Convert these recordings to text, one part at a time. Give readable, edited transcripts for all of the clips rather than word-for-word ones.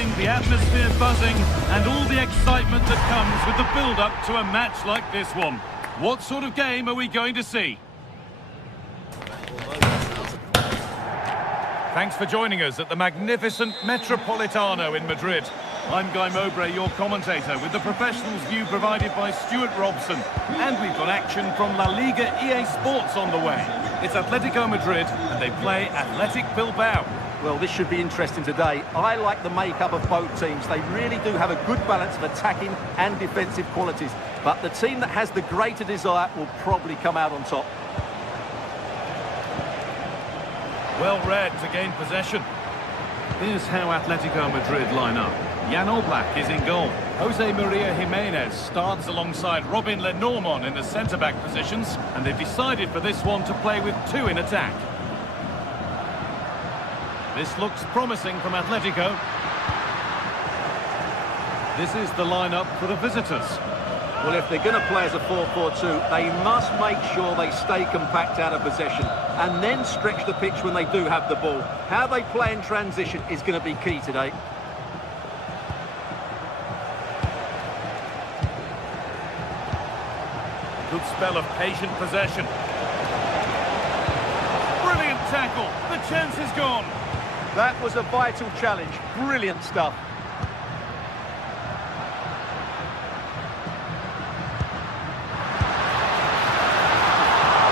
dancing, the atmosphere buzzing, and all the excitement that comes with the build-up to a match like this one. What sort of game are we going to see? Thanks for joining us at the magnificent Metropolitano in Madrid. I'm Guy Mowbray, your commentator, with the professionals' view provided by Stuart Robson. And we've got action from La Liga GTSports on the way. It's Atletico Madrid, and they play Athletic Bilbao. Well, this should be interesting today. I like the makeup of both teams. They really do have a good balance of attacking and defensive qualities. But the team that has the greater desire will probably come out on top. Well read to gain possession. Here's how Atletico Madrid line up. Jan Oblak is in goal. Jose Maria Jimenez starts alongside Robin Lenormand in the centre-back positions, and they've decided for this one to play with two in attack. This looks promising from Atletico. This is the lineup for the visitors. Well, if they're going to play as a 4-4-2, they must make sure they stay compact out of possession and then stretch the pitch when they do have the ball. How they play in transition is going to be key today. Good spell of patient possession. Brilliant tackle. The chance is gone. That was a vital challenge. Brilliant stuff.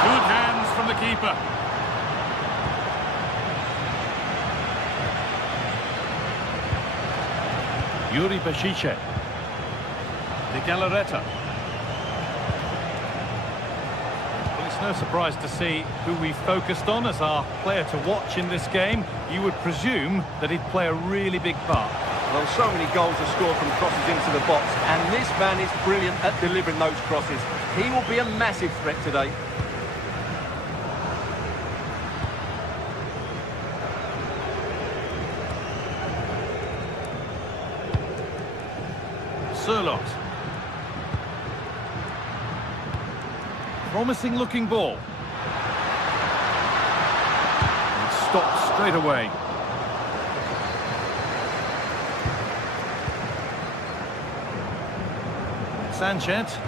Good hands from the keeper. Yuri Bashice. De Galarreta. Well, it's no surprise to see who we focused on as our player to watch in this game. You would presume that he'd play a really big part. Well, so many goals are scored from crosses into the box, and this man is brilliant at delivering those crosses. He will be a massive threat today. Sirlot. Promising looking ball. It stopped straight away. Sanchez.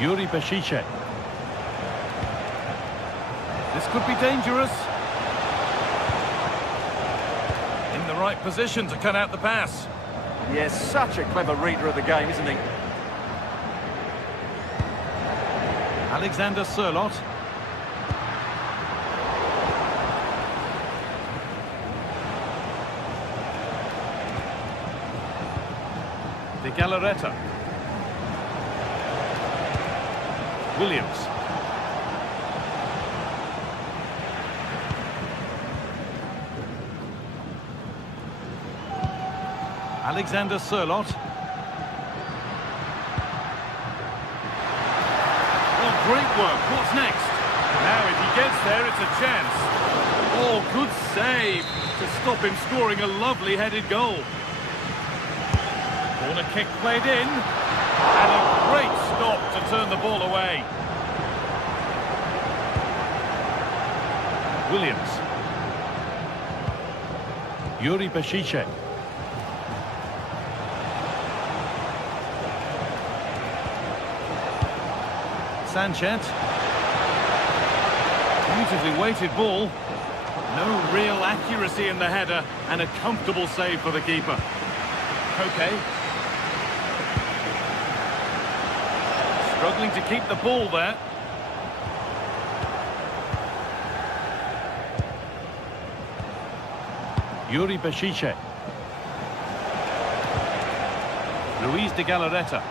Yuri Bashice. This could be dangerous. In the right position to cut out the pass. Yes, such a clever reader of the game, isn't he? Alexander Sirlot. De Galarreta. Williams. Alexander Sirlot. Oh, great work. What's next? Now, if he gets there, it's a chance. Oh, good save to stop him scoring a lovely headed goal. Corner kick played in. And a great stop to turn the ball away. Williams. Yuri Bashice. Sanchez. Beautifully weighted ball. No real accuracy in the header, and a comfortable save for the keeper. Okay. Struggling to keep the ball there. Yuri Bashice. Luis de Galarreta.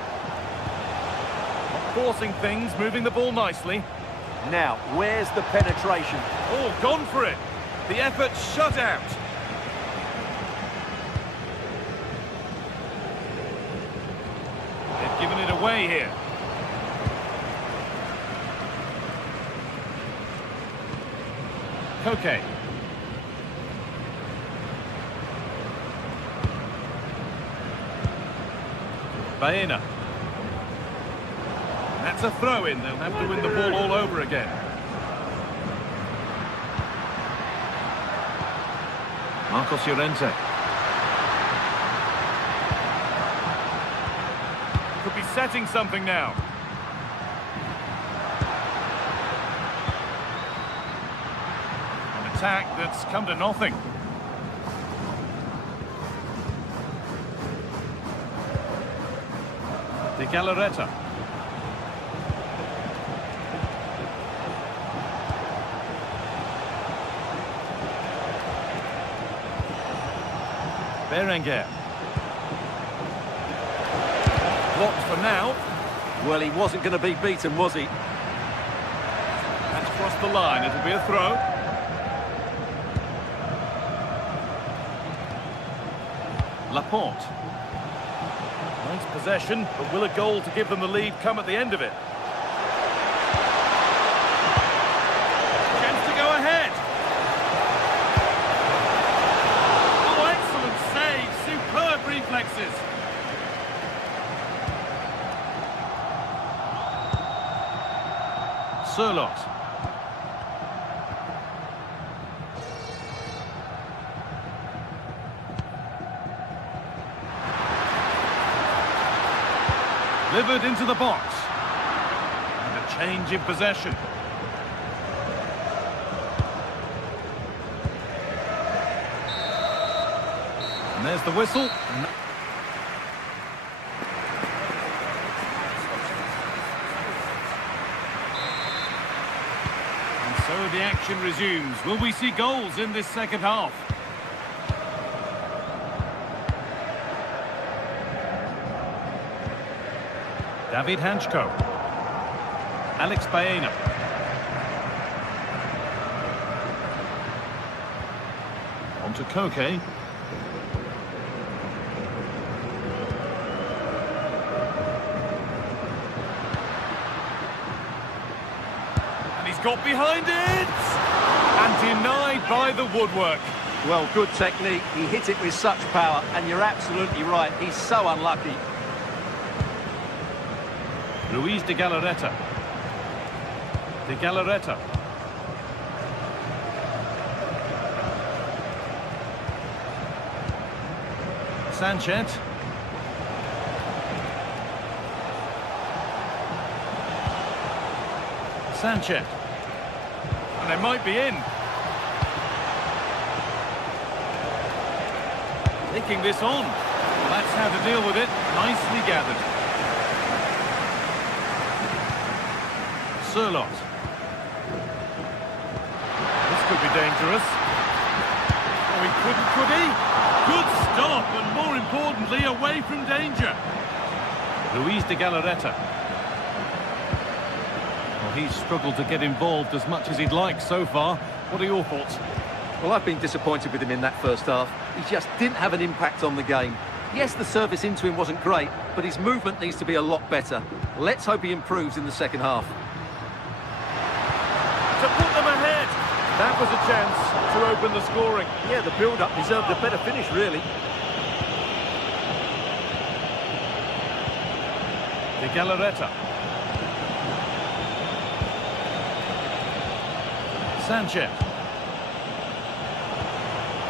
Forcing things, moving the ball nicely. Now, where's the penetration? Oh, gone for it. The effort shut out. They've given it away here. Koke. Baena. That's a throw-in. They'll have to win the ball all over again. Marcos Llorente. Could be setting something now. An attack that's come to nothing. De Galarreta. Berenguer. Blocked for now. Well, he wasn't going to be beaten, was he? That's crossed the line. It'll be a throw. Laporte. Nice possession, but will a goal to give them the lead come at the end of it? Chance to go ahead. Oh, excellent save. Superb reflexes. Sørloth. Delivered into the box. And a change in possession. And there's the whistle. And so the action resumes. Will we see goals in this second half? David Hanchko. Alex Baena. On to Koke. And he's got behind it! And denied by the woodwork. Well, good technique. He hit it with such power, and you're absolutely right. He's so unlucky. Luis de Galarreta. De Galarreta. Sanchez. Sanchez. And they might be in. Taking this on. Well, that's how to deal with it. Nicely gathered. Sørloth. This could be dangerous. Oh, he couldn't, could he? Good stop, and more importantly, away from danger. Luis de Galarreta. Well, he's struggled to get involved as much as he'd like so far. What are your thoughts? Well, I've been disappointed with him in that first half. He just didn't have an impact on the game. Yes, the service into him wasn't great, but his movement needs to be a lot better. Let's hope he improves in the second half. To put them ahead. That was a chance to open the scoring. Yeah, the build-up deserved a better finish, really. De Galarreta. Sanchez.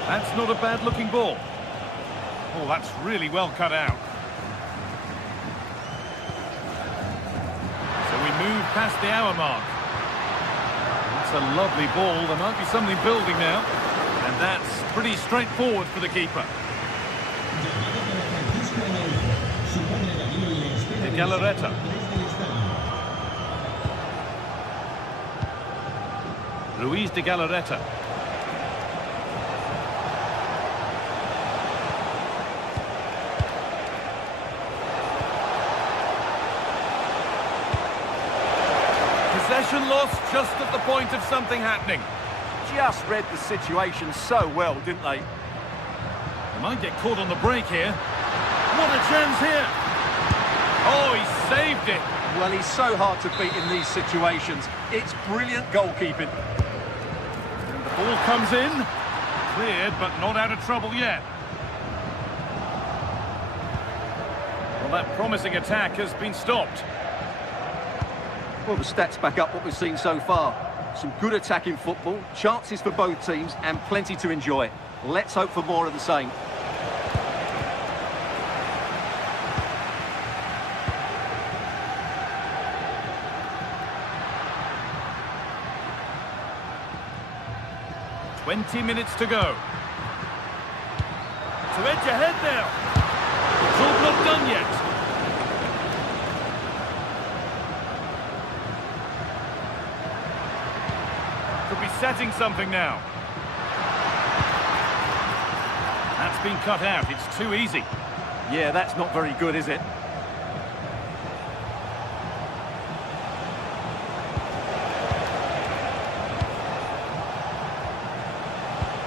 That's not a bad-looking ball. Oh, that's really well cut out. So we move past the hour mark. It's a lovely ball. There might be something building now. And that's pretty straightforward for the keeper. De Galarreta. Luis de Galarreta. Possession lost just at the point of something happening. Just read the situation so well, didn't they? They might get caught on the break here. What a chance here! Oh, he saved it. Well, he's so hard to beat in these situations. It's brilliant goalkeeping. And the ball comes in. Cleared, but not out of trouble yet. Well, that promising attack has been stopped. Well, the stats back up what we've seen so far. Some good attacking football, chances for both teams, and plenty to enjoy. Let's hope for more of the same. "20 minutes to go. To edge ahead now. It's all not done yet. Could be setting something now. That's been cut out. It's too easy. Yeah, that's not very good, is it?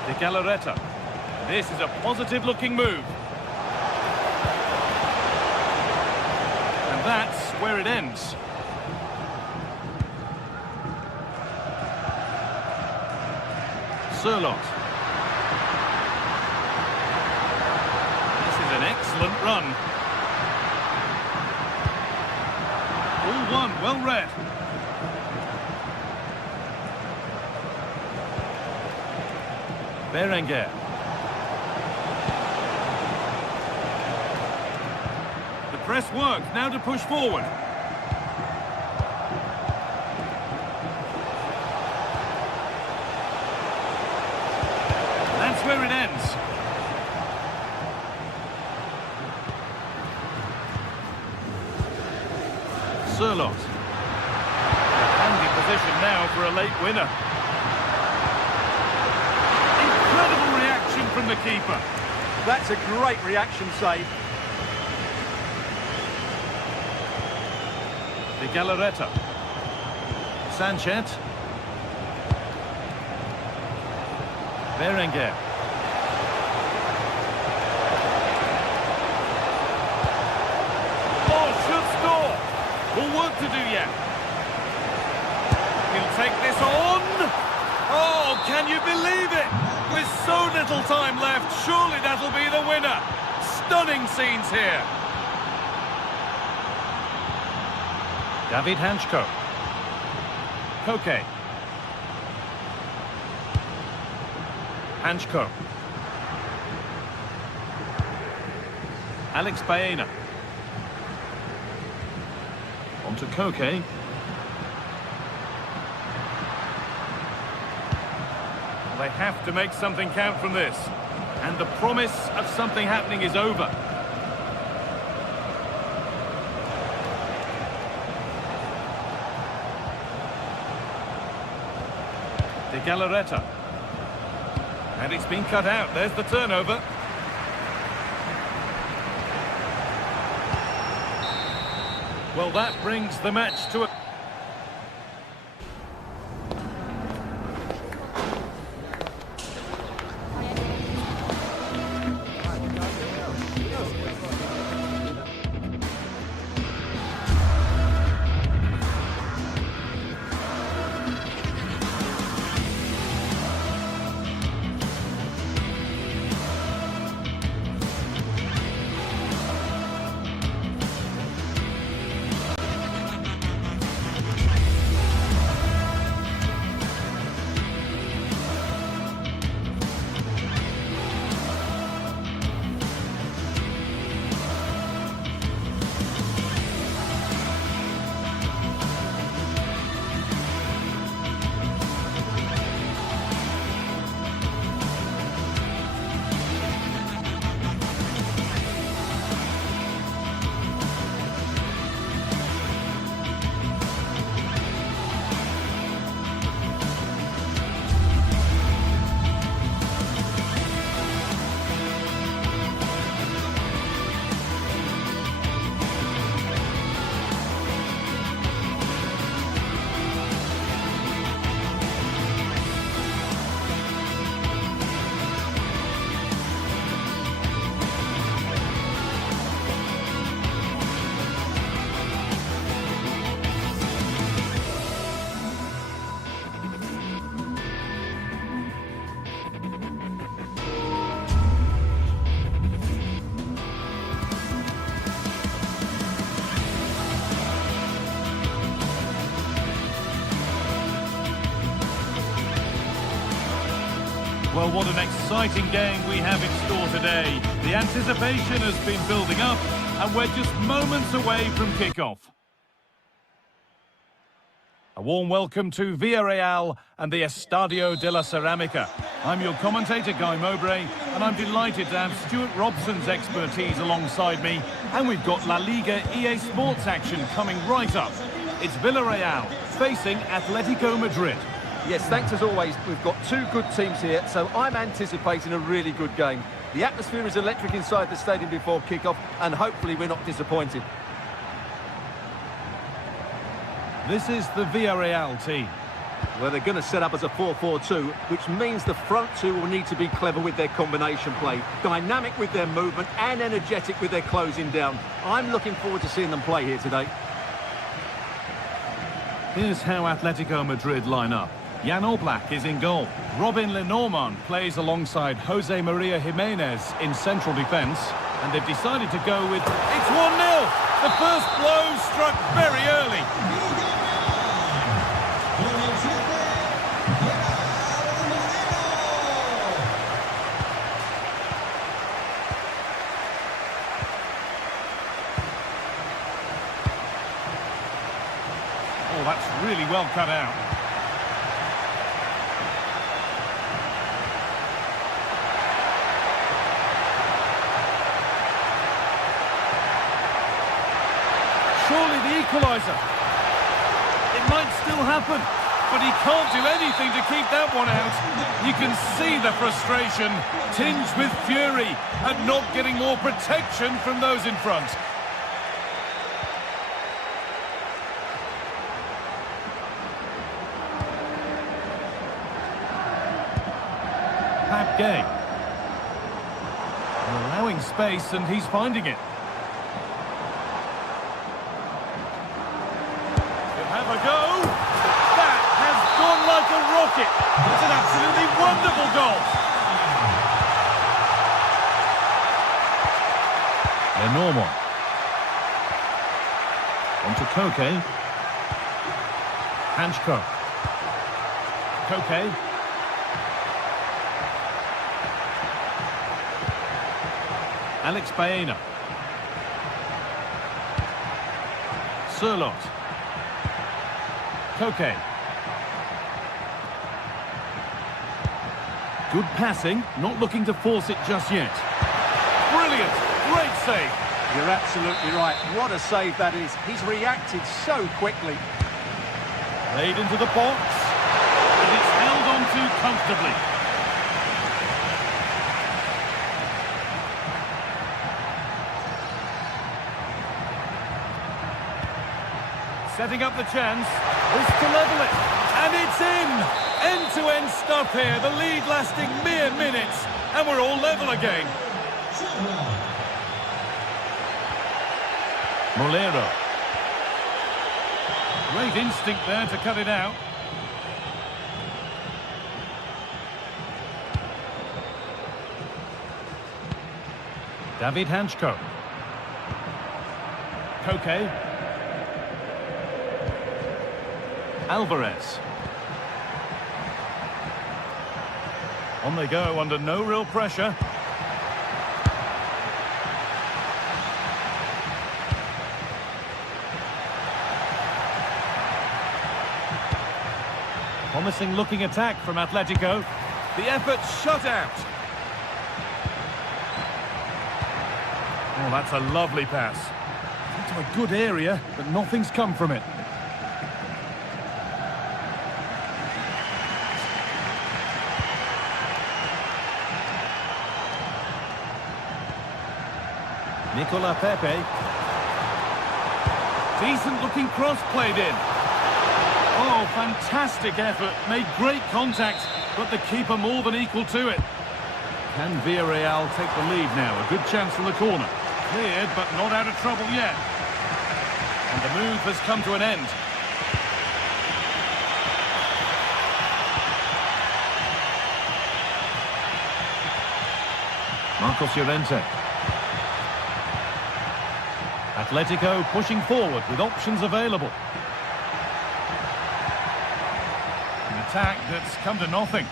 De Galarreta. This is a positive-looking move. And that's where it ends. Surlot. This is an excellent run. All one, well read. Berenguer. The press works, now to push forward. That's where it ends. Surlot. Handy position now for a late winner. Incredible reaction from the keeper. That's a great reaction save. De Galarreta. Sanchez. Berenguer. Oh, should score. More work to do yet. He'll take this on. Oh, can you believe it? With so little time left, surely that'll be the winner. Stunning scenes here. David Hanchko. Koke. Hanchko. Alex Baena. On to Koke. They have to make something count from this. And the promise of something happening is over. De Galarreta. And it's been cut out. There's the turnover. Well, that brings the match to a... Well, what an exciting game we have in store today. The anticipation has been building up, and we're just moments away from kickoff. A warm welcome to Villarreal and the Estadio de la Ceramica. I'm your commentator, Guy Mowbray, and I'm delighted to have Stuart Robson's expertise alongside me. And we've got La Liga EA Sports action coming right up. It's Villarreal facing Atletico Madrid. Yes, thanks as always. We've got two good teams here, so I'm anticipating a really good game. The atmosphere is electric inside the stadium before kickoff, and hopefully we're not disappointed. This is the Villarreal team. Well, they're going to set up as a 4-4-2, which means the front two will need to be clever with their combination play, dynamic with their movement and energetic with their closing down. I'm looking forward to seeing them play here today. Here's how Atletico Madrid line up. Jan Oblak is in goal. Robin Lenormand plays alongside Jose Maria Jimenez in central defence. And they've decided to go with... It's 1-0! The first blow struck very early. Oh, that's really well cut out. Surely the equaliser. It might still happen, but he can't do anything to keep that one out. You can see the frustration, tinged with fury, at not getting more protection from those in front. Pap Gay. Allowing space, and he's finding it. Have a go. That has gone like a rocket. It's an absolutely wonderful goal. Lenormand. On to Koke. Hanchko. Koke. Alex Baena. Surlot. Koke. Good passing, not looking to force it just yet. Brilliant, great save. You're absolutely right. What a save that is. He's reacted so quickly. Played into the box, and it's held on to comfortably. Setting up the chance, is to level it, and it's in! End-to-end stuff here, the lead lasting mere minutes, and we're all level again. Molero. Great instinct there to cut it out. David Hanchko. Koke. Alvarez. On they go under no real pressure. Promising looking attack from Atletico. The effort shut out. Oh, that's a lovely pass. Into a good area, but nothing's come from it. Nicola Pepe. Decent looking cross played in. Oh, fantastic effort. Made great contact, but the keeper more than equal to it. Can Villarreal take the lead now? A good chance from the corner. Cleared, but not out of trouble yet. And the move has come to an end. Marcos Llorente. Atletico pushing forward with options available. An attack that's come to nothing.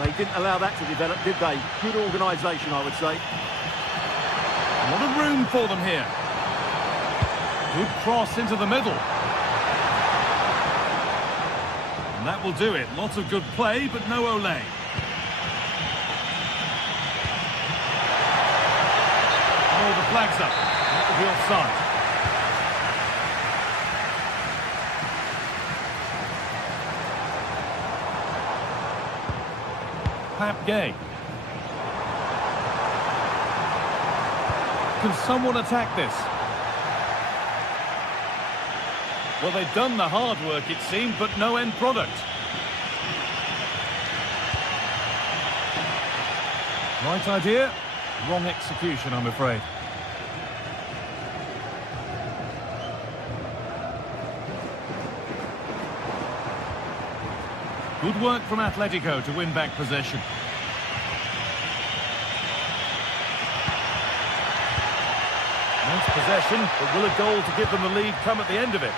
They didn't allow that to develop, did they? Good organisation, I would say. A lot of room for them here. Good cross into the middle. And that will do it. Lots of good play, but no Olé. Oh, the flag's up. That will be offside. Pap Gay. Can someone attack this? Well, they've done the hard work, it seemed, but no end product. Right idea, wrong execution, I'm afraid. Good work from Atletico to win back possession. Nice possession, but will a goal to give them the lead come at the end of it?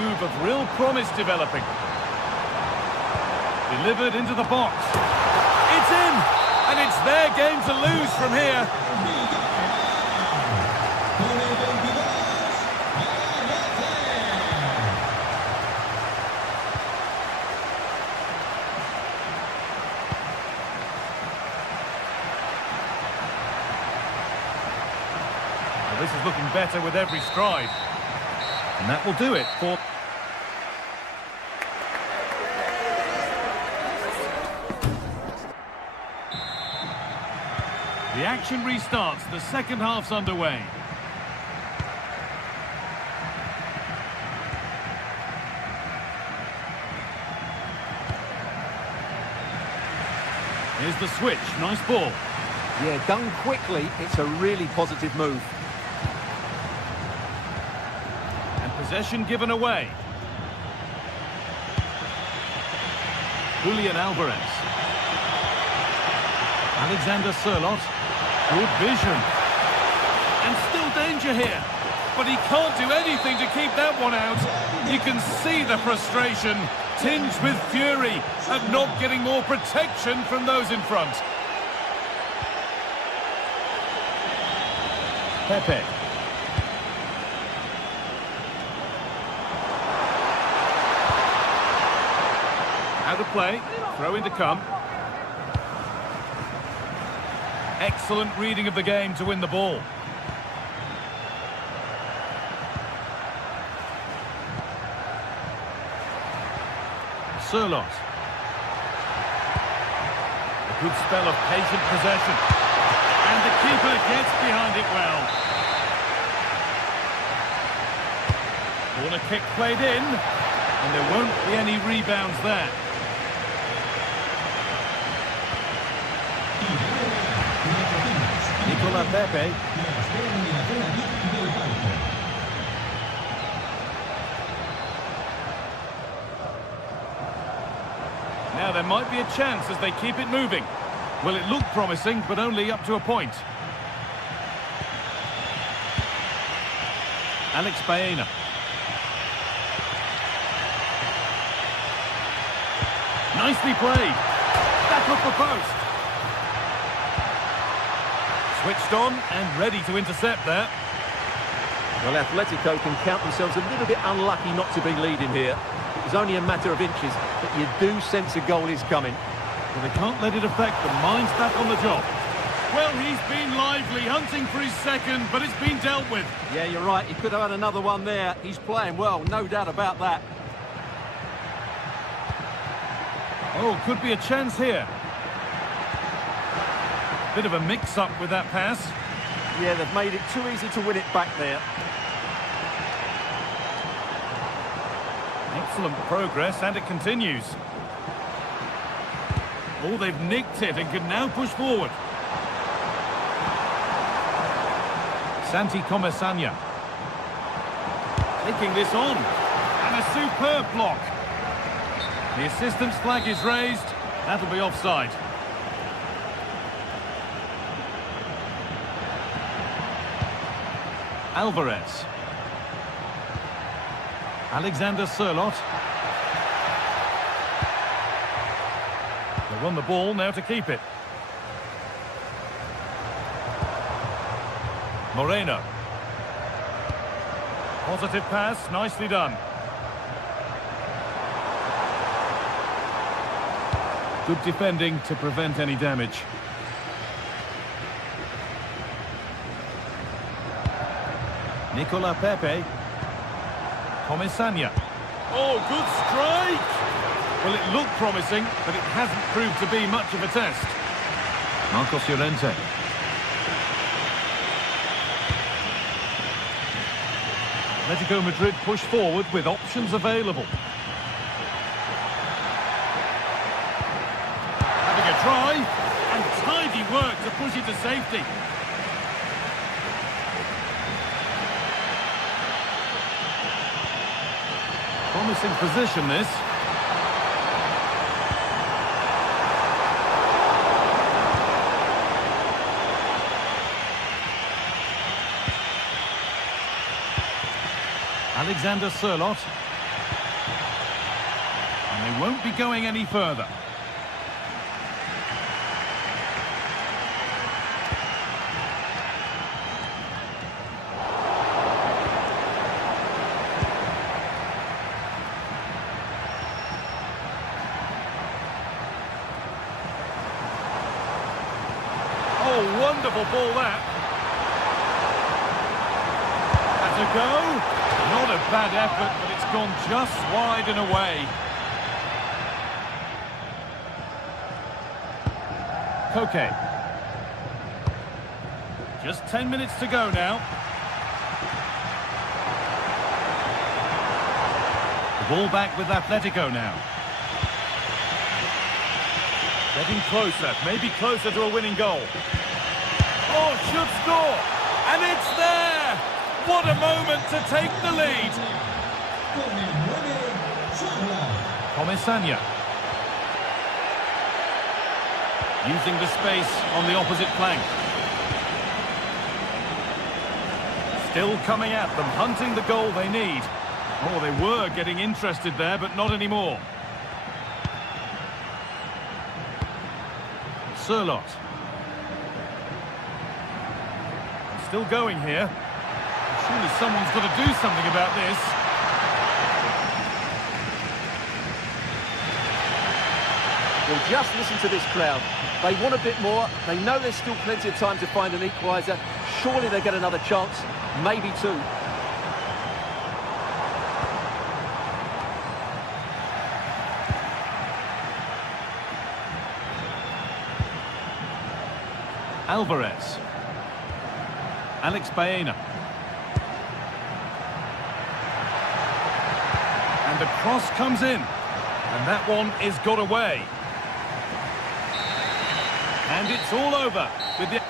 Move of real promise developing. Delivered into the box. It's in! And it's their game to lose from here. Well, this is looking better with every stride. And that will do it for... The action restarts. The second half's underway. Here's the switch. Nice ball. Yeah, done quickly. It's a really positive move. Possession given away. Julian Alvarez. Alexander Sørloth. Good vision. And still danger here. But he can't do anything to keep that one out. You can see the frustration, tinged with fury, at not getting more protection from those in front. Pepe. Out of play, throw in to come. Excellent reading of the game to win the ball. Sørloth. A good spell of patient possession. And the keeper gets behind it well. Corner kick played in, and there won't be any rebounds there. Pepe. Now there might be a chance as they keep it moving. Well, it looked promising, but only up to a point. Alex Baena. Nicely played. Back off the post. Switched on and ready to intercept there. Well, Atletico can count themselves a little bit unlucky not to be leading here. It was only a matter of inches, but you do sense a goal is coming. Well, they can't let it affect them. Mind's back on the job. Well, he's been lively, hunting for his second, but it's been dealt with. Yeah, you're right. He could have had another one there. He's playing well, no doubt about that. Oh, could be a chance here. Bit of a mix-up with that pass. Yeah, they've made it too easy to win it back there. Excellent progress, and it continues. Oh, they've nicked it and can now push forward. Santi Comesanya. Taking this on. And a superb block. The assistant's flag is raised. That'll be offside. Alvarez. Alexander Sørloth. They won the ball, now to keep it. Moreno. Positive pass, nicely done. Good defending to prevent any damage. Nicola Pepe. Comisania. Oh, good strike! Well, it looked promising, but it hasn't proved to be much of a test. Marcos Llorente. Atletico Madrid push forward with options available. Having a try, and tidy work to push it to safety. Promising position, this. Alexander Sørloth. And they won't be going any further. Oh, wonderful ball that. That's a go. Not a bad effort, but it's gone just wide and away. Koke. Just 10 minutes to go now. The ball back with Atletico now. Getting closer, maybe closer to a winning goal. Oh, should score! And it's there! What a moment to take the lead! Comisania. Using the space on the opposite flank. Still coming at them, hunting the goal they need. Oh, they were getting interested there, but not anymore. Sørloth. Still going here. Surely someone's got to do something about this. Well, just listen to this crowd. They want a bit more. They know there's still plenty of time to find an equaliser. Surely they get another chance, maybe two. Alvarez. Alex Baena. And the cross comes in. And that one is got away. And it's all over with the...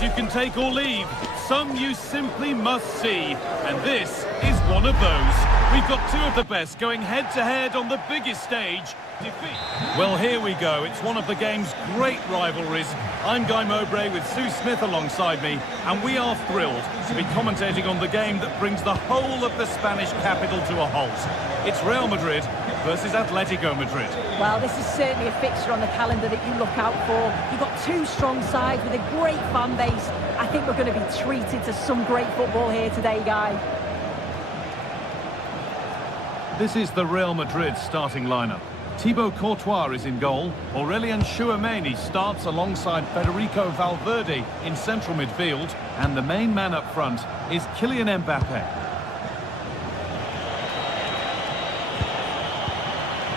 games you can take or leave. Some you simply must see. And this is one of those. We've got two of the best going head-to-head on the biggest stage. Defeat. Well, here we go. It's one of the game's great rivalries. I'm Guy Mowbray with Sue Smith alongside me, and we are thrilled to be commentating on the game that brings the whole of the Spanish capital to a halt. It's Real Madrid versus Atletico Madrid. Well, this is certainly a fixture on the calendar that you look out for. You've got two strong sides with a great fan base. I think we're going to be treated to some great football here today, Guy. This is the Real Madrid starting lineup. Thibaut Courtois is in goal. Aurelien Tchouameni starts alongside Federico Valverde in central midfield. And the main man up front is Kylian Mbappe.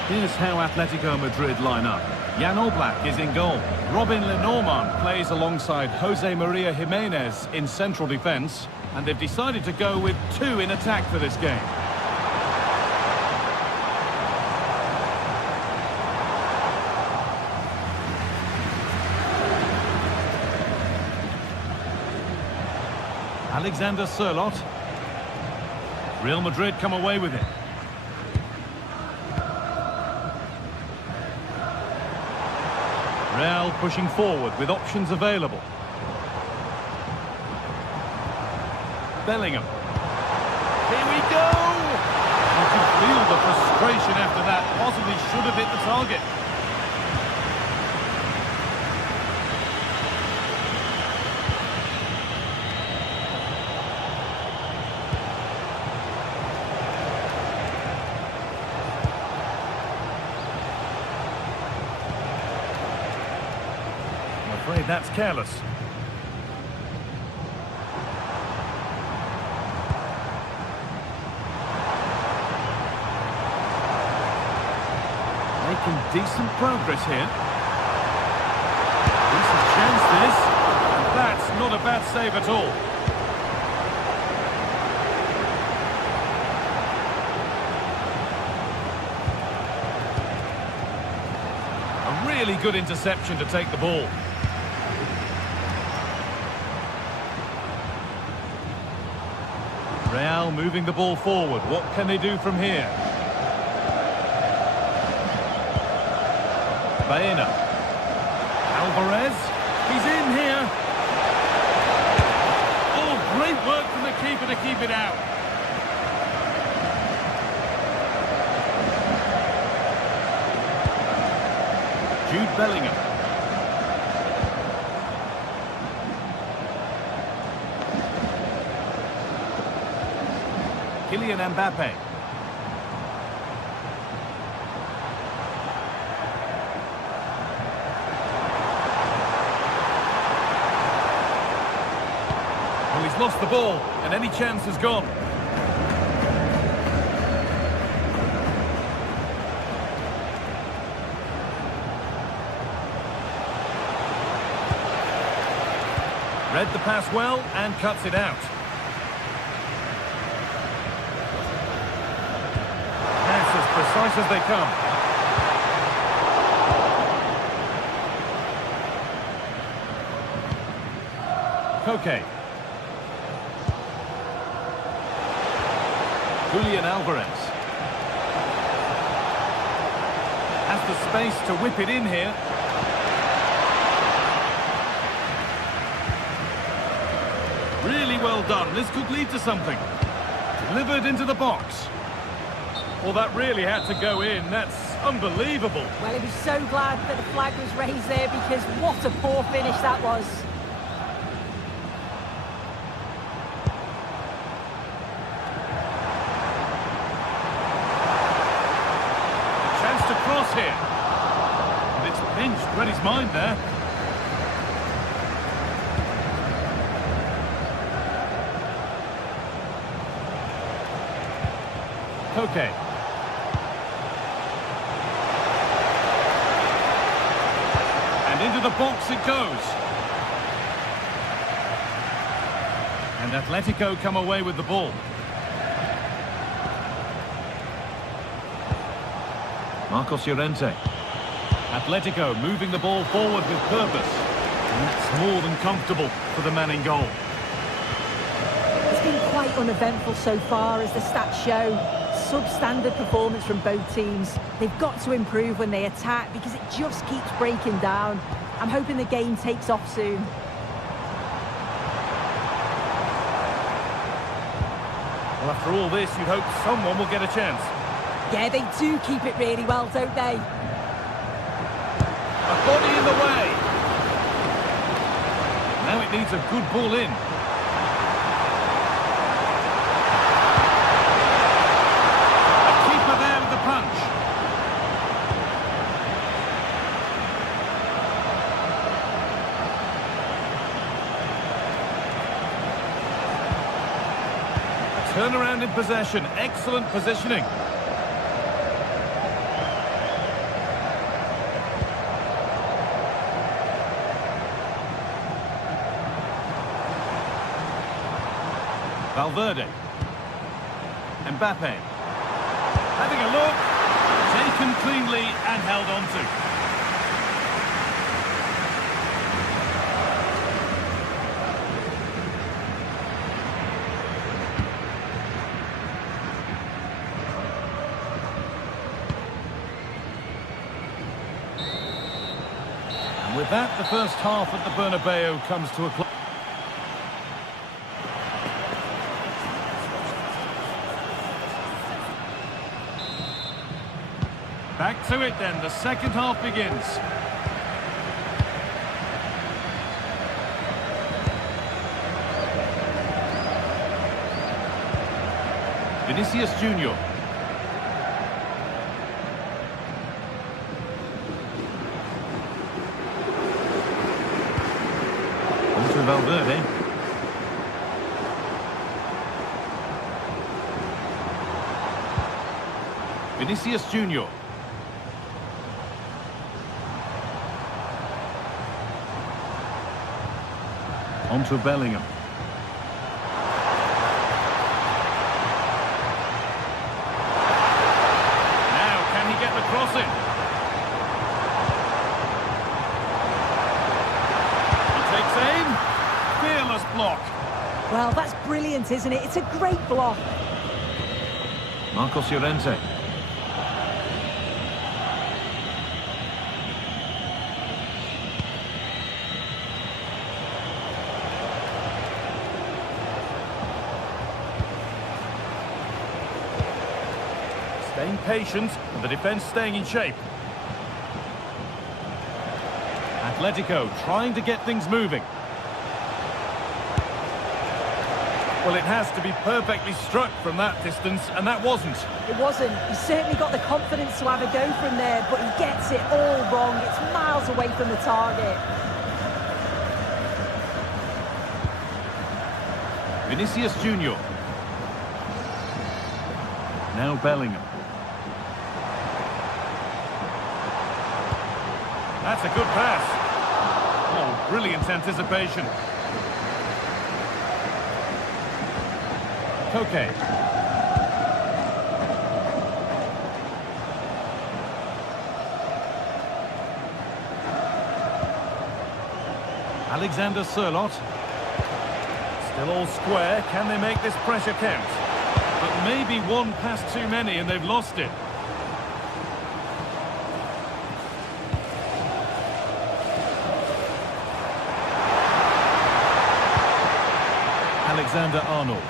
Here's how Atletico Madrid line up. Jan Oblak is in goal. Robin Lenormand plays alongside Jose Maria Jimenez in central defence. And they've decided to go with two in attack for this game. Alexander Sørloth. Real Madrid come away with it. Real pushing forward with options available. Bellingham. Here we go! You can feel the frustration after that. Possibly should have hit the target. I'm afraid that's careless. Making decent progress here. Decent chance this. And that's not a bad save at all. A really good interception to take the ball. Real moving the ball forward. What can they do from here? Baena. Alvarez. He's in here. Oh, great work from the keeper to keep it out. Jude Bellingham. Kylian Mbappe. Well, he's lost the ball, and any chance has gone. Read the pass well and cuts it out. Precise as they come. Koke. Julian Alvarez. Has the space to whip it in here. Really well done. This could lead to something. Delivered into the box. Well, that really had to go in. That's unbelievable. Well, he was so glad that the flag was raised there because what a poor finish that was. Chance to cross here. And it's pinched. Read his mind there. Koke. Into the box it goes. And Atletico come away with the ball. Marcos Llorente. Atletico moving the ball forward with purpose. And that's more than comfortable for the man in goal. It's been quite uneventful so far, as the stats show. Substandard performance from both teams. They've got to improve when they attack because it just keeps breaking down. I'm hoping the game takes off soon. Well, after all this, you'd hope someone will get a chance. Yeah, they do keep it really well, don't they? A body in the way. Now it needs a good ball in. A keeper there with the punch. A turnaround in possession. Excellent positioning. Valverde. Mbappe. Having a look. Taken cleanly and held on to. And with that, the first half at the Bernabeu comes to a close. Back to it then, the second half begins. Vinicius Junior. On to Valverde. Vinicius Junior. On to Bellingham. Now, can he get the cross in? He takes aim. Fearless block. Well, that's brilliant, isn't it? It's a great block. Marcos Llorente. Staying patient, and the defence staying in shape. Atletico trying to get things moving. Well, it has to be perfectly struck from that distance, and that wasn't. It wasn't. He's certainly got the confidence to have a go from there, but he gets it all wrong. It's miles away from the target. Vinicius Junior. Now Bellingham. That's a good pass. Oh, brilliant anticipation. Koke. Alexander Sørloth. Still all square. Can they make this pressure count? But maybe one pass too many and they've lost it. Alexander Arnold.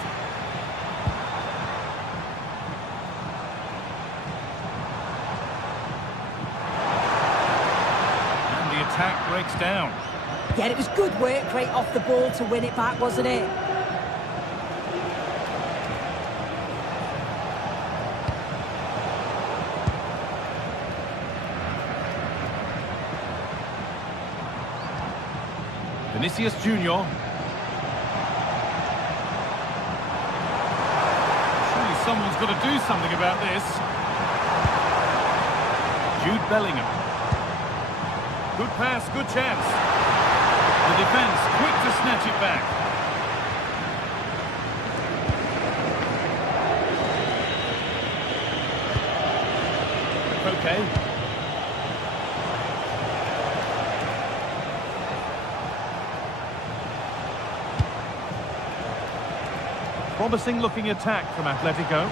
And the attack breaks down. Yeah, it was good work right off the ball to win it back, wasn't it? Vinicius Junior. Surely someone's got to do something about this. Jude Bellingham. Good pass, good chance. The defence quick to snatch it back. Okay. Promising looking attack from Atletico.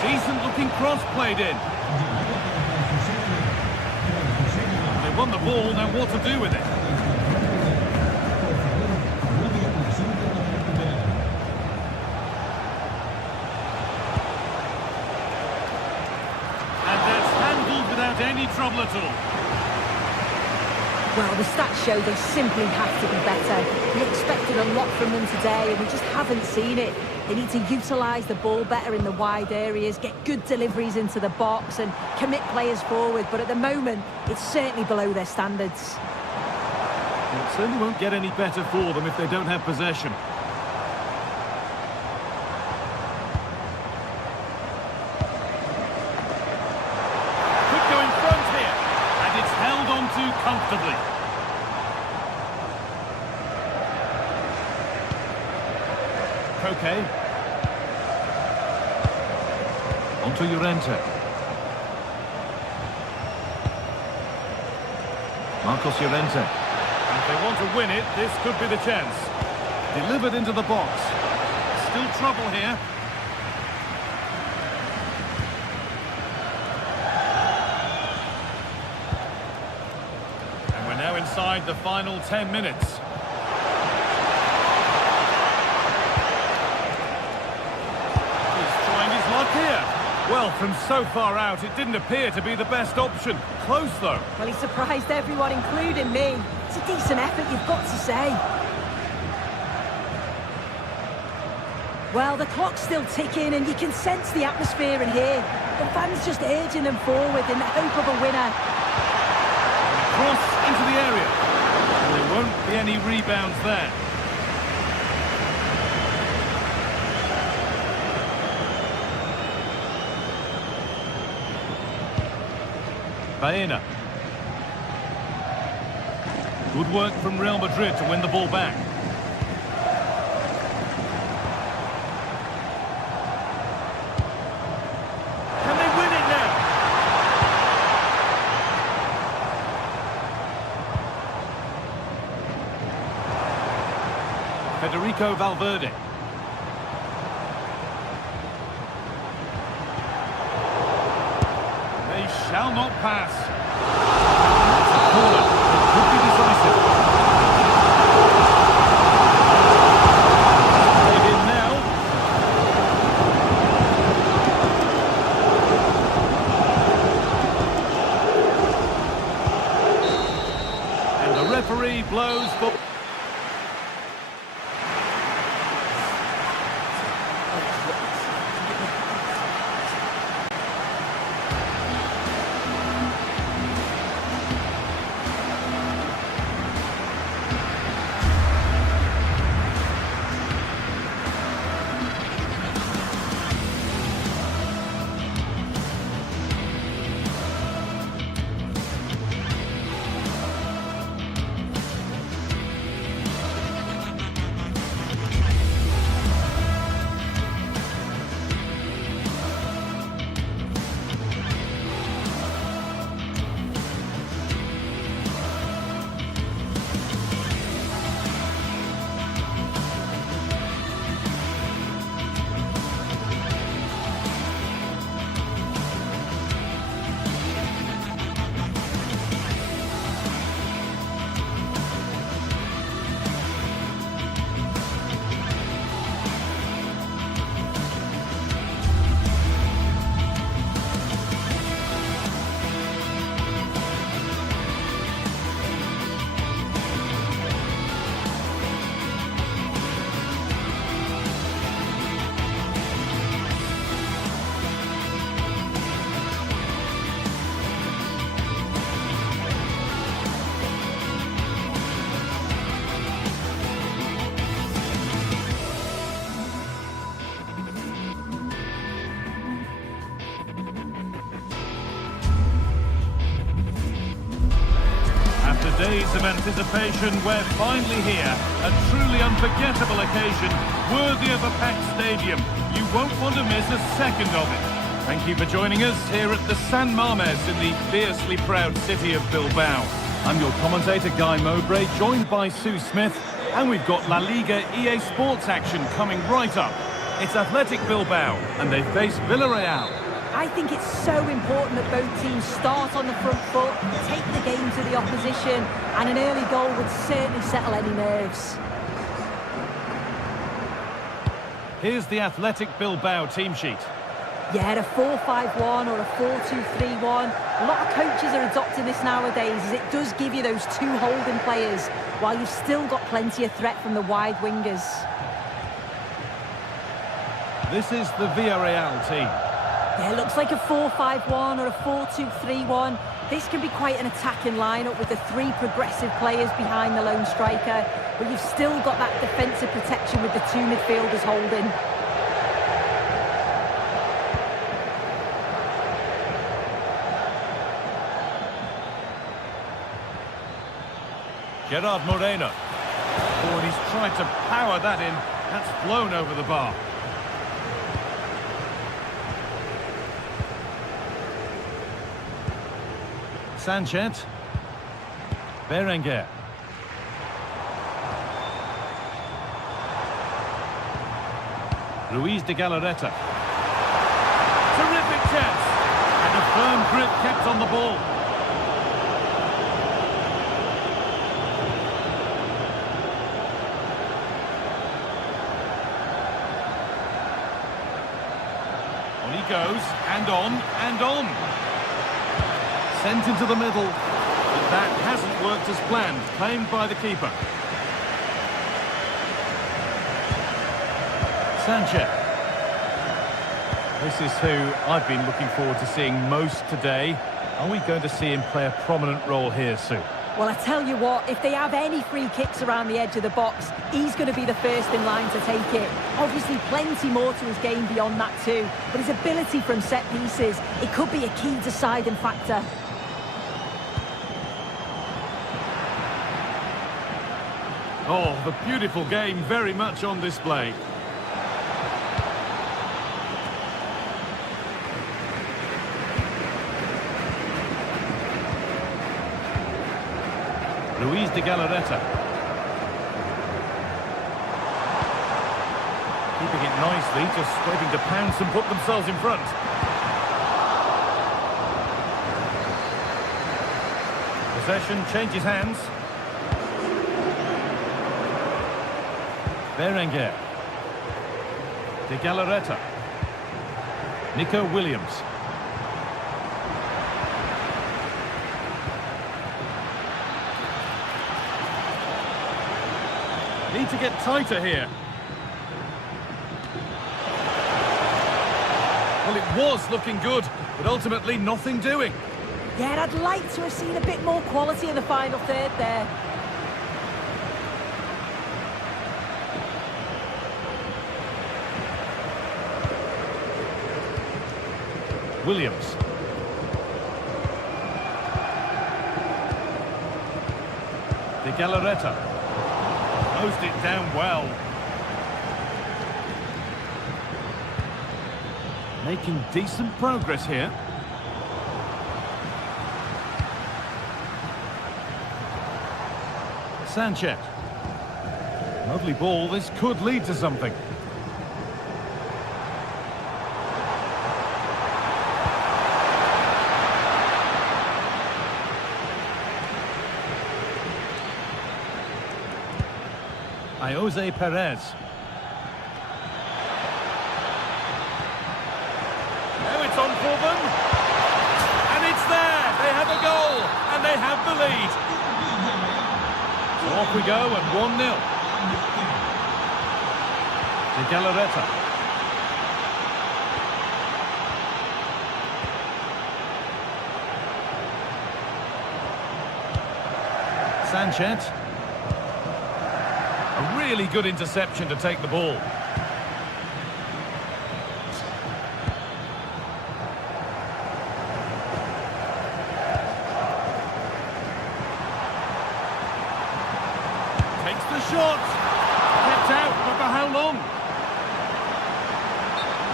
Decent looking cross played in. They won the ball, now what to do with it? And that's handled without any trouble at all. Well, the stats show they simply have to be better. We expected a lot from them today, and we just haven't seen it. They need to utilise the ball better in the wide areas, get good deliveries into the box and commit players forward. But at the moment, it's certainly below their standards. It certainly won't get any better for them if they don't have possession. Could go in front here, and it's held on to comfortably. Okay. Onto Llorente. Marcos Llorente. And if they want to win it, this could be the chance. Delivered into the box. Still trouble here. And we're now inside the final 10 minutes. Here. Well, from so far out, it didn't appear to be the best option. Close, though. Well, he surprised everyone, including me. It's a decent effort, you've got to say. Well, the clock's still ticking, and you can sense the atmosphere in here. The fans just urging them forward in the hope of a winner. Cross into the area. And there won't be any rebounds there. Baena. Good work from Real Madrid to win the ball back. Can they win it now? Federico Valverde. Shall not pass. Corner. It could be decisive. Played in now. And the referee blows for... Days of anticipation, we're finally here. A truly unforgettable occasion, worthy of a packed stadium. You won't want to miss a second of it. Thank you for joining us here at the San Mamés in the fiercely proud city of Bilbao. I'm your commentator, Guy Mowbray, joined by Sue Smith. And we've got La Liga EA Sports action coming right up. It's Athletic Bilbao, and they face Villarreal. I think it's so important that both teams start on the front foot, take the game to the opposition, and an early goal would certainly settle any nerves. Here's the Athletic Bilbao team sheet. Yeah, a 4-5-1 or a 4-2-3-1. A lot of coaches are adopting this nowadays, as it does give you those two holding players, while you've still got plenty of threat from the wide wingers. This is the Villarreal team. Yeah, it looks like a 4-5-1 or a 4-2-3-1. This can be quite an attacking lineup with the three progressive players behind the lone striker, but you've still got that defensive protection with the two midfielders holding. Gerard Moreno. Oh, and he's tried to power that in. That's flown over the bar. Sanchez. Berenguer. Luis de Galarreta. Terrific chance. And a firm grip kept on the ball. On he goes, and on, and on. Sent into the middle, but that hasn't worked as planned, claimed by the keeper. Sanchez. This is who I've been looking forward to seeing most today. Are we going to see him play a prominent role here soon? Well, I tell you what, if they have any free kicks around the edge of the box, he's going to be the first in line to take it. Obviously, plenty more to his game beyond that too, but his ability from set pieces, it could be a key deciding factor. Oh, the beautiful game very much on display. Luis de Galarreta. Keeping it nicely, just waiting to pounce and put themselves in front. Possession changes hands. Berenguer. De Galarreta. Nico Williams. Need to get tighter here. Well, it was looking good, but ultimately nothing doing. Yeah, I'd like to have seen a bit more quality in the final third there. Williams. De Galarreta. Closed it down well. Making decent progress here. Sanchez. Lovely ball. This could lead to something. Jose Perez. Now it's on for them. And it's there. They have a goal. And they have the lead. So off we go at 1-0. De Galarreta. Sanchez. A really good interception to take the ball. Takes the shot. Kept out, but for how long?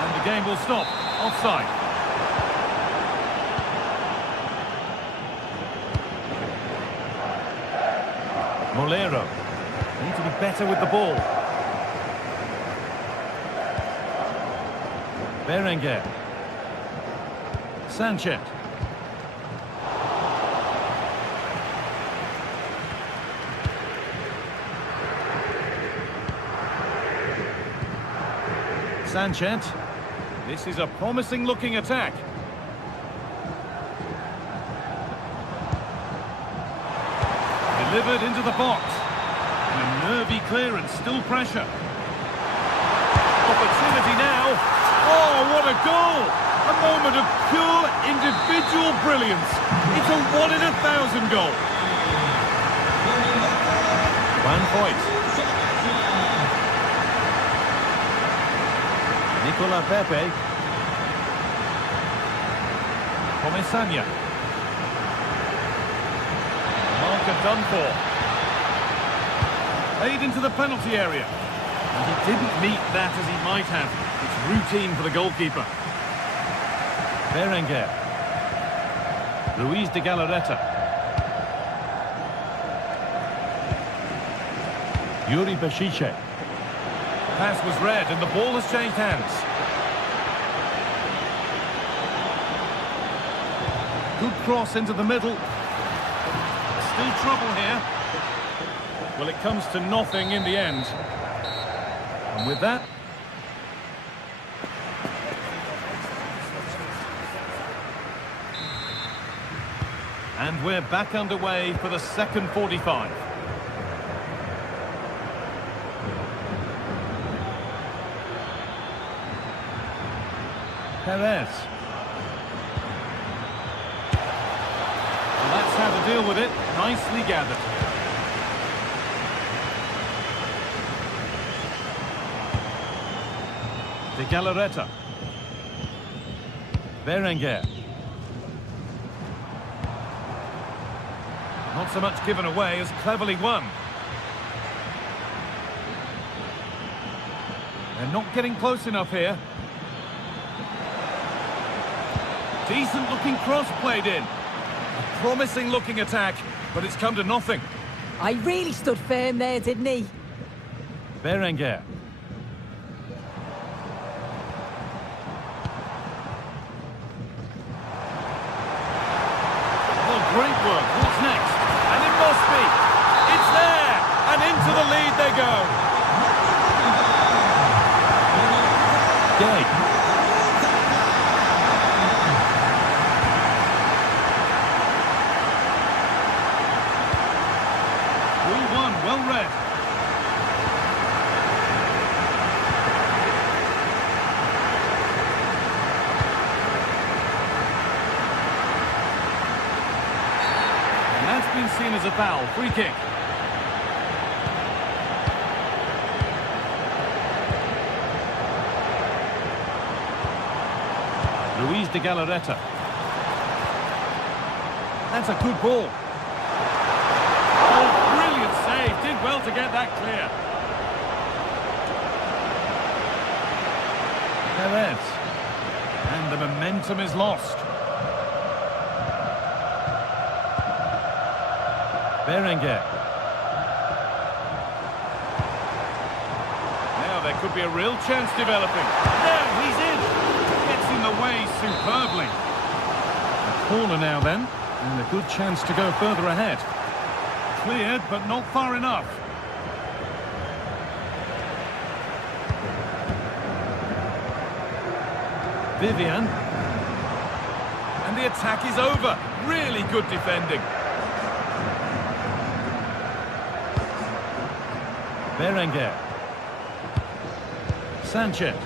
And the game will stop. Offside. Molero. Need to be better with the ball. Berenguer. Sanchez. Sanchez. This is a promising looking attack. Delivered into the box. And a nervy clearance, still pressure. Opportunity now. Oh, what a goal! A moment of pure individual brilliance. It's a 1 in 1,000 goal. Van Foyt. Nicola Pepe. Comesania. Marker done for. Played into the penalty area. And he didn't meet that as he might have. It's routine for the goalkeeper. Berenguer. Luis de Galarreta. Yuri Bešice. Pass was read and the ball has changed hands. Good cross into the middle. Still trouble here. Well, it comes to nothing in the end. And with that... And we're back underway for the second 45. Perez. Well, that's how to deal with it. Nicely gathered. De Galarreta. Berenguer. Not so much given away as cleverly won. They're not getting close enough here. Decent looking cross played in. A promising looking attack, but it's come to nothing. I really stood firm there, didn't he? Berenguer. Oh, great work. What's next? And it must be. It's there. And into the lead they go. Gay. Well read. And that's been seen as a foul. Free kick. Luis de Galarreta. That's a good ball. Did well to get that clear. Perez. And the momentum is lost. Berenguer. Now there could be a real chance developing. There, he's in. Gets in the way superbly. A corner now then, and a good chance to go further ahead. Cleared, but not far enough. Vivian. And the attack is over. Really good defending. Berenguer. Sanchez.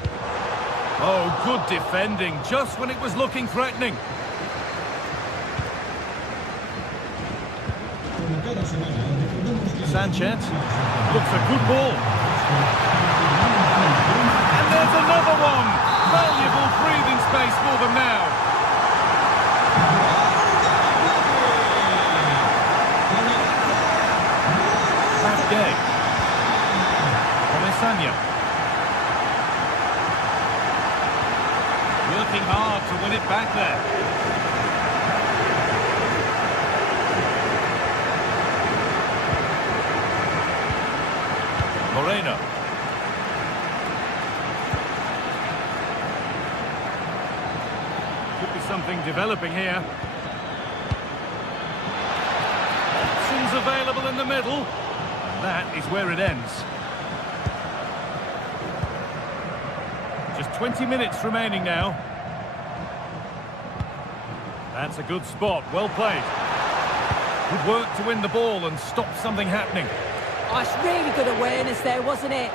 Oh, good defending, just when it was looking threatening. Sanchez looks a good ball. And there's another one. Valuable breathing space for them now. That's Gay. Comesania. Working hard to win it back there. Moreno. Could be something developing here. Options available in the middle. And that is where it ends. Just 20 minutes remaining now. That's a good spot, well played. Good work to win the ball and stop something happening. Oh, it's really good awareness there, wasn't it?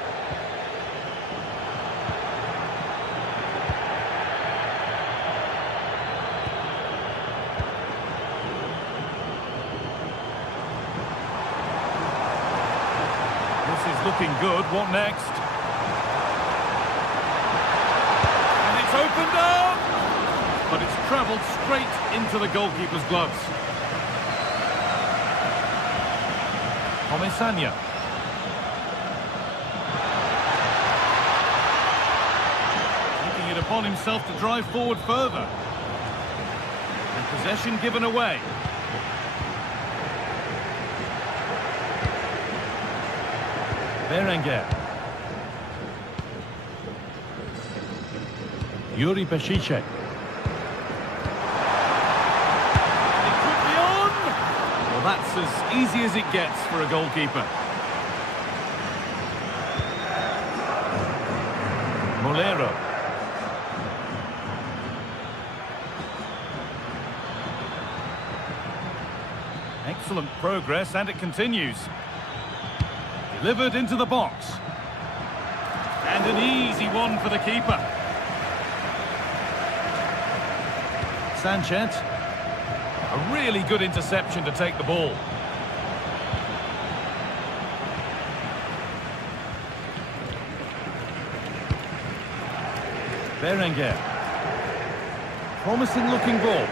This is looking good. What next? And it's opened up! But it's travelled straight into the goalkeeper's gloves. Comesaña. Taking it upon himself to drive forward further. And possession given away. Berenguer. Yuri Peshice. That's as easy as it gets for a goalkeeper. Molero. Excellent progress, and it continues. Delivered into the box. And an easy one for the keeper. Sanchez. A really good interception to take the ball. Berenguer. Promising looking ball.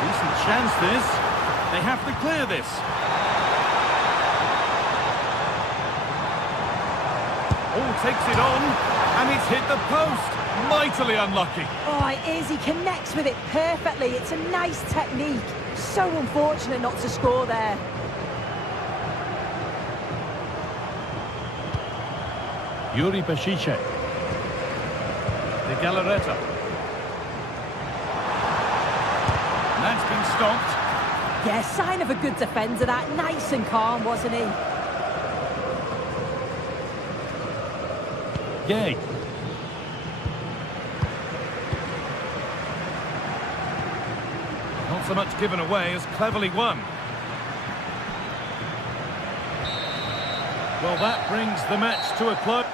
Decent chance this. They have to clear this. Oh, takes it on. And it's hit the post. Mightily unlucky. Oh, it is. He connects with it perfectly. It's a nice technique. So unfortunate not to score there. Yuri Peshice. De Galarreta. And that's been stopped. Yeah, sign of a good defender, that. Nice and calm, wasn't he? Gay. Not so much given away as cleverly won. Well, that brings the match to a close.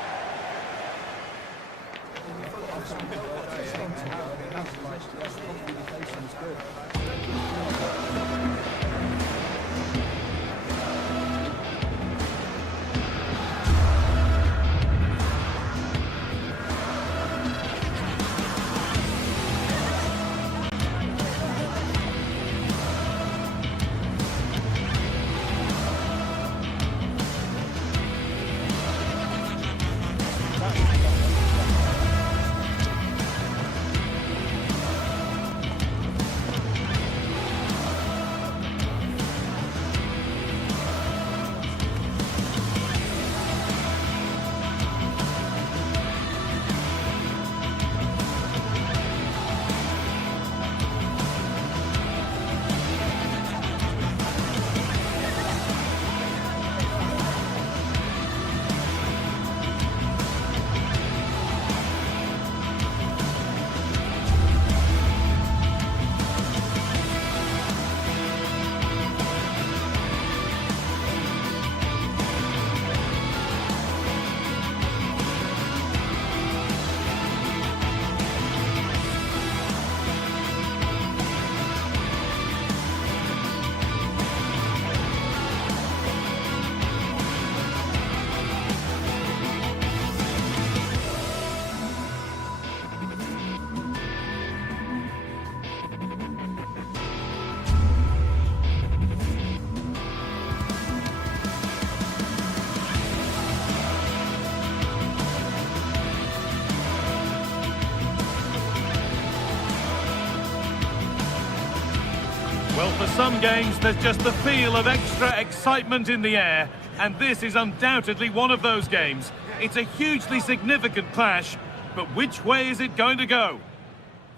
Well, for some games, there's just the feel of extra excitement in the air. And this is undoubtedly one of those games. It's a hugely significant clash, but which way is it going to go?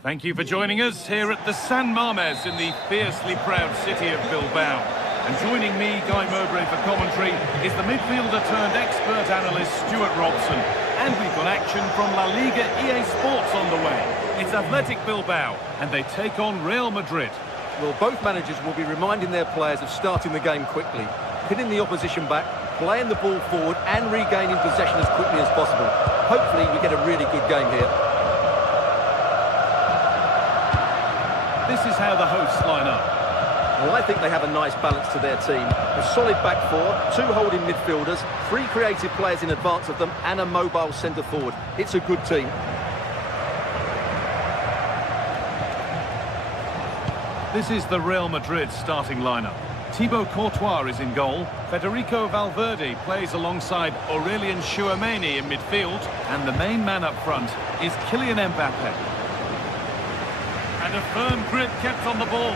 Thank you for joining us here at the San Mamés in the fiercely proud city of Bilbao. And joining me, Guy Mowbray, for commentary is the midfielder-turned-expert analyst Stuart Robson. And we've got action from La Liga GTSports on the way. It's Athletic Bilbao, and they take on Real Madrid. Well, both managers will be reminding their players of starting the game quickly, pinning the opposition back, playing the ball forward and regaining possession as quickly as possible. Hopefully we get a really good game here. This is how the hosts line up. Well, I think they have a nice balance to their team. A solid back four, 2 holding midfielders, 3 creative players in advance of them and a mobile centre forward. It's a good team. This is the Real Madrid starting lineup. Thibaut Courtois is in goal. Federico Valverde plays alongside Aurelien Tchouameni in midfield. And the main man up front is Kylian Mbappe. And a firm grip kept on the ball.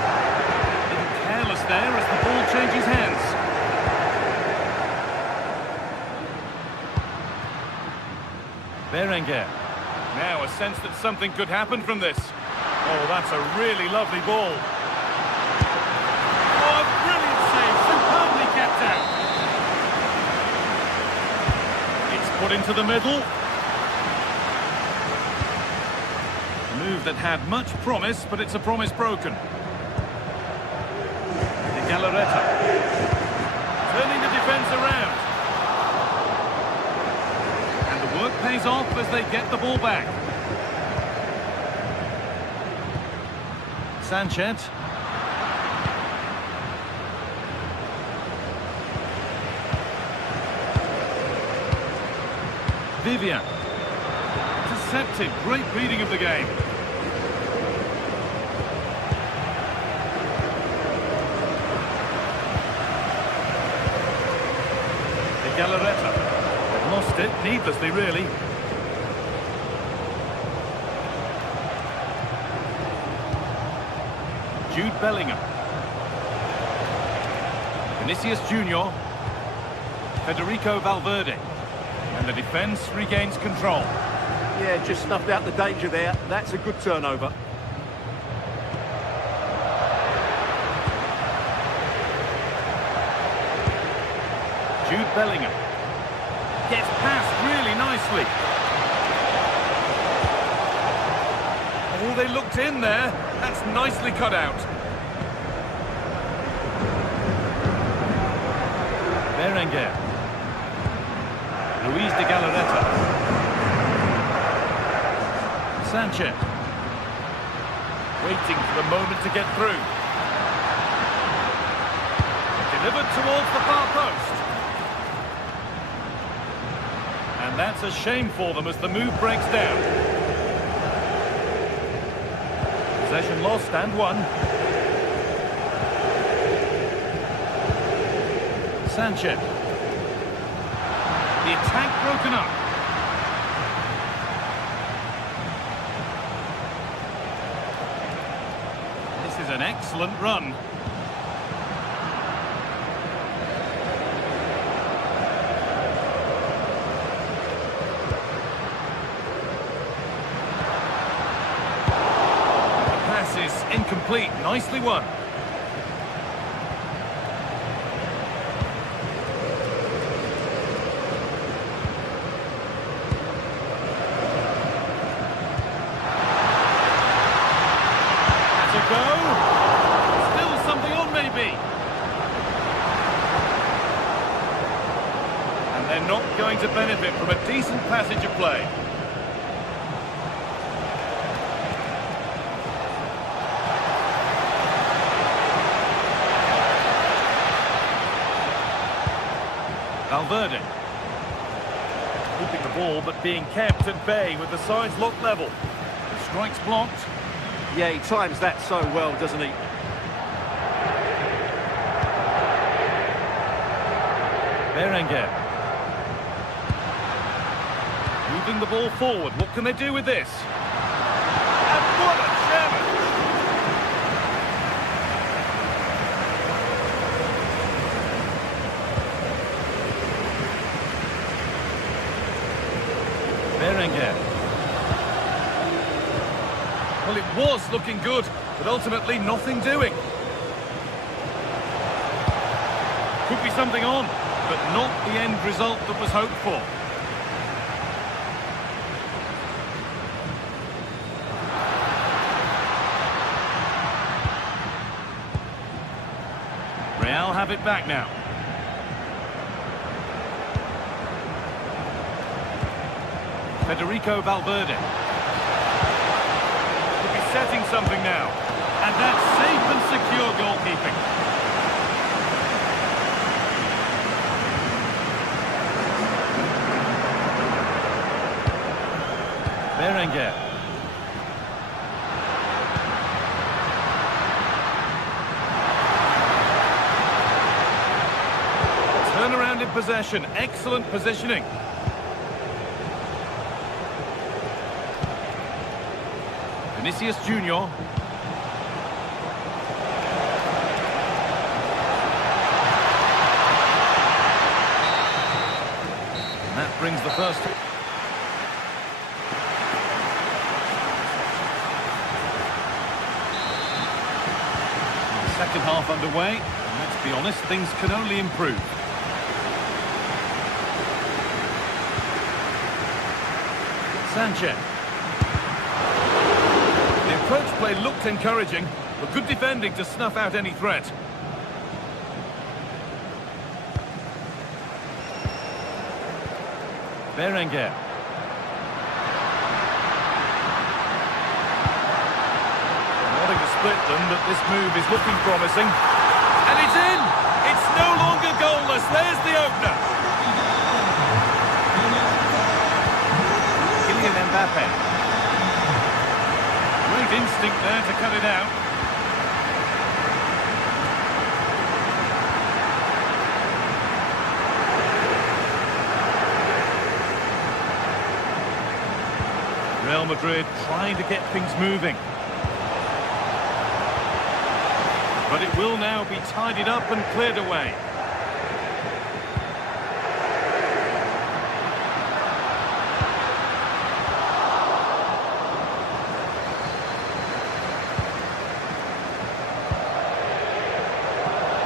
A little careless there as the ball changes hands. Berenguer. Now a sense that something could happen from this. Oh, that's a really lovely ball. Oh, a brilliant save, superbly kept out. It's put into the middle. A move that had much promise, but it's a promise broken. De Galarreta. Turning the defence around. And the work pays off as they get the ball back. Sanchez. Vivian. Intercepted. Great reading of the game. De Galarreta. Lost it needlessly, really. Jude Bellingham. Vinicius Junior. Federico Valverde. And the defence regains control. Yeah, just snuffed out the danger there. That's a good turnover. Jude Bellingham. Gets past really nicely. Oh, they looked in there. That's nicely cut out. Berenguer. Luis de Galarreta. Sanchez. Waiting for the moment to get through. Delivered towards the far post. And that's a shame for them as the move breaks down. Possession lost and won. Sanchez. The attack broken up. This is an excellent run. Incomplete, nicely won. That's a go. Still something on, maybe. And they're not going to benefit from a decent passage of play. Valverde. Keeping the ball but being kept at bay with the sides locked level. The strike's blocked. Yeah, he times that so well, doesn't he? Berenguer. Moving the ball forward. What can they do with this? And what a German! Well, it was looking good, but ultimately nothing doing. Could be something on, but not the end result that was hoped for. Real have it back now. Federico Valverde. Could be setting something now. And that's safe and secure goalkeeping. Berenguer. Turnaround in possession. Excellent positioning. Vinicius Junior. And that brings the first. Second half underway, and let's be honest, things can only improve. Sanchez. The approach play looked encouraging, but good defending to snuff out any threat. Berenguer. Split them, but this move is looking promising. And it's in! It's no longer goalless. There's the opener. Kylian Mbappe. Great instinct there to cut it out. Real Madrid trying to get things moving. But it will now be tidied up and cleared away.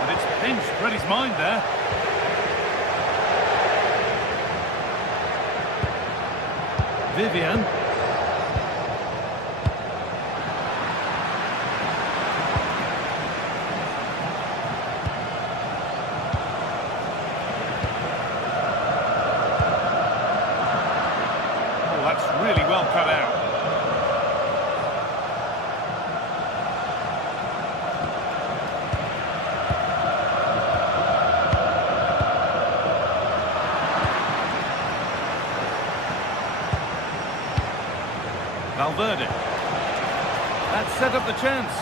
And it's pinched, read his mind there. Vivian. Really well cut out. Valverde. That set up the chance.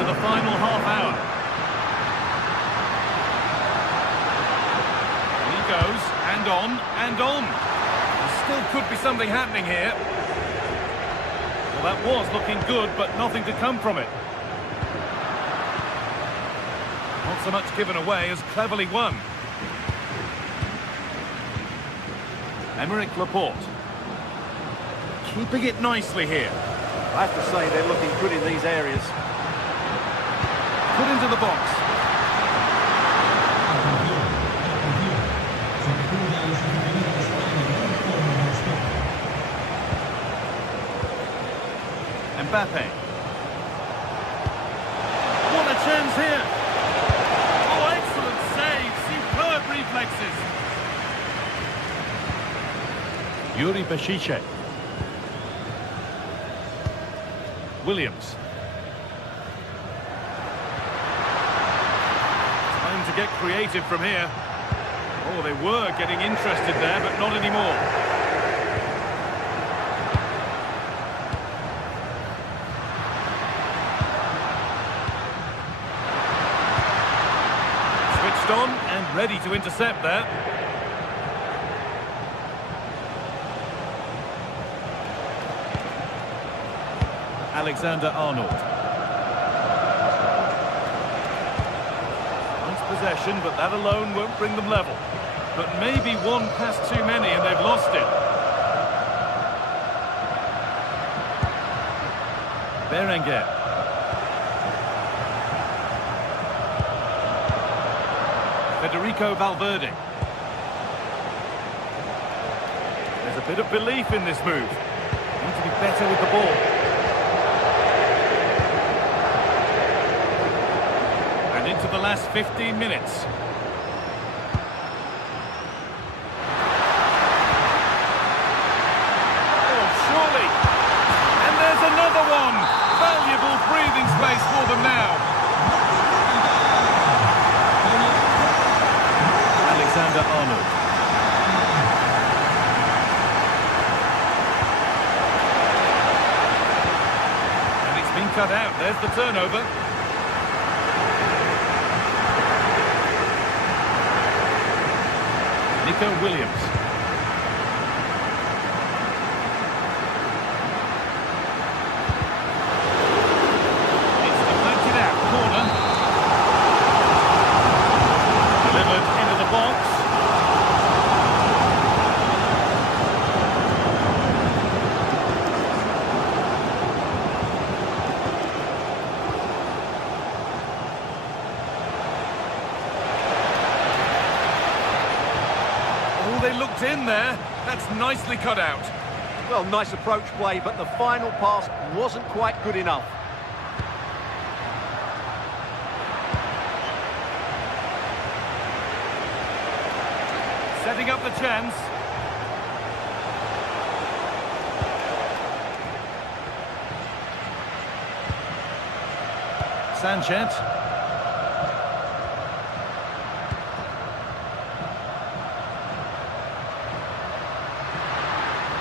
The final half hour. He goes, and on, and on. There still could be something happening here. Well, that was looking good, but nothing to come from it. Not so much given away as cleverly won. Emerick Laporte. Keeping it nicely here. I have to say they're looking good in these areas. Put into the box. Mbappe. What a chance here. Oh, excellent save. Superb reflexes. Yuri Bešiček. Williams. To get creative from here. Oh, they were getting interested there, but not anymore. Switched on and ready to intercept there. Alexander-Arnold. possession, but that alone won't bring them level. But maybe one pass too many and they've lost it. Berenguer. Federico Valverde. There's a bit of belief in this move. Need to be better with the ball. And into the last 15 minutes. Oh, surely. And there's another one. Valuable breathing space for them now. Alexander-Arnold. And it's been cut out. There's the turnover. Nico Williams. It's deflected out. Corner. Delivered into the box. They looked in there. That's nicely cut out. Well, nice approach play, but the final pass wasn't quite good enough. Setting up the chance. Sanchez.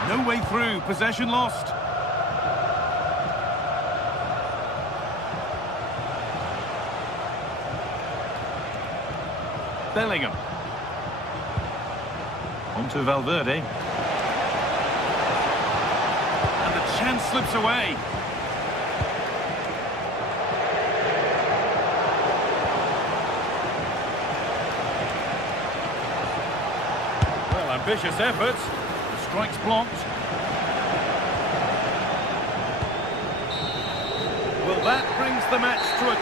No way through, possession lost. Bellingham. On to Valverde. And the chance slips away. Well, ambitious efforts. Strikes blocked. Well, that brings the match to a...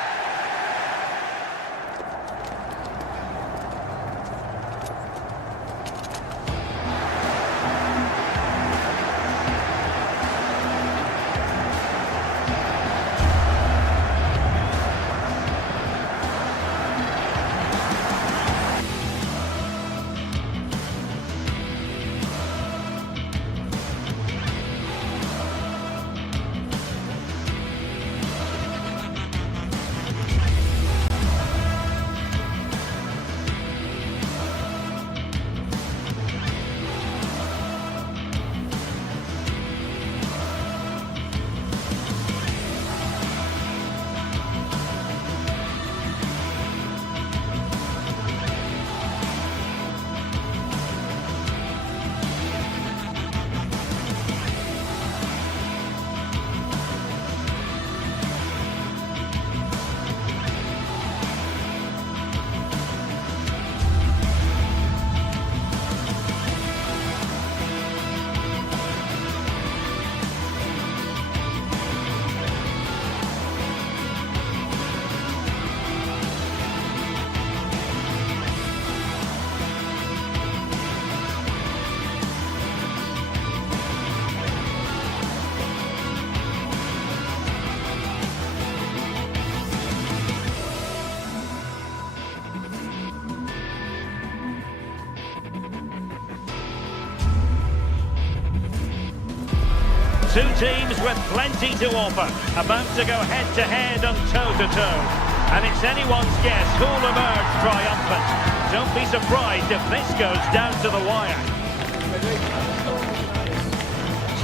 Two teams with plenty to offer, about to go head-to-head and toe-to-toe. And it's anyone's guess who'll emerge triumphant. Don't be surprised if this goes down to the wire.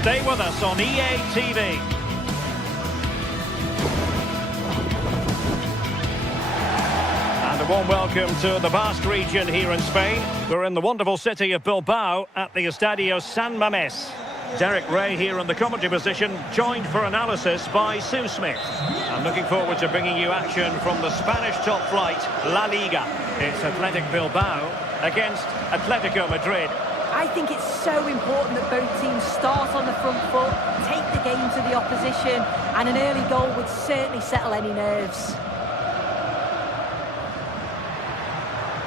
Stay with us on EA TV. And a warm welcome to the vast region here in Spain. We're in the wonderful city of Bilbao at the Estadio San Mamés. Derek Ray here on the commentary position, joined for analysis by Sue Smith. I'm looking forward to bringing you action from the Spanish top flight, La Liga. It's Athletic Bilbao against Atletico Madrid. I think it's so important that both teams start on the front foot, take the game to the opposition, and an early goal would certainly settle any nerves.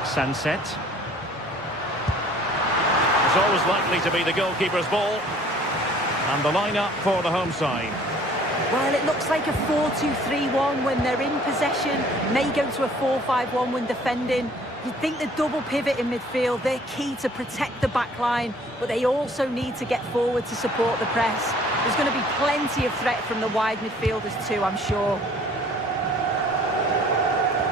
Sunset. It's always likely to be the goalkeeper's ball. And the lineup for the home side. Well, it looks like a 4-2-3-1 when they're in possession. May go to a 4-5-1 when defending. You'd think the double pivot in midfield, they're key to protect the back line, but they also need to get forward to support the press. There's going to be plenty of threat from the wide midfielders too, I'm sure.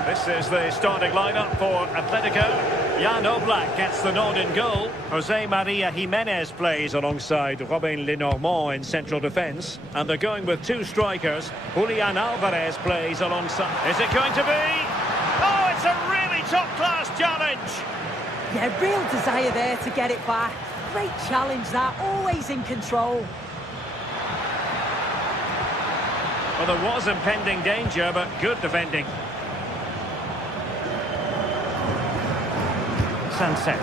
This is the starting lineup for Atletico. Jan Oblak gets the nod in goal. Jose Maria Jimenez plays alongside Robin Lenormand in central defence. And they're going with two strikers. Julian Alvarez plays alongside... Is it going to be? Oh, it's a really top-class challenge! Yeah, real desire there to get it back. Great challenge that, always in control. Well, there was impending danger, but good defending. Sunset.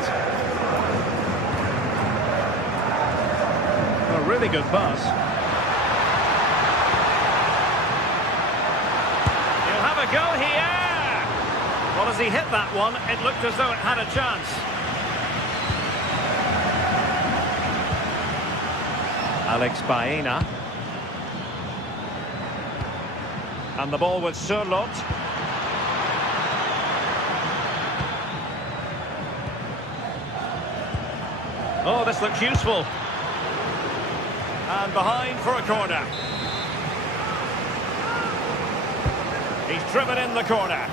A really good pass. He'll have a go here. Well, as he hit that one, it looked as though it had a chance. Alex Baena. And the ball with Surlot. Oh, this looks useful. And behind for a corner. He's driven in the corner.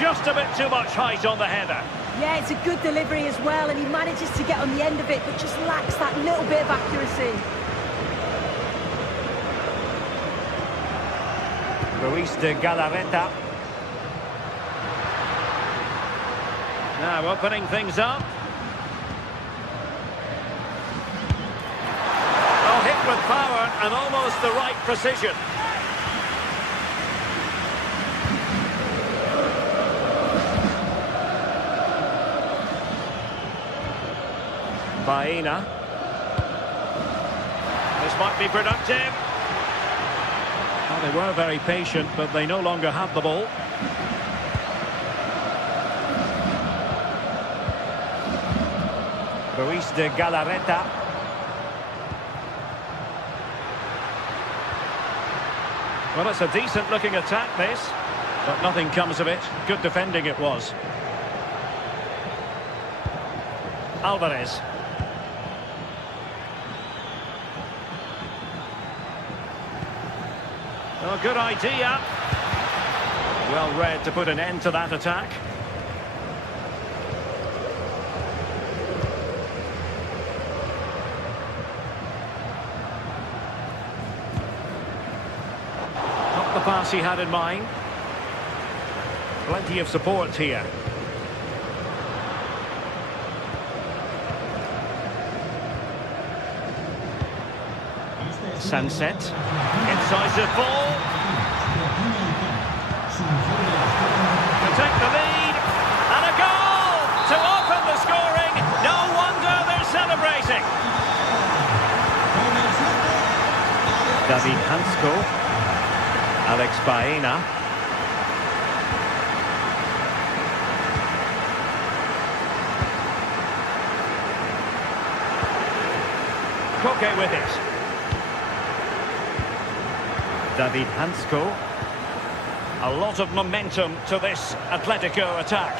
Just a bit too much height on the header. Yeah, it's a good delivery as well, and he manages to get on the end of it, but just lacks that little bit of accuracy. Ruiz de Galarreta. Now opening things up. Hit with power and almost the right precision. Baena. This might be productive. Well, they were very patient, but they no longer have the ball. Ruiz de Galarreta. Well, it's a decent-looking attack, this. But nothing comes of it. Good defending it was. Alvarez. Oh, good idea. Well read to put an end to that attack. The pass he had in mind. Plenty of support here. Sunset. Incisive ball. To take the lead. And a goal to open the scoring. No wonder they're celebrating. David Hansko. Alex Baena. Koke with it. David Hansko. A lot of momentum to this Atletico attack.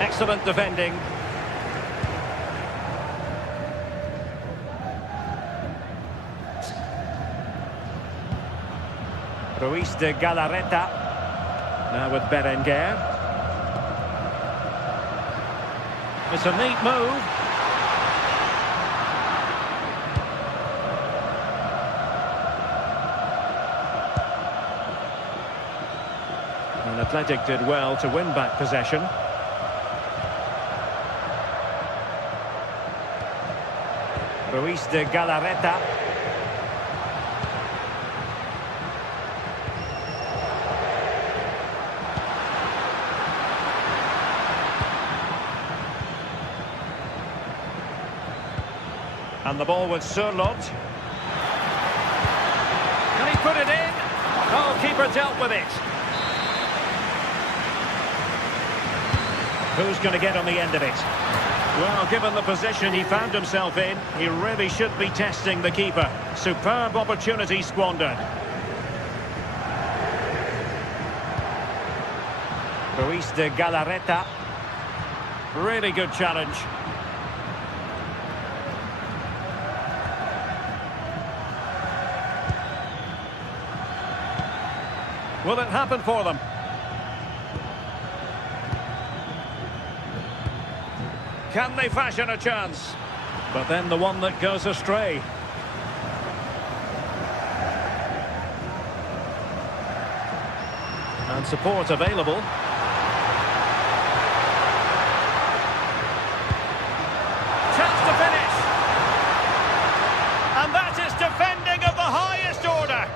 Excellent defending. Ruiz de Galarreta. Now with Berenguer. It's a neat move. And Athletic did well to win back possession. Ruiz de Galarreta. And the ball with Surlot. Can he put it in? Oh, keeper dealt with it. Who's going to get on the end of it? Well, given the position he found himself in, he really should be testing the keeper. Superb opportunity squandered. Ruiz de Galarreta. Really good challenge. Will it happen for them? Can they fashion a chance? But then the one that goes astray. And support available. Chance to finish. And that is defending of the highest order.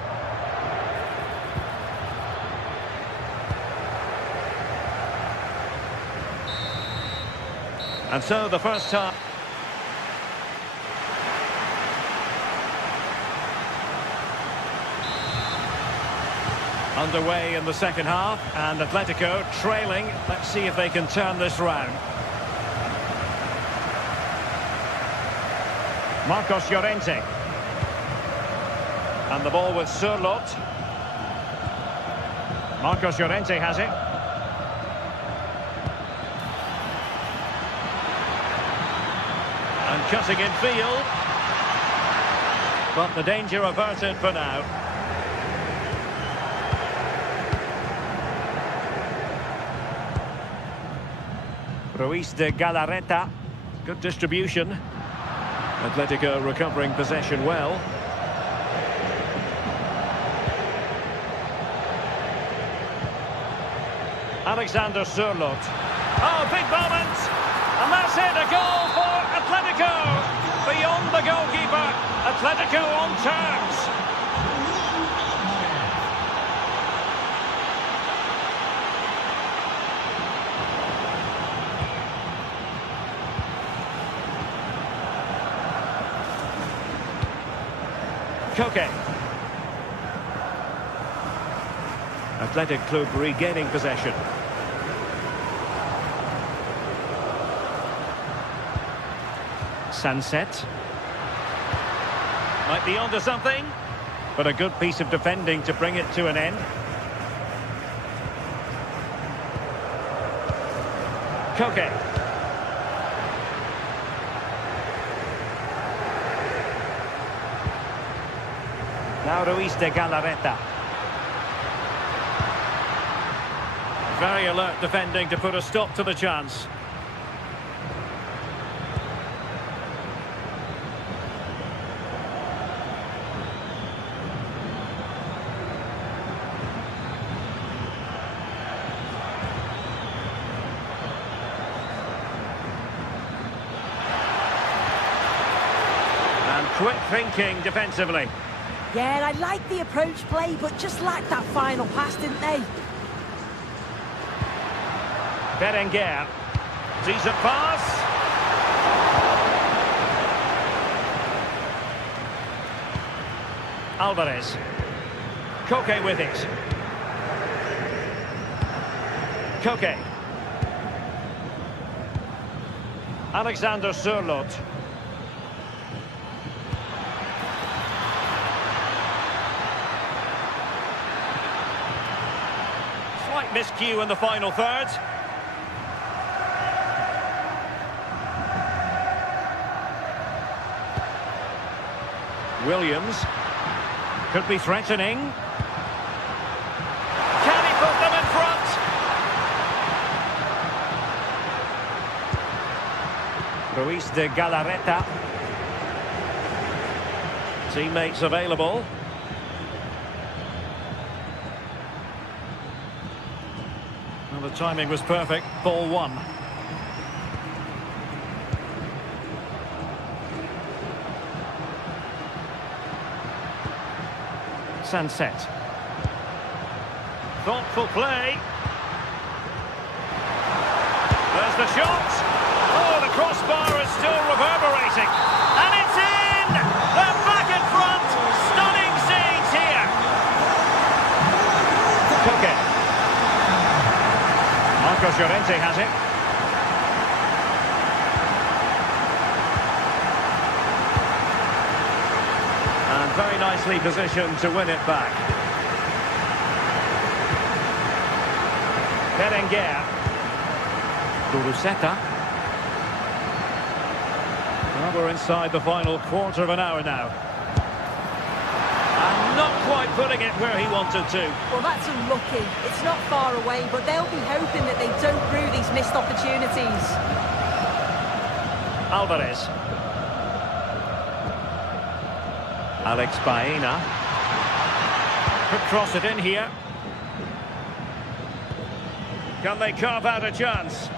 And so the first half. Underway in the second half, and Atletico trailing. Let's see if they can turn this round. Marcos Llorente. And the ball with Surlot. Marcos Llorente has it. And cutting in field. But the danger averted for now. Ruiz de Galarreta. Good distribution. Atletico recovering possession well. Alexander Surlot. Oh, big moment! And that's it, a goal for Atletico! Beyond the goalkeeper, Atletico on terms. Koke. Athletic Club regaining possession. Sunset. Might be onto something, but a good piece of defending to bring it to an end. Koke. Now Ruiz de Galarreta. Very alert defending to put a stop to the chance. And quick thinking defensively. Yeah, I like the approach play, but just lacked that final pass, didn't they? Berenguer. Decent pass. Alvarez. Koke with it. Koke. Alexander Surlot. Slight miscue in the final third. Williams. Could be threatening. Can he put them in front? Ruiz de Galarreta. Teammates available. Well, the timing was perfect. Ball one. Sunset. Thoughtful play. There's the shot. Oh, the crossbar is still reverberating. And it's in! They're back in front. Stunning scenes here. Koke. Marcos Llorente has it. And very nicely positioned to win it back. Berenguer. Kuruseta. Well, we're inside the final quarter of an hour now. And not quite putting it where he wanted to. Well, that's unlucky. It's not far away, but they'll be hoping that they don't brew these missed opportunities. Alvarez. Alex Baena. Could cross it in here. Can they carve out a chance?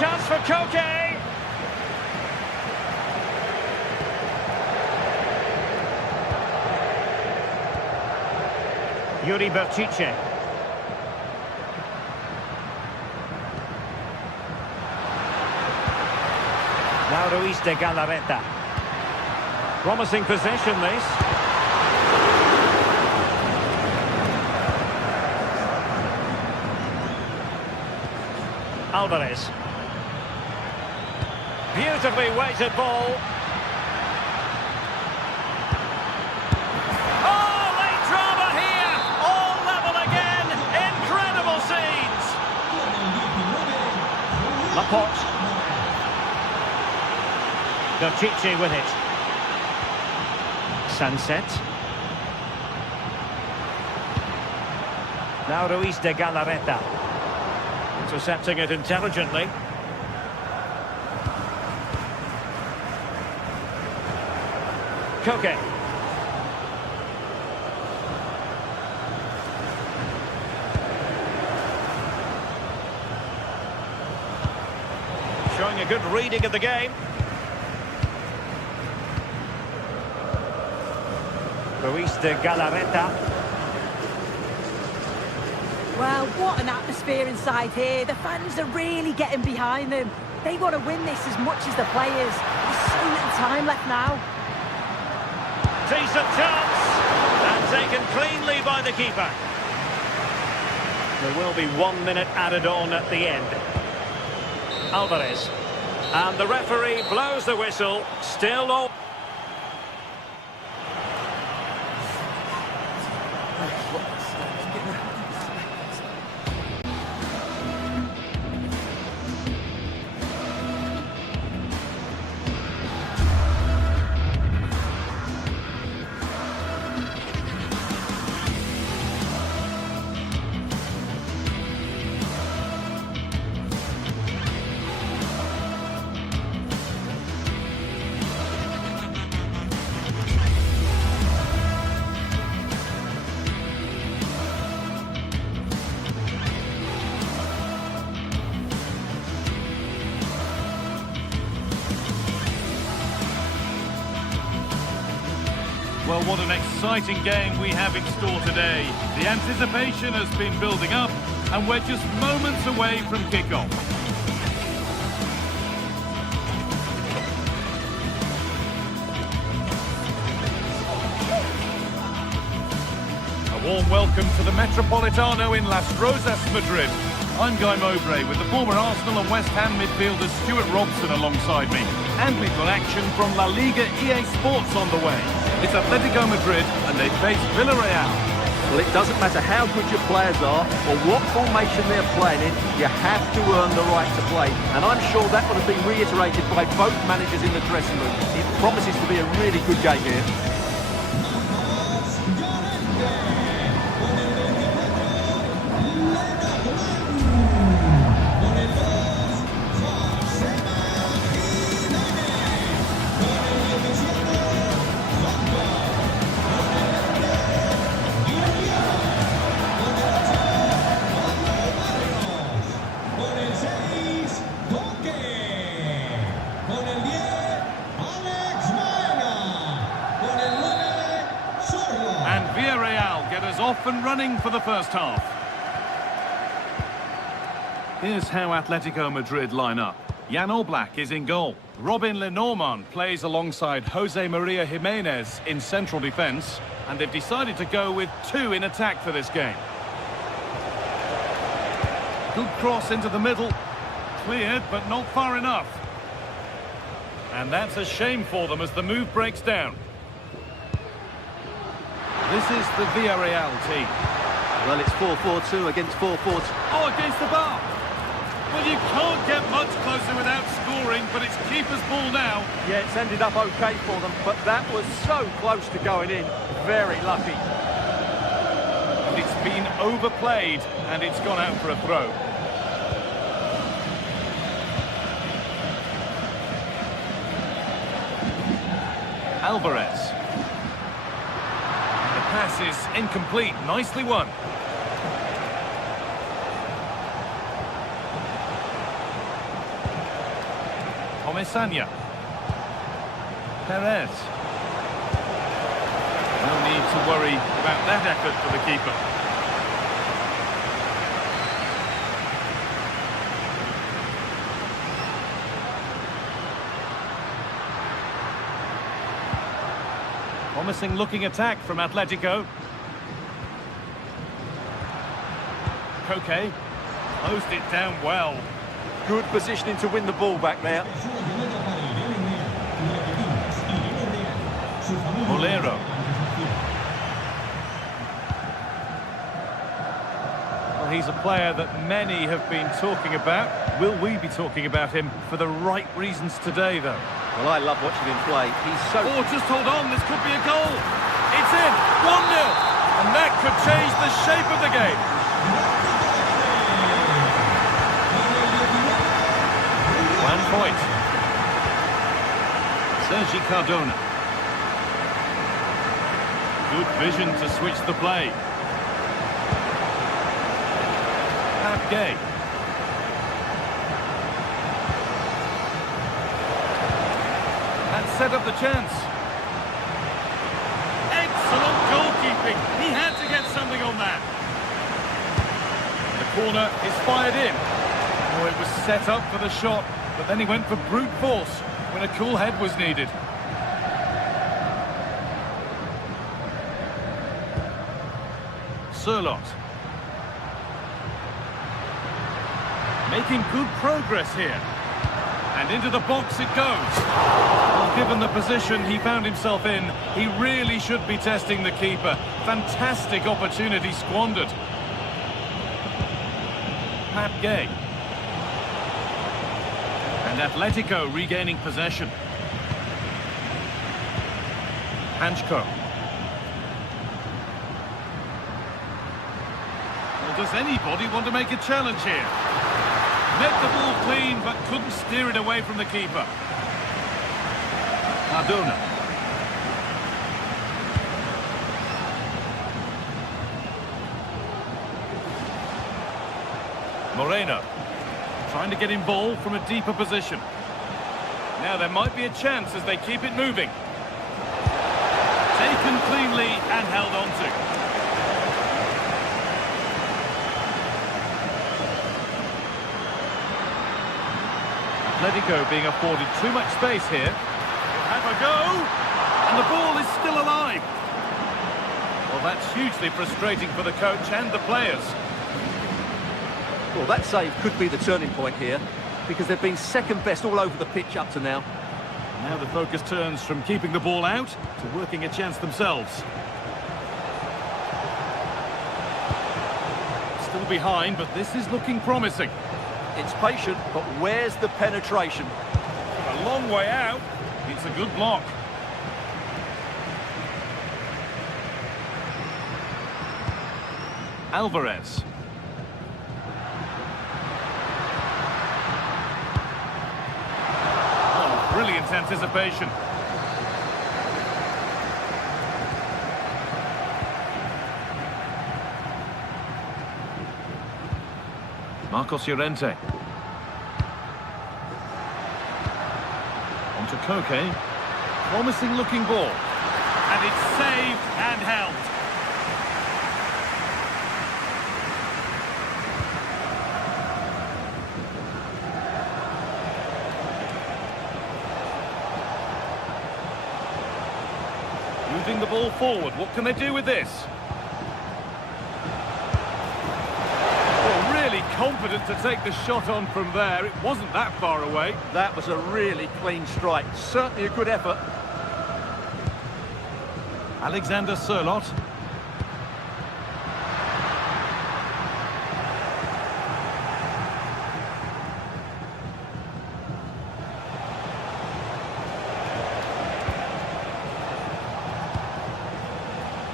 Chance for Koke! Yuri Berchiche. Now Ruiz de Galarreta. Promising possession, this. Alvarez. Beautifully weighted ball. Oh, late drama here. All level again. Incredible scenes. Laporte. Berchiche with it. Sunset. Now Ruiz de Galarreta. Intercepting it intelligently. Koke. Showing a good reading of the game. Ruiz de Galarreta. Well, what an atmosphere inside here. The fans are really getting behind them. They want to win this as much as the players. There's so little time left now. Decent chance. And taken cleanly by the keeper. There will be 1 minute added on at the end. Alvarez. And the referee blows the whistle. Still all. Well, what an exciting game we have in store today. The anticipation has been building up, and we're just moments away from kick-off. A warm welcome to the Metropolitano in Las Rozas, Madrid. I'm Guy Mowbray with the former Arsenal and West Ham midfielder Stuart Robson alongside me. And we've got action from La Liga GTSports on the way. It's Atletico Madrid and they face Villarreal. Well, it doesn't matter how good your players are or what formation they're playing in, you have to earn the right to play. And I'm sure that would have been reiterated by both managers in the dressing room. It promises to be a really good game here. and running for the first half. Here's how Atletico Madrid line up. Jan Oblak is in goal. Robin Lenormand plays alongside Jose Maria Jimenez in central defence. And they've decided to go with two in attack for this game. Good cross into the middle. Cleared, but not far enough. And that's a shame for them as the move breaks down. This is the Villarreal team. Well, it's 4-4-2 against 4-4-2. Oh, against the bar. Well, you can't get much closer without scoring, but it's keeper's ball now. Yeah, it's ended up okay for them, but that was so close to going in. Very lucky. It's been overplayed, and it's gone out for a throw. Alvarez. The pass is incomplete. Nicely won. Comesaña. Perez. No need to worry about that effort for the keeper. Promising looking attack from Atletico. Koke closed it down well. Good positioning to win the ball back there. Molero. Well, he's a player that many have been talking about. Will we be talking about him for the right reasons today, though? Well, I love watching him play. He's so... Oh, just hold on, this could be a goal. It's in, 1-0. And that could change the shape of the game. One point. Sergi Cardona. Good vision to switch the play. Gay. And set up the chance. Excellent goalkeeping. He had to get something on that. The corner is fired in. Oh, it was set up for the shot, but then he went for brute force when a cool head was needed. Surlot. Making good progress here. And into the box it goes. Well, given the position he found himself in, he really should be testing the keeper. Fantastic opportunity squandered. Matt Gay. And Atletico regaining possession. Hanchko. Well, does anybody want to make a challenge here? Met the ball clean, but couldn't steer it away from the keeper. Cardona. Moreno. Trying to get involved from a deeper position. Now there might be a chance as they keep it moving. Taken cleanly and held on to. Atletico being afforded too much space here. Have a go, and the ball is still alive. Well, that's hugely frustrating for the coach and the players. Well, that save could be the turning point here, because they've been second best all over the pitch up to now. Now the focus turns from keeping the ball out to working a chance themselves. Still behind, but this is looking promising. It's patient, but where's the penetration? A long way out. It's a good block. Alvarez. Oh, brilliant anticipation. Marcos Llorente. On to Koke. Promising looking ball. And it's saved and held. moving the ball forward. What can they do with this? Well, really confident to take the shot on from there. It wasn't that far away. That was a really clean strike. Certainly a good effort. Alexander Sørloth.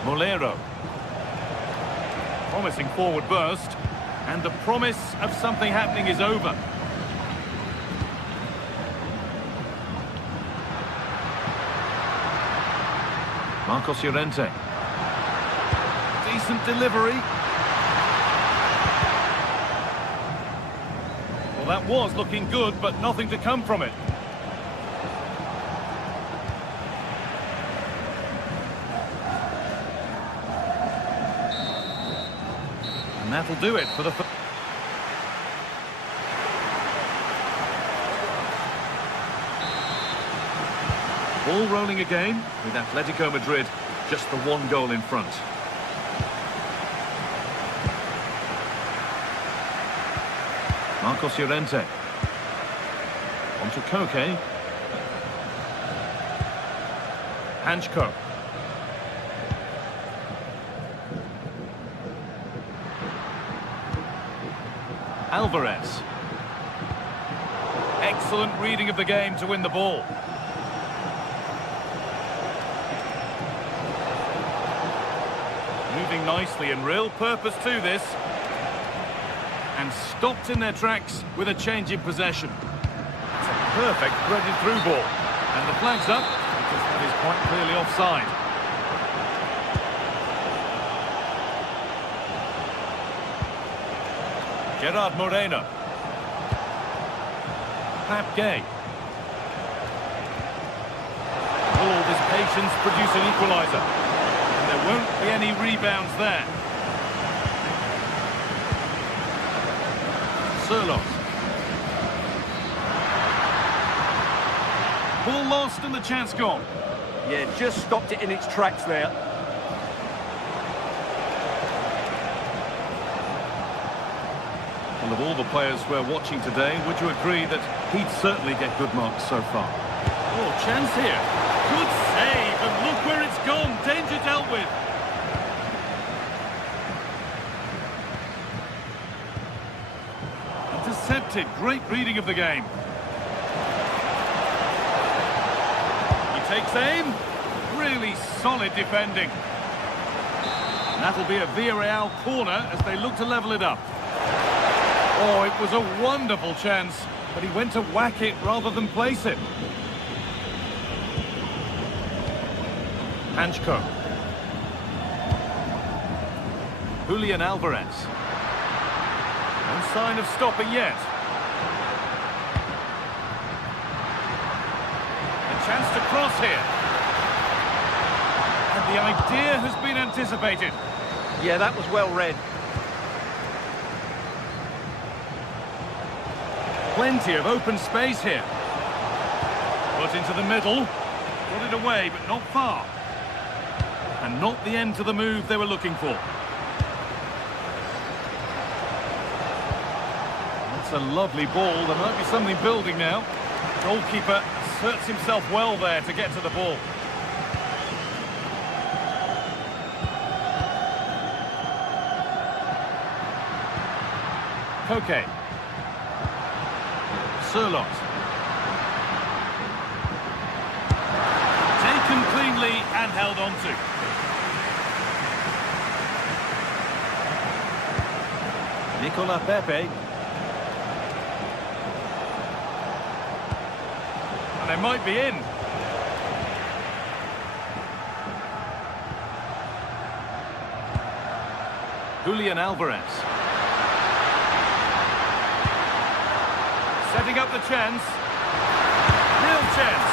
Molero. Promising forward burst. And the promise of something happening is over. Marcos Llorente. Decent delivery. Well, that was looking good, but nothing to come from it. And that'll do it for the... Ball rolling again, with Atletico Madrid just the one goal in front. Marcos Llorente. On to Koke. Hanchko. Alvarez. Excellent reading of the game to win the ball. Moving nicely and real purpose to this. And stopped in their tracks with a change in possession. It's a perfect threaded through ball. And the flag's up because that is quite clearly offside. Gerard Moreno. Pap Gay. All this patience produce an equaliser. And there won't be any rebounds there. Sørloth. Ball lost and the chance gone. Yeah, just stopped it in its tracks there. Well, of all the players we're watching today, would you agree that he'd certainly get good marks so far? Oh, chance here. Good save, and look where it's gone. Danger dealt with. Intercepted. Great reading of the game. He takes aim. Really solid defending. And that'll be a Villarreal corner as they look to level it up. Oh, it was a wonderful chance, but he went to whack it rather than place it. Hanchko. Julian Alvarez. No sign of stopping yet. A chance to cross here. And the idea has been anticipated. Yeah, that was well read. Plenty of open space here. Put into the middle. Got it away, but not far. And not the end to the move they were looking for. That's a lovely ball. There might be something building now. Goalkeeper asserts himself well there to get to the ball. Koke. Sørloth. Taken cleanly and held on to. Nicola Pepe. And they might be in. Julian Alvarez. Setting up the chance. Real chance.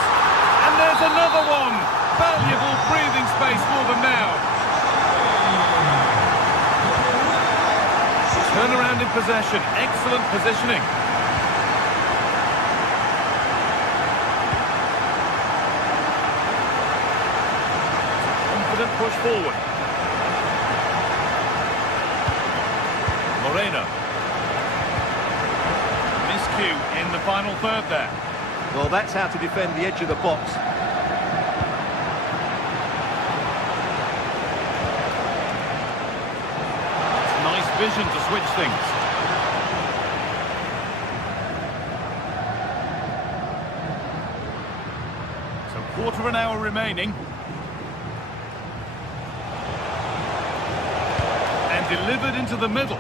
And there's another one. Valuable breathing space for them now. Turnaround in possession. Excellent positioning. forward. Moreno. Miscue in the final third there. Well, that's how to defend the edge of the box. It's nice vision to switch things. So quarter of an hour remaining. And delivered into the middle.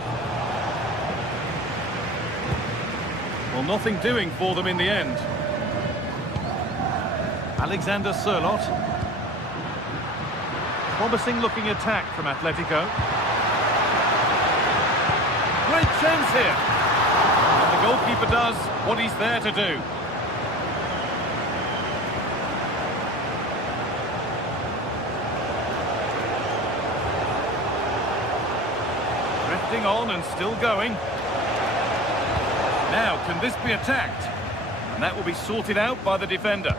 Well, nothing doing for them in the end. Alexander Sørloth. Promising looking attack from Atletico. Great chance here. And the goalkeeper does what he's there to do. Drifting on and still going. Now, can this be attacked? And that will be sorted out by the defender.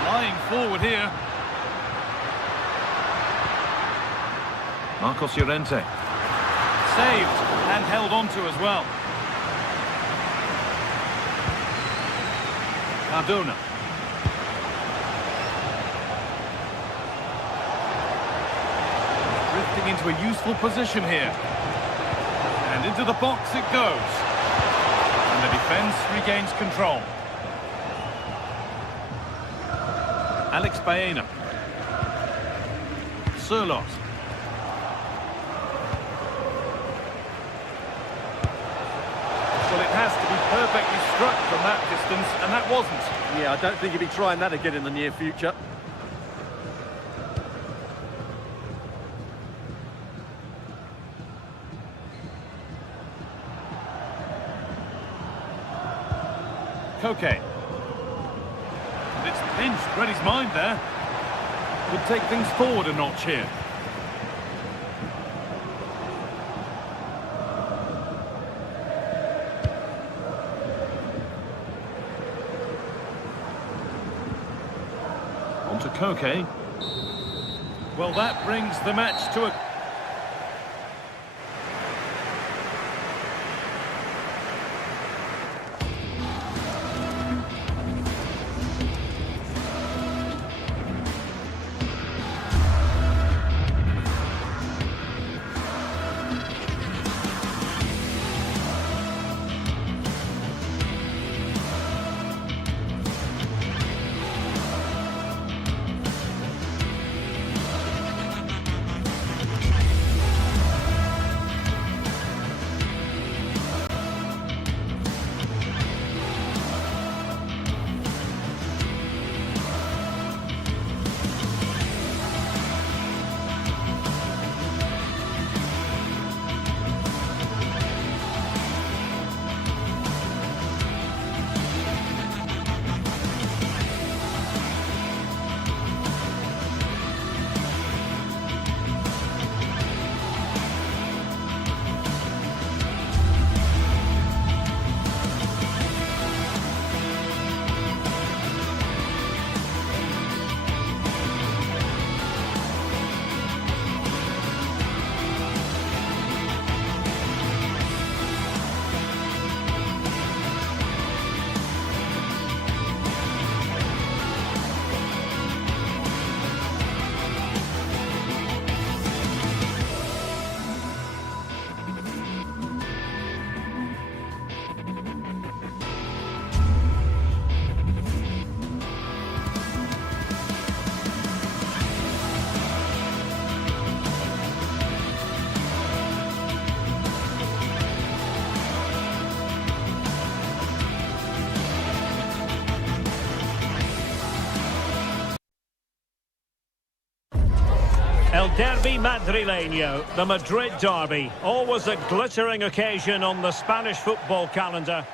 Flying forward here. Marcos Llorente. Saved and held on to as well. Cardona. Drifting into a useful position here. And into the box it goes. And the defence regains control. Alex Baena. Sørloth. Well, it has to be perfectly struck from that distance, and that wasn't. Yeah, I don't think he'll be trying that again in the near future. Koke. And it's pinched, read his mind there. Could take things forward a notch here. On to Koke. Well, that brings the match to a... El Derby Madrileño, the Madrid derby. Always a glittering occasion on the Spanish football calendar.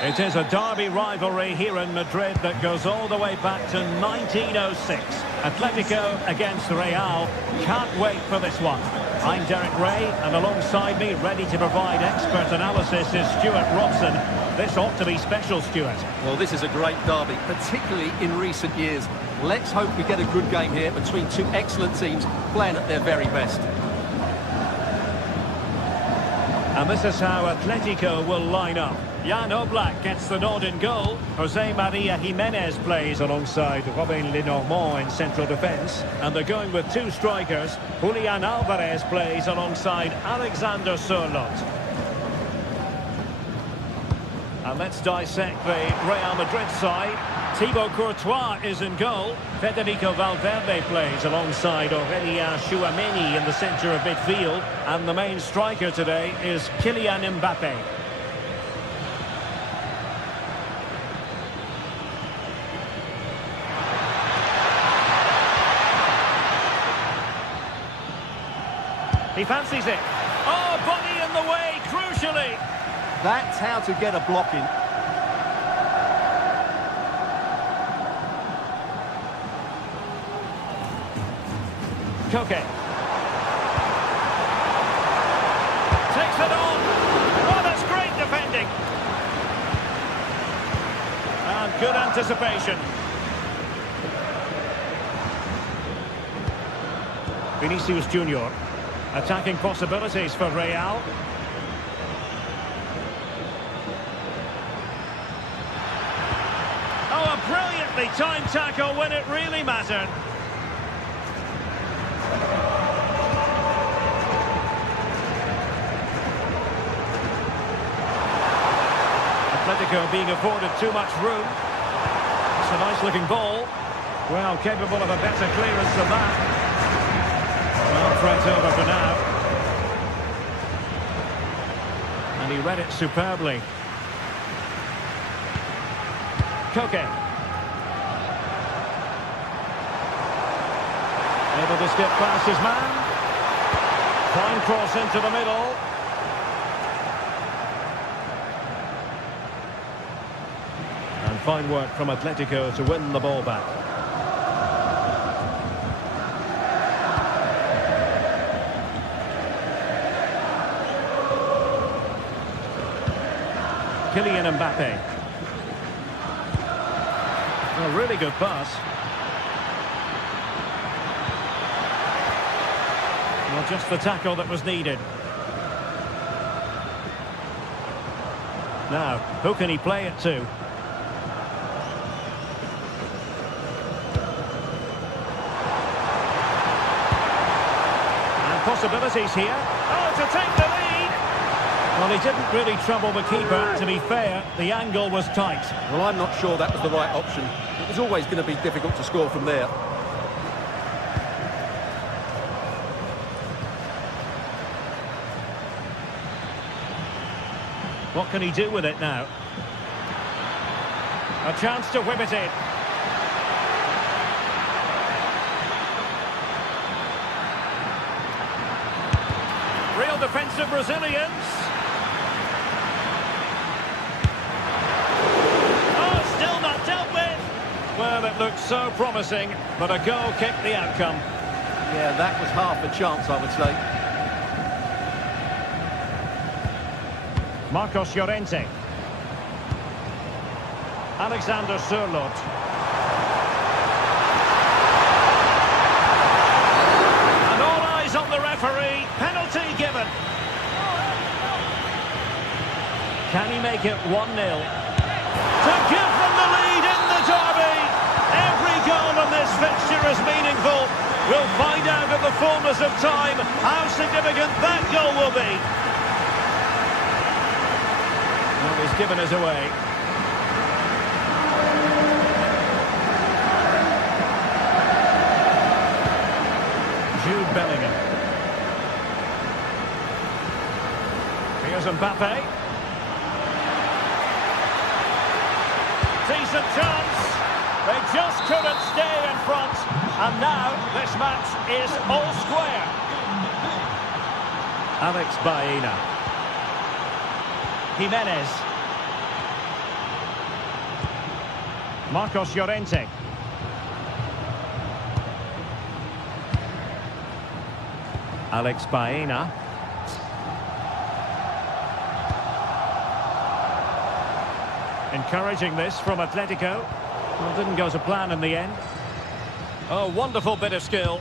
It is a derby rivalry here in Madrid that goes all the way back to 1906. Atletico against Real. Can't wait for this one. I'm Derek Ray, and alongside me, ready to provide expert analysis, is Stuart Robson. This ought to be special, Stuart. Well, this is a great derby, particularly in recent years. Let's hope we get a good game here between two excellent teams playing at their very best. And this is how Atletico will line up. Jan Oblak gets the nod in goal. Jose Maria Jimenez plays alongside Robin Lenormand in central defence. And they're going with two strikers. Julian Alvarez plays alongside Alexander Sørloth. And let's dissect the Real Madrid side. Thibaut Courtois is in goal. Federico Valverde plays alongside Aurélien Tchouaméni in the centre of midfield. And the main striker today is Kylian Mbappé. He fancies it. Oh, body in the way, crucially. That's how to get a block in. Koke. Takes it on. Oh, that's great defending. And good anticipation. Vinicius Junior. Attacking possibilities for Real. Oh, a brilliantly timed tackle when it really mattered. Atletico being afforded too much room. It's a nice-looking ball. Well, capable of a better clearance than that. Well, threat over for now. And he read it superbly. Koke. Able to skip past his man. Fine cross into the middle. And fine work from Atletico to win the ball back. Kylian Mbappé. A really good pass. Well, just the tackle that was needed. Now, who can he play it to? And possibilities here. Oh, to take the lead! Well, he didn't really trouble the keeper, to be fair. The angle was tight. Well, I'm not sure that was the right option. It was always going to be difficult to score from there. What can he do with it now? A chance to whip it in. Real defensive Brazilians. Well, it looked so promising, but a goal kicked the outcome. Yeah, that was half a chance, I would say. Marcos Llorente. Alexander Sørloth. And all eyes on the referee. Penalty given. Can he make it 1-0? To give them the lead in the derby. Every goal in this fixture is meaningful. We'll find out at the fullness of time how significant that goal will be. Well, he's given us away. Jude Bellingham. Here's Mbappé. Decent chance. They just couldn't stay in front. And now this match is all square. Alex Baena. Jimenez. Marcos Llorente. Alex Baena. Encouraging this from Atletico. Well, didn't go to plan in the end. Oh, wonderful bit of skill.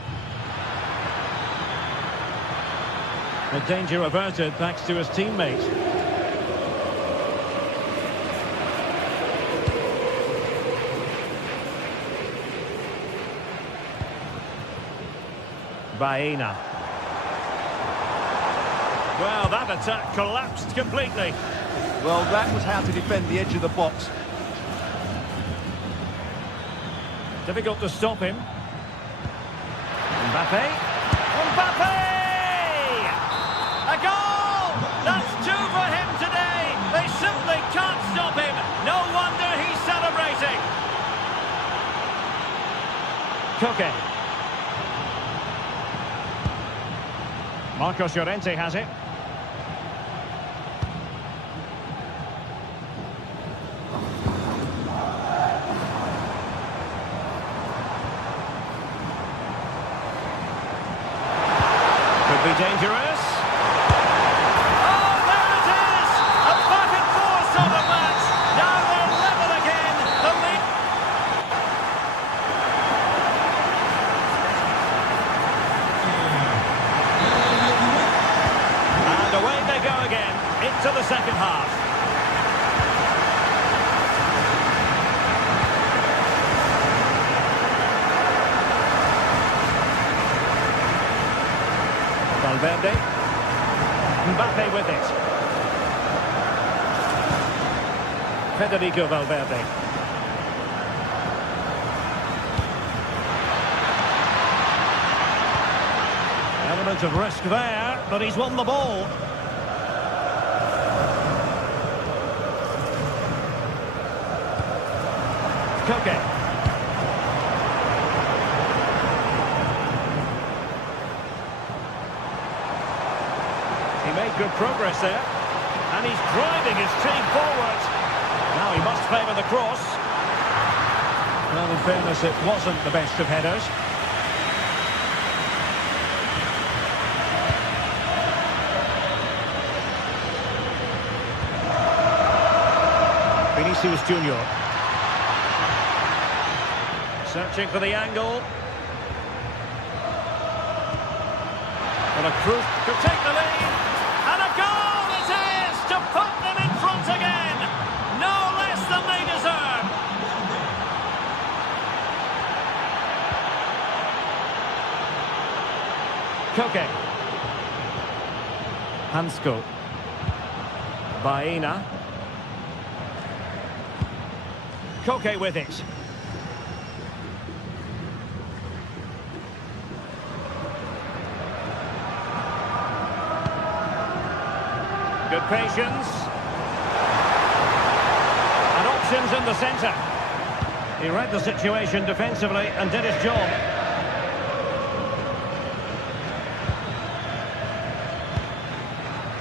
The danger averted thanks to his teammate. Baena. Well, that attack collapsed completely. Well, that was how to defend the edge of the box. Difficult to stop him. Mbappe. Mbappe! A goal! That's two for him today. They simply can't stop him. No wonder he's celebrating. Koke. Marcos Llorente has it. Could be dangerous. Oh, there it is! A back and forth sort of match. Now they're level again. The lead. And away they go again into the second half. Valverde. Mbappe with it. Federico Valverde. Element of risk there, but he's won the ball. Koke. He made good progress there, and he's driving his team forward. Now he must favour the cross. Well, in fairness, it wasn't the best of headers. Vinicius Junior. Searching for the angle. And a Cruz could take the lead. And a goal it is to put them in front again. No less than they deserve. Koke. Hansko. Baena. Koke with it. Good patience. And options in the centre. He read the situation defensively and did his job.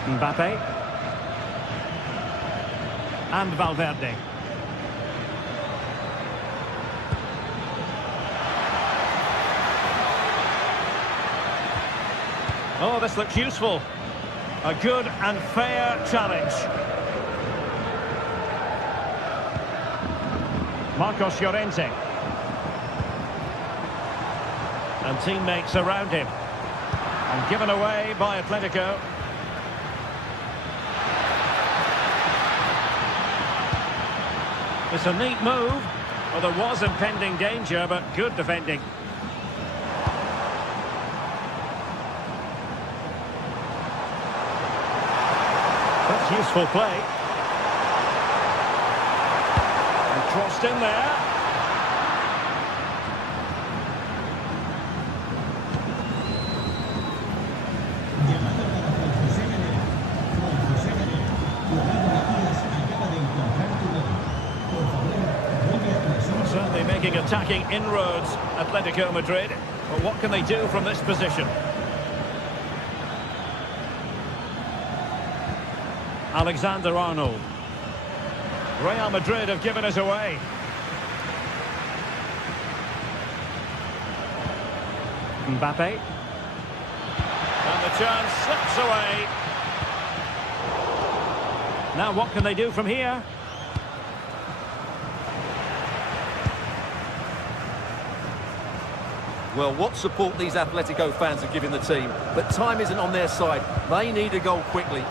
Mbappe. And Valverde. Oh, this looks useful. A good and fair challenge. Marcos Llorente. And teammates around him. And given away by Atletico. It's a neat move. Well, there was impending danger, but good defending. That's useful play. And crossed in there. Certainly making attacking inroads, Atletico Madrid. But what can they do from this position? Alexander-Arnold. Real Madrid have given us away. Mbappe. And The chance slips away. Now what can they do from here? Well, what support these Atletico fans are giving the team, but time isn't on their side. They need a goal quickly.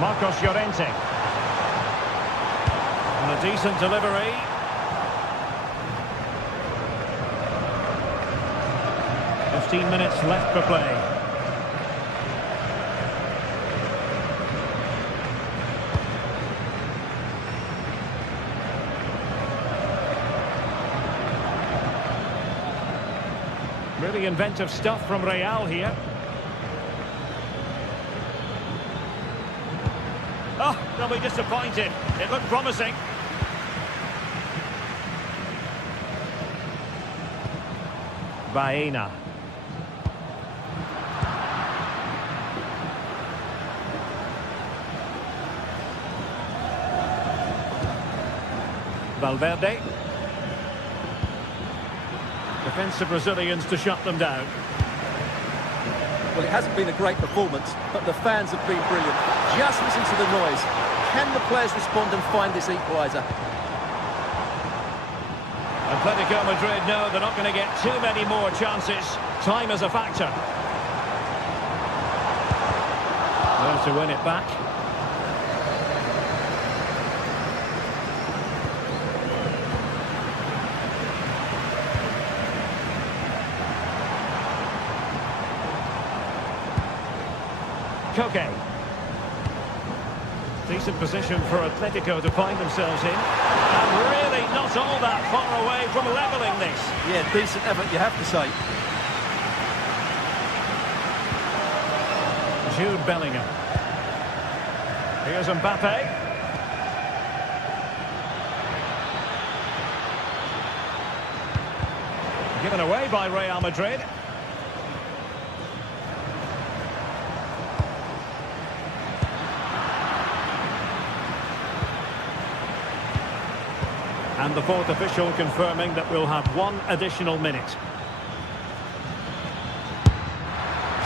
Marcos Llorente. And a decent delivery. Minutes left for play. Really inventive stuff from Real here. Oh, they'll be disappointed. It looked promising. Baena. Valverde. Defensive Brazilians to shut them down. Well, it hasn't been a great performance, but the fans have been brilliant. Just listen to the noise. Can the players respond and find this equaliser? Atletico Madrid know they're not going to get too many more chances. Time is a factor. There to win it back. Koke. Decent position for Atletico to find themselves in. And really not all that far away from levelling this. Yeah, decent effort, you have to say. Jude Bellingham. Here's Mbappe. Given away by Real Madrid. And the fourth official confirming that we'll have one additional minute.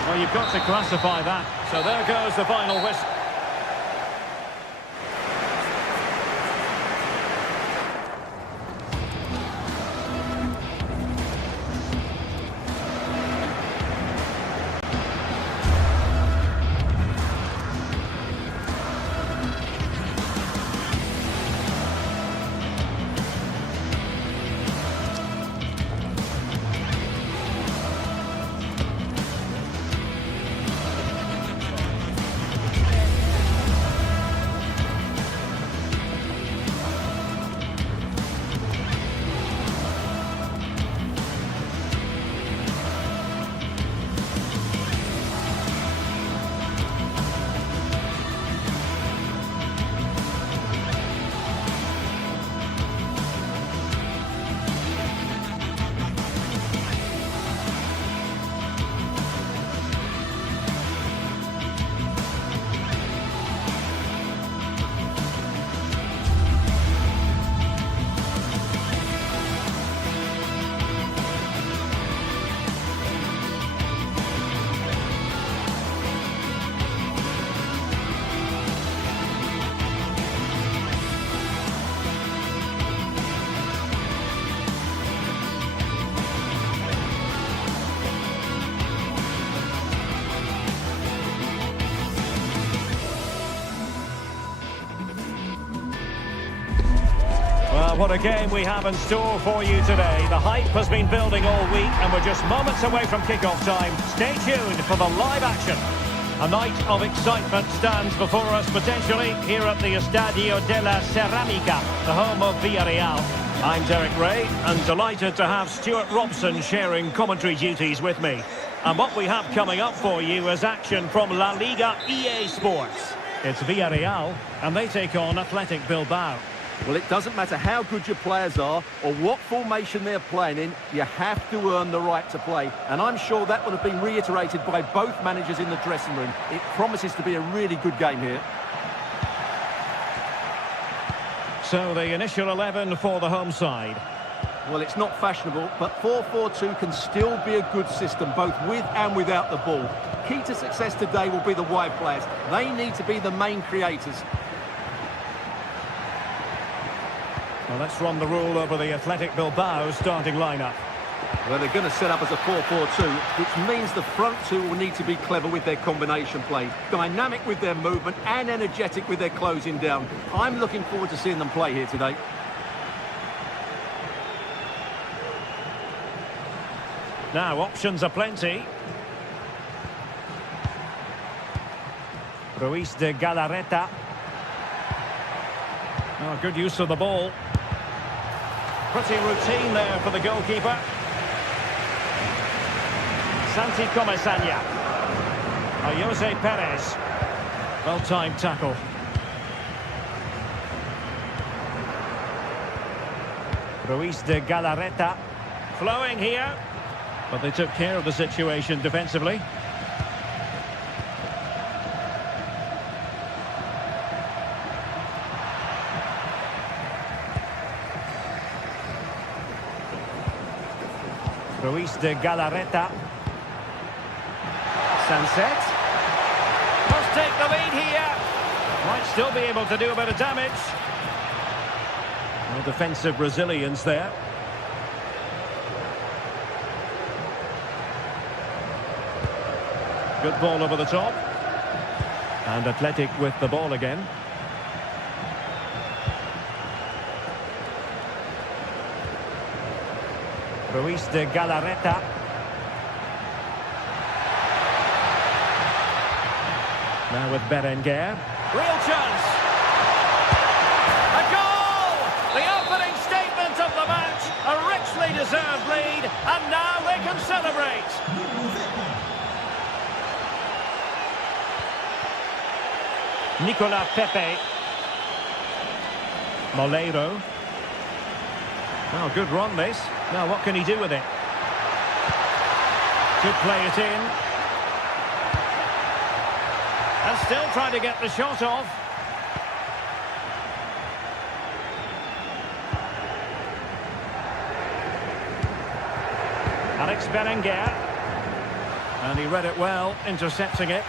Well, you've got to classify that. So there goes the final whistle. What a game we have in store for you today. The hype has been building all week and we're just moments away from kickoff time. Stay tuned for the live action. A night of excitement stands before us potentially here at the Estadio de la Ceramica, the home of Villarreal. I'm Derek Ray and delighted to have Stuart Robson sharing commentary duties with me. And what we have coming up for you is action from La Liga EA Sports. It's Villarreal and they take on Athletic Bilbao. Well, it doesn't matter how good your players are or what formation they're playing in, you have to earn the right to play. And I'm sure that would have been reiterated by both managers in the dressing room. It promises to be a really good game here. So the initial 11 for the home side. Well, it's not fashionable, but 4-4-2 can still be a good system, both with and without the ball. Key to success today will be the wide players. They need to be the main creators. Well, let's run the rule over the Athletic Bilbao starting lineup. Well, they're going to set up as a 4-4-2, which means the front two will need to be clever with their combination play, dynamic with their movement and energetic with their closing down. I'm looking forward to seeing them play here today. Now, options are plenty. Ruiz de Galarreta. Oh, good use of the ball. Pretty routine there for the goalkeeper. Santi Comesaña. Jose Perez. Well-timed tackle. Ruiz de Galarreta. Flowing here. But they took care of the situation defensively. Ruiz de Galarreta. Sunset. Must take the lead here. Might still be able to do a bit of damage. No defensive resilience there. Good ball over the top. And Athletic with the ball again. Ruiz de Galarreta. Now with Berenguer. Real chance. A goal! The opening statement of the match. A richly deserved lead. And now they can celebrate. Nicolas Pepe. Moleiro. Oh, good run this. Now what can he do with it? Could play it in. And still trying to get the shot off. Alex Berenguer. And he read it well, intercepting it.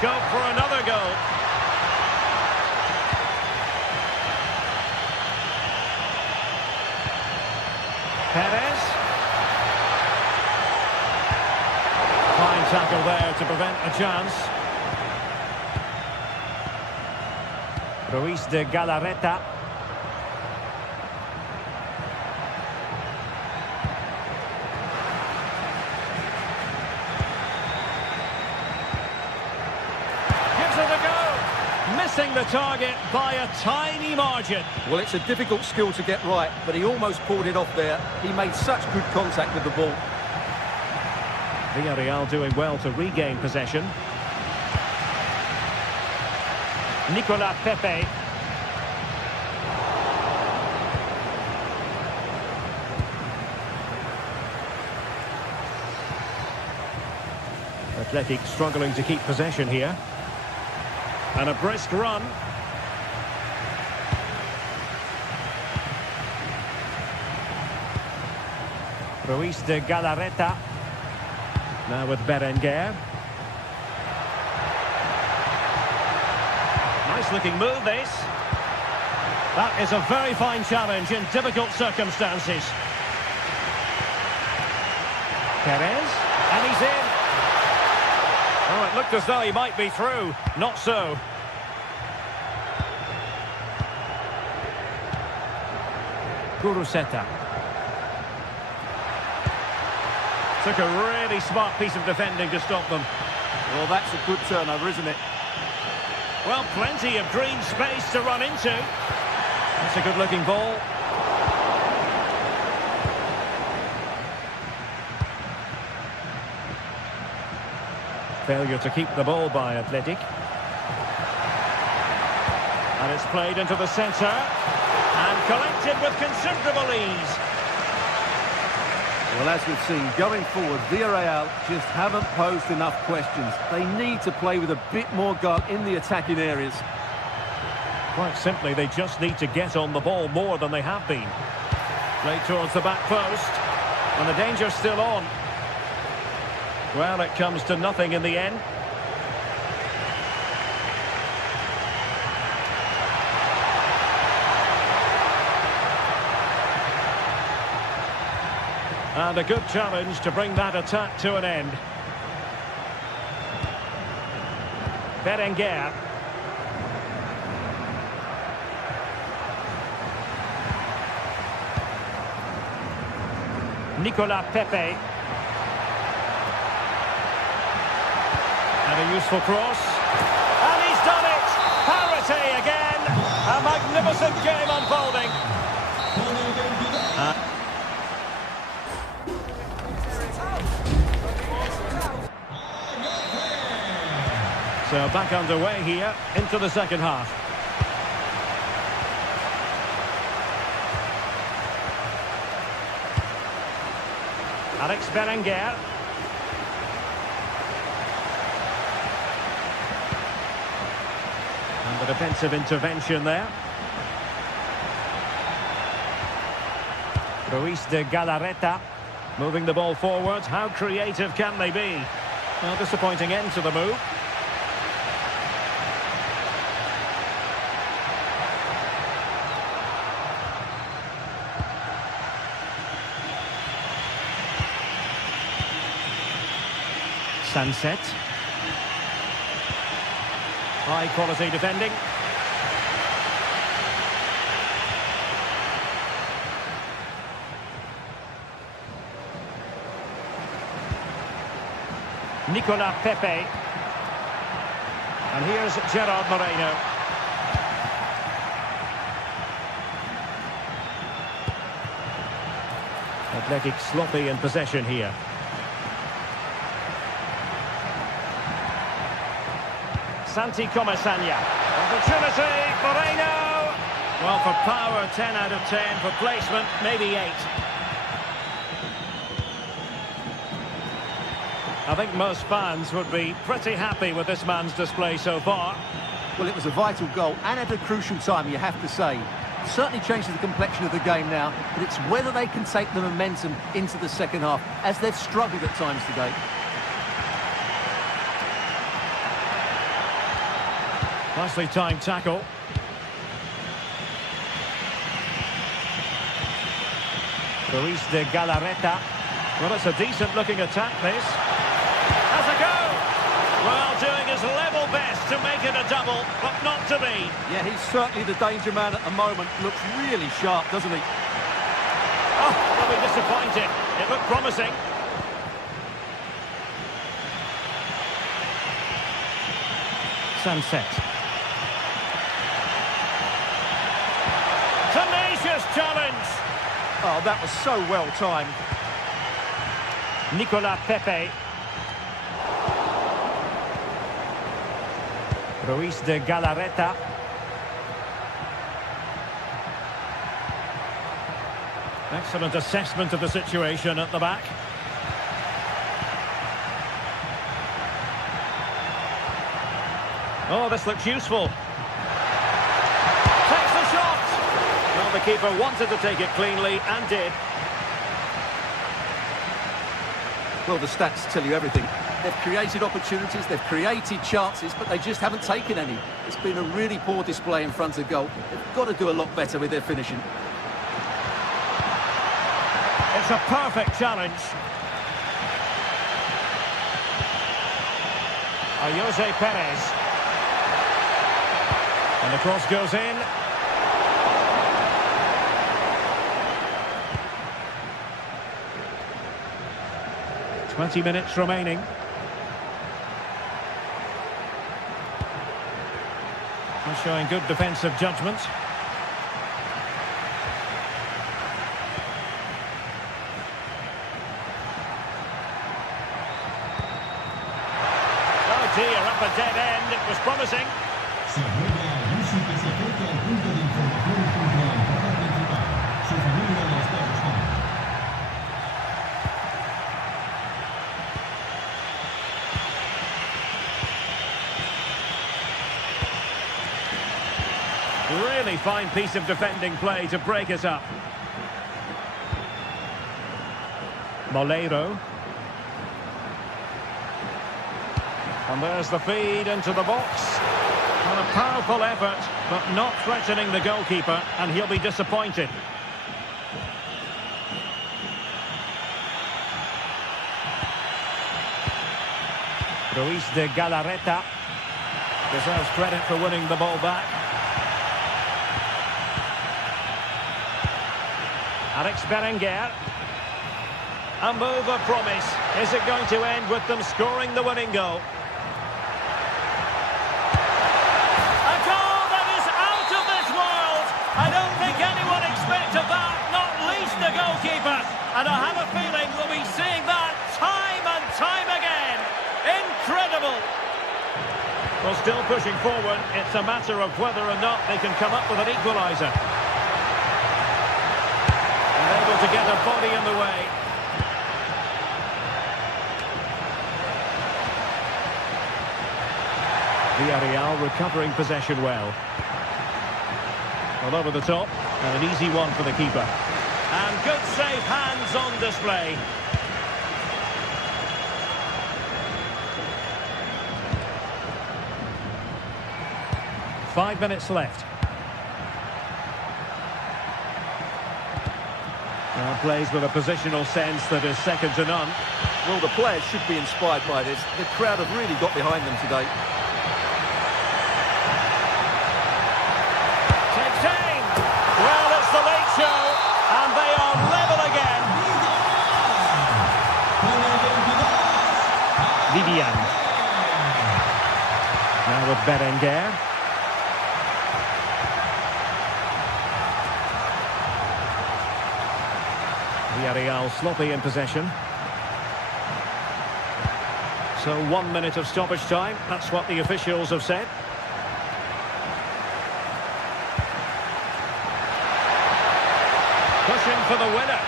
Scope for another goal. Perez. Fine tackle there to prevent a chance. Ruiz de Galarreta. Missing the target by a tiny margin. Well, it's a difficult skill to get right, but he almost pulled it off there. He made such good contact with the ball. Villarreal doing well to regain possession. Nicolas Pepe. Athletic struggling to keep possession here. And a brisk run. Ruiz de Galarreta. Now with Berenguer. Nice looking move this. That is a very fine challenge in difficult circumstances. Perez. And he's in. Oh, it looked as though he might be through. Not so. Guruseta. Took a really smart piece of defending to stop them. Well, that's a good turnover, isn't it? Well, plenty of green space to run into. That's a good-looking ball. Failure to keep the ball by Athletic. And it's played into the centre. And collected with considerable ease. Well, as we've seen, going forward, Villarreal just haven't posed enough questions. They need to play with a bit more guile in the attacking areas. Quite simply, they just need to get on the ball more than they have been. Played towards the back post. And the danger's still on. Well, it comes to nothing in the end. And a good challenge to bring that attack to an end. Berenguer. Nicolas Pepe. And a useful cross. And he's done it! Parity again! A magnificent game unfolding. So back underway here into the second half. Alex Berenguer. And the defensive intervention there. Ruiz de Galarreta moving the ball forward. How creative can they be? Well, disappointing end to the move. Sunset. High quality defending. Nicolas Pepe. And here's Gerard Moreno. Athletic sloppy in possession here. Santi Comasagna. Opportunity, Moreno! Well, for power, 10 out of 10. For placement, maybe 8. I think most fans would be pretty happy with this man's display so far. Well, it was a vital goal, and at a crucial time, you have to say. Certainly changes the complexion of the game now, but it's whether they can take the momentum into the second half, as they've struggled at times today. Nicely timed tackle. Ruiz de Galarreta. Well, it's a decent-looking attack, this. Has a go! Well, doing his level best to make it a double, but not to be. Yeah, he's certainly the danger man at the moment. Looks really sharp, doesn't he? Oh, they'll be disappointed. It looked promising. Sunset. Tenacious challenge. Oh, that was so well timed. Nicolas Pepe. Ruiz de Galarreta. Excellent assessment of the situation at the back. Oh, this looks useful. Takes the shot. Well, the keeper wanted to take it cleanly and did. Well, the stats tell you everything. They've created opportunities, they've created chances, but they just haven't taken any. It's been a really poor display in front of goal. They've got to do a lot better with their finishing. It's a perfect challenge. Jose Perez. And the cross goes in. "20 minutes remaining. And showing good defensive judgment. a dead end. It was promising. Se juega Lucy que se acerca al punto de información junto a la entrada principal. Su familia la está buscando. Really fine piece of defending play to break it up. Moleiro. And there's the feed into the box. And a powerful effort, but not threatening the goalkeeper, and he'll be disappointed. Ruiz de Galarreta deserves credit for winning the ball back. Alex Berenguer. A move of promise. Is it going to end with them scoring the winning goal? A goal that is out of this world! I don't think anyone expected that, not least the goalkeeper. And I have a feeling we'll be seeing that time and time again. Incredible! Well, still pushing forward. It's a matter of whether or not they can come up with an equaliser. Able to get a body in the way. Villarreal recovering possession well. Well, over the top, and an easy one for the keeper. And good safe hands on display. Five minutes left. Now plays with a positional sense that is second to none. Well, the players should be inspired by this. The crowd have really got behind them today. Takes aim. Well, it's the late show, and they are level again. Vivian. Now with Berenguer. Villarreal sloppy in possession. So 1 minute of stoppage time. That's what the officials have said. Pushing for the winner.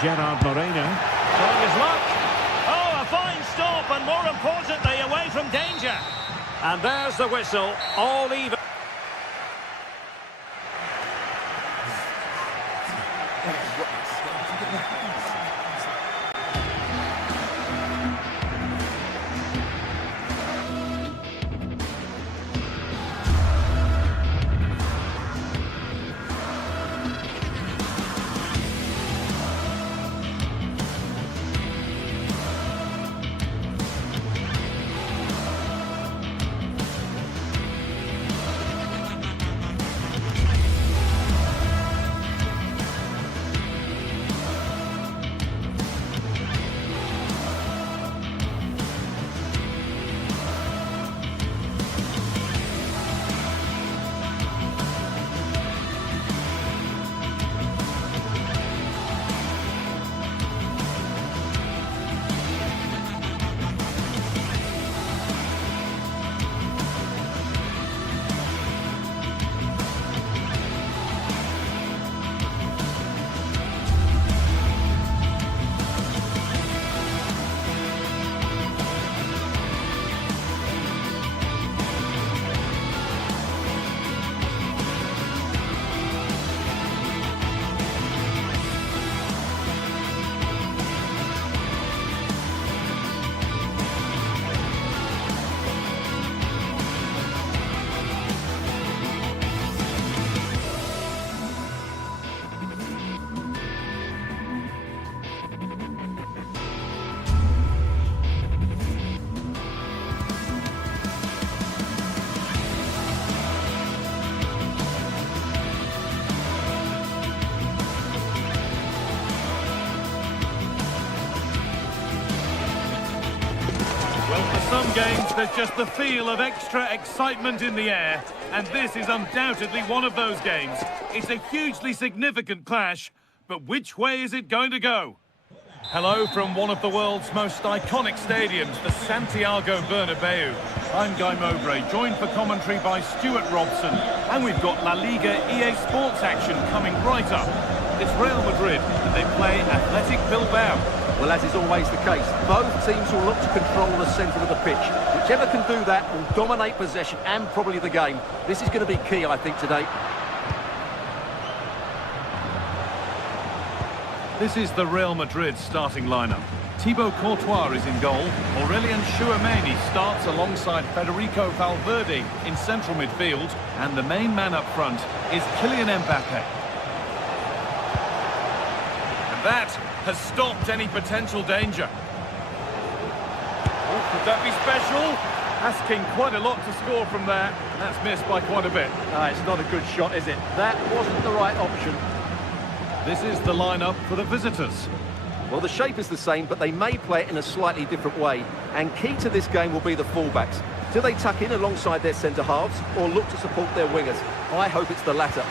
Gerard Moreno. Trying his luck. Oh, a fine stop, and more importantly, away from danger. And there's the whistle. All even. Some games, there's just the feel of extra excitement in the air, and this is undoubtedly one of those games. It's a hugely significant clash, but which way is it going to go? Hello from one of the world's most iconic stadiums, the Santiago Bernabeu. I'm Guy Mowbray, joined for commentary by Stuart Robson. And we've got La Liga EA Sports action coming right up. It's Real Madrid, and they play Athletic Bilbao. Well, as is always the case, both teams will look to control the centre of the pitch. Whichever can do that will dominate possession and probably the game. This is going to be key, I think, today. This is the Real Madrid starting lineup. Thibaut Courtois is in goal. Aurelien Tchouameni starts alongside Federico Valverde in central midfield. And the main man up front is Kylian Mbappe. And that has stopped any potential danger. Oh, could that be special? Asking quite a lot to score from there. That's missed by quite a bit. It's not a good shot, is it? That wasn't the right option. This is the lineup for the visitors. Well, the shape is the same, but they may play it in a slightly different way. And key to this game will be the fullbacks. Do they tuck in alongside their centre-halves or look to support their wingers? I hope it's the latter.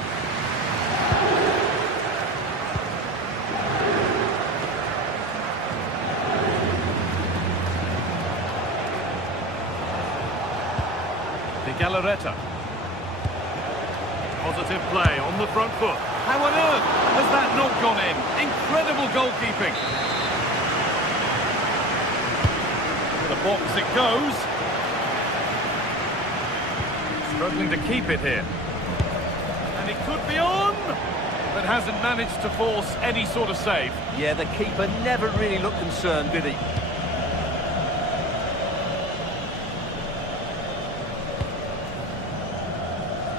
De Galarreta. Positive play on the front foot. How on earth has that not gone in? Incredible goalkeeping. To the box it goes. Struggling to keep it here. And it could be on, but hasn't managed to force any sort of save. Yeah, the keeper never really looked concerned, did he?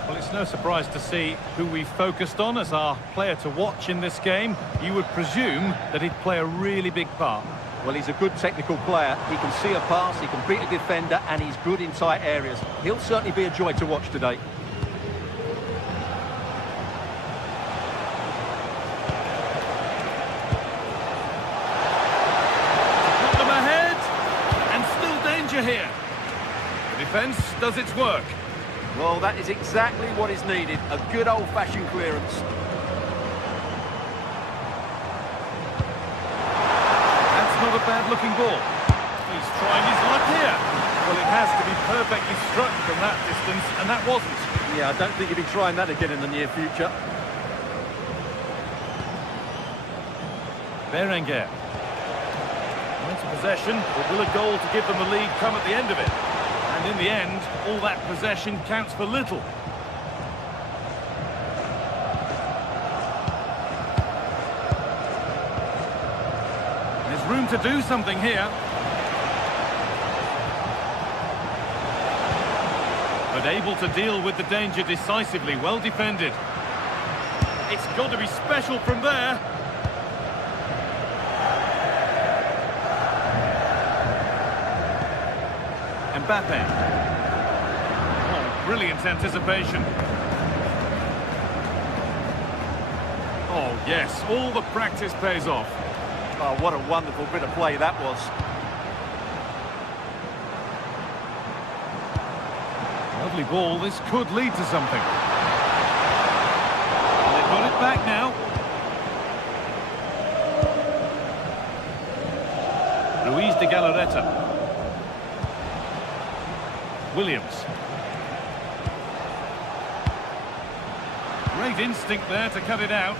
Well, it's no surprise to see who we focused on as our player to watch in this game. You would presume that he'd play a really big part. Well, he's a good technical player. He can see a pass, he can beat a defender, and he's good in tight areas. He'll certainly be a joy to watch today. Put them ahead, and still danger here. The defence does its work. Well, that is exactly what is needed. A good old-fashioned clearance. That's not a bad-looking ball. He's trying his luck here. Well, it has to be perfectly struck from that distance, and that wasn't. Yeah, I don't think he'll be trying that again in the near future. Berenguer. Into possession, but will a goal to give them the lead come at the end of it? And in the end, all that possession counts for little. There's room to do something here. But able to deal with the danger decisively, well defended. It's got to be special from there. Mbappe. Oh, brilliant anticipation. Oh, yes, all the practice pays off. Oh, what a wonderful bit of play that was. Lovely ball, this could lead to something. And they've got it back now. Luis de Galarreta. Williams. Great instinct there to cut it out.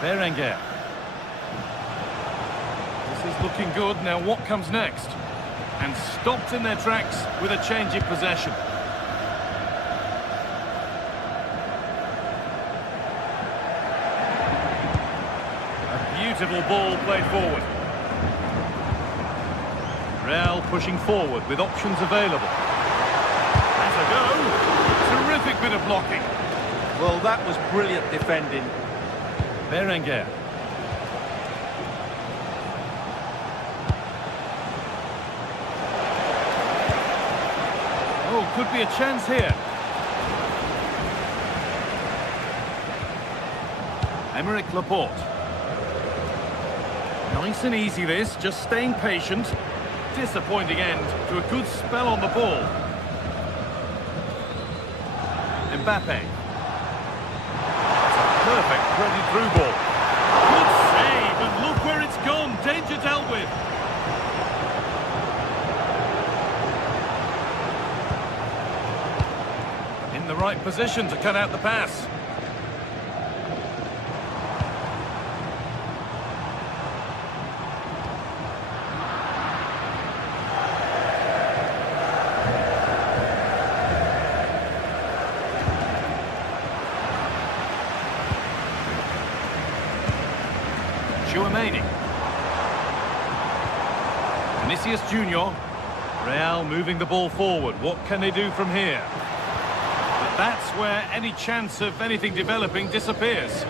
Berenguer. This is looking good. Now what comes next? And stopped in their tracks with a change in possession. Beautiful ball played forward. Real pushing forward with options available. That's a go. Terrific bit of blocking. Well, that was brilliant defending. Berenguer. Oh, could be a chance here. Aymeric Laporte. Nice and easy this, just staying patient. Disappointing end to a good spell on the ball. Mbappe. threaded through ball. Good save, and look where it's gone. Danger dealt with. In the right position to cut out the pass. Vinicius Junior. Real moving the ball forward. What can they do from here? But that's where any chance of anything developing disappears.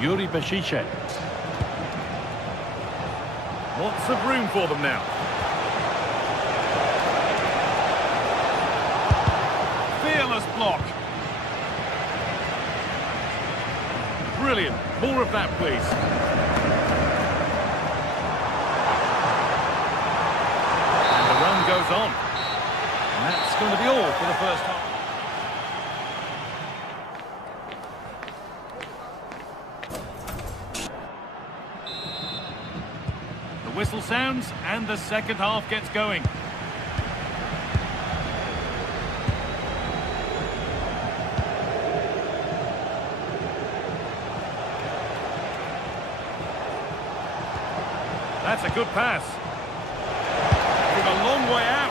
Yuri Beshiche. Lots of room for them now. Fearless block. Brilliant. More of that, please. And the run goes on. And that's going to be all for the first half. Whistle sounds and the second half gets going. That's a good pass. From a long way out.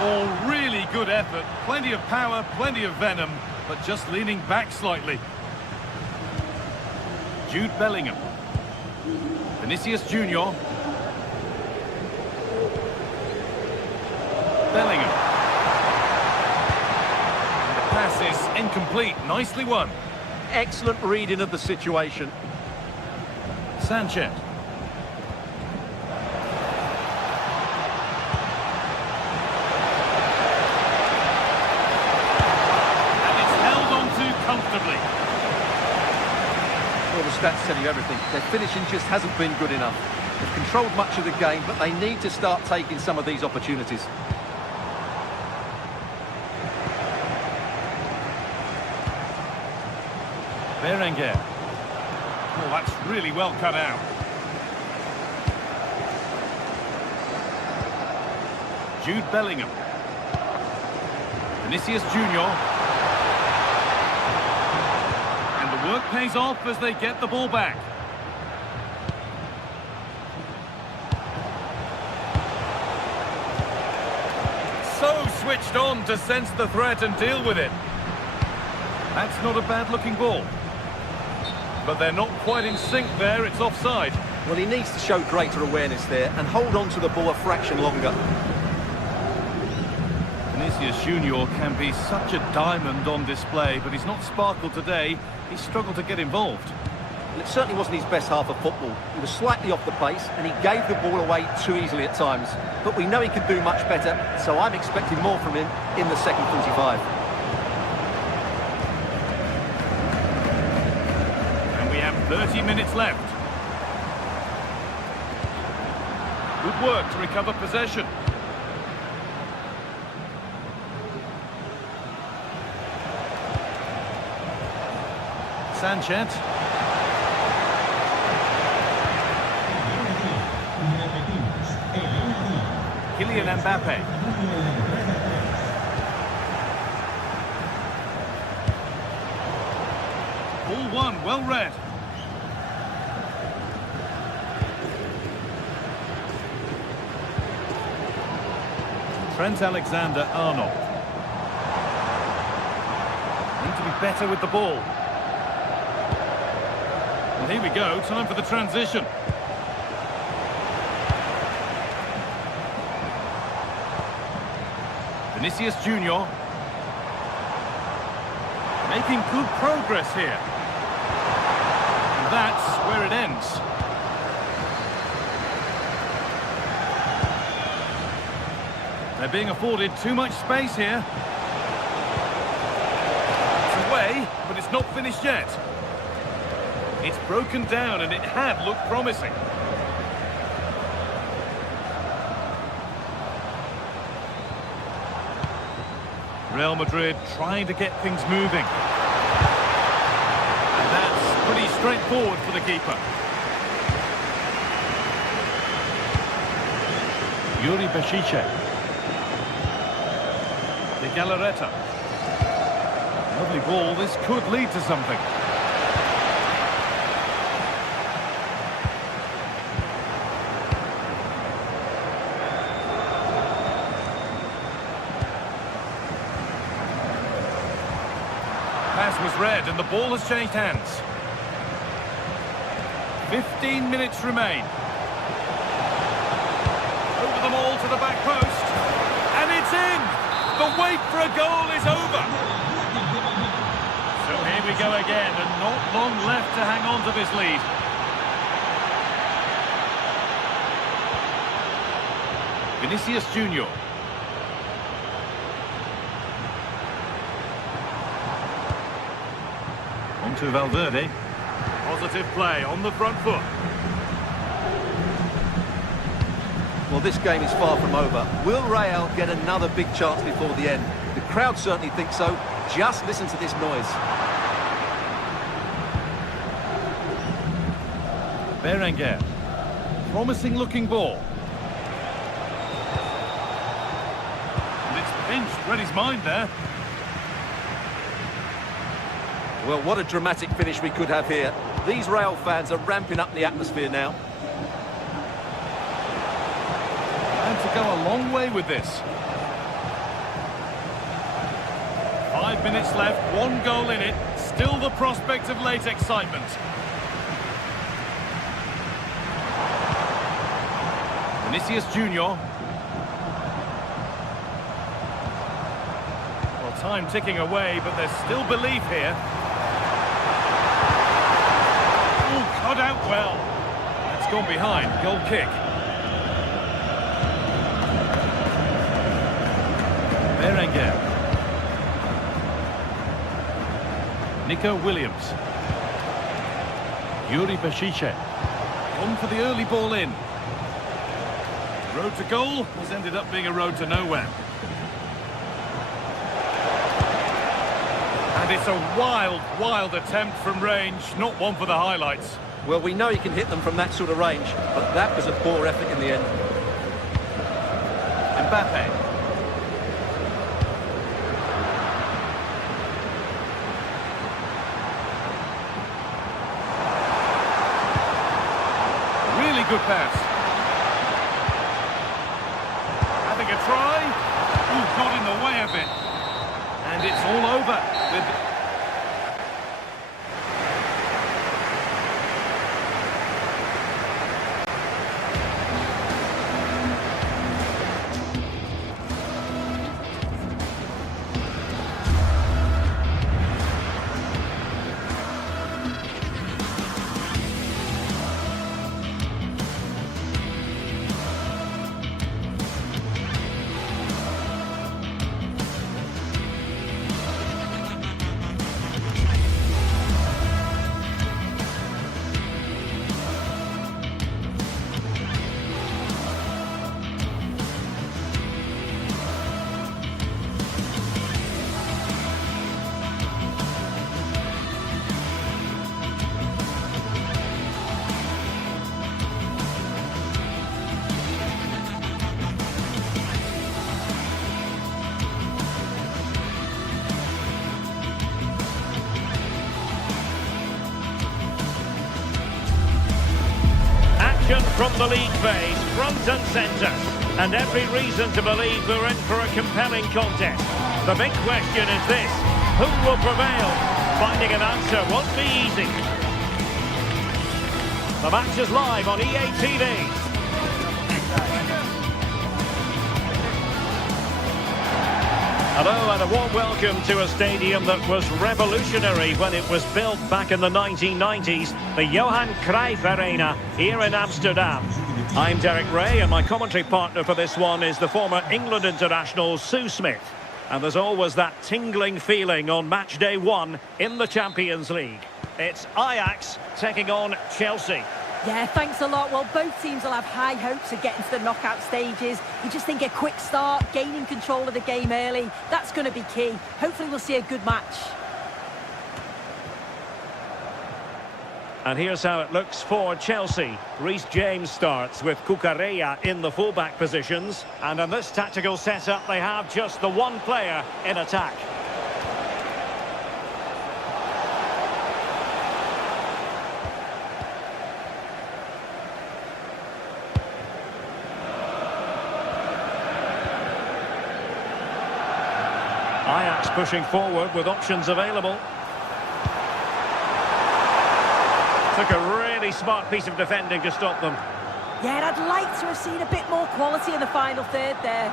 Oh, really good effort. Plenty of power, plenty of venom, but just leaning back slightly. Jude Bellingham. Vinicius Junior. Bellingham. And the pass is incomplete. Nicely won. Excellent reading of the situation. Sanchez. And it's held on to comfortably. Well, the stats tell you everything. Their finishing just hasn't been good enough. They've controlled much of the game, but they need to start taking some of these opportunities. Berenguer. Oh, that's really well cut out. Jude Bellingham. Vinicius Junior. And the work pays off as they get the ball back. So switched on to sense the threat and deal with it. That's not a bad-looking ball. But they're not quite in sync there, it's offside. Well, he needs to show greater awareness there and hold on to the ball a fraction longer. Vinicius Junior can be such a diamond on display, but he's not sparkled today. He's struggled to get involved. Well, it certainly wasn't his best half of football. He was slightly off the pace and he gave the ball away too easily at times. But we know he can do much better, so I'm expecting more from him in the second 45. 30 minutes left. Good work to recover possession. Sanchez. Kylian Mbappe. Ball one, well read. Trent Alexander-Arnold. Need to be better with the ball. Well, here we go, time for the transition. Vinicius Junior. Making good progress here. And that's where it ends. They're being afforded too much space here. It's away, but it's not finished yet. It's broken down and it had looked promising. Real Madrid trying to get things moving. And that's pretty straightforward for the keeper. Yuri Bešice. De Galarreta. Lovely ball, this could lead to something. Pass was read and the ball has changed hands. 15 minutes remain. Over the ball to the back post. And it's in! The wait for a goal is over. So here we go again, and not long left to hang on to this lead. Vinicius Junior. On to Valverde. Positive play on the front foot. Well, this game is far from over. Will Real get another big chance before the end? The crowd certainly think so. Just listen to this noise. Berenguer. Promising looking ball. And it's pinched, read his mind there. Well, what a dramatic finish we could have here. These Real fans are ramping up the atmosphere now. And to go a long way with this. 5 minutes left, 1 goal in it. Still the prospect of late excitement. Vinicius Junior. Well, time ticking away, but there's still belief here. Oh, cut out well. It's gone behind. Goal kick. Berenguer. Nico Williams. Yuri Bešice. On for the early ball in. Road to goal has ended up being a road to nowhere. And it's a wild, wild attempt from range, not one for the highlights. Well, we know you can hit them from that sort of range, but that was a poor effort in the end. Mbappe. Really good pass. Having a try. Ooh, got in the way of it. And it's all over. From the league phase, front and centre. And every reason to believe we're in for a compelling contest. The big question is this: who will prevail? Finding an answer won't be easy. The match is live on EA TV. Hello and a warm welcome to a stadium that was revolutionary when it was built back in the 1990s, the Johan Cruyff Arena here in Amsterdam. I'm Derek Ray and my commentary partner for this one is the former England international Sue Smith. And there's always that tingling feeling on match day 1 in the Champions League. It's Ajax taking on Chelsea. Yeah, thanks a lot. Well, both teams will have high hopes of getting to the knockout stages. You just think a quick start, gaining control of the game early, that's going to be key. Hopefully we'll see a good match. And here's how it looks for Chelsea. Reece James starts with Cucurella in the fullback positions. And in this tactical setup, they have just the one player in attack. Ajax pushing forward with options available. Took a really smart piece of defending to stop them. Yeah, and I'd like to have seen a bit more quality in the final third there.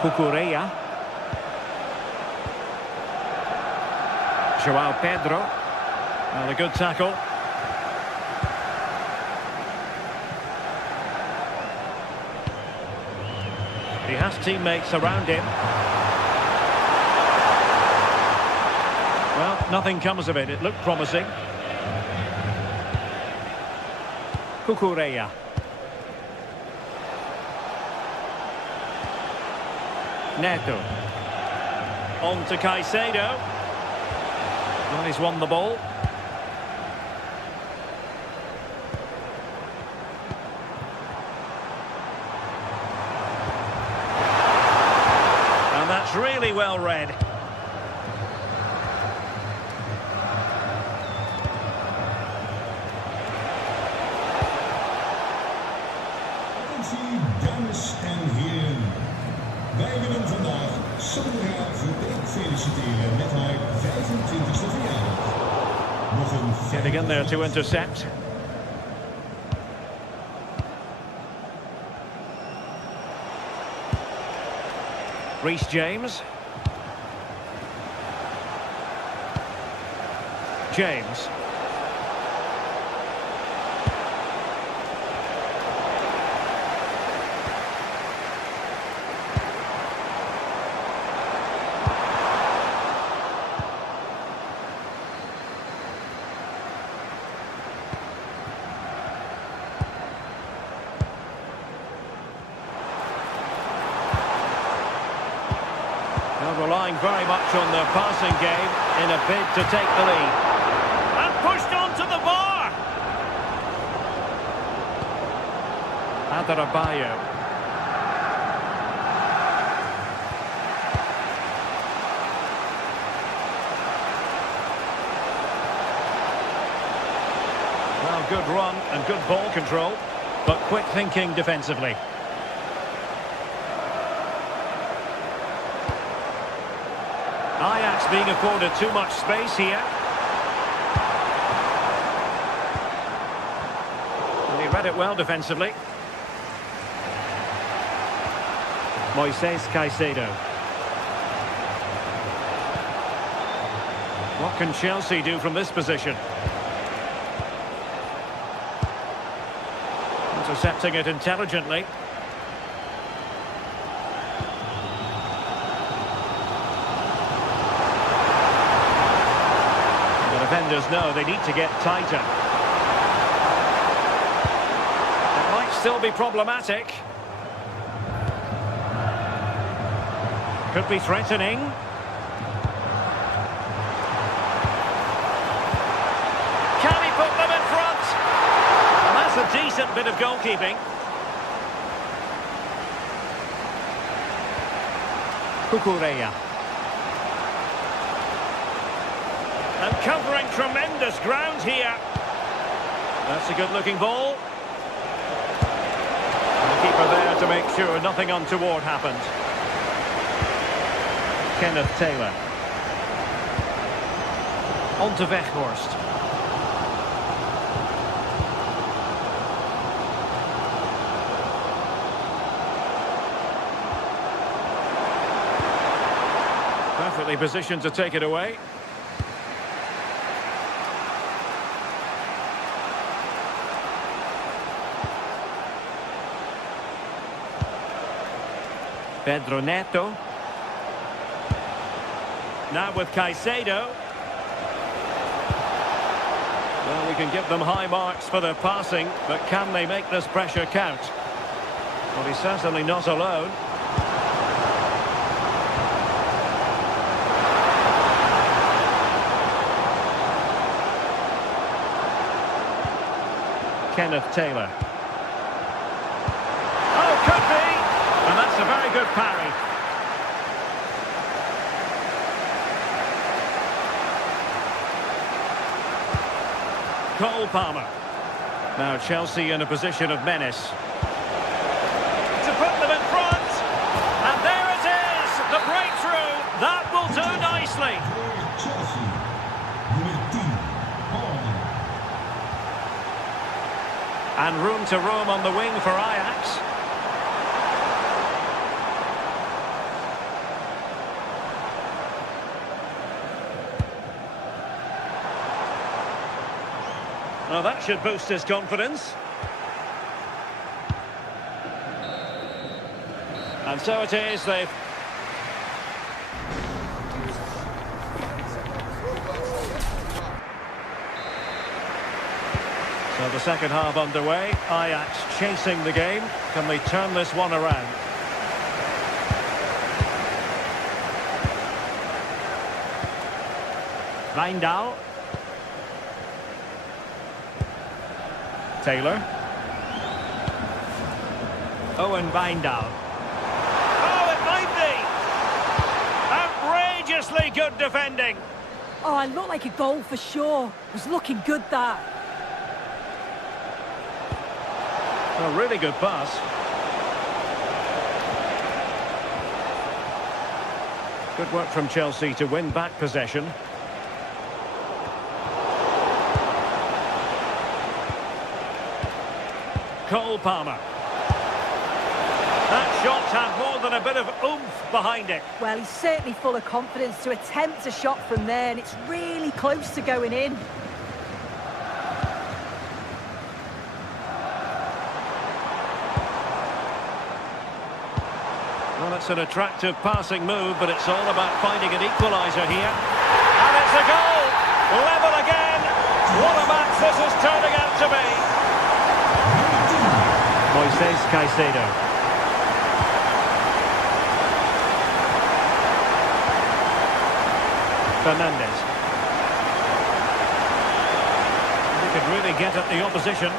Cucurella. João Pedro. Well, a good tackle. He has teammates around him. Well, nothing comes of it. It looked promising. Cucurella. Neto. On to Caicedo. Well, he's won the ball. And that's really well read. Dames en heren, wij willen vandaag Sandra Verbeek feliciteren met haar 25e verjaardag. Nog een Getting in there to intercept. Reece James. James. Relying very much on their passing game in a bid to take the lead. And pushed onto the bar! Adarabioyo. Well, good run and good ball control, but quick thinking defensively. Ajax being afforded too much space here. And he read it well defensively. Moises Caicedo. What can Chelsea do from this position? Intercepting it intelligently. Defenders know they need to get tighter. It might still be problematic. Could be threatening. Can he put them in front? And that's a decent bit of goalkeeping. Cucurella. And covering tremendous ground here. That's a good-looking ball. And the keeper there to make sure nothing untoward happened. Kenneth Taylor. On to Weghorst. Perfectly positioned to take it away. Pedro Neto. Now with Caicedo. Well, we can give them high marks for their passing, but can they make this pressure count? Well, he's certainly not alone. Kenneth Taylor. Oh, could be! And that's a very good parry. Cole Palmer. Now Chelsea in a position of menace. To put them in front. And there it is! The breakthrough! That will do nicely. Chelsea. Nummer 10, Palmer. And room to roam on the wing for Ajax. Well, that should boost his confidence. And so it is, they've... So the second half underway, Ajax chasing the game. Can they turn this one around? Wijndal. Taylor. Owen Wijndal. Oh, it might be! Outrageously good defending. Oh, it looked like a goal for sure. It was looking good, that. A really good pass. Good work from Chelsea to win back possession. Cole Palmer. That shot had more than a bit of oomph behind it. Well, he's certainly full of confidence to attempt a shot from there, and it's really close to going in. Well, it's an attractive passing move, but it's all about finding an equaliser here. And it's a goal! Level again! What a match this is turning out to be! Moises Caicedo. Fernandes. He could really get at the opposition.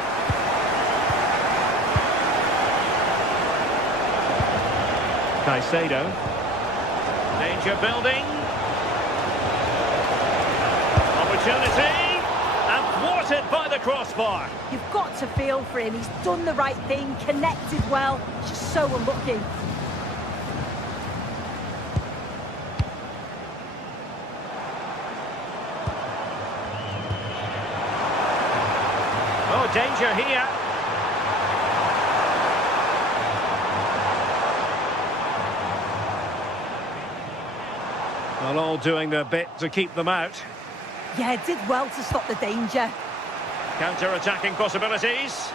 Caicedo. Danger building. Opportunity. And thwarted by the crossbar. You've got to feel for him. He's done the right thing, connected well. Just so unlucky. Oh, danger here. Well, all doing their bit to keep them out. Yeah, did well to stop the danger. Counter-attacking possibilities.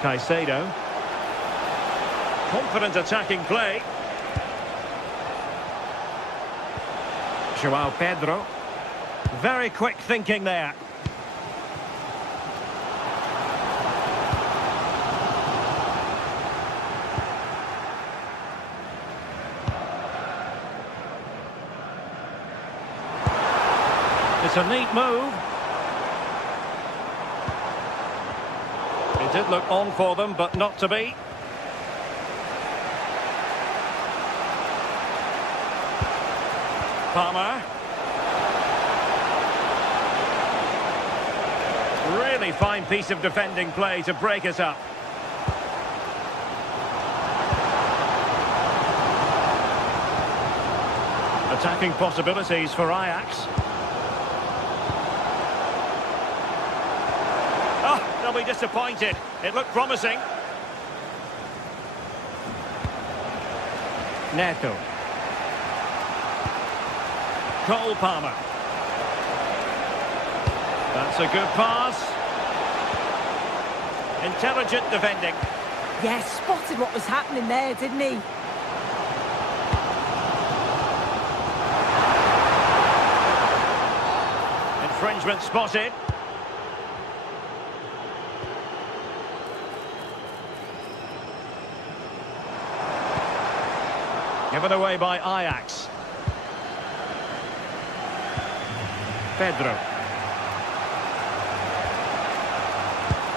Caicedo. Confident attacking play. João Pedro. Very quick thinking there. It's a neat move. It did look on for them, but not to be. Palmer. Really fine piece of defending play to break it up. Attacking possibilities for Ajax. Oh, they'll be disappointed. It looked promising. Neto. Cole Palmer. That's a good pass. Intelligent defending. Yeah, spotted what was happening there, didn't he? Infringement spotted. Given away by Ajax. Pedro.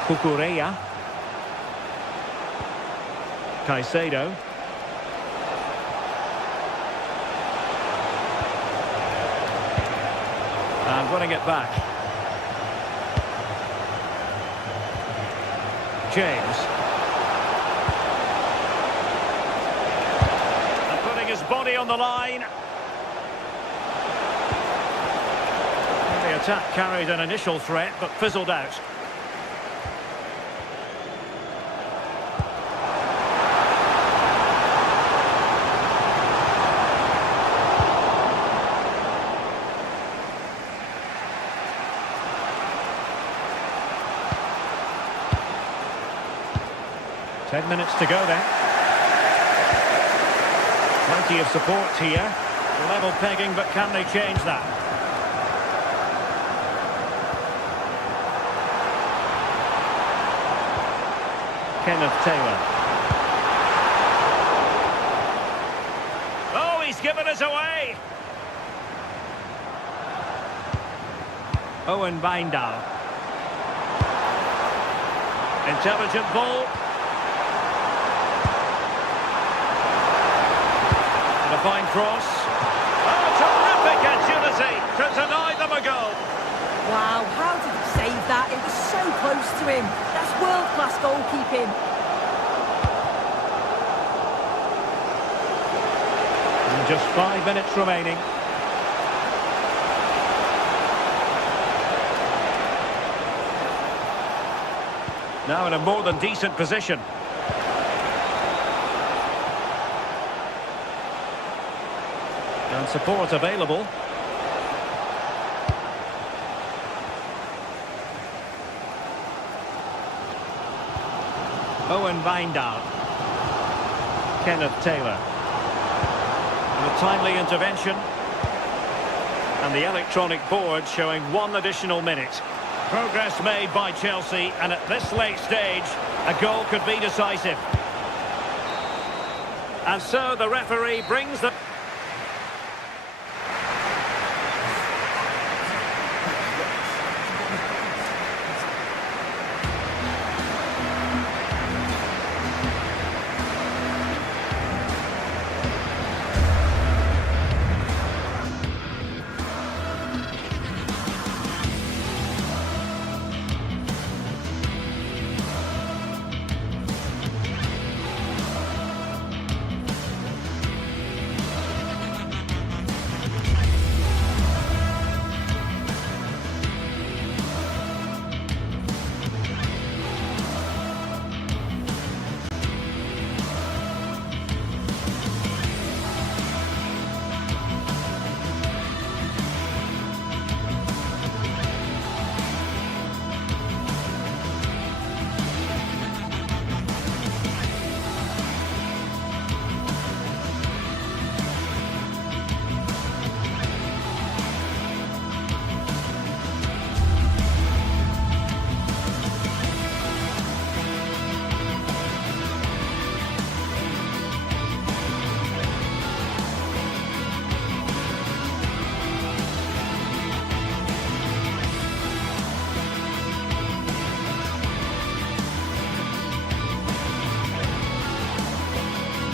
Cucurella. Caicedo. And winning it back. James. And putting his body on the line. The attack carried an initial threat, but fizzled out. Ten minutes to go then. Plenty of support here. Level pegging, but can they change that? Kenneth Taylor. Oh, he's given us away. Owen Wijndal. Intelligent ball. And a fine cross. Oh, terrific agility to deny them a goal. Wow, how did he save that? It was so close to him. That's world-class goalkeeping. And just 5 minutes remaining. Now in a more than decent position. And support available. Owen Wijndal. Kenneth Taylor. And a timely intervention. And the electronic board showing 1 additional minute. Progress made by Chelsea, and at this late stage, a goal could be decisive. And so the referee brings the...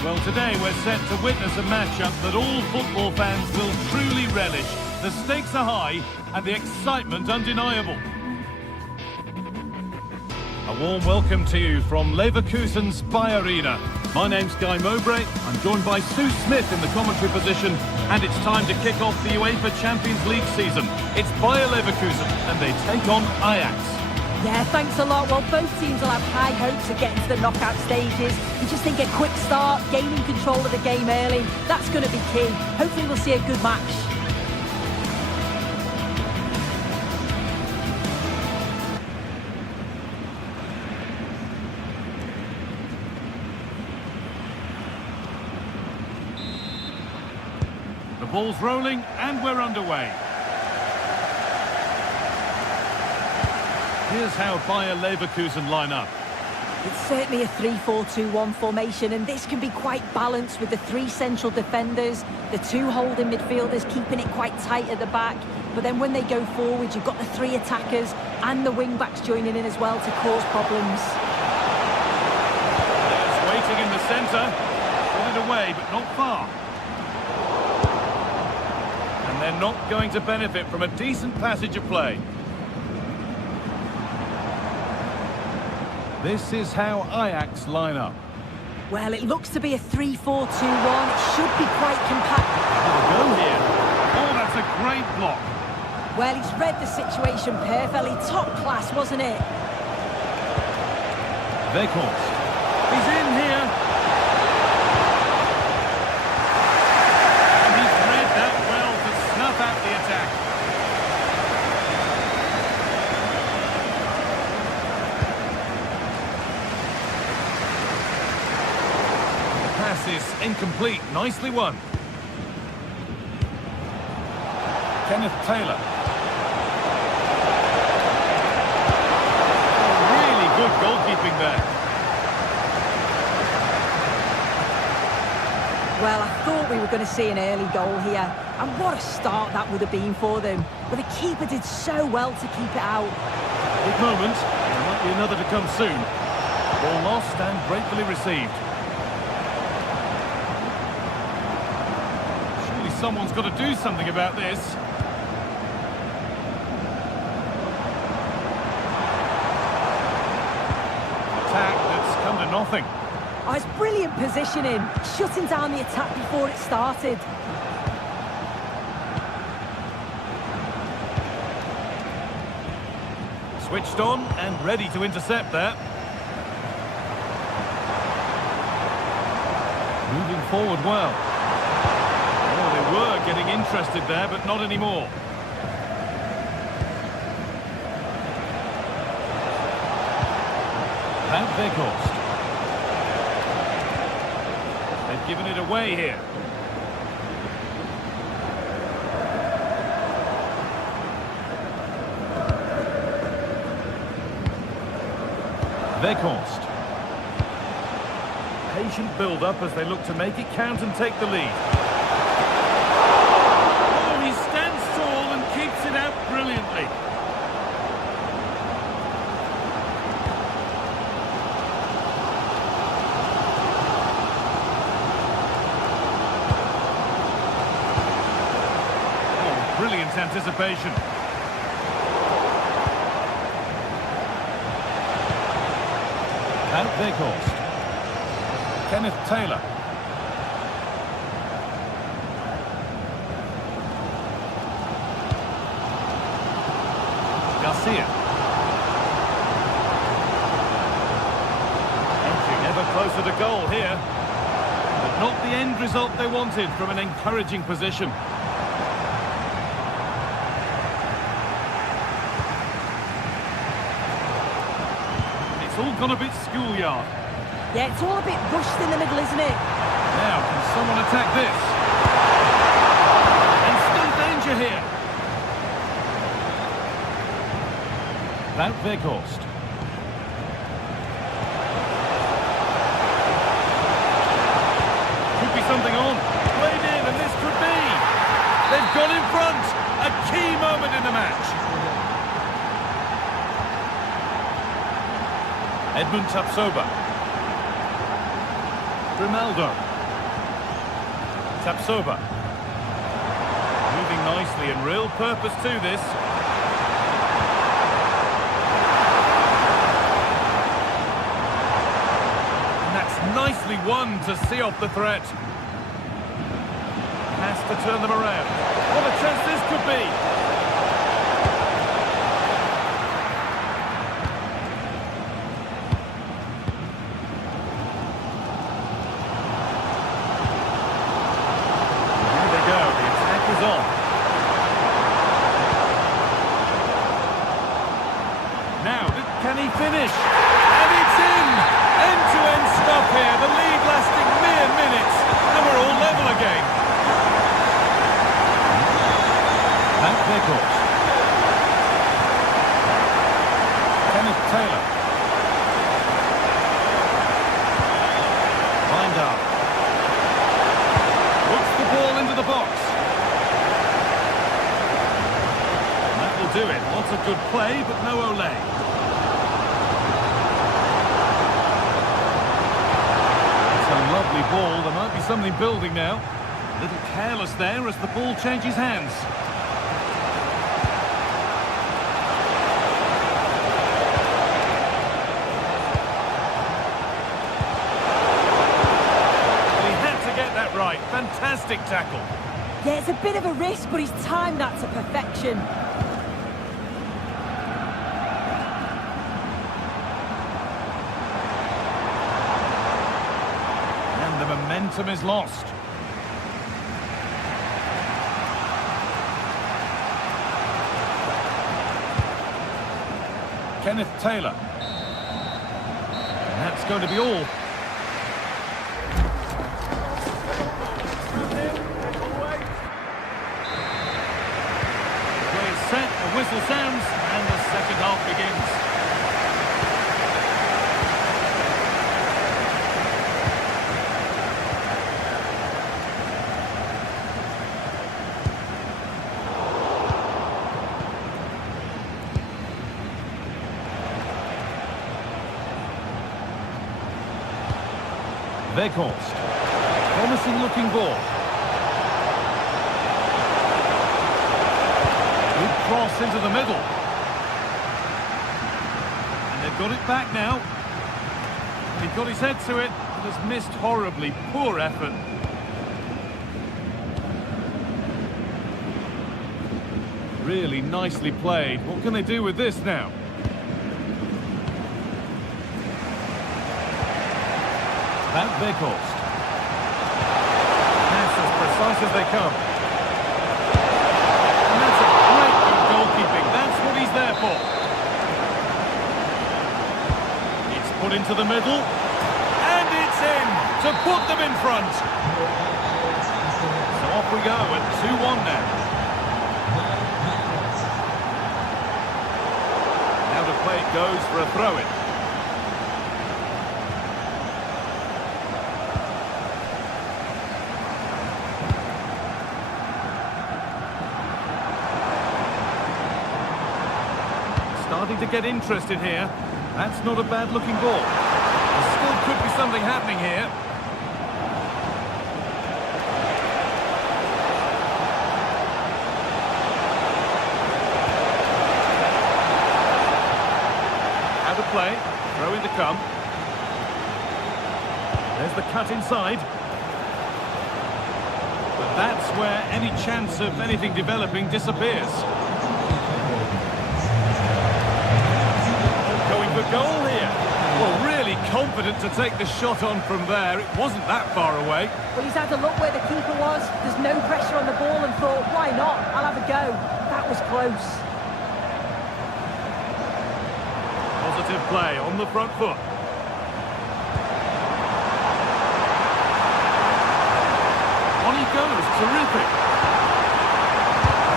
Well, today we're set to witness a matchup that all football fans will truly relish. The stakes are high and the excitement undeniable. A warm welcome to you from Leverkusen's Bayer Arena. My name's Guy Mowbray. I'm joined by Sue Smith in the commentary position, and it's time to kick off the UEFA Champions League season. It's Bayer Leverkusen, and they take on Ajax. Yeah, thanks a lot. Well, both teams will have high hopes of getting to the knockout stages. You just think a quick start, gaining control of the game early, that's going to be key. Hopefully we'll see a good match. The ball's rolling and we're underway. Here's how Bayer Leverkusen line up. It's certainly a 3-4-2-1 formation, and this can be quite balanced with the three central defenders, the two holding midfielders keeping it quite tight at the back. But then when they go forward, you've got the three attackers and the wing-backs joining in as well to cause problems. There's waiting in the centre. Put it away, but not far. And they're not going to benefit from a decent passage of play. This is how Ajax line up. Well, it looks to be a 3-4-2-1. It should be quite compact. Go here. Oh, that's a great block. Well, he's read the situation perfectly. Top class, wasn't it? Weghorst. He's in here. And he's read that well to snuff out the attack. The pass is incomplete. Nicely won. Kenneth Taylor. Good goalkeeping there. Well, I thought we were going to see an early goal here. And what a start that would have been for them. But the keeper did so well to keep it out. Big moment. There might be another to come soon. Ball lost and gratefully received. Surely someone's got to do something about this. That's come to nothing. Oh, it's brilliant positioning, shutting down the attack before it started. Switched on and ready to intercept there. Moving forward well. Oh, they were getting interested there, but not anymore. Weghorst. They've given it away here. Weghorst. Patient build-up as they look to make it count and take the lead. Oh, he stands tall and keeps it out brilliantly. Brilliant anticipation. And Weghorst. Kenneth Taylor. Garcia. Entering ever closer to goal here. But not the end result they wanted from an encouraging position. It's all gone a bit schoolyard. Yeah, it's all a bit rushed in the middle, isn't it? Now, can someone attack this? And still danger here. Wout Weghorst. Could be something on. Played in, and this could be. They've gone in front. A key moment in the match. Edmund Tapsoba. Ronaldo. Tapsoba. Moving nicely and real purpose to this. And that's nicely won to see off the threat. Has to turn them around. What a chance this could be. Now, can he finish? And it's in! End-to-end stuff here. The lead lasting mere minutes. And we're all level again. And Weghorst. ahead. Lots of good play, but no Olay. It's a lovely ball. There might be something building now. A little careless there as the ball changes hands. He had to get that right. Fantastic tackle. Yeah, it's a bit of a risk, but he's timed that to perfection. And the momentum is lost. Kenneth Taylor. And that's going to be all. Play is set, the whistle sounds, and the second half begins. Weghorst. Promising looking ball. Good cross into the middle. And they've got it back now. He got his head to it, but has missed horribly. Poor effort. Really nicely played. What can they do with this now? That Weghorst. That's as precise as they come. And that's a great bit of goalkeeping. That's what he's there for. It's put into the middle. And it's in to put them in front. So off we go at 2-1 now. Now the play it goes for a throw-in. Starting to get interested here. That's not a bad looking ball. There still could be something happening here. Out of play. Throw in to come. There's the cut inside. But that's where any chance of anything developing disappears. The goal here. Well, really confident to take the shot on from there. It wasn't that far away. Well, he's had a look where the keeper was. There's no pressure on the ball and thought, why not? I'll have a go. That was close. Positive play on the front foot. On he goes. Terrific.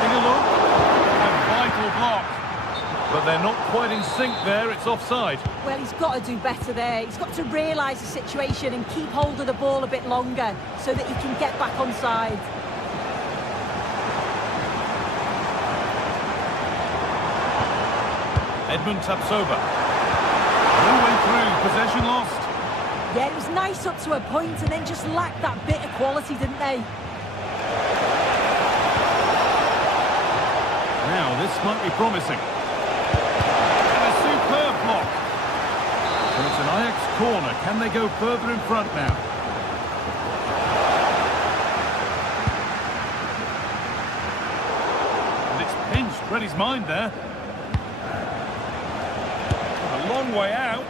Having a look. A vital block. But they're not quite in sync there, it's offside. Well, he's got to do better there. He's got to realise the situation and keep hold of the ball a bit longer so that he can get back onside. Edmund Tapsoba. No way through, possession lost. Yeah, it was nice up to a point and then just lacked that bit of quality, didn't they? Now, this might be promising. Superb block. So it's an Ajax corner. Can they go further in front now? And it's pinched Reddy's mind there. A long way out.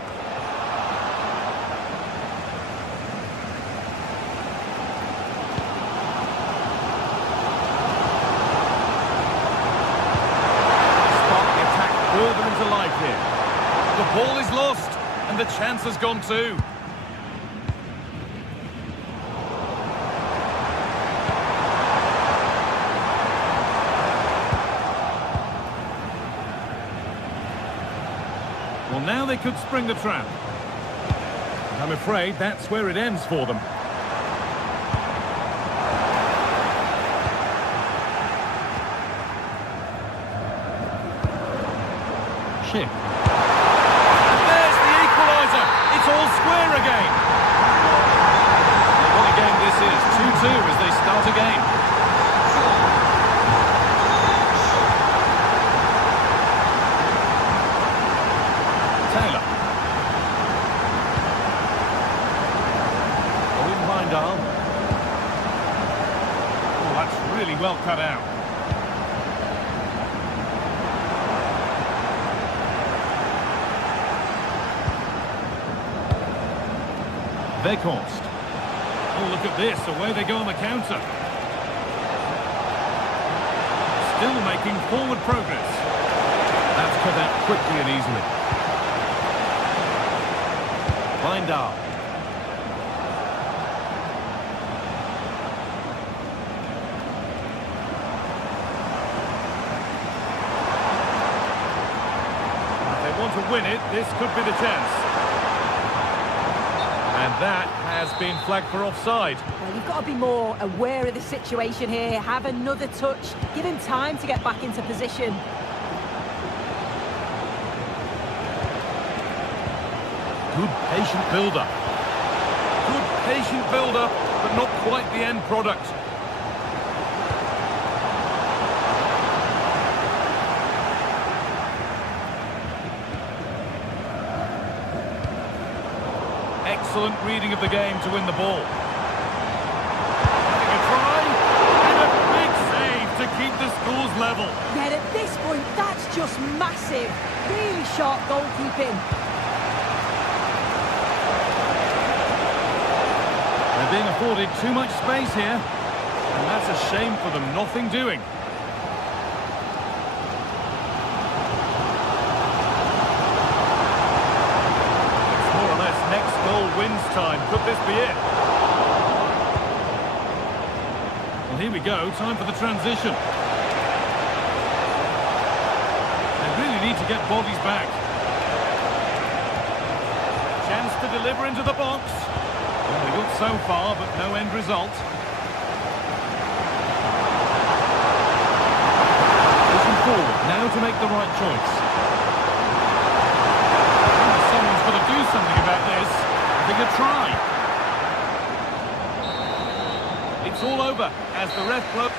Spark the attack further into life here. The ball is lost, and the chance has gone too. Well, now they could spring the trap. I'm afraid that's where it ends for them. ship. And there's the equaliser. It's all square again. Well, what a game this is. 2-2 as they start again. Taylor. Owen Bindal. Oh, that's really well cut out. Weghorst. Oh, look at this. Away they go on the counter. Still making forward progress. That's cut out quickly and easily. Bindal. If they want to win it, this could be the chance. And that has been flagged for offside. Well, you've got to be more aware of the situation here. Have another touch. Give him time to get back into position. Good patient build-up. Good patient build-up, but not quite the end product. Excellent reading of the game to win the ball. Having a try, and a big save to keep the scores level. Yet at this point, that's just massive. Really sharp goalkeeping. They're being afforded too much space here, and that's a shame for them. Nothing doing. Next goal wins time. Could this be it? Well, here we go. Time for the transition. They really need to get bodies back. Chance to deliver into the box. Well, they got so far, but no end result. Pushing forward. Now to make the right choice. Someone's got to do something about this. I think a try. It's all over as the ref blows.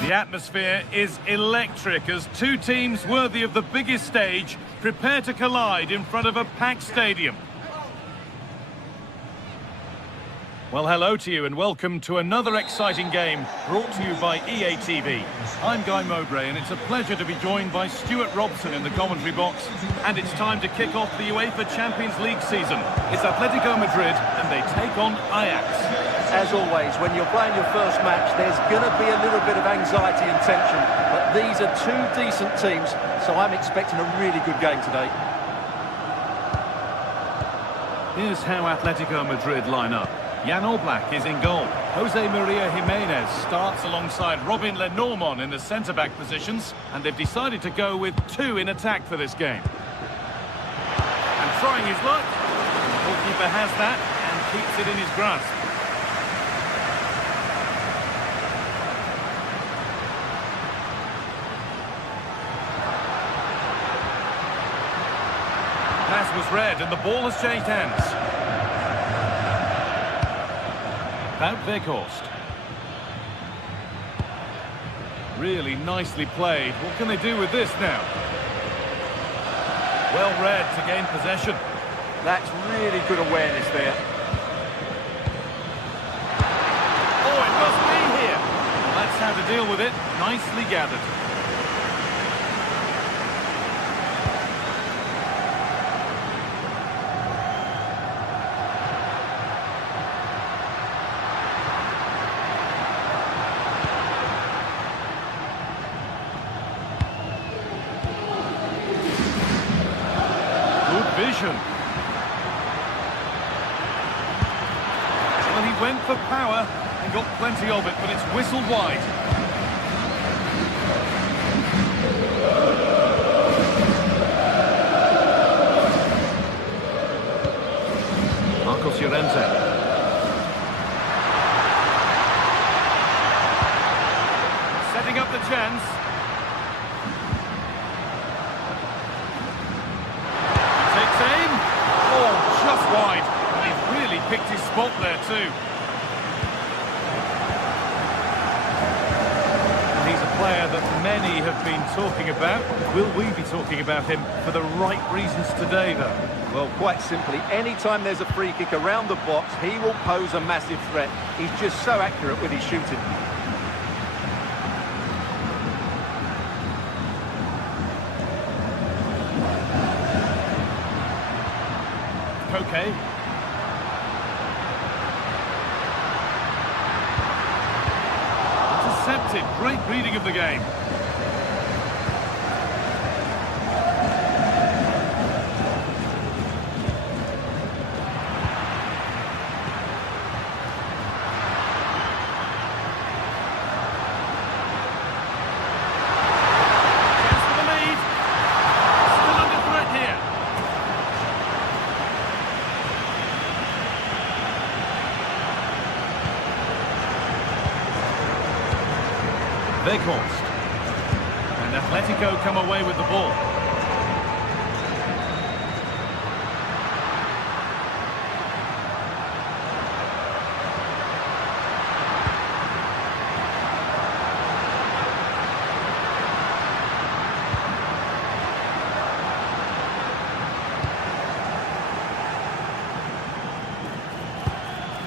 The atmosphere is electric as two teams worthy of the biggest stage prepare to collide in front of a packed stadium. Well, hello to you and welcome to another exciting game brought to you by EA TV. I'm Guy Mowbray and it's a pleasure to be joined by Stuart Robson in the commentary box. And it's time to kick off the UEFA Champions League season. It's Atletico Madrid and they take on Ajax. As always, when you're playing your first match, there's going to be a little bit of anxiety and tension. But these are two decent teams, so I'm expecting a really good game today. Here's how Atletico Madrid line up. Jan Oblak is in goal. Jose Maria Jimenez starts alongside Robin Lenormand in the centre-back positions, and they've decided to go with two in attack for this game. And trying his luck, the goalkeeper has that and keeps it in his grasp. Pass was read and the ball has changed hands. Wout Weghorst. Really nicely played. What can they do with this now? Well read to gain possession. That's really good awareness there. Oh, it must be here. That's how to deal with it. Nicely gathered. Vision. Well, he went for power and got plenty of it, but it's whistled wide. Marcos Llorente. Setting up the chance. Wide, and he's really picked his spot there too. And he's a player that many have been talking about. Will we be talking about him for the right reasons today, though? Well, quite simply, anytime there's a free kick around the box, he will pose a massive threat. He's just so accurate with his shooting. Okay. Intercepted. Great reading of the game. Chance for the lead. Still under threat here. Weghorst. And Atletico come away with the ball.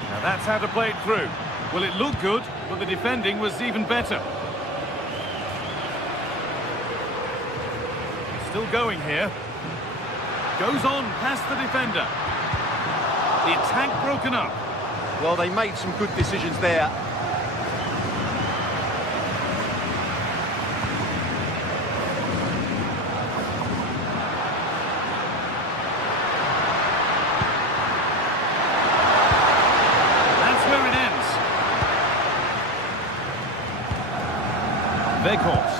Now that's how to play it through. Well, it looked good, but the defending was even better. Still going here. Goes on past the defender. The attack broken up. Well, they made some good decisions there. That's where it ends. Weghorst.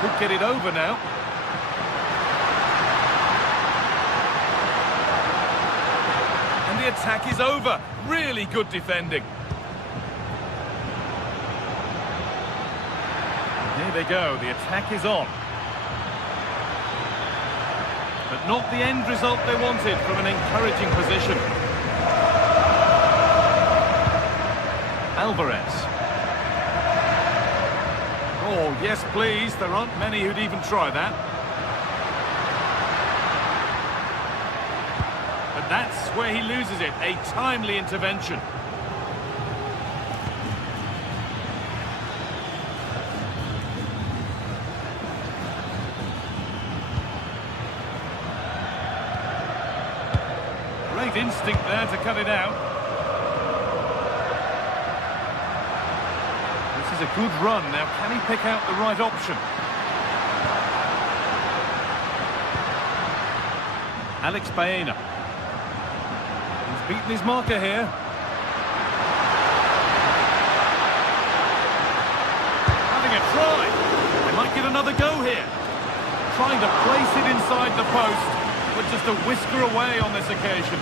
Could get it over now. And the attack is over. Really good defending. Here they go. The attack is on. But not the end result they wanted from an encouraging position. Alvarez. Oh, yes, please. There aren't many who'd even try that. That's where he loses it. A timely intervention. Great instinct there to cut it out. This is a good run. Now, can he pick out the right option? Alex Baena. He's beaten his marker here. Having a try. They might get another go here. Trying to place it inside the post, but just a whisker away on this occasion.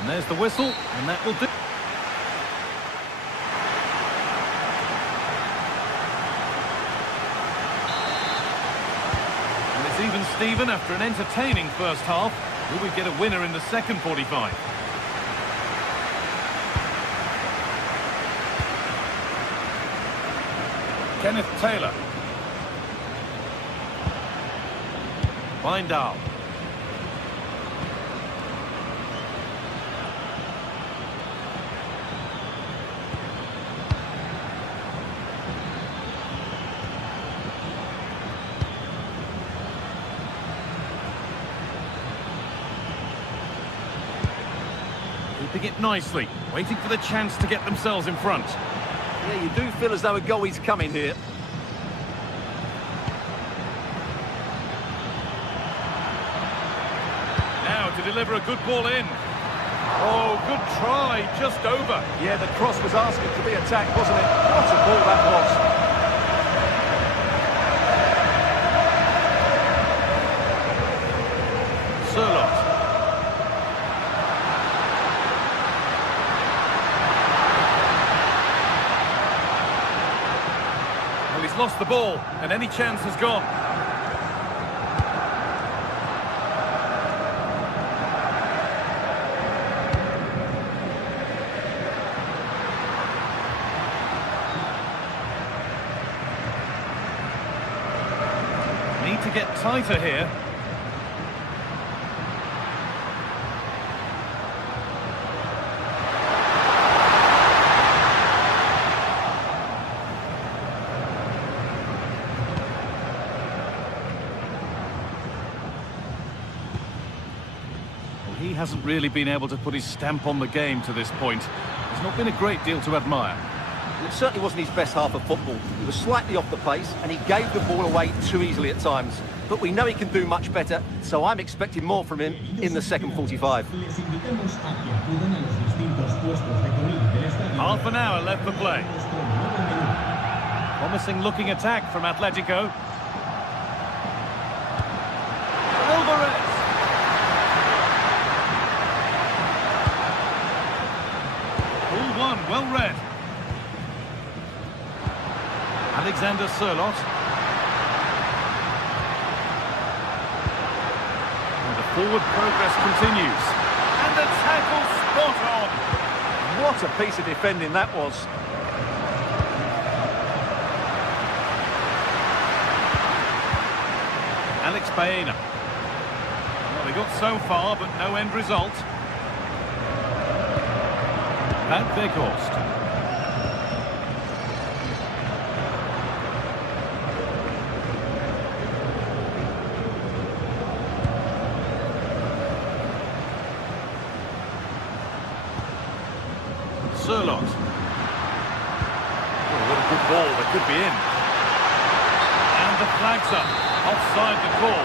And there's the whistle, and that will do. And it's even Steven after an entertaining first half. Will we get a winner in the second 45? Kenneth Taylor. Weindal. Keeping it nicely, waiting for the chance to get themselves in front. Yeah, you do feel as though a goal is coming here. Now to deliver a good ball in. Oh, good try, just over. Yeah, the cross was asking to be attacked, wasn't it? What a ball that was. Surlot. Well, he's lost the ball, and any chance has gone. Need to get tighter here. He hasn't really been able to put his stamp on the game to this point. There's not been a great deal to admire. It certainly wasn't his best half of football. He was slightly off the pace and he gave the ball away too easily at times. But we know he can do much better, so I'm expecting more from him in the second 45. Half an hour left for play. Promising looking attack from Atletico. Alvarez. Ball one, well read. Alexander Surlot. And the forward progress continues. And the tackle spot on. What a piece of defending that was. Alex Baena. Well, they got so far, but no end result. Van Veghorst. Surlot. Oh, what a good ball, that could be in. And the flag's up, offside the call.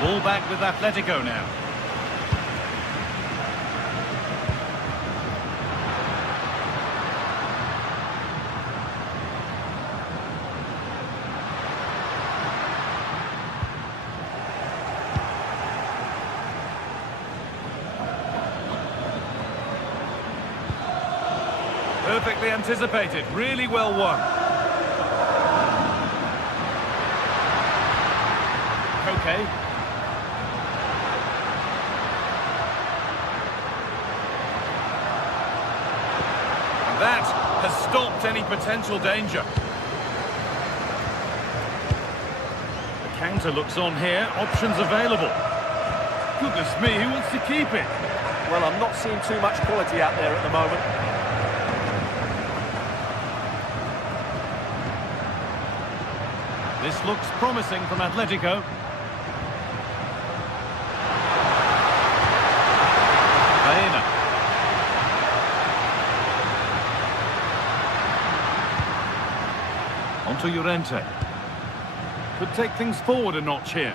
Ball back with Atletico now. Perfectly anticipated, really well won. Okay. That has stopped any potential danger. The counter looks on here. Options available. Goodness me, who wants to keep it? Well, I'm not seeing too much quality out there at the moment. This looks promising from Atletico. Baena. Onto Llorente. Could take things forward a notch here.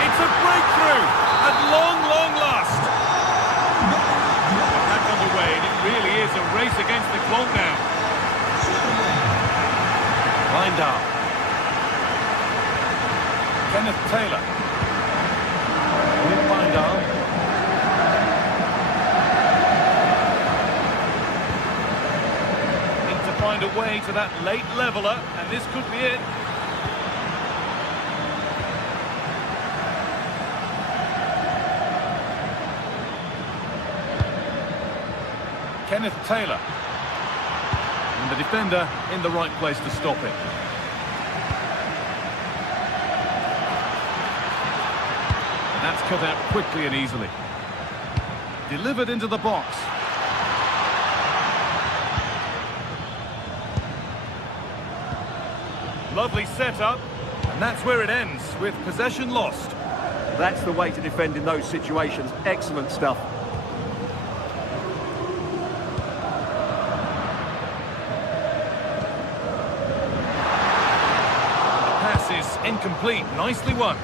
It's a breakthrough at long, long last. Back underway, and it really is a race against the clock now. Lindahl. Kenneth Taylor. With Lindahl. Need to find a way to that late leveller, and this could be it. Kenneth Taylor. And the defender in the right place to stop it. And that's cut out quickly and easily. Delivered into the box. Lovely setup. And that's where it ends, with possession lost. That's the way to defend in those situations. Excellent stuff. Is incomplete. Nicely won.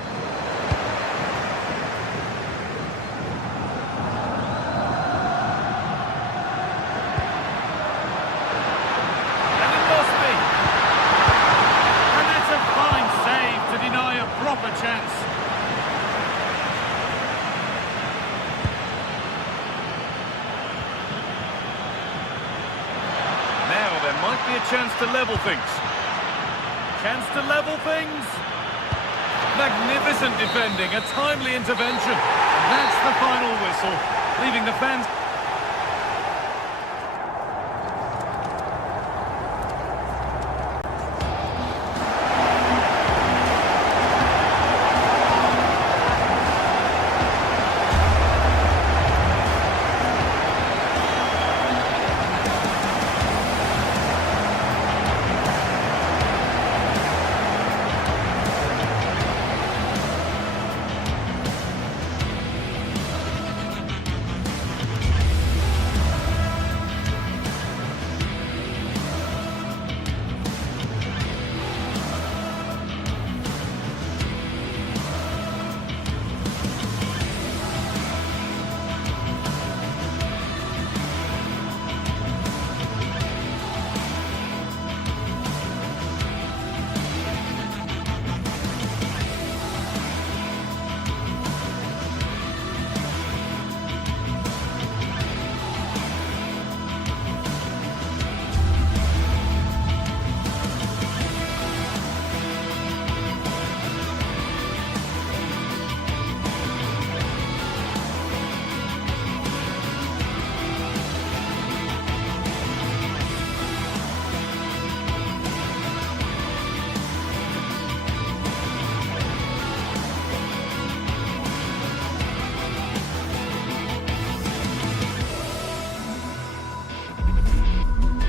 And it must be. And that's a fine save to deny a proper chance. Now there might be a chance to level things. Chance to level things. Magnificent defending, a timely intervention. And that's the final whistle, leaving the fans...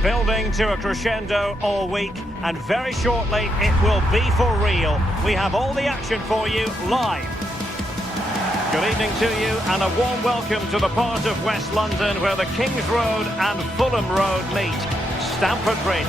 Building to a crescendo all week, and very shortly it will be for real. We have all the action for you live. Good evening to you, and a warm welcome to the part of West London where the Kings Road and Fulham Road meet, Stamford Bridge.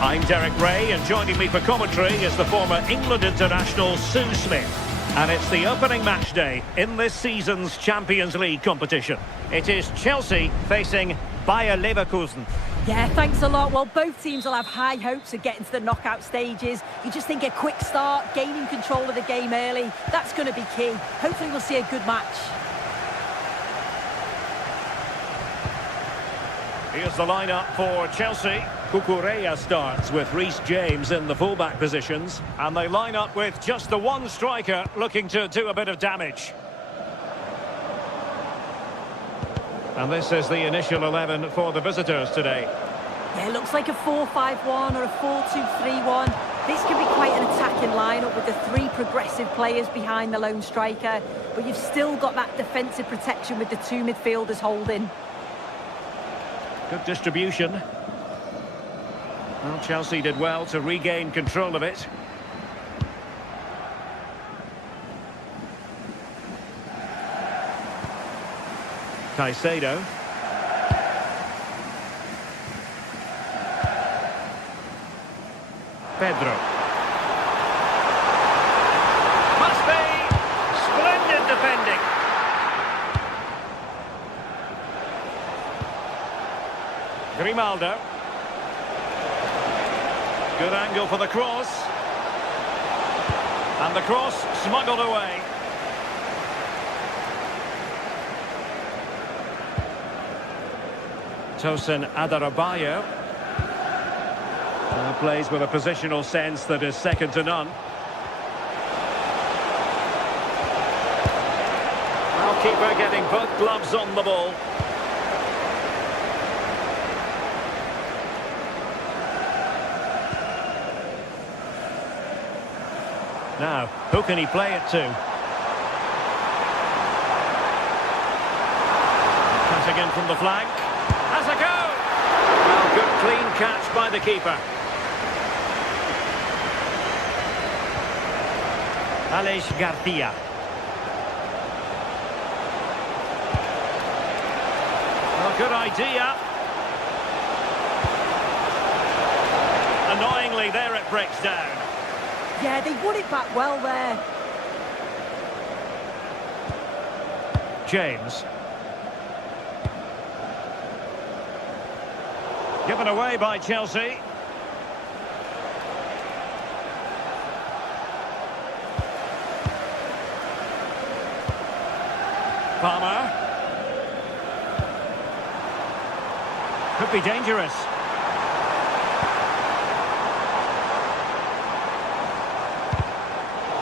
I'm Derek Ray, and joining me for commentary is the former England international Sue Smith. And it's the opening match day in this season's Champions League competition. It is Chelsea facing Bayer Leverkusen. Yeah, thanks a lot. Well, both teams will have high hopes of getting to the knockout stages. You just think a quick start, gaining control of the game early, that's going to be key. Hopefully we'll see a good match. Here's the lineup for Chelsea. Cucurella starts with Reece James in the fullback positions. And they line up with just the one striker looking to do a bit of damage. And this is the initial 11 for the visitors today. Yeah, it looks like a 4-5-1 or a 4-2-3-1. This can be quite an attacking lineup with the three progressive players behind the lone striker, but you've still got that defensive protection with the two midfielders holding. Good distribution. Well, Chelsea did well to regain control of it. Caicedo. Pedro. Must be! Splendid defending. Grimaldo. Good angle for the cross. And the cross smuggled away. Tosin Adarabioyo. Plays with a positional sense that is second to none. Well, keeper getting both gloves on the ball. Now, who can he play it to? Cutting in from the flank. Has a go! Well, good clean catch by the keeper. Aleix Garcia. Well, good idea. Annoyingly, there it breaks down. Yeah, they won it back well there. James. Given away by Chelsea. Palmer. Could be dangerous.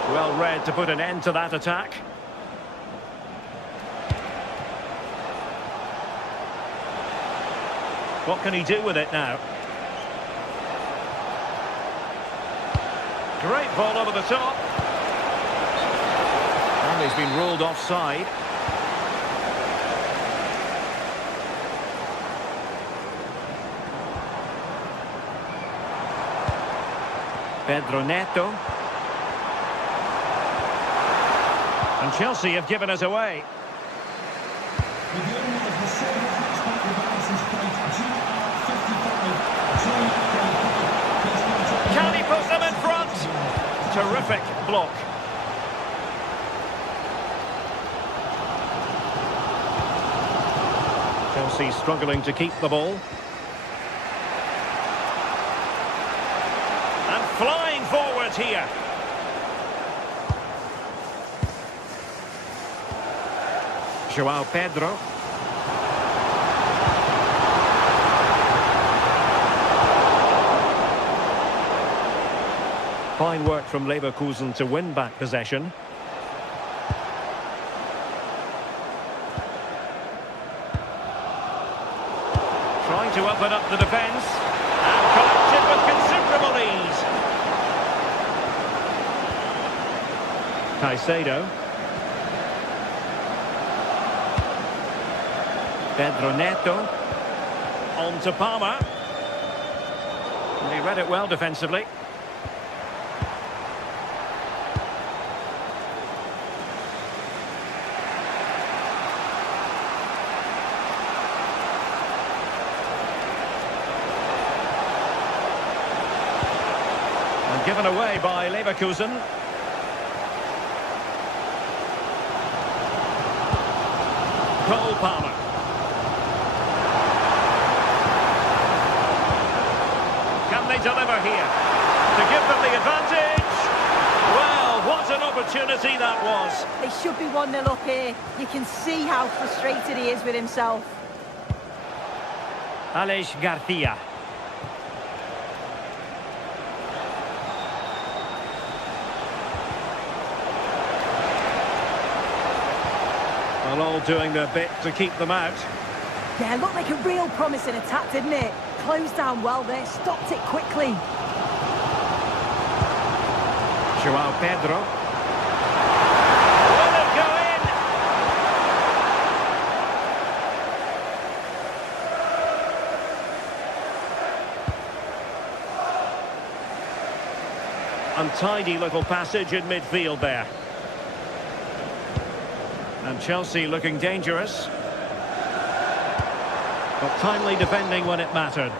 Well read to put an end to that attack. What can he do with it now? Great ball over the top. And he's been ruled offside. Pedro Neto. And Chelsea have given us away. Can he put them in front? Terrific block. Chelsea struggling to keep the ball. And flying forward here. João Pedro. Fine work from Leverkusen to win back possession. Trying to open up the defence. And collected with considerable ease. Caicedo. Pedro Neto. On to Palmer. And he read it well defensively. And given away by Leverkusen. Cole Palmer. They deliver here to give them the advantage. Well, what an opportunity that was. They should be 1-0 up here. You can see how frustrated he is with himself. Aleix Garcia. Well, all doing their bit to keep them out. Yeah, looked like a real promising attack, didn't it? Closed down well there, stopped it quickly. Joao Pedro. Will it go in? Untidy little passage in midfield there. And Chelsea looking dangerous. But timely defending when it mattered.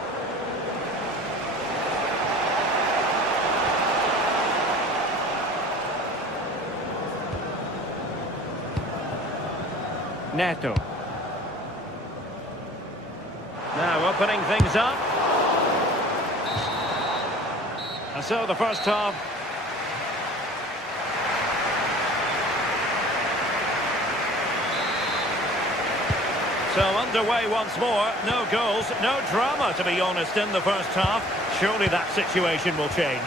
Neto. Now opening things up. And so the first half. So underway once more. No goals, no drama, to be honest, in the first half. Surely that situation will change.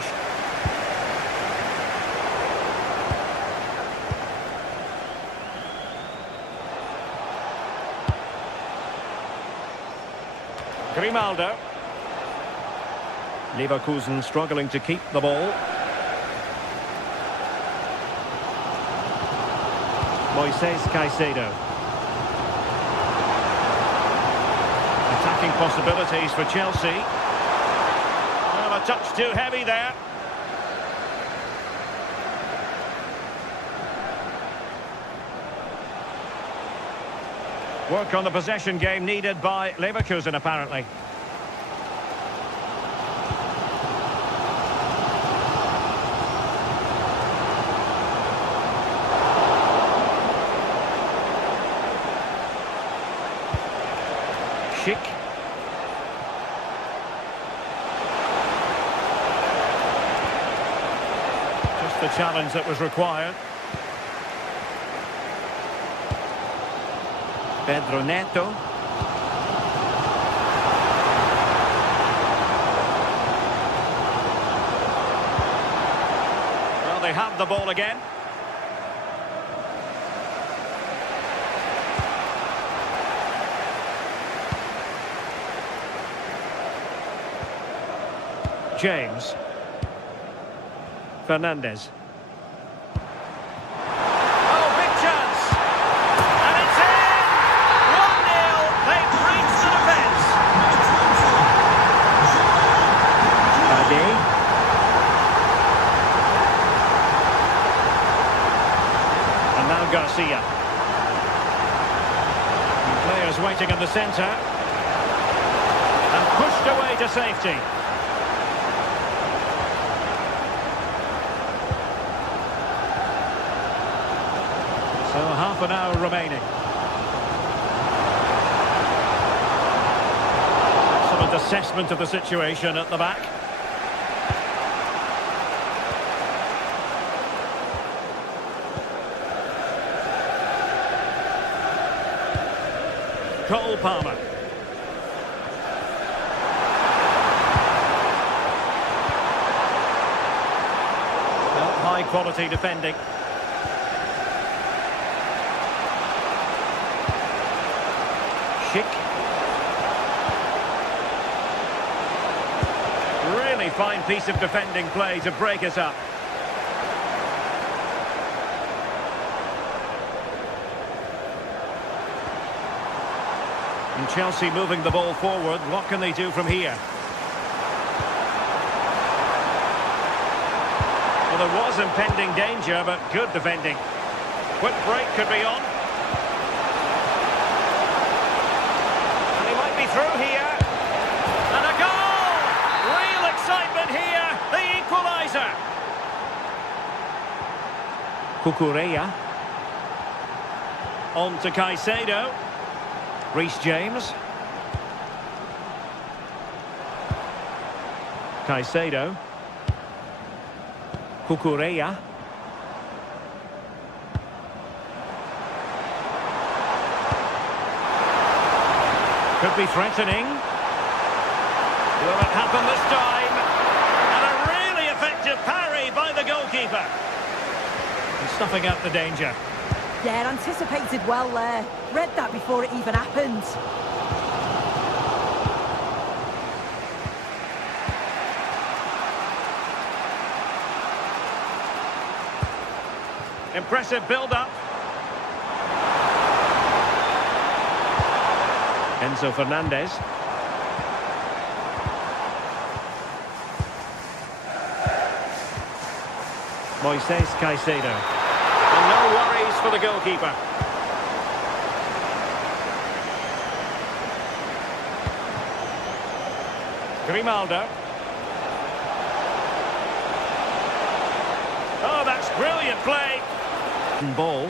Grimaldo. Leverkusen struggling to keep the ball. Moises Caicedo. Attacking possibilities for Chelsea. Well, a touch too heavy there. Work on the possession game needed by Leverkusen, apparently. Schick. Just the challenge that was required. Pedro Neto. Well, they have the ball again. James. Fernandez. Oh, big chance! And it's in! 1-0. They've breached the defence. Ade. And now Garcia. And players waiting in the centre. And pushed away to safety. So half an hour remaining. Excellent assessment of the situation at the back. Cole Palmer. Well, high quality defending. Schick. Really fine piece of defending play to break us up. And Chelsea moving the ball forward. What can they do from here? Well, there was impending danger, but good defending. Quick break could be on. Through here, and a goal! Real excitement here, the equaliser. Cucurella. On to Caicedo. Reece James. Caicedo. Cucurella. Could be threatening. Will it happen this time? And a really effective parry by the goalkeeper. And stuffing out the danger. Yeah, anticipated well there. Read that before it even happened. Impressive build-up. Enzo Fernandez. Moises Caicedo. And no worries for the goalkeeper. Grimaldo. Oh, that's brilliant play. Ball.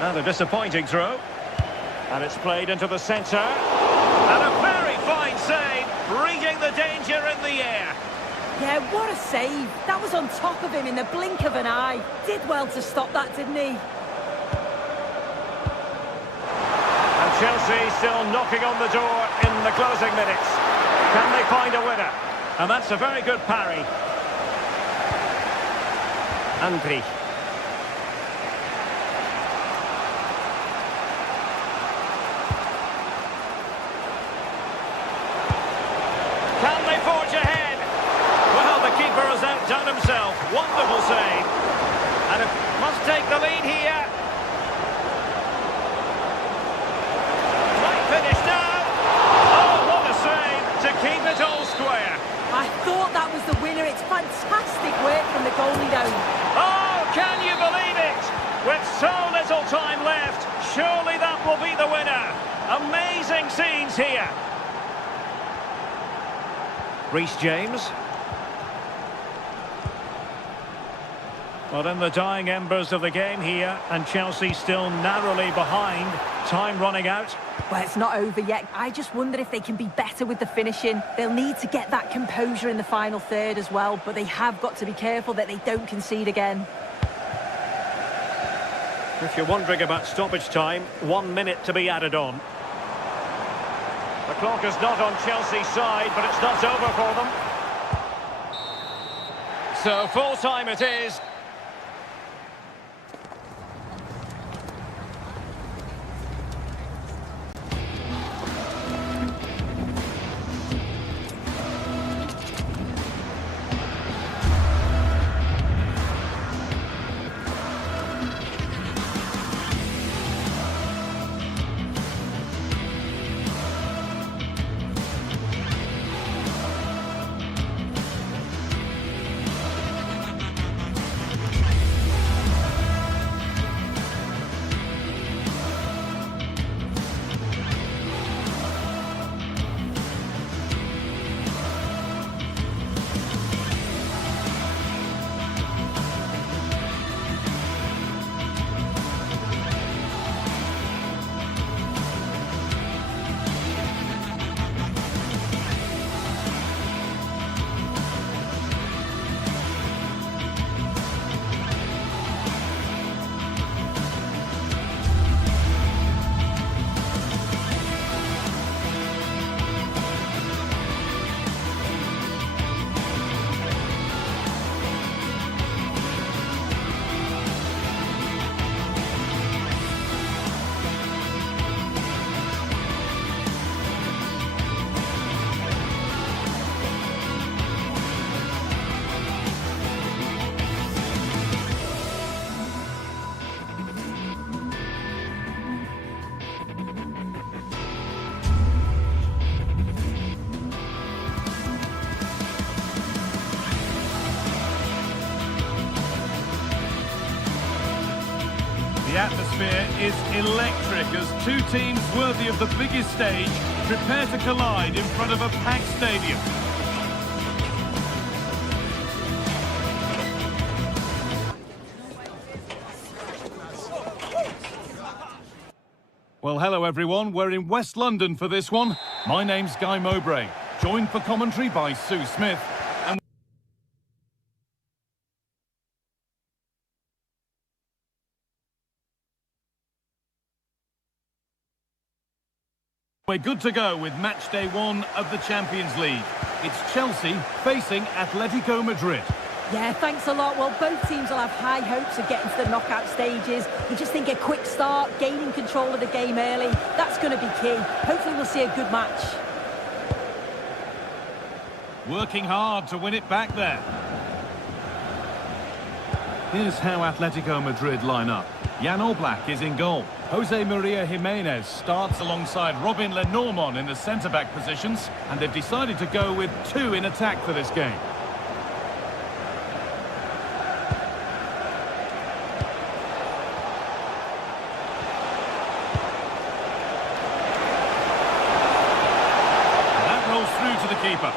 And a disappointing throw. And it's played into the centre. And a very fine save, reading the danger in the air. Yeah, what a save. That was on top of him in the blink of an eye. Did well to stop that, didn't he? And Chelsea still knocking on the door in the closing minutes. Can they find a winner? And that's a very good parry. Andri. Can they forge ahead? Well, the keeper has outdone himself. Wonderful save. And it must take the lead here. Might finish now. Oh, what a save to keep it all square. I thought that was the winner. It's fantastic work from the goalie though. Oh, can you believe it? With so little time left, surely that will be the winner. Amazing scenes here. Reece James. Well, in the dying embers of the game here, and Chelsea still narrowly behind. Time running out. Well, it's not over yet. I just wonder if they can be better with the finishing. They'll need to get that composure in the final third as well, but they have got to be careful that they don't concede again. If you're wondering about stoppage time, 1 minute to be added on. The clock is not on Chelsea's side, but it's not over for them. So full time it is. The atmosphere is electric as two teams worthy of the biggest stage prepare to collide in front of a packed stadium. Well, hello everyone. We're in West London for this one. My name's Guy Mowbray, joined for commentary by Sue Smith. And we're good to go with match day one of the Champions League. It's Chelsea facing Atletico Madrid. Yeah, thanks a lot. Well, both teams will have high hopes of getting to the knockout stages. You just think a quick start, gaining control of the game early, that's going to be key. Hopefully we'll see a good match. Working hard to win it back there. Here's how Atletico Madrid line up. Jan Oblak is in goal. Jose Maria Jimenez starts alongside Robin Lenormand in the centre-back positions, and they've decided to go with two in attack for this game. And that rolls through to the keeper.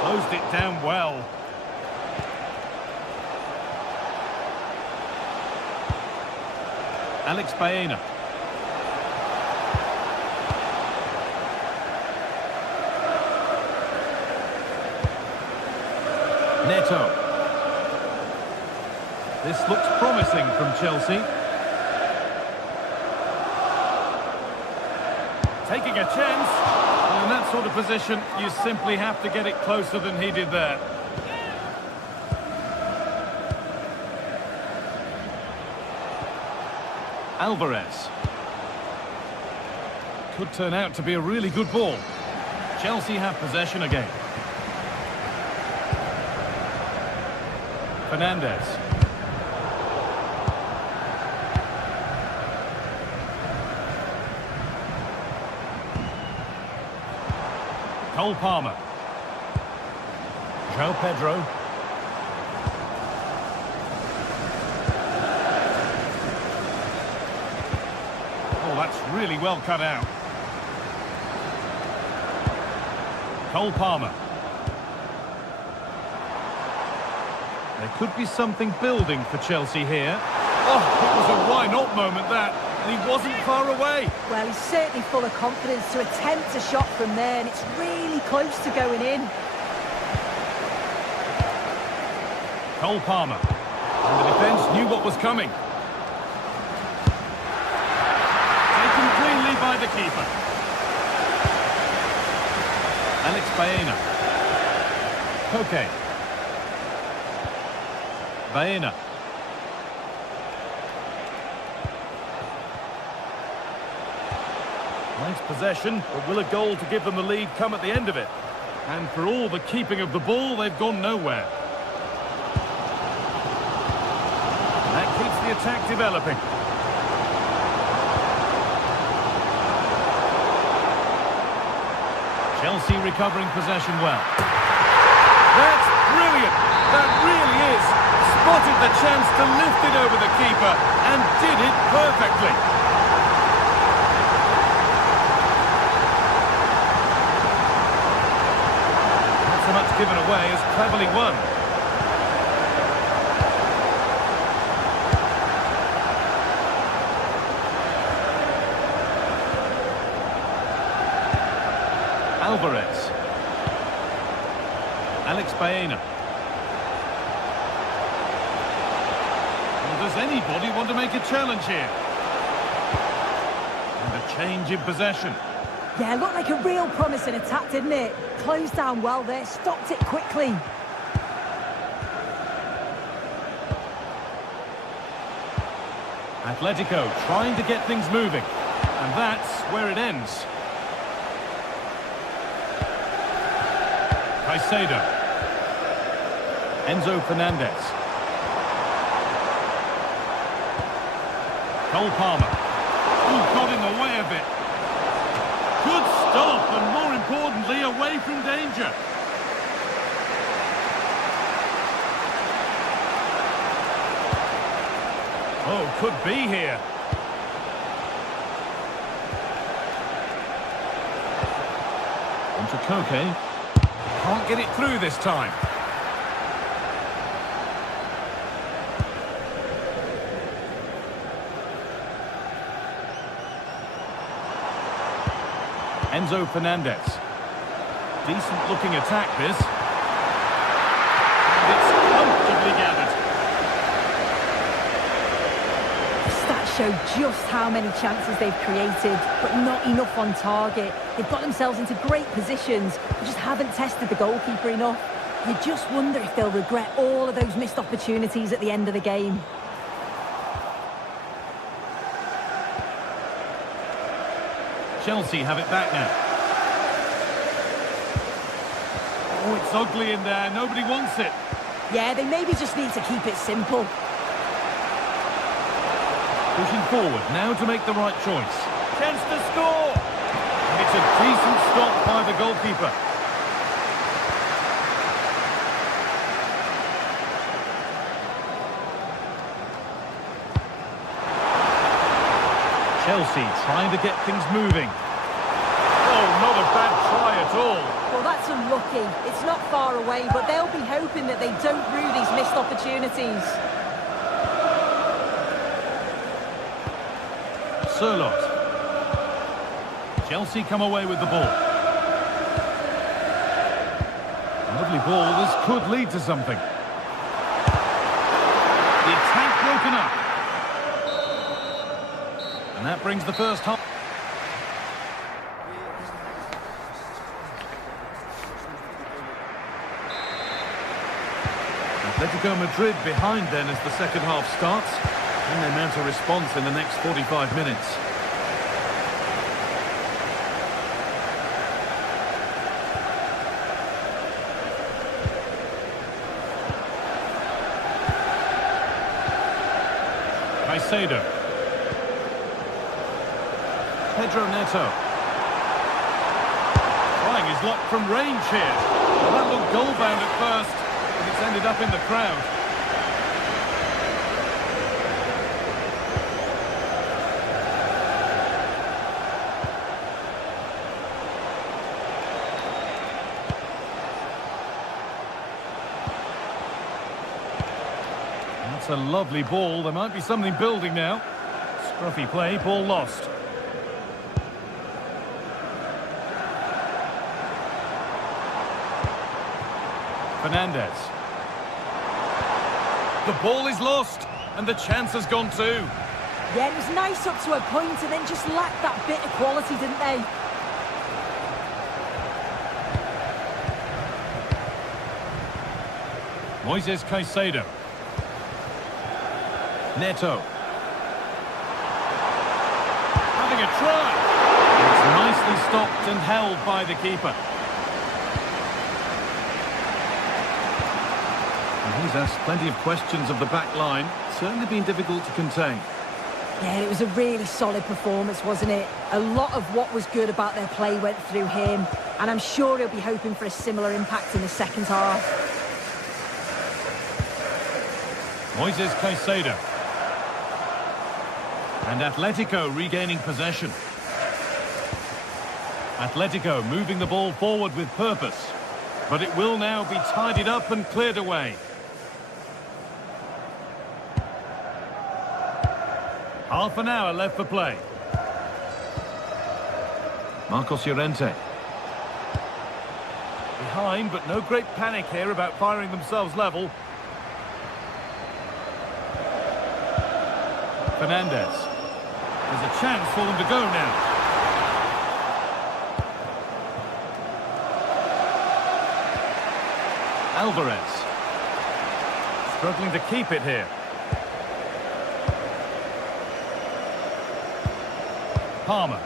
Closed it down well. Alex Baena. Neto. This looks promising from Chelsea. Taking a chance. And in that sort of position, you simply have to get it closer than he did there. Alvarez. Could turn out to be a really good ball. Chelsea have possession again. Fernandez. Cole Palmer. João Pedro. That's really well cut out. Cole Palmer. There could be something building for Chelsea here. Oh, it was a why-not moment, that. And he wasn't far away. Well, he's certainly full of confidence to attempt a shot from there, and it's really close to going in. Cole Palmer. And the defence knew what was coming. By the keeper. Alex Baena. Koke. Baena. Nice possession, but will a goal to give them the lead come at the end of it? And for all the keeping of the ball, they've gone nowhere. That keeps the attack developing. Chelsea recovering possession well. That's brilliant! That really is! Spotted the chance to lift it over the keeper and did it perfectly. Not so much given away as cleverly won. Alvarez. Alex Baena. Well, does anybody want to make a challenge here? And a change in possession. Yeah, looked like a real promising attack, didn't it? Closed down well there, stopped it quickly. Atletico trying to get things moving. And that's where it ends. Caicedo. Enzo Fernandez. Cole Palmer. Ooh, got in the way of it. Good stop, and more importantly, away from danger. Oh, could be here. Onto Koke. Can't get it through this time. Enzo Fernandez. Decent looking attack this. And it's comfortably gathered. Stats show just how many chances they've created, but not enough on target. They've got themselves into great positions, but just haven't tested the goalkeeper enough. You just wonder if they'll regret all of those missed opportunities at the end of the game. Chelsea have it back now. Oh, it's ugly in there. Nobody wants it. Yeah, they maybe just need to keep it simple. Pushing forward, now to make the right choice. Chance to score! And it's a decent stop by the goalkeeper. Chelsea trying to get things moving. Oh, not a bad try at all. Well, that's unlucky. It's not far away, but they'll be hoping that they don't rue these missed opportunities. Sørloth. Chelsea come away with the ball. A lovely ball. This could lead to something. The attack broken up. And that brings the first half. Atletico Madrid behind then as the second half starts. And they mount a response in the next 45 minutes. Caicedo. Pedro Neto. Trying his luck from range here. Well, that looked goal-bound at first, but it's ended up in the crowd. That's a lovely ball. There might be something building now. Scruffy play, ball lost. Fernandez. The ball is lost, and the chance has gone too. Yeah, it was nice up to a point and then just lacked that bit of quality, didn't they? Moises Caicedo. Neto. Having a try. It's nicely stopped and held by the keeper. And he's asked plenty of questions of the back line. Certainly been difficult to contain. Yeah, it was a really solid performance, wasn't it? A lot of what was good about their play went through him, and I'm sure he'll be hoping for a similar impact in the second half. Moises Caicedo. And Atletico regaining possession. Atletico moving the ball forward with purpose. But it will now be tidied up and cleared away. Half an hour left for play. Marcos Llorente. Behind, but no great panic here about firing themselves level. Fernandez. There's a chance for them to go now. Alvarez. Struggling to keep it here. Palmer.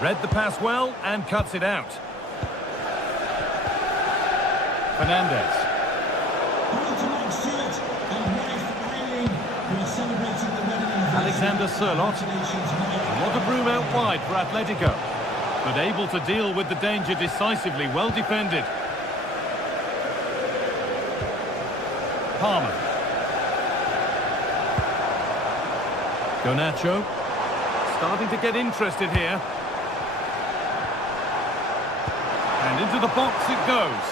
Read the pass well and cuts it out. Fernandez. Alexander Sørloth. A lot of room out wide for Atletico, but able to deal with the danger decisively. Well defended. Palmer. Garnacho. Starting to get interested here. And into the box it goes.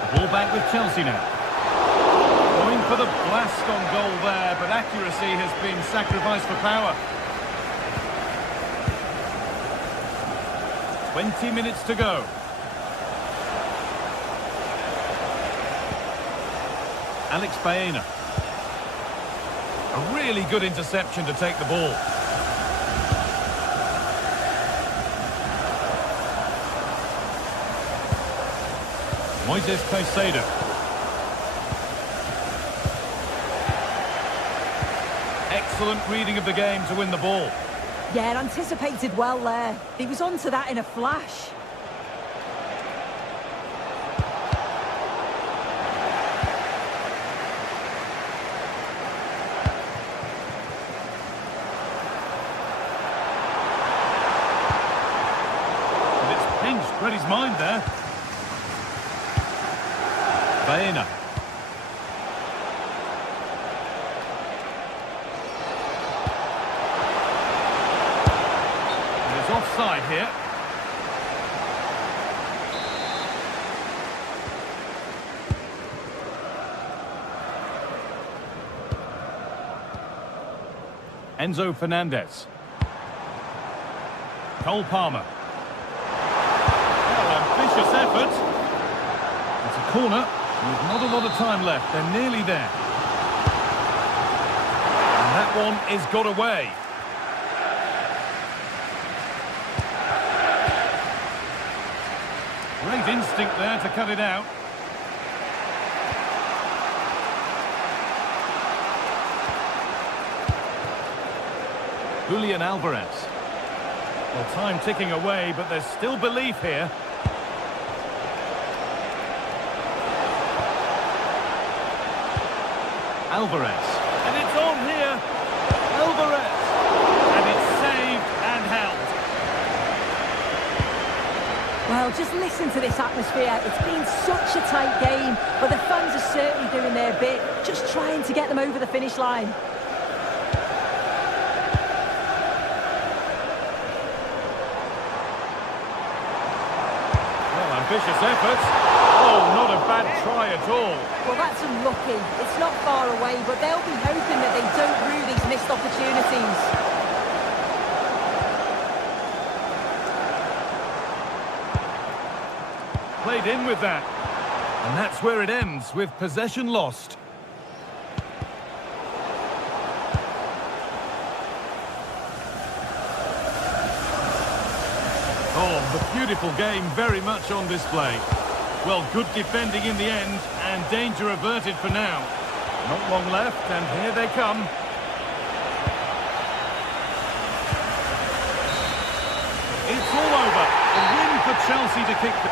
The ball back with Chelsea now. Going for the blast on goal there, but accuracy has been sacrificed for power. 20 minutes to go. Alex Baena. A really good interception to take the ball. Moises Caicedo. excellent reading of the game to win the ball. Yeah, anticipated well there. He was onto that in a flash. And it's pinched, read his mind there. Baena. Offside here. Enzo Fernandez. Cole Palmer. Oh, ambitious effort. It's a corner with not a lot of time left. They're nearly there. And that one is got away. Great instinct there to cut it out. Julian Alvarez. Well, time ticking away, but there's still belief here. Alvarez. And it's on here. Alvarez. And it's saved and held. Well, just listen to this atmosphere. It's been such a tight game, but the fans are certainly doing their bit, just trying to get them over the finish line. Well, ambitious effort. Oh, not a bad try at all. Well, that's unlucky. It's not far away, but they'll be hoping that they don't rue these missed opportunities. Played in with that. And that's where it ends, with possession lost. Oh, the beautiful game very much on display. Well, good defending in the end, and danger averted for now. Not long left, and here they come. It's all over. A win for Chelsea to kick the...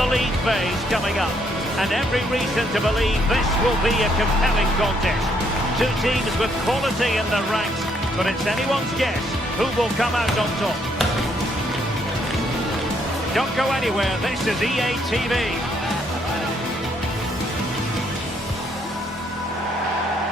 the league phase coming up, and every reason to believe this will be a compelling contest. Two teams with quality in their ranks, but it's anyone's guess who will come out on top. Don't go anywhere, this is EA TV.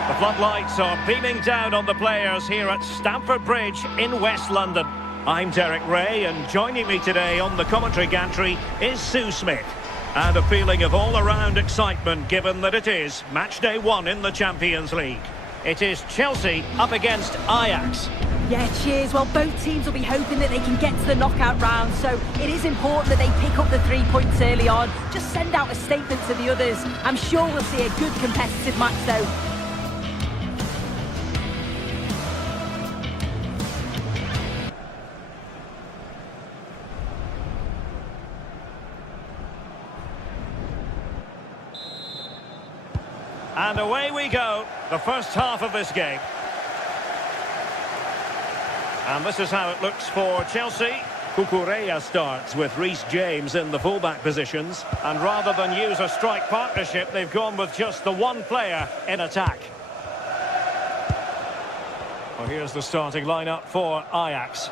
The floodlights are beaming down on the players here at Stamford Bridge in West London. I'm Derek Ray, and joining me today on the commentary gantry is Sue Smith. And a feeling of all-around excitement given that it is match day 1 in the Champions League. It is Chelsea up against Ajax. Yeah, cheers. Well, both teams will be hoping that they can get to the knockout round, so it is important that they pick up the 3 points early on. Just send out a statement to the others. I'm sure we'll see a good competitive match, though. And away we go, the first half of this game. And this is how it looks for Chelsea. Cucurella starts with Reece James in the fullback positions. And rather than use a strike partnership, they've gone with just the one player in attack. Well, here's the starting lineup for Ajax.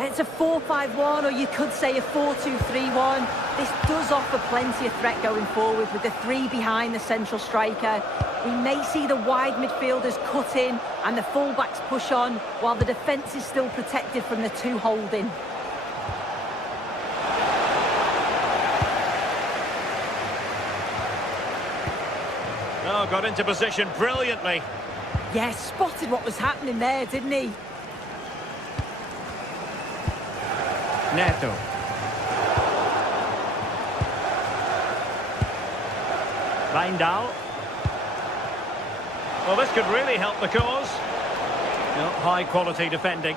It's a 4-5-1, or you could say a 4-2-3-1. This does offer plenty of threat going forward with the 3 behind the central striker. We may see the wide midfielders cut in and the fullbacks push on, while the defence is still protected from the 2 holding. Oh, got into position brilliantly. Yeah, spotted what was happening there, didn't he? Neto. Wijndal. Well, this could really help the cause. No, high quality defending.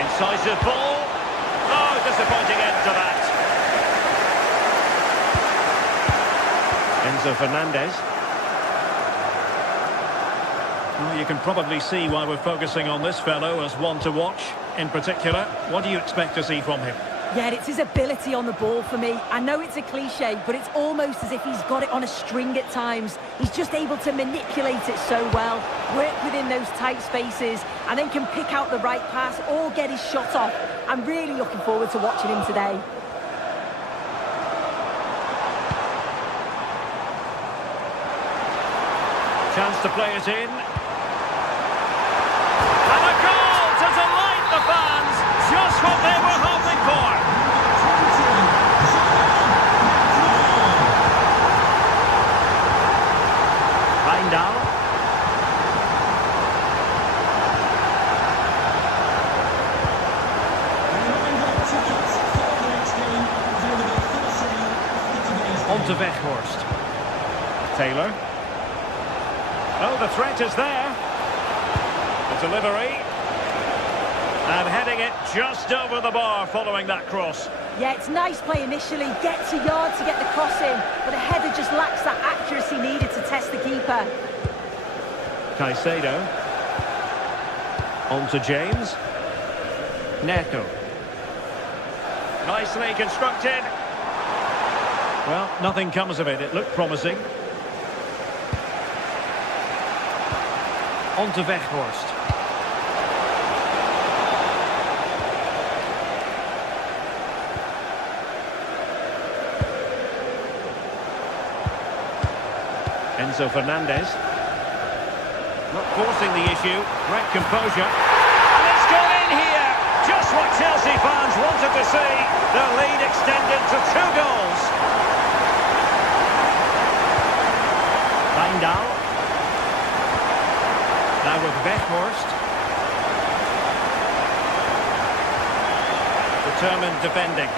Incisive ball. Oh, disappointing end to that. Enzo Fernandez. Well, you can probably see why we're focusing on this fellow as one to watch. In particular, what do you expect to see from him? Yeah, it's his ability on the ball for me. I know it's a cliche, but it's almost as if he's got it on a string at times. He's just able to manipulate it so well, work within those tight spaces, and then can pick out the right pass or get his shot off. I'm really looking forward to watching him today. Chance to play it in. And a goal to delight the fans. Just what they were hoping for. Wijndal. On to Weghorst. Taylor. Oh, the threat is there. The delivery. And heading it just over the bar following that cross. Yeah, it's nice play initially. Gets a yard to get the cross in, but the header just lacks that accuracy needed to test the keeper. Caicedo. On to James. Neto. Nicely constructed. Well, nothing comes of it. It looked promising. On to Weghorst. Enzo Fernandez. Not forcing the issue. Great composure. And it's gone in here. Just what Chelsea fans wanted to see. Their lead extended to 2 goals. Wijndal. Now with Weghorst. Determined defending.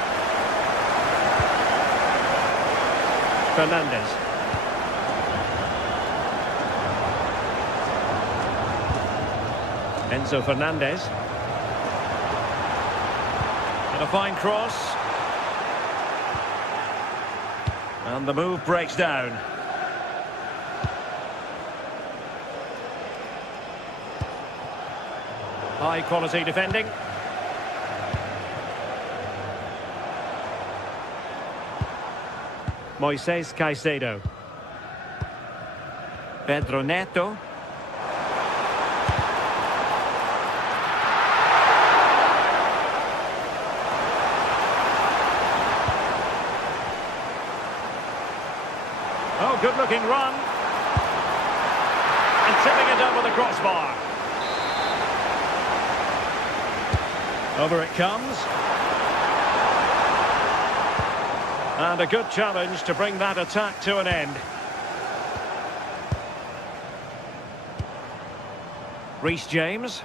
Fernandez. Enzo Fernandez. And a fine cross. And the move breaks down. High quality defending. Moises Caicedo. Pedro Neto. Oh, good-looking run. And tipping it over the crossbar. Over it comes. And a good challenge to bring that attack to an end. Reece James.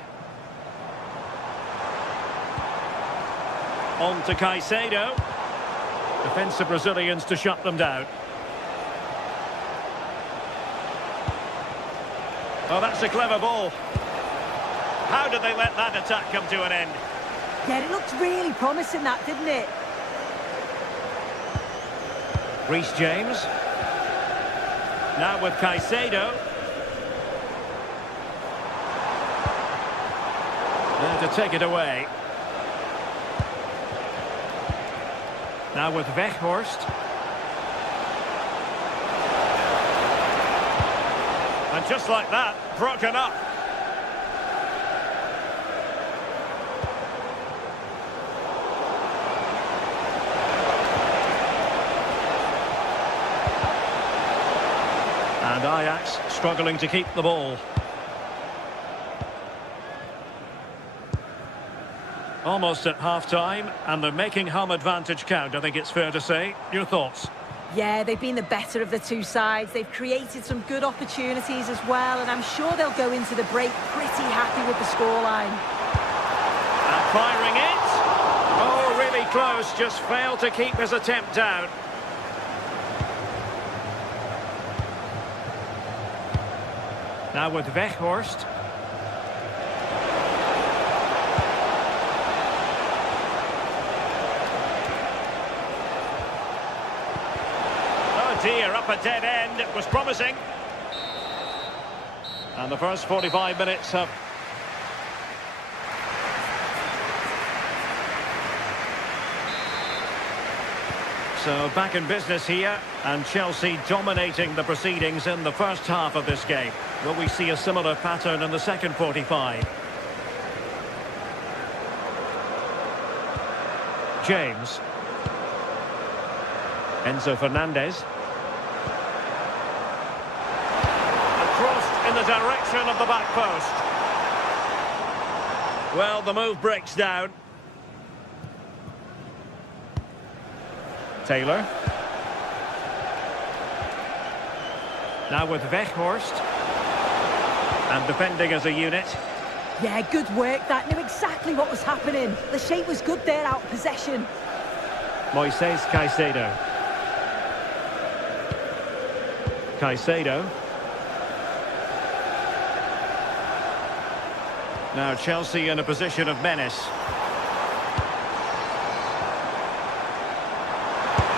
On to Caicedo. Defensive Brazilians to shut them down. Oh, that's a clever ball. How did they let that attack come to an end? Yeah, it looked really promising, that, didn't it? Reece James. Now with Caicedo. There to take it away. Now with Weghorst. And just like that, broken up. And Ajax struggling to keep the ball. Almost at half-time, and they're making home advantage count, I think it's fair to say. Your thoughts? Yeah, they've been the better of the two sides. They've created some good opportunities as well, and I'm sure they'll go into the break pretty happy with the scoreline. And firing it. Oh, really close, just failed to keep his attempt down. Now with Weghorst. Oh dear, up a dead end. It was promising. And the first 45 minutes have... So back in business here, and Chelsea dominating the proceedings in the first half of this game. Will we see a similar pattern in the second 45? James. Enzo Fernandez. And crossed in the direction of the back post. Well, the move breaks down. Taylor. Now with Weghorst. And defending as a unit. Yeah, good work. That knew exactly what was happening. The shape was good there, out of possession. Moises Caicedo. Caicedo. Now Chelsea in a position of menace.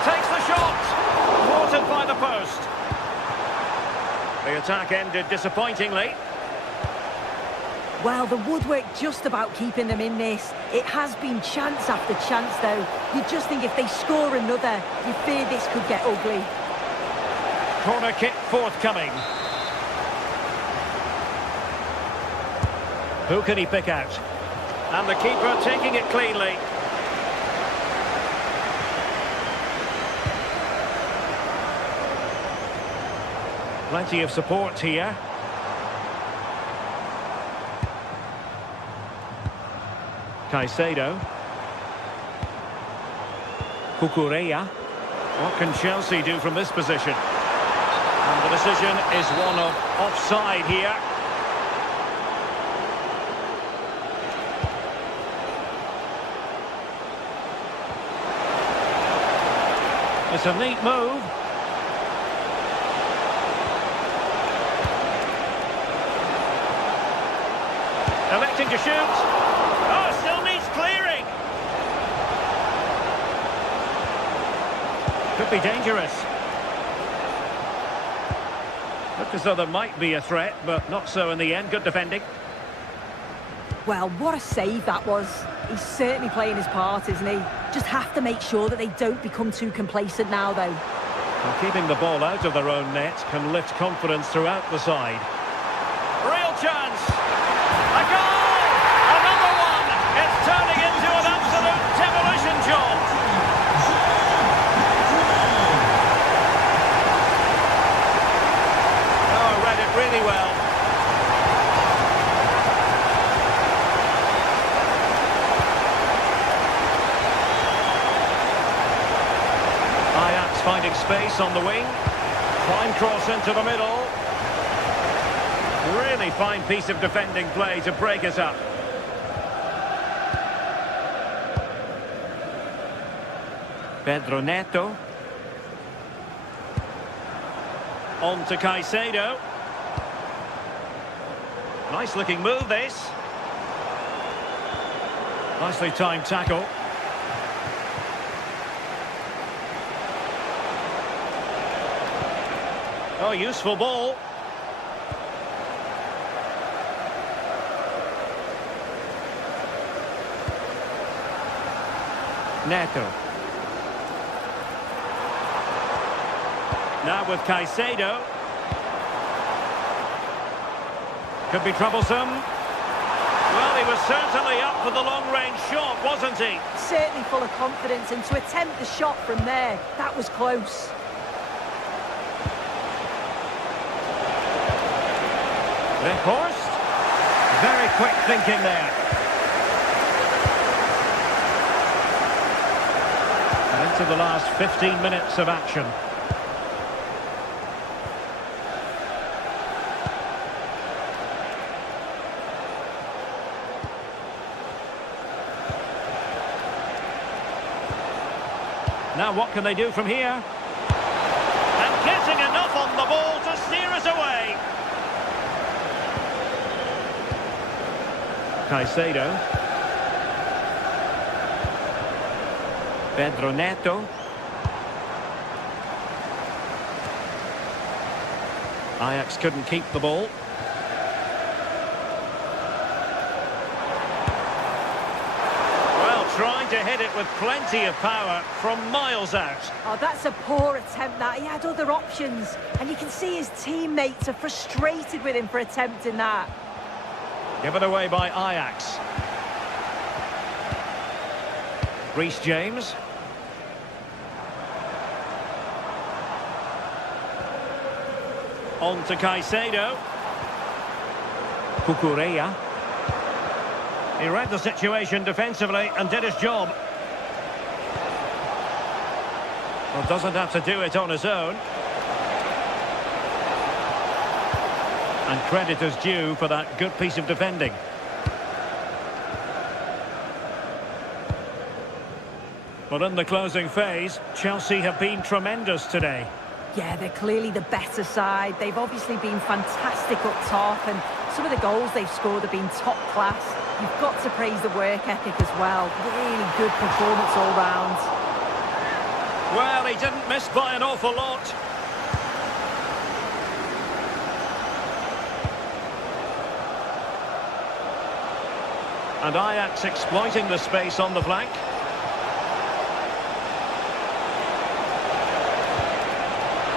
Takes the shot! Thwarted by the post. The attack ended disappointingly. Well, the woodwork just about keeping them in this. It has been chance after chance, though. You just think if they score another, you fear this could get ugly. Corner kick forthcoming. Who can he pick out? And the keeper taking it cleanly. Plenty of support here. Caicedo. Cucurella. What can Chelsea do from this position? And the decision is one of offside here. It's a neat move. Electing to shoot. Oh, still needs clearing. Could be dangerous. Looked as though there might be a threat, but not so in the end. Good defending. Well, what a save that was. He's certainly playing his part, isn't he? Just have to make sure that they don't become too complacent now, though. Well, keeping the ball out of their own net can lift confidence throughout the side. Real chance! A goal! Another one! It's turning into an absolute demolition job! Oh, read it really well. Ajax finding space on the wing. Fine cross into the middle. Really fine piece of defending play to break us up. Pedro Neto. On to Caicedo. Nice looking move this. Nicely timed tackle. Oh, useful ball. Neto. Now with Caicedo. Could be troublesome. Well, he was certainly up for the long-range shot, wasn't he? Certainly full of confidence, and to attempt the shot from there, that was close. Horst. Very quick thinking there. And into the last 15 minutes of action. Now what can they do from here? And getting enough on the ball to steer us away. Caicedo. Pedro Neto. Ajax couldn't keep the ball. Well, trying to hit it with plenty of power from miles out. Oh, that's a poor attempt, that. He had other options, and you can see his teammates are frustrated with him for attempting that. Given away by Ajax. Reece James. On to Caicedo. Cucurella. He read the situation defensively and did his job. Well, doesn't have to do it on his own. And credit is due for that good piece of defending. But in the closing phase, Chelsea have been tremendous today. Yeah, they're clearly the better side. They've obviously been fantastic up top, and some of the goals they've scored have been top class. You've got to praise the work ethic as well. Really good performance all round. Well, he didn't miss by an awful lot. And Ajax exploiting the space on the flank.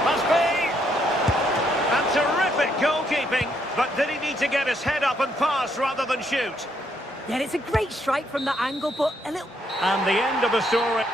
Must be! And terrific goalkeeping, but did he need to get his head up and pass rather than shoot? Yeah, it's a great strike from that angle, but a little... And the end of the story.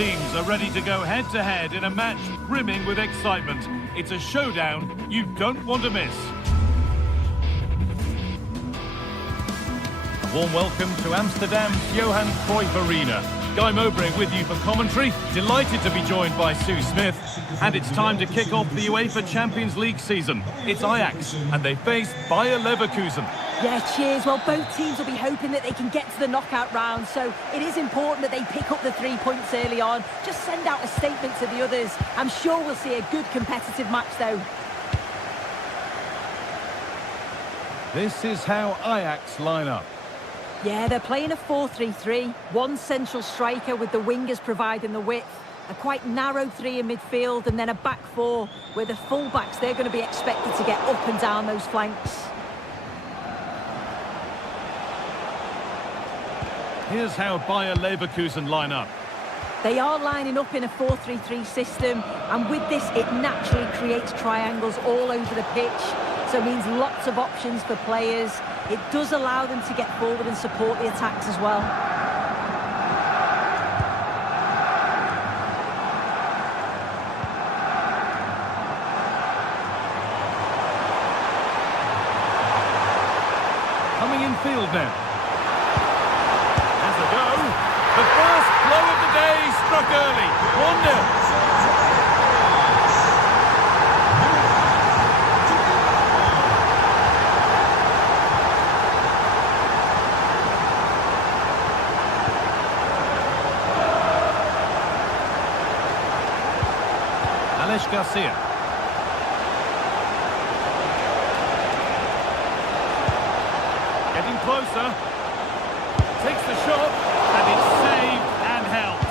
teams are ready to go head-to-head in a match brimming with excitement. It's a showdown you don't want to miss. A warm welcome to Amsterdam's Johan Cruyff Arena. Guy Mowbray with you for commentary. Delighted to be joined by Sue Smith. And it's time to kick off the UEFA Champions League season. It's Ajax, and they face Bayer Leverkusen. Yeah, cheers. Well, both teams will be hoping that they can get to the knockout round, so it is important that they pick up the 3 points early on. Just send out a statement to the others. I'm sure we'll see a good competitive match, though. This is how Ajax line up. Yeah, they're playing a 4-3-3. One central striker with the wingers providing the width. A quite narrow three in midfield, and then a back four where the full-backs, they're going to be expected to get up and down those flanks. Here's how Bayer Leverkusen line up. They are lining up in a 4-3-3 system, and with this, it naturally creates triangles all over the pitch. So it means lots of options for players. It does allow them to get forward and support the attacks as well. Coming in field now. Has a go. The first blow of the day struck early. 1-0. Garcia. Getting closer. Takes the shot, and it's saved and held.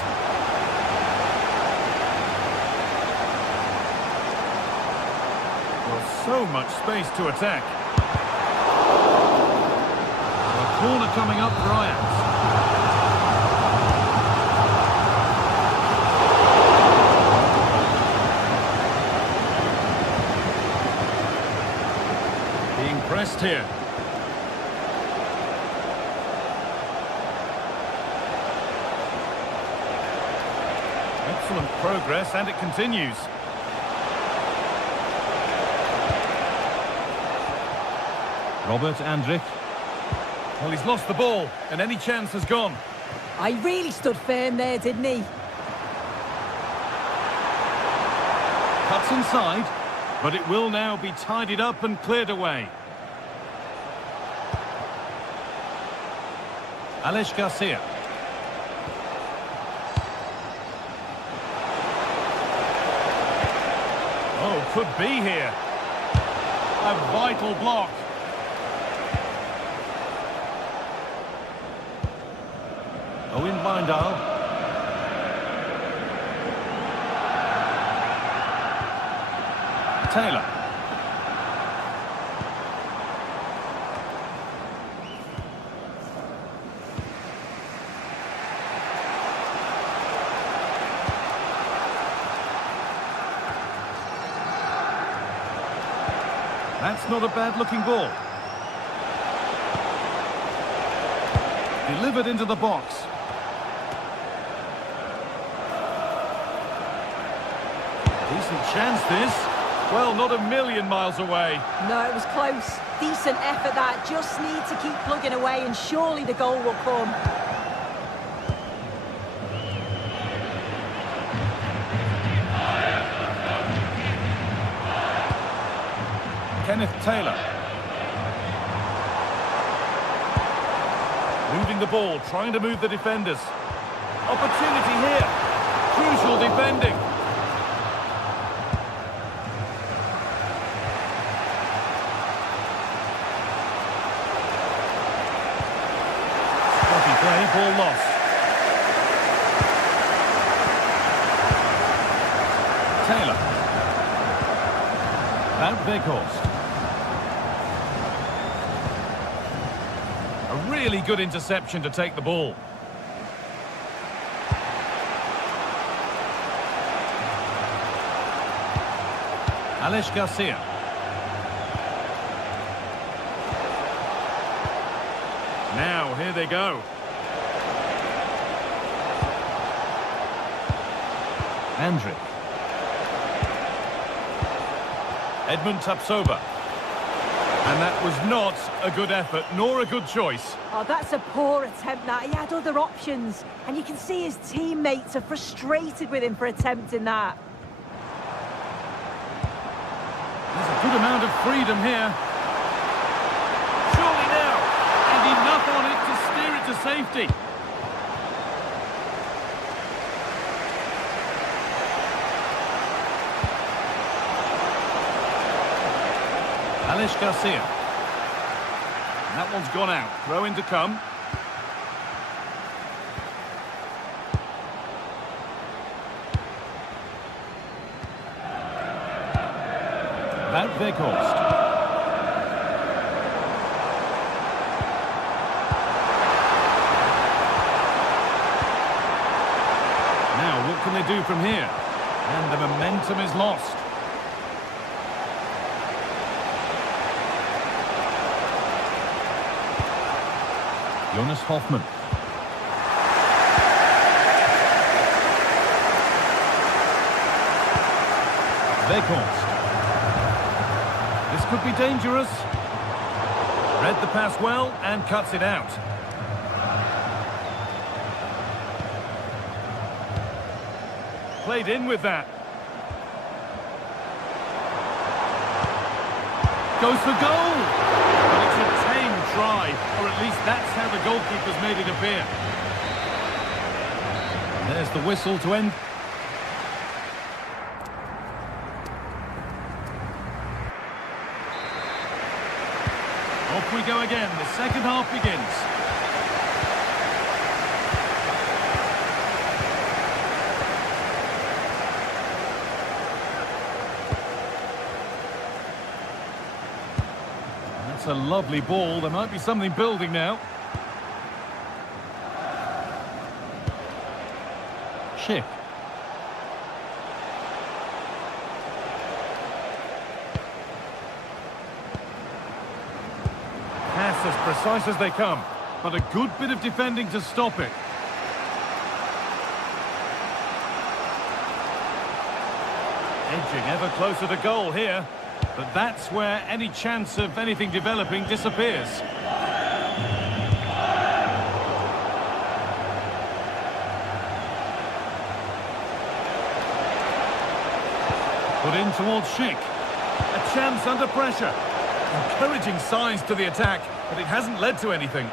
Well, so much space to attack. A corner coming up for Ajax. Pressed here. Excellent progress, and it continues. Robert Andrich. Well, he's lost the ball, and any chance has gone. I really stood firm there, didn't he? Cuts inside, but it will now be tidied up and cleared away. Alex Garcia. Oh, could be here. A vital block. Owen Bindal. Taylor. That's not a bad-looking ball. Delivered into the box. Decent chance, this. Well, not a million miles away. No, it was close. Decent effort, that. Just need to keep plugging away, and surely the goal will come. Kenneth Taylor. Moving the ball, trying to move the defenders. Opportunity here. Crucial defending. Spotty play, ball lost. Taylor. Wout Weghorst. A really good interception to take the ball. Alex Garcia. Now, here they go. Andrić. Edmund Tapsoba. And that was not a good effort, nor a good choice. Oh, that's a poor attempt, that. He had other options. And you can see his teammates are frustrated with him for attempting that. There's a good amount of freedom here. Surely now. And enough on it to steer it to safety. Alex Garcia. That one's gone out. Throw in to come. Wout Weghorst. Now, what can they do from here? And the momentum is lost. Jonas Hoffmann. Weghorst. This could be dangerous. Read the pass well and cuts it out. Played in with that. Goes for goal! But it's a tame try, or at least that's how the goalkeeper's made it appear. And there's the whistle to end. Off we go again. The second half begins. That's a lovely ball. There might be something building now. Schick. Pass as precise as they come, but a good bit of defending to stop it. Edging ever closer to goal here. But that's where any chance of anything developing disappears. Put in towards Schick. A chance under pressure. Encouraging signs to the attack, but it hasn't led to anything.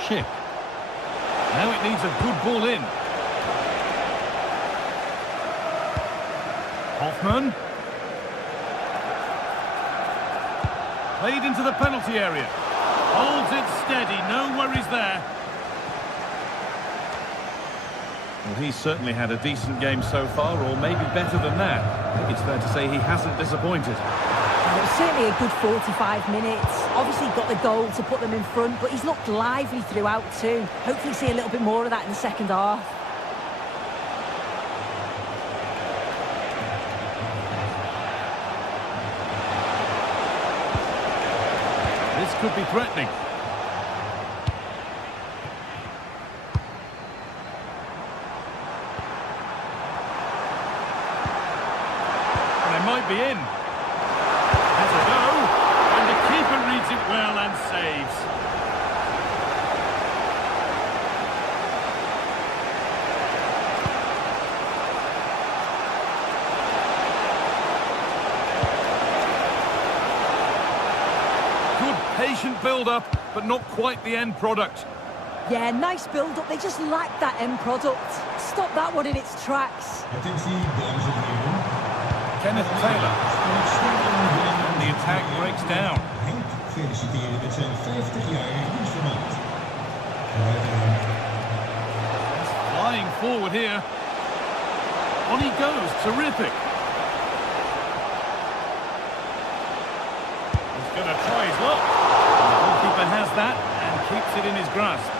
Schick. Now it needs a good ball in. Hoffmann. Played into the penalty area. Holds it steady, no worries there. Well, he's certainly had a decent game so far, or maybe better than that. I think it's fair to say he hasn't disappointed. It was certainly a good 45 minutes. Obviously got the goal to put them in front, but he's looked lively throughout too. Hopefully see a little bit more of that in the second half. This could be threatening. And they might be in. Has a go, and the keeper reads it well and saves. Good patient build-up, but not quite the end product. Yeah, nice build-up. They just lack that end product. Stop that one in its tracks. Attentie, dames en heren. Kenneth Taylor. And the attack breaks down. Henk feliciteren met zijn 50-jarige dienstvermaat. He's flying forward here. On he goes, terrific. He's going to try his luck. And the goalkeeper has that and keeps it in his grasp.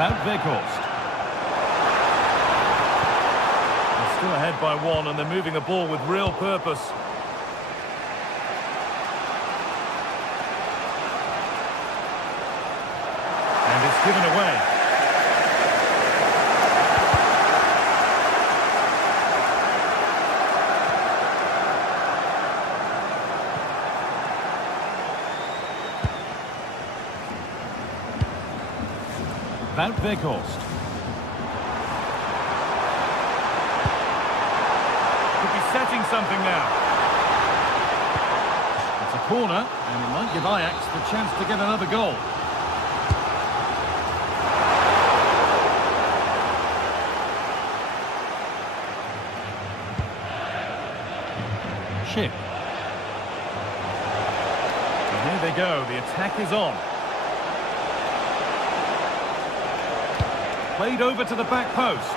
Wout Weghorst. They're still ahead ahead by one, and they're moving the ball with real purpose. And it's given away. Wout Weghorst. Could be setting something now. It's a corner, and it might give Ajax the chance to get another goal. Schick. And here they go, the attack is on. Played over to the back post.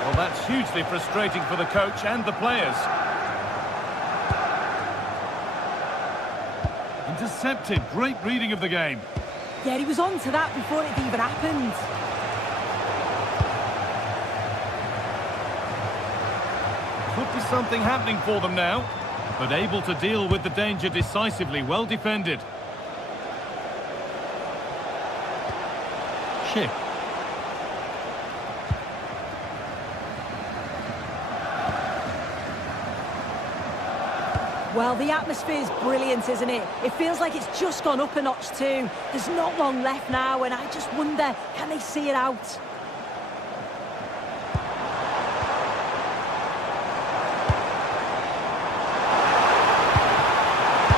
Well, that's hugely frustrating for the coach and the players. Intercepted. Great reading of the game. Yeah, he was on to that before it even happened. Could be something happening for them now, but able to deal with the danger decisively. Well defended. Schick. Well, the atmosphere's brilliant, isn't it? It feels like it's just gone up a notch too. There's not long left now, and I just wonder, can they see it out?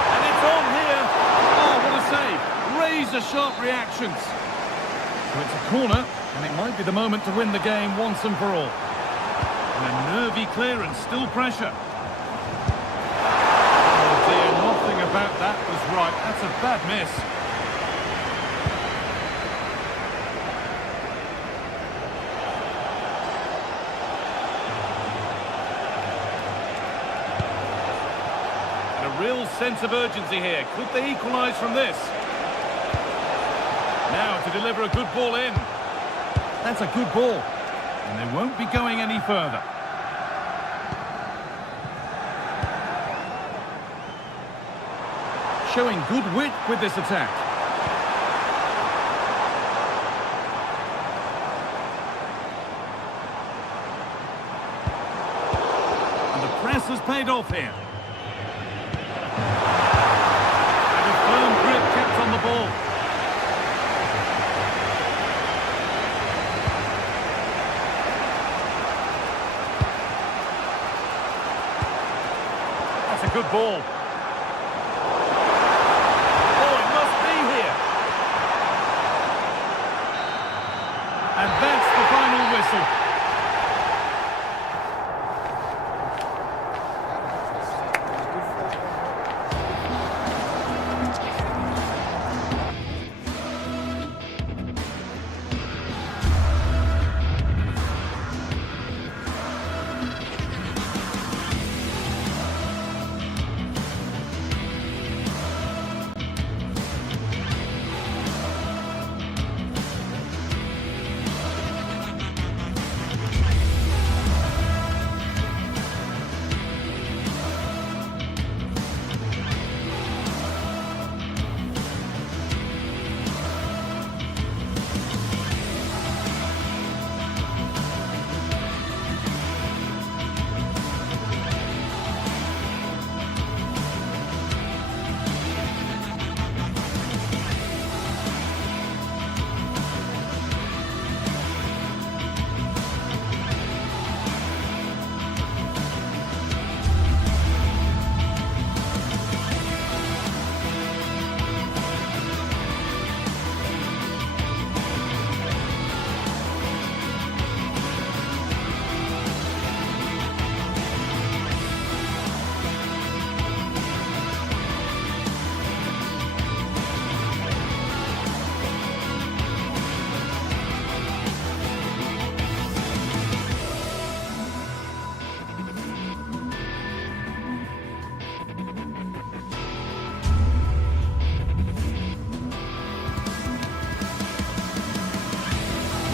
And it's on here. Oh, what a save. Razor-sharp reactions. So it's a corner, and it might be the moment to win the game once and for all. And a nervy clearance, still pressure. Oh dear, nothing about that was right. That's a bad miss. And a real sense of urgency here. Could they equalise from this? Now to deliver a good ball in. That's a good ball. And they won't be going any further. Showing good wit with this attack. And the press has paid off here. And a firm grip kept on the ball. That's a good ball. Oh, it must be here. And that's the final whistle.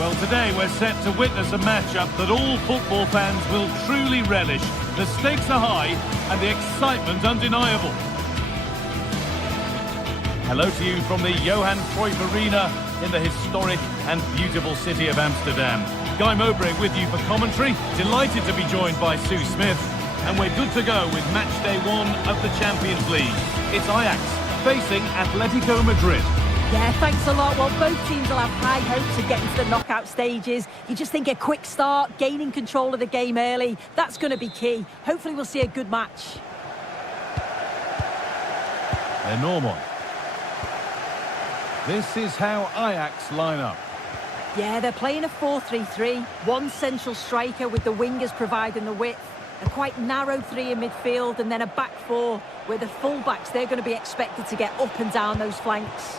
Well, today we're set to witness a matchup that all football fans will truly relish. The stakes are high and the excitement undeniable. Hello to you from the Johan Cruyff Arena in the historic and beautiful city of Amsterdam. Guy Mowbray with you for commentary. Delighted to be joined by Sue Smith. And we're good to go with match day 1 of the Champions League. It's Ajax facing Atletico Madrid. Yeah, thanks a lot. Well, both teams will have high hopes of getting to the knockout stages. You just think a quick start, gaining control of the game early, that's going to be key. Hopefully we'll see a good match. Norman. This is how Ajax line up. Yeah, they're playing a 4-3-3. One central striker with the wingers providing the width. A quite narrow three in midfield and then a back four where the full-backs, they're going to be expected to get up and down those flanks.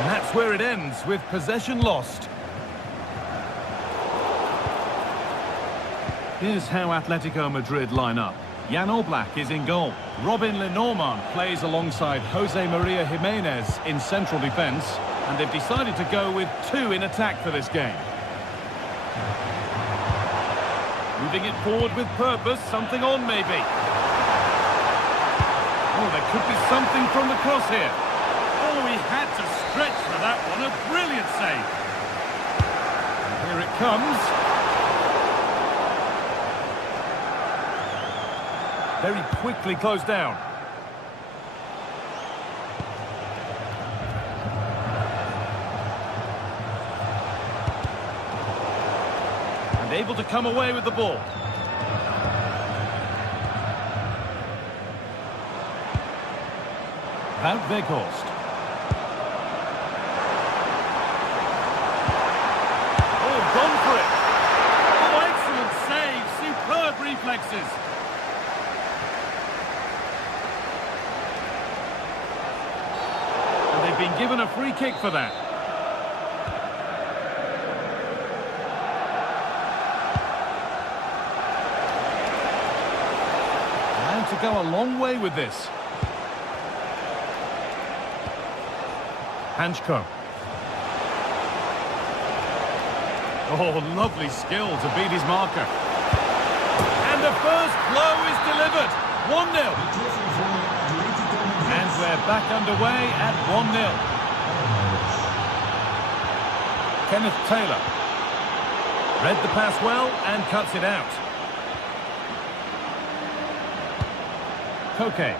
And that's where it ends, with possession lost. Here's how Atletico Madrid line up. Jan Oblak is in goal. Robin Lenormand plays alongside Jose Maria Jimenez in central defence. And they've decided to go with 2 in attack for this game. Moving it forward with purpose, something on maybe. Oh, there could be something from the cross here. Oh, he had to stretch for that one. A brilliant save. Here it comes. Very quickly closed down. And able to come away with the ball. Wout Weghorst. Oh, gone for it. Oh, excellent save. Superb reflexes. And they've been given a free kick for that. And to go a long way with this. Hanchko. Oh, lovely skill to beat his marker. And the first blow is delivered. 1-0. And we're back underway at 1-0. Kenneth Taylor. Read the pass well and cuts it out. Koke.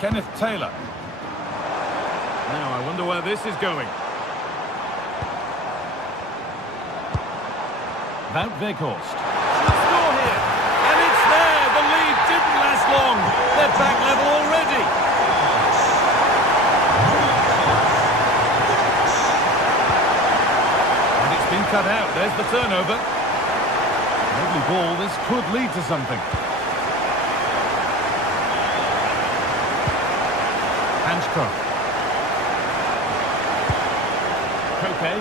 Kenneth Taylor. Now, I wonder where this is going. Wout Weghorst. Should score here. And it's there. The lead didn't last long. They're back level already. And it's been cut out. There's the turnover. Lovely ball. This could lead to something. Hanchko. Koke.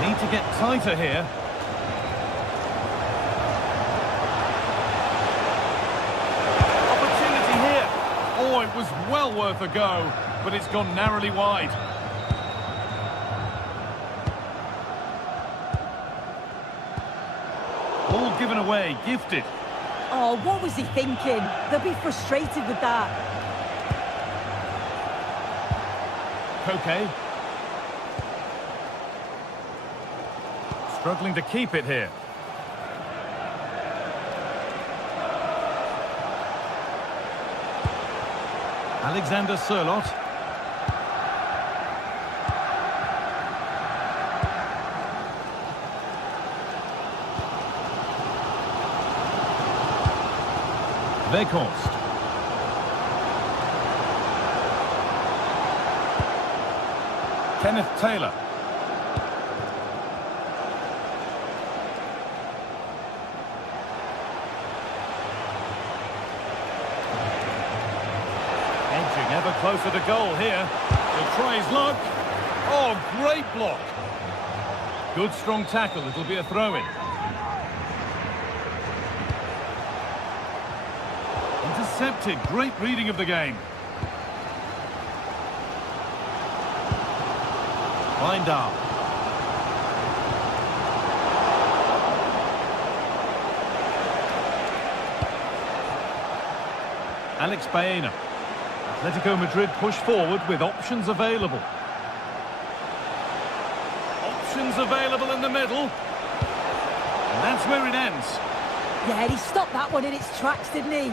Need to get tighter here. Opportunity here. Oh, it was well worth a go, but it's gone narrowly wide. Ball given away, gifted. Oh, what was he thinking? They'll be frustrated with that. Koke. Struggling to keep it here. Alexander Sørloth. Weghorst. Kenneth Taylor. Edging ever closer to goal here. He'll try his luck. Oh, great block. Good strong tackle, it'll be a throw-in. Intercepted, great reading of the game. Lindahl. Alex Baena. Atletico Madrid push forward with options available. Options available in the middle. And that's where it ends. Yeah, he stopped that one in its tracks, didn't he?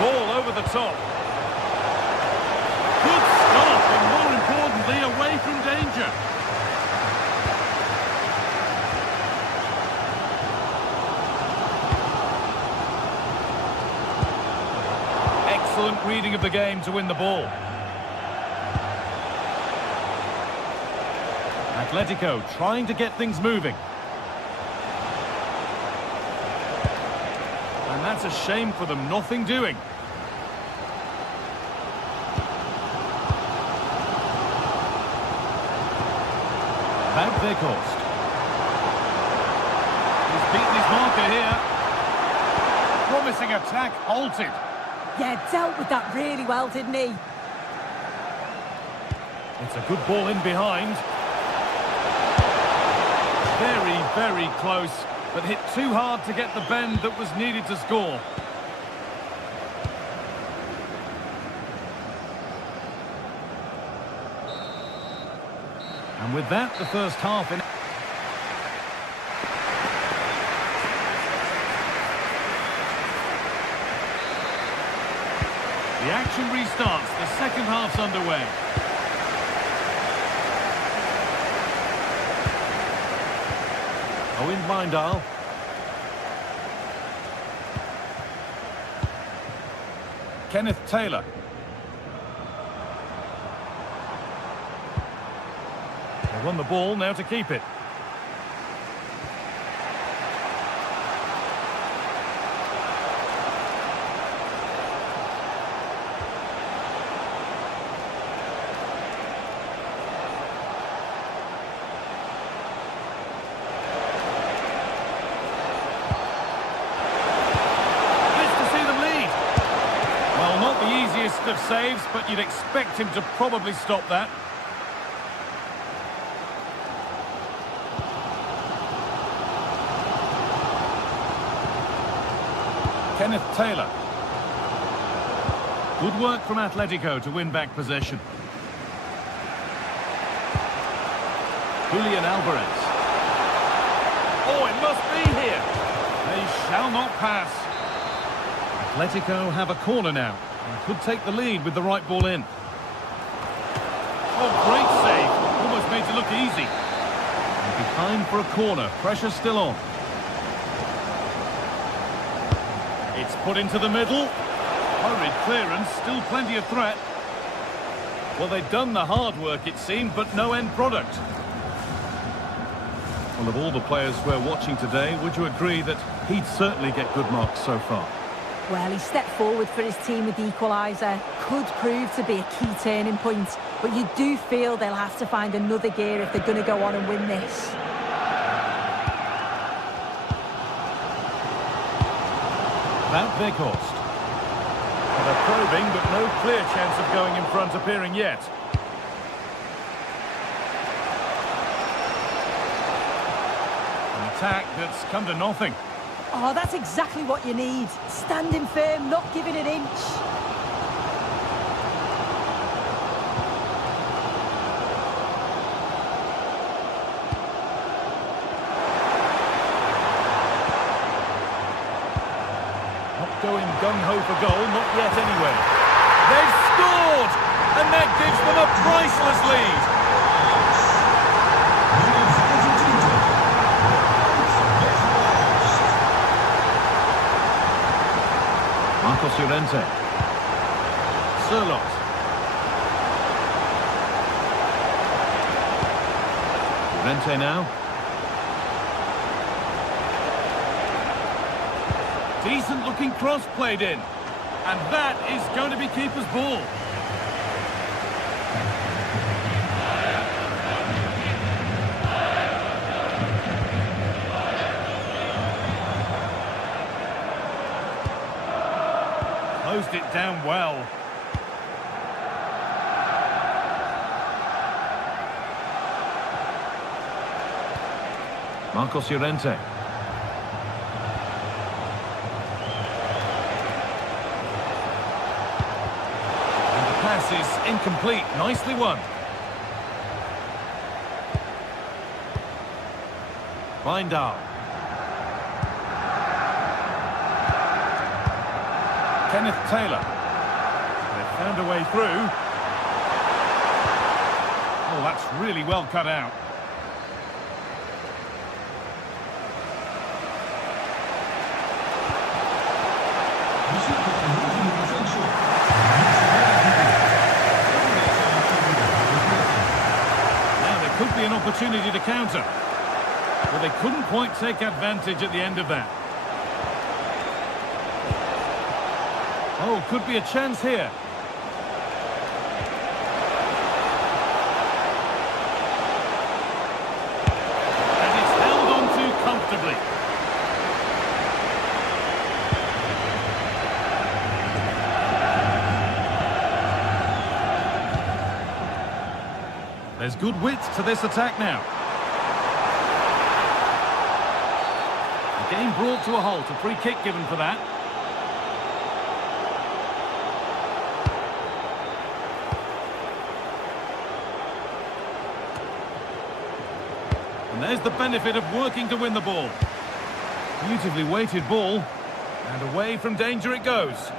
Ball over the top. Good stop, and more importantly, away from danger. Excellent reading of the game to win the ball. Atletico trying to get things moving. And that's a shame for them, nothing doing. Van Veghorst. He's beaten his marker here. Promising attack halted. Yeah, dealt with that really well, didn't he? It's a good ball in behind. Very, very close, but hit too hard to get the bend that was needed to score. And with that, the first half in. The action restarts. The second half's underway. Owen Lindahl. Kenneth Taylor. They won the ball, now to keep it. Of saves, but you'd expect him to probably stop that. Kenneth Taylor. Good work from Atletico to win back possession. Julian Alvarez. Oh, it must be here. They shall not pass. Atletico have a corner now. And could take the lead with the right ball in. Oh, great save. Almost made it look easy. And behind for a corner. Pressure still on. It's put into the middle. Hurried clearance. Still plenty of threat. Well, they've done the hard work, it seemed, but no end product. Well, of all the players we're watching today, would you agree that he'd certainly get good marks so far? Well, he stepped forward for his team with the equaliser. Could prove to be a key turning point. But you do feel they'll have to find another gear if they're going to go on and win this. Van Veghorst. They're probing, but no clear chance of going in front appearing yet. An attack that's come to nothing. Oh, that's exactly what you need. Standing firm, not giving an inch. Not going gung-ho for goal, not yet anyway. They've scored! And that gives them a priceless lead. Llorente. Sirlot. Rente now. Decent looking cross played in. And that is going to be keeper's ball. Closed it down well. Marcos Llorente. And the pass is incomplete. Nicely won. Bindal. Kenneth Taylor. They've found a way through. Oh, that's really well cut out. Now there could be an opportunity to counter, but they couldn't quite take advantage at the end of that. Oh, could be a chance here. And it's held on to comfortably. There's good width to this attack now. The game brought to a halt, a free kick given for that. And there's the benefit of working to win the ball. Beautifully weighted ball. And away from danger it goes.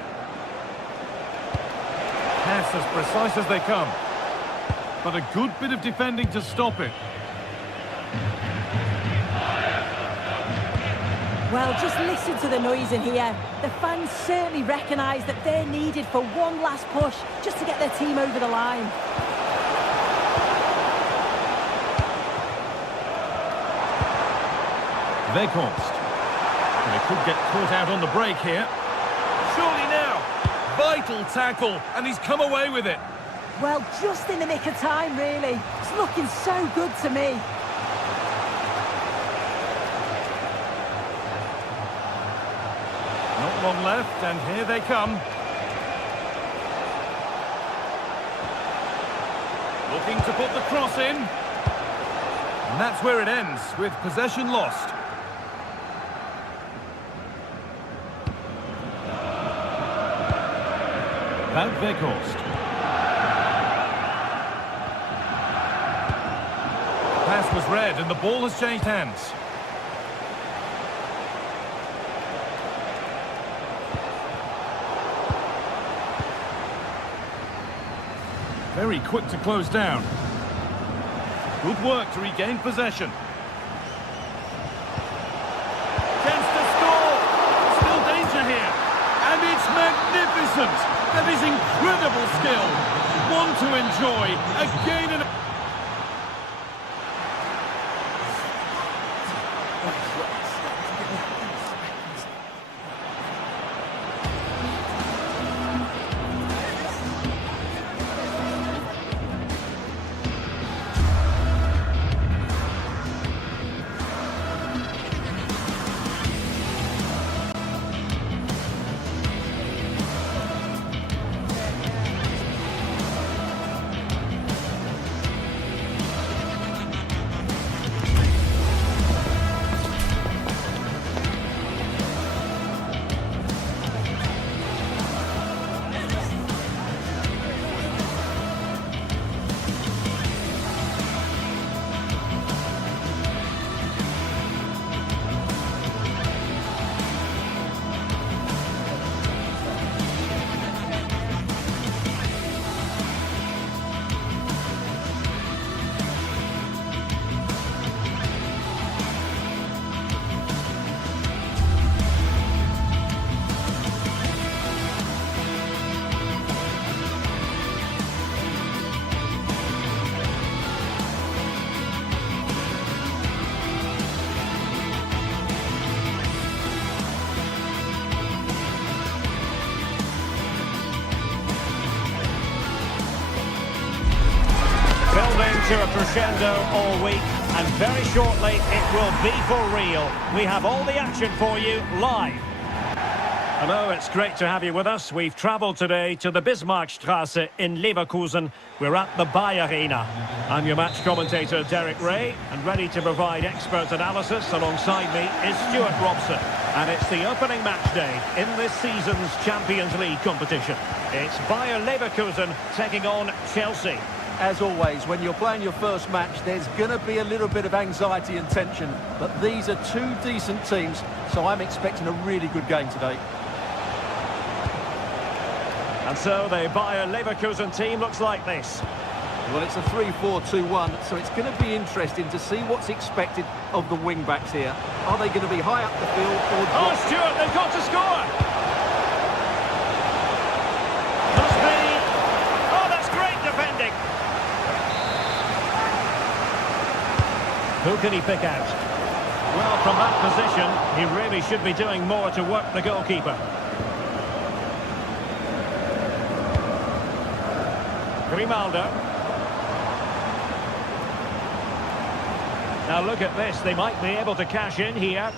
Pass as precise as they come. But a good bit of defending to stop it. Well, just listen to the noise in here. The fans certainly recognise that they're needed for one last push just to get their team over the line. Weghorst. They could get caught out on the break here. Surely now. Vital tackle, and he's come away with it. Well, just in the nick of time, really. It's looking so good to me. Not long left, and here they come. Looking to put the cross in. And that's where it ends, with possession lost. Wout Weghorst. Pass was read and the ball has changed hands. Very quick to close down. Good work to regain possession. Chance to score. Still danger here. And it's magnificent. That is incredible skill. One to enjoy. Again and to a crescendo all week, and very shortly it will be for real. We have all the action for you live. Hello, it's great to have you with us. We've travelled today to the Bismarckstraße in Leverkusen. We're at the Bayer Arena. I'm your match commentator, Derek Ray, and ready to provide expert analysis alongside me is Stuart Robson. And it's the opening match day in this season's Champions League competition. It's Bayer Leverkusen taking on Chelsea. As always, when you're playing your first match, there's going to be a little bit of anxiety and tension. But these are two decent teams, so I'm expecting a really good game today. And so the Bayer Leverkusen team looks like this. Well, it's a 3-4-2-1, so it's going to be interesting to see what's expected of the wing-backs here. Are they going to be high up the field or drop? Oh, Stuart, they've got to score! Must be... Oh, that's great defending! Who can he pick out? Well, from that position, he really should be doing more to work the goalkeeper. Grimaldo. Now look at this, they might be able to cash in here.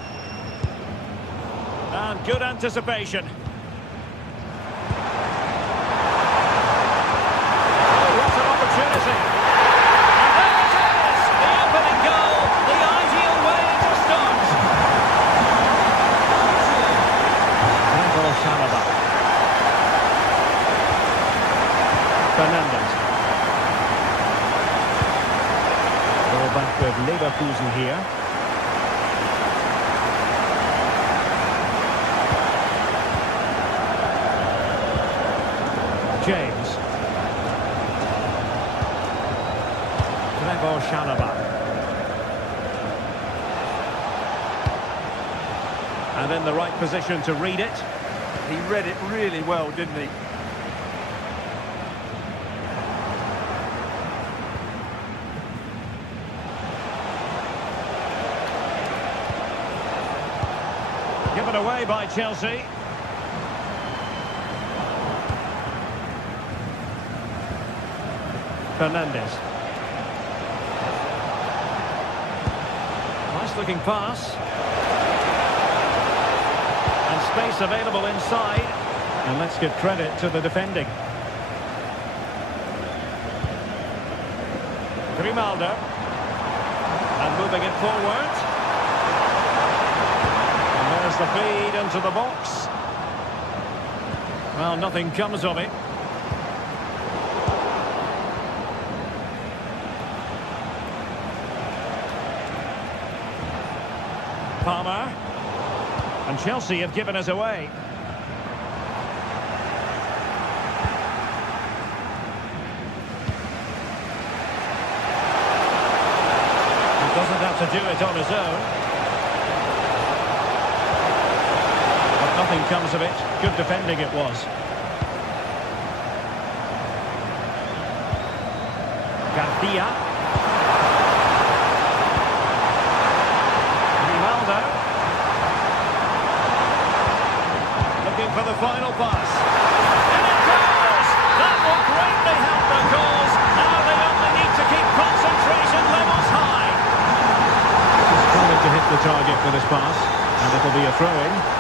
And good anticipation. Oh, what an opportunity. And there it is, the opening goal, the ideal way to start. Fernandes. Ball back with Leverkusen here. James. Trevor Chalobah. And in the right position to read it. He read it really well, didn't he? Given away by Chelsea. Fernandes. Nice looking pass. And space available inside. And let's give credit to the defending. Grimaldo. And moving it forward. The feed into the box. Well, nothing comes of it. Palmer. And Chelsea have given us away. He doesn't have to do it on his own. Nothing comes of it. Good defending it was. Garcia. Grimaldo. Looking for the final pass. And it goes! That will greatly help the cause. Now they only need to keep concentration levels high. He's trying to hit the target for this pass. And it'll be a throw-in.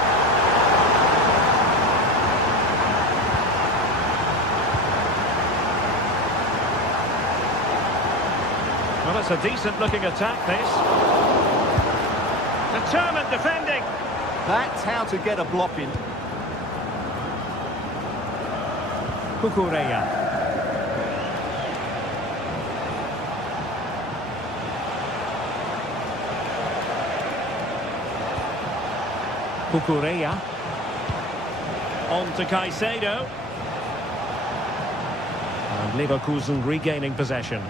Well, it's a decent-looking attack, this. Determined defending. That's how to get a block in. Cucurella. Cucurella. On to Caicedo. And Leverkusen regaining possession.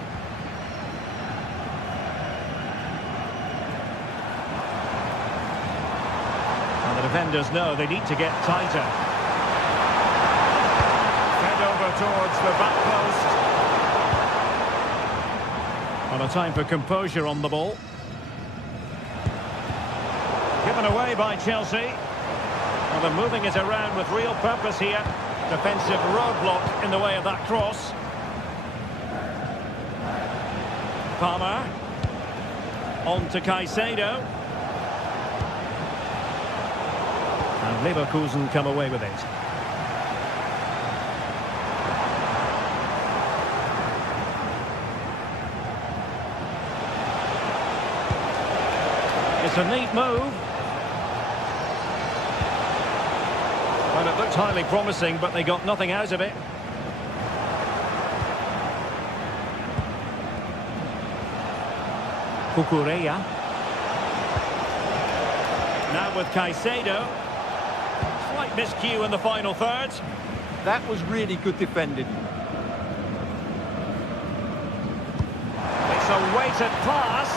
Defenders know they need to get tighter. Head over towards the back post. On a time for composure on the ball. Given away by Chelsea. Well, they're moving it around with real purpose here. Defensive roadblock in the way of that cross. Palmer. On to Caicedo. And Leverkusen come away with it. It's a neat move. Well, it looked highly promising, but they got nothing out of it. Cucurella. Now with Caicedo. Slight miscue in the final third. That was really good defending. It's a weighted pass.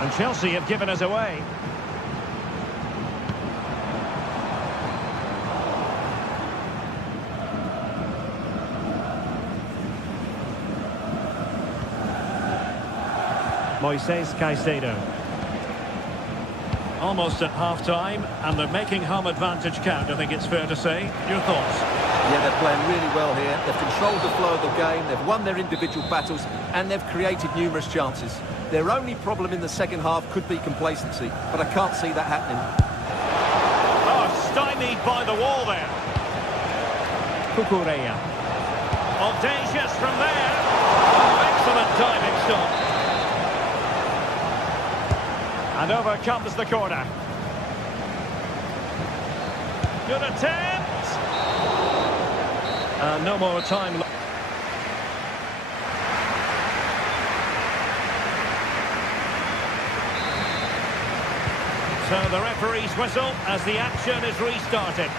And Chelsea have given us away. Moises Caicedo. Almost at half-time, and they're making home advantage count, I think it's fair to say. Your thoughts? Yeah, they're playing really well here. They've controlled the flow of the game, they've won their individual battles, and they've created numerous chances. Their only problem in the second half could be complacency, but I can't see that happening. Oh, stymied by the wall there. Cucurella. Audacious from there. Oh, excellent diving stop. And over comes the corner. Good attempt. No more time. So the referee's whistle as the action is restarted.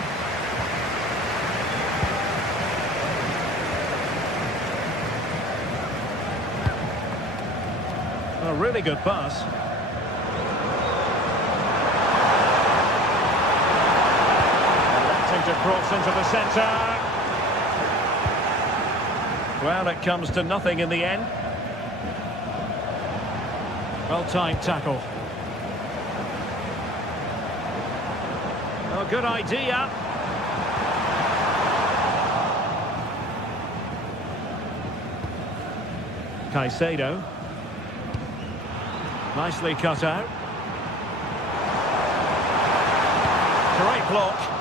A really good pass. To cross into the centre. Well, it comes to nothing in the end. Well-timed tackle. Oh, good idea. Caicedo. Nicely cut out. Great block.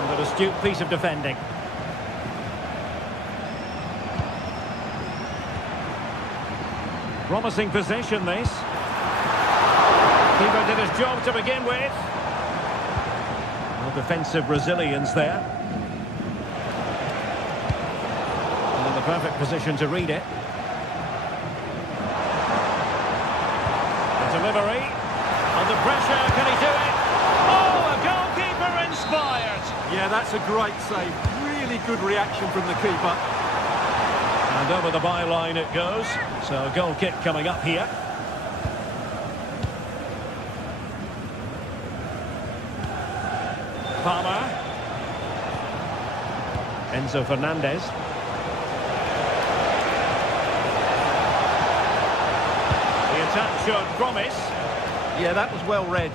An astute piece of defending. Promising possession, this. Keeper did his job to begin with. Well, defensive resilience there. And in the perfect position to read it. The delivery. Under pressure, can he do it? Oh, a goalkeeper inspired. Yeah, that's a great save. Really good reaction from the keeper. And over the byline it goes. So a goal kick coming up here. Palmer. Enzo Fernandez. The attack showed promise. Yeah, that was well read.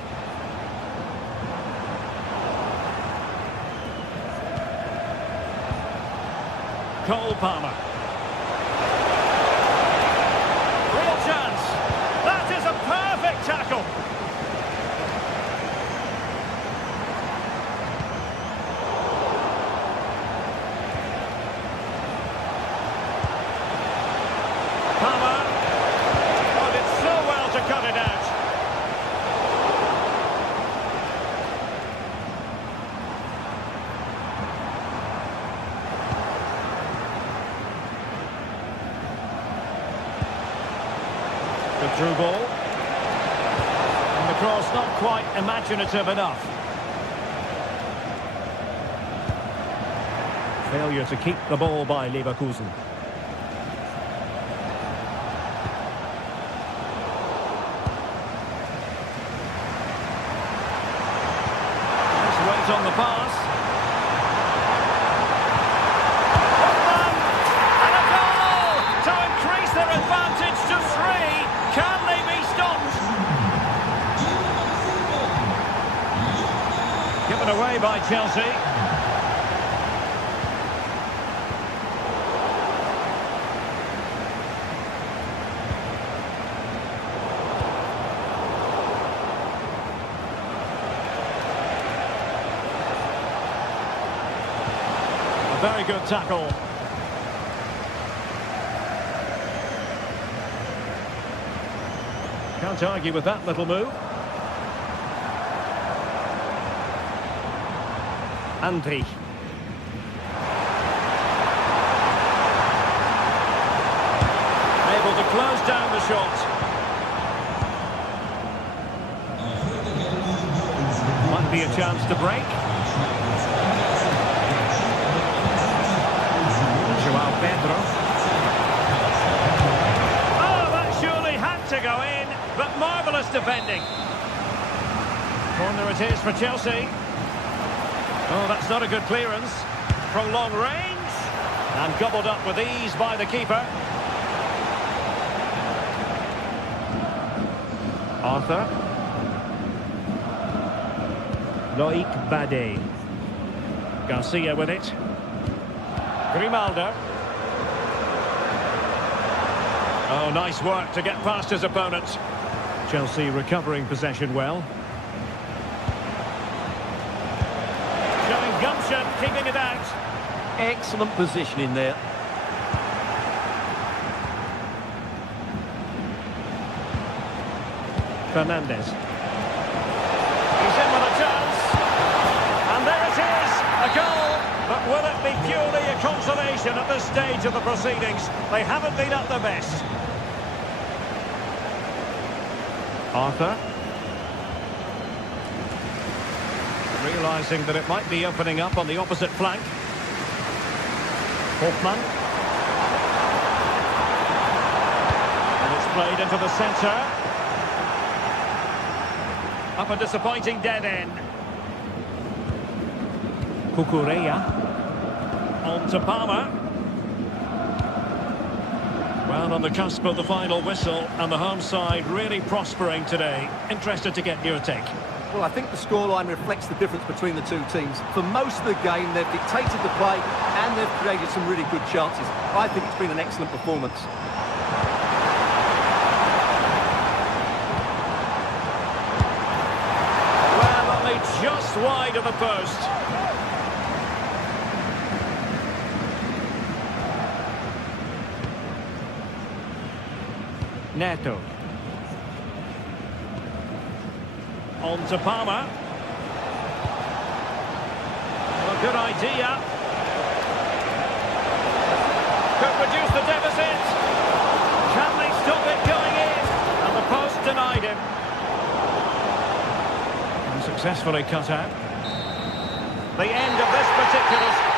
Cole Palmer. Real chance. That is a perfect tackle. Palmer. Oh, did so well to cut it out. The through ball. And the cross not quite imaginative enough. Failure to keep the ball by Leverkusen. Nice weight on the pass. And a goal to increase their advantage to 3. Can they be stopped? Chelsea. A very good tackle. Can't argue with that little move. Andri. Able to close down the shot. Might be a chance to break. Joao Pedro. Oh, that surely had to go in, but marvellous defending. Corner it is for Chelsea. Oh, that's not a good clearance. From long range. And gobbled up with ease by the keeper. Arthur. Loic Bade. Garcia with it. Grimaldo. Oh, nice work to get past his opponent. Chelsea recovering possession well. Showing gumption, keeping it out. Excellent positioning there. Fernandez. He's in with a chance. And there it is, a goal. But will it be purely a consolation at this stage of the proceedings? They haven't been at their best. Arthur. Realising that it might be opening up on the opposite flank. Hoffman. And it's played into the centre. Up a disappointing dead end. Cucurella. On to Palmer. Well, on the cusp of the final whistle, and the home side really prospering today. Interested to get your take. Well, I think the scoreline reflects the difference between the two teams. For most of the game, they've dictated the play and they've created some really good chances. I think it's been an excellent performance. Well, only just wide of the post. Neto. On to Palmer. Well, good idea. Could reduce the deficit. Can they stop it going in? And the post denied him. And successfully cut out. The end of this particular...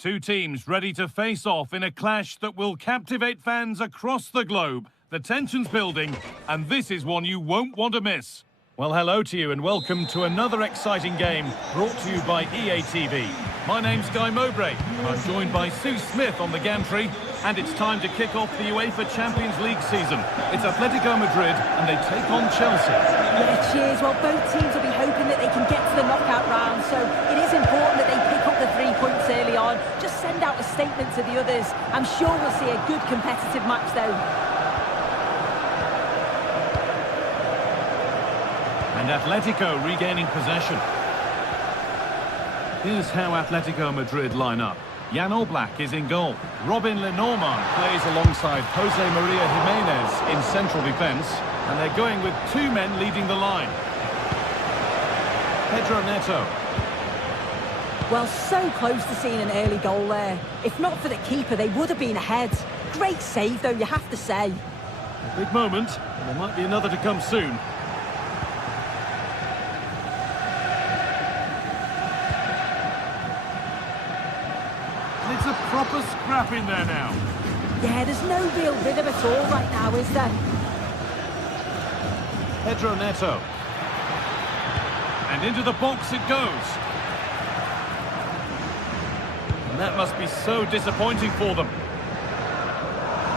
Two teams ready to face off in a clash that will captivate fans across the globe. The tension's building, and this is one you won't want to miss. Well, hello to you and welcome to another exciting game brought to you by EA TV. My name's Guy Mowbray. I'm joined by Sue Smith on the gantry, and it's time to kick off the UEFA Champions League season. It's Atletico Madrid and they take on Chelsea. Yeah, cheers. Well, both teams will be hoping that they can get to the knockout round, so it is important that they pick up the 3 points early on. Just send out a statement to the others. I'm sure we'll see a good competitive match though. And Atletico regaining possession. Here's how Atletico Madrid line up. Jan Oblak is in goal. Robin Lenormand plays alongside Jose Maria Jimenez in central defence. And they're going with 2 men leading the line. Pedro Neto. Well, so close to seeing an early goal there. If not for the keeper, they would have been ahead. Great save though, you have to say. A big moment, and there might be another to come soon. It's a proper scrap in there now. Yeah, there's no real rhythm at all right now, is there? Pedro Neto. And into the box it goes. And that must be so disappointing for them.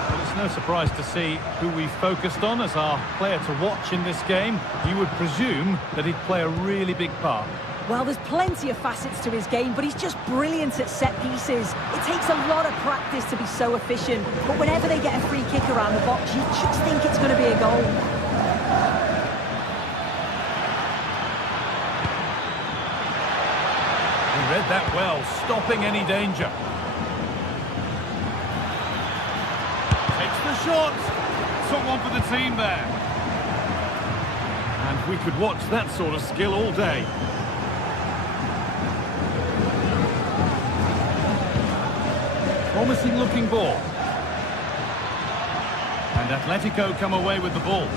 But it's no surprise to see who we focused on as our player to watch in this game. You would presume that he'd play a really big part. Well, there's plenty of facets to his game, but he's just brilliant at set pieces. It takes a lot of practice to be so efficient, but whenever they get a free kick around the box, you just think it's going to be a goal. He read that well, stopping any danger. Takes the shot. Took one for the team there. And we could watch that sort of skill all day. Promising looking ball. And Atletico come away with the ball.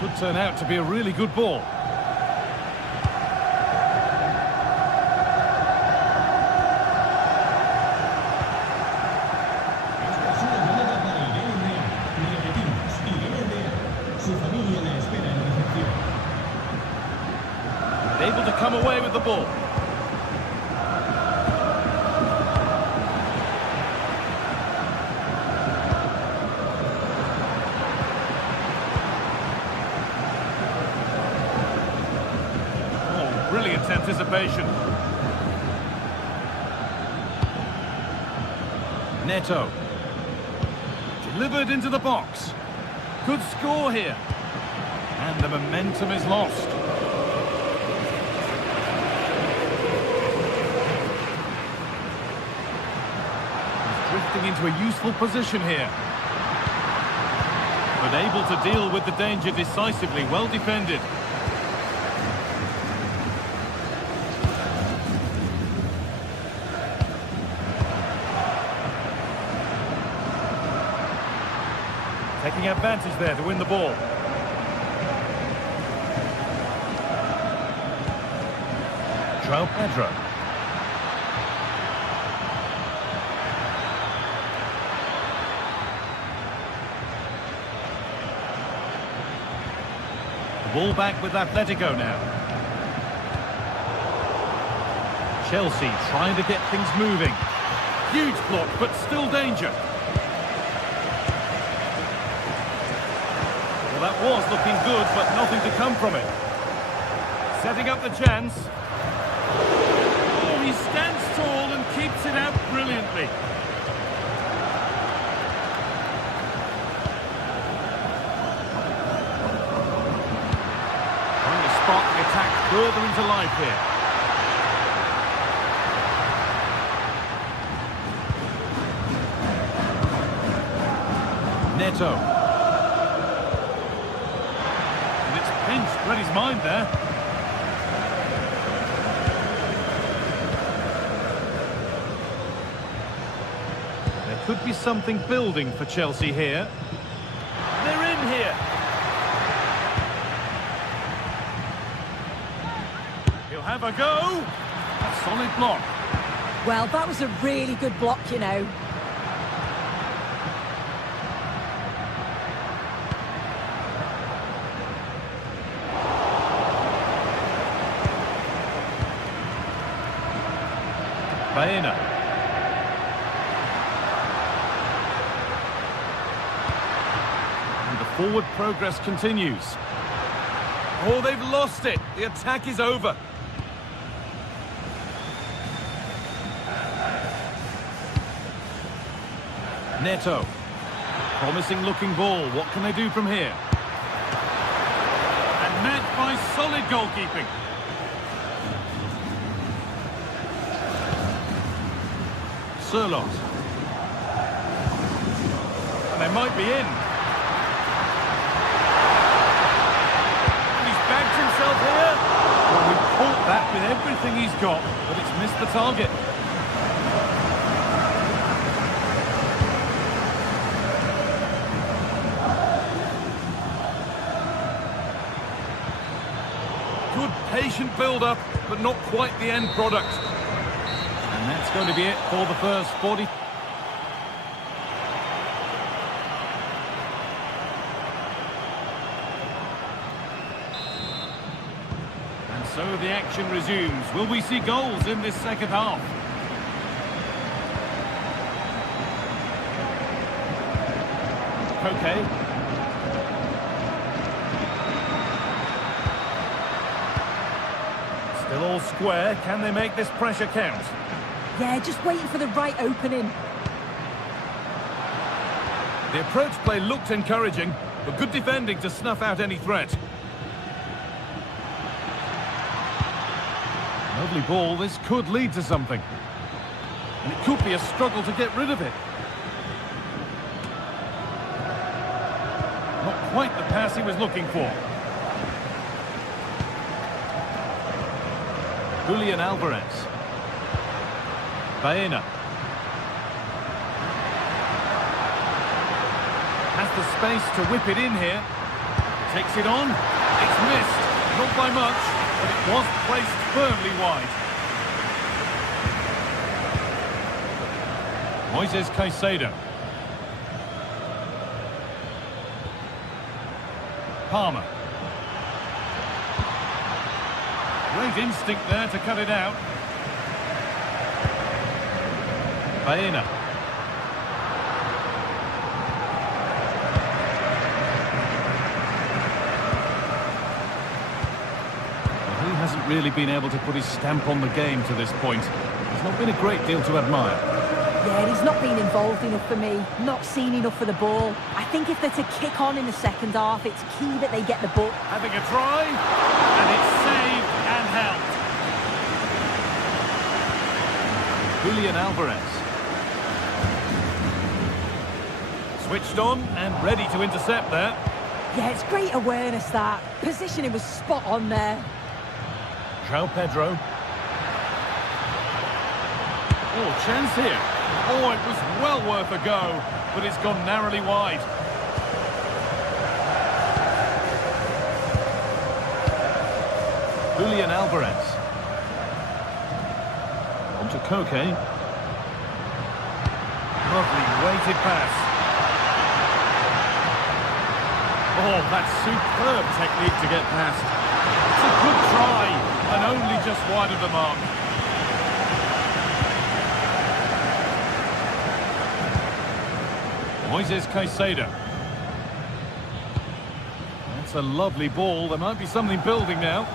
Could turn out to be a really good ball. Able to come away with the ball. Brilliant anticipation. Neto. Delivered into the box. Good score here. And the momentum is lost. He's drifting into a useful position here. But able to deal with the danger decisively. Well defended. Taking advantage there to win the ball. João Pedro. The ball back with Atletico now. Chelsea trying to get things moving. Huge block, but still danger. Well, that was looking good, but nothing to come from it. Setting up the chance. Oh, he stands tall and keeps it out brilliantly. Trying to spark the attack further into life here. Neto. Pinched, read his mind there. There could be something building for Chelsea here. They're in here. He'll have a go. A solid block. Well, that was a really good block, you know. Baena. And the forward progress continues. Oh, they've lost it. The attack is over. Neto. Promising looking ball. What can they do from here? And met by solid goalkeeping. Surlot. And they might be in. And he's bagged himself here. Well, we caught that with everything he's got, but it's missed the target. Good patient build-up, but not quite the end product. And that's going to be it for the first 40. And so the action resumes. Will we see goals in this second half? Okay. Still all square. Can they make this pressure count? Yeah, just waiting for the right opening. The approach play looked encouraging, but good defending to snuff out any threat. Lovely ball. This could lead to something. And it could be a struggle to get rid of it. Not quite the pass he was looking for. Julian Alvarez. Baena. Has the space to whip it in here. Takes it on. It's missed. Not by much, but it was placed firmly wide. Moises Caicedo. Palmer. Great instinct there to cut it out. Baena. Well, he hasn't really been able to put his stamp on the game to this point. There's not been a great deal to admire. Yeah, he's not been involved enough for me. Not seen enough for the ball. I think if they're to kick on in the second half, it's key that they get the ball. Having a try, and it's saved and held. Julian Alvarez. Switched on and ready to intercept there. Yeah, it's great awareness, that. Positioning was spot on there. João Pedro. Oh, chance here. Oh, it was well worth a go, but it's gone narrowly wide. Julian Alvarez. On to Koke. Lovely weighted pass. Oh, that's superb technique to get past. It's a good try, and only just wide of the mark. Moises Caicedo. That's a lovely ball. There might be something building now.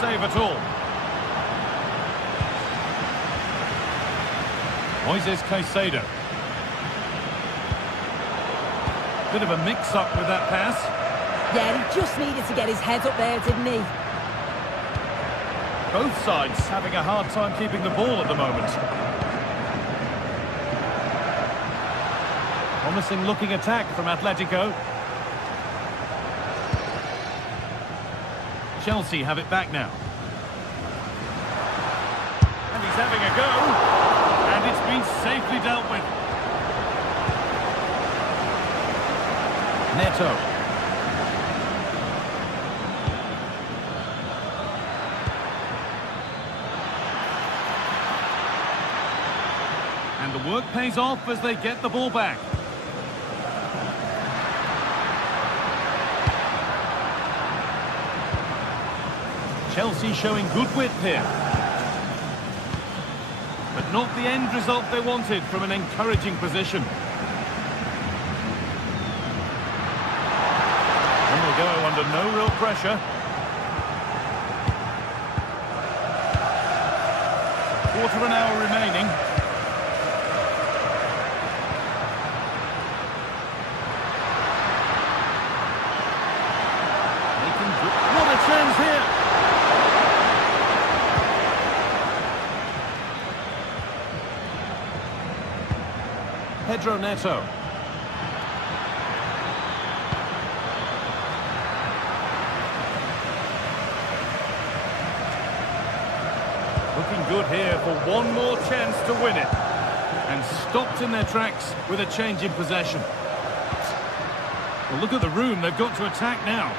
Save at all. Moises Caicedo. Bit of a mix-up with that pass. Yeah, he just needed to get his head up there, didn't he? Both sides having a hard time keeping the ball at the moment. Promising looking attack from Atletico. Chelsea have it back now. And he's having a go. Neto. And the work pays off as they get the ball back. Chelsea showing good width here. But not the end result they wanted from an encouraging position. And they'll go under no real pressure. Quarter of an hour remaining. What a chance here! Pedro Neto. Looking good here for one more chance to win it. And stopped in their tracks with a change in possession. Well, look at the room they've got to attack now.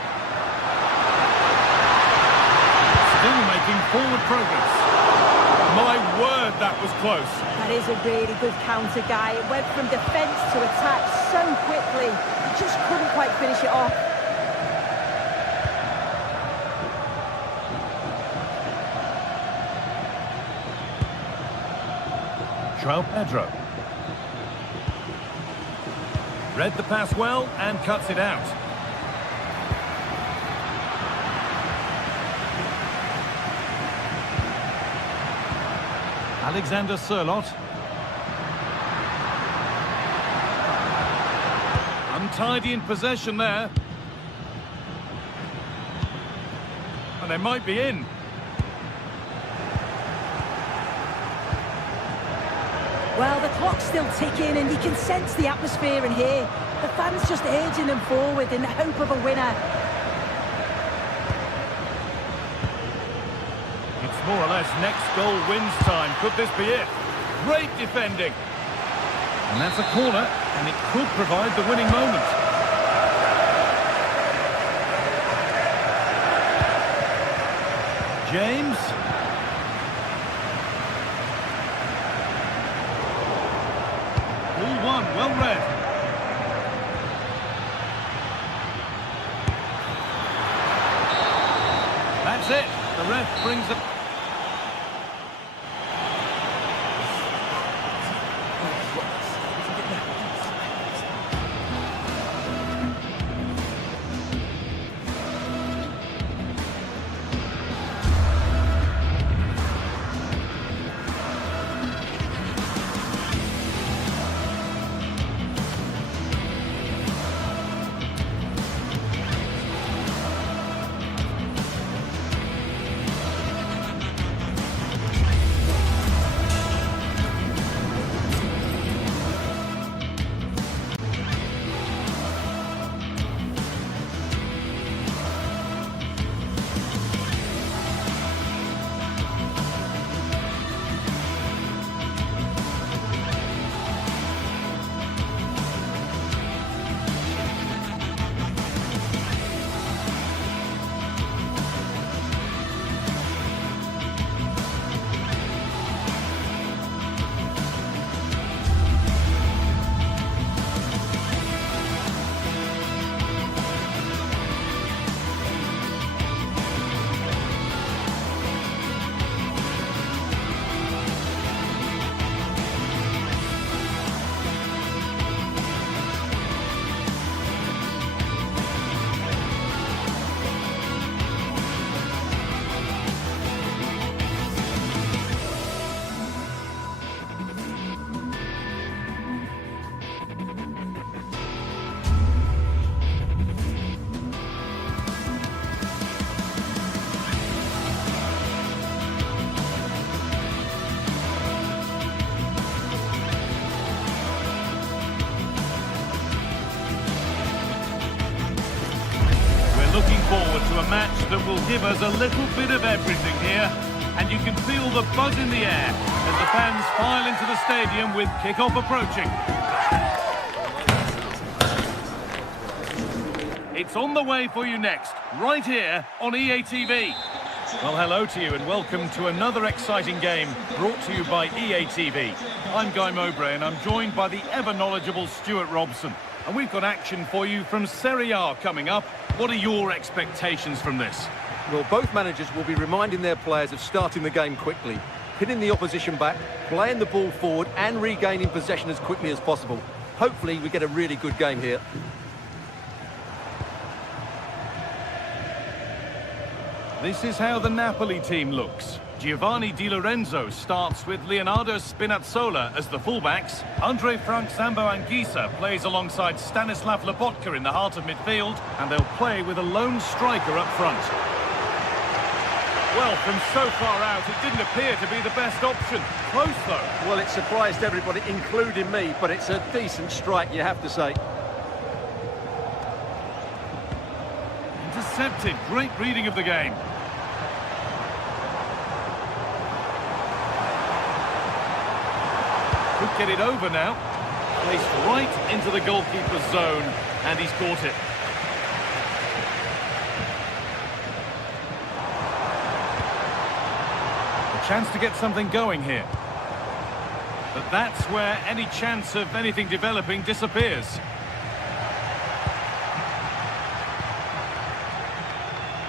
Still making forward progress. My word, that was close. That is a really good counter, Guy. It went from defence to attack so quickly. He just couldn't quite finish it off. João Pedro. Read the pass well and cuts it out. Alexander Sørloth. Untidy in possession there. And they might be in. Well, the clock's still ticking and you can sense the atmosphere in here. The fans just urging them forward in the hope of a winner. It's more or less next goal wins time. Could this be it? Great defending. And that's a corner, and it could provide the winning moment. James. Ball one, well read. That's it. The ref brings it. Looking forward to a match that will give us a little bit of everything here. And you can feel the buzz in the air as the fans file into the stadium with kick-off approaching. It's on the way for you next, right here on EA TV. Well, hello to you and welcome to another exciting game brought to you by EA TV. I'm Guy Mowbray and I'm joined by the ever-knowledgeable Stuart Robson. And we've got action for you from Serie A coming up. What are your expectations from this? Well, both managers will be reminding their players of starting the game quickly, hitting the opposition back, playing the ball forward and regaining possession as quickly as possible. Hopefully we get a really good game here. This is how the Napoli team looks. Giovanni Di Lorenzo starts with Leonardo Spinazzola as the fullbacks. Andre Frank Zambo Anguissa plays alongside Stanislav Lobotka in the heart of midfield, and they'll play with a lone striker up front. Well, from so far out, it didn't appear to be the best option. Close, though. Well, it surprised everybody, including me, but it's a decent strike, you have to say. Intercepted. Great reading of the game. Could get it over now. Placed right into the goalkeeper's zone, and he's caught it. A chance to get something going here. But that's where any chance of anything developing disappears.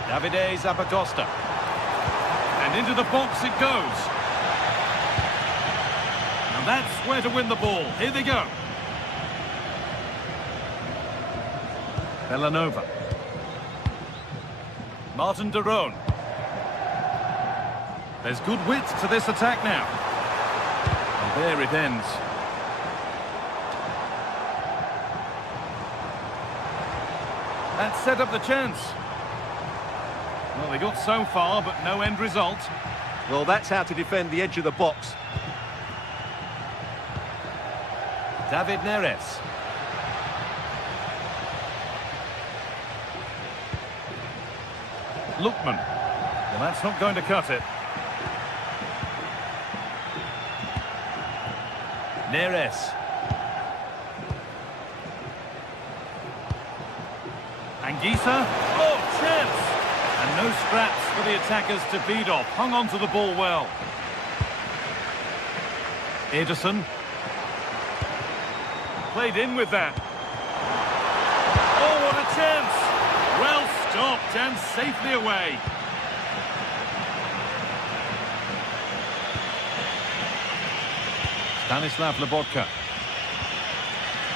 Davide Zappacosta. And into the box it goes. And that's where to win the ball. Here they go. Bellanova. Martin de Roon. There's good width to this attack now. And there it ends. That set up the chance. Well, they got so far, but no end result. Well, that's how to defend the edge of the box. David Neres. Lookman. Well, that's not going to cut it. Neres. Anguissa. Oh, chance! And no scraps for the attackers to beat off. Hung on to the ball well. Ederson. Played in with that. Oh, what a chance! Well stopped and safely away. Stanislav Lobotka.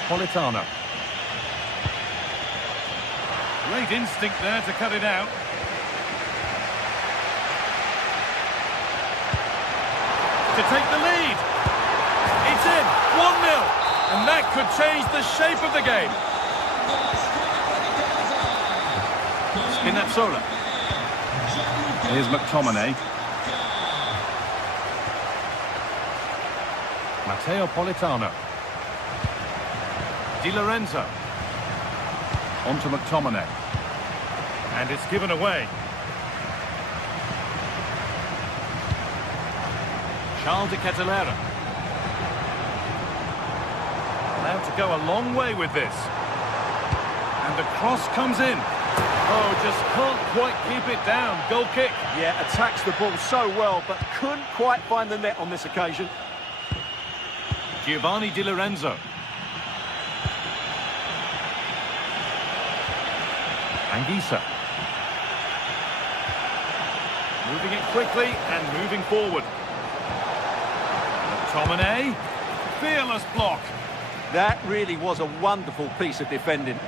Politano. Great instinct there to cut it out. To take the lead. It's in. 1-0. And that could change the shape of the game. Spinazzola. Here's McTominay. Matteo Politano. Di Lorenzo. On to McTominay. And it's given away. Charles de Kettelera. Allowed to go a long way with this. And the cross comes in. Oh, just can't quite keep it down. Goal kick. Yeah, attacks the ball so well, but couldn't quite find the net on this occasion. Giovanni Di Lorenzo. Anguissa. Moving it quickly and moving forward. McTominay. Fearless block. That really was a wonderful piece of defending.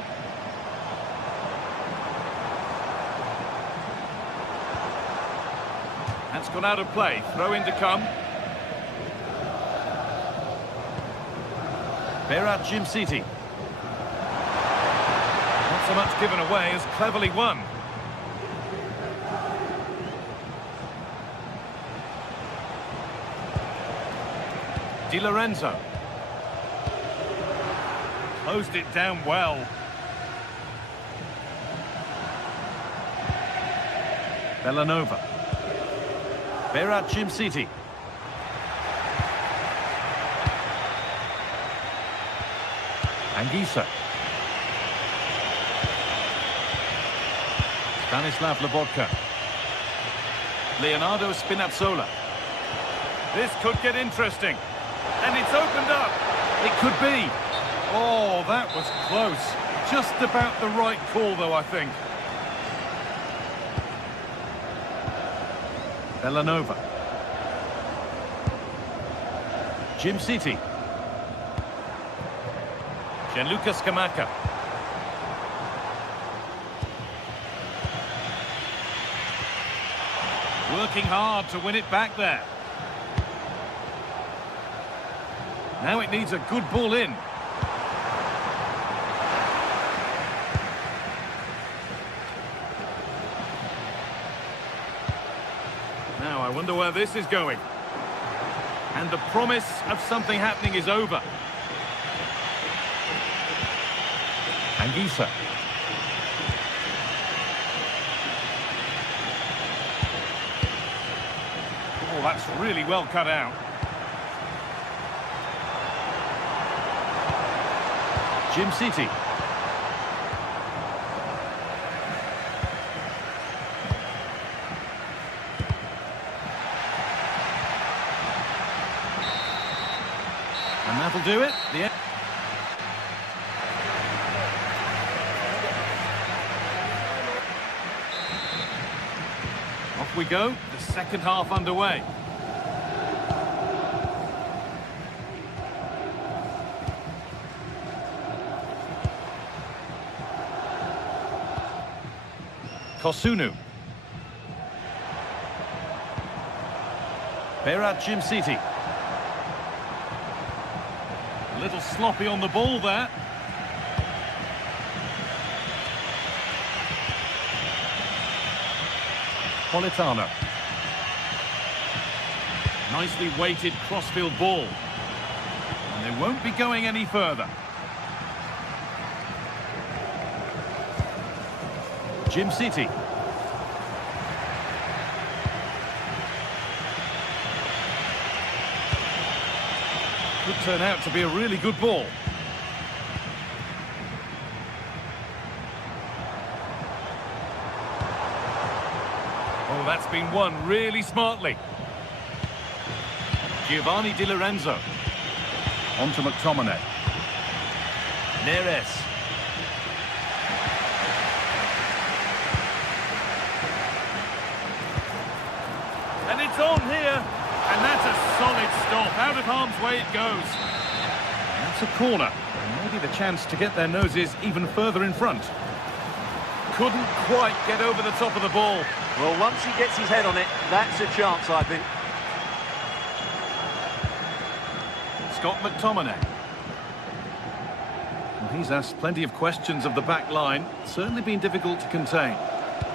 That's gone out of play. Throw in to come. Berat Jim City. Not so much given away as cleverly won. Di Lorenzo. Closed it down well. Bellanova. Berat Jim City. Anguissa. Stanislav Lobotka. Leonardo Spinazzola. This could get interesting. And it's opened up. It could be. Oh, that was close. Just about the right call, though, I think. Bellanova. Jim City. Gianluca Scamacca. Working hard to win it back there. Now it needs a good ball in. Now I wonder where this is going. And the promise of something happening is over. Anguissa. Oh, that's really well cut out. Jim City. And that'll do it. Off we go. The second half underway. Kosunu. Berat Jim City. A little sloppy on the ball there. Politano. Nicely weighted crossfield ball. And they won't be going any further. Jim City. Could turn out to be a really good ball. Oh, that's been won really smartly. Giovanni Di Lorenzo. On to McTominay. Neres. And it's on here. And that's a solid stop. Out of harm's way it goes. That's a corner. And maybe the chance to get their noses even further in front. Couldn't quite get over the top of the ball. Well, once he gets his head on it, that's a chance, I think. Scott McTominay. Well, he's asked plenty of questions of the back line. Certainly been difficult to contain.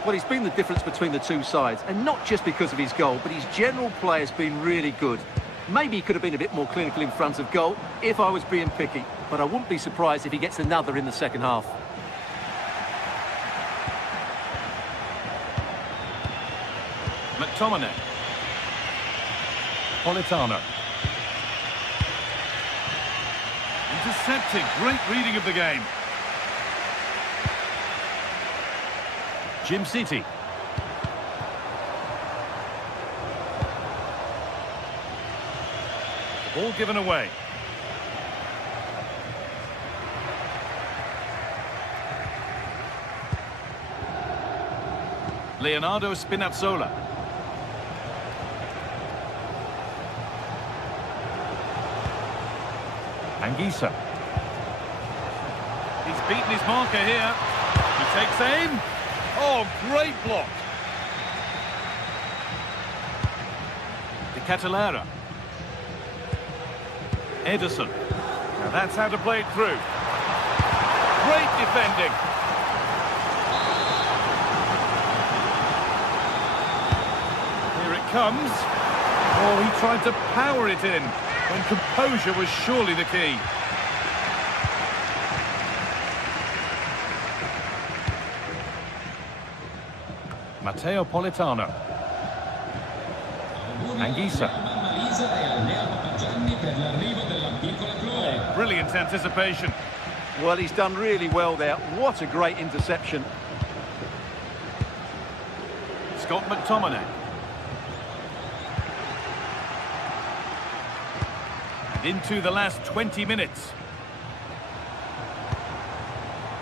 Well, he's been the difference between the two sides, and not just because of his goal, but his general play has been really good. Maybe he could have been a bit more clinical in front of goal if I was being picky, but I wouldn't be surprised if he gets another in the second half. McTominay. Politano. Intercepted. Great reading of the game. Jim City. Ball given away. Leonardo Spinazzola. Anguissa. He's beaten his marker here. He takes aim. Oh, great block. De Catalera. Ederson. Now that's how to play it through. Great defending. Here it comes. Oh, he tried to power it in when composure was surely the key. Matteo Politano. Anguissa. Oh, brilliant anticipation. Well, he's done really well there. What a great interception. Scott McTominay. And into the last 20 minutes.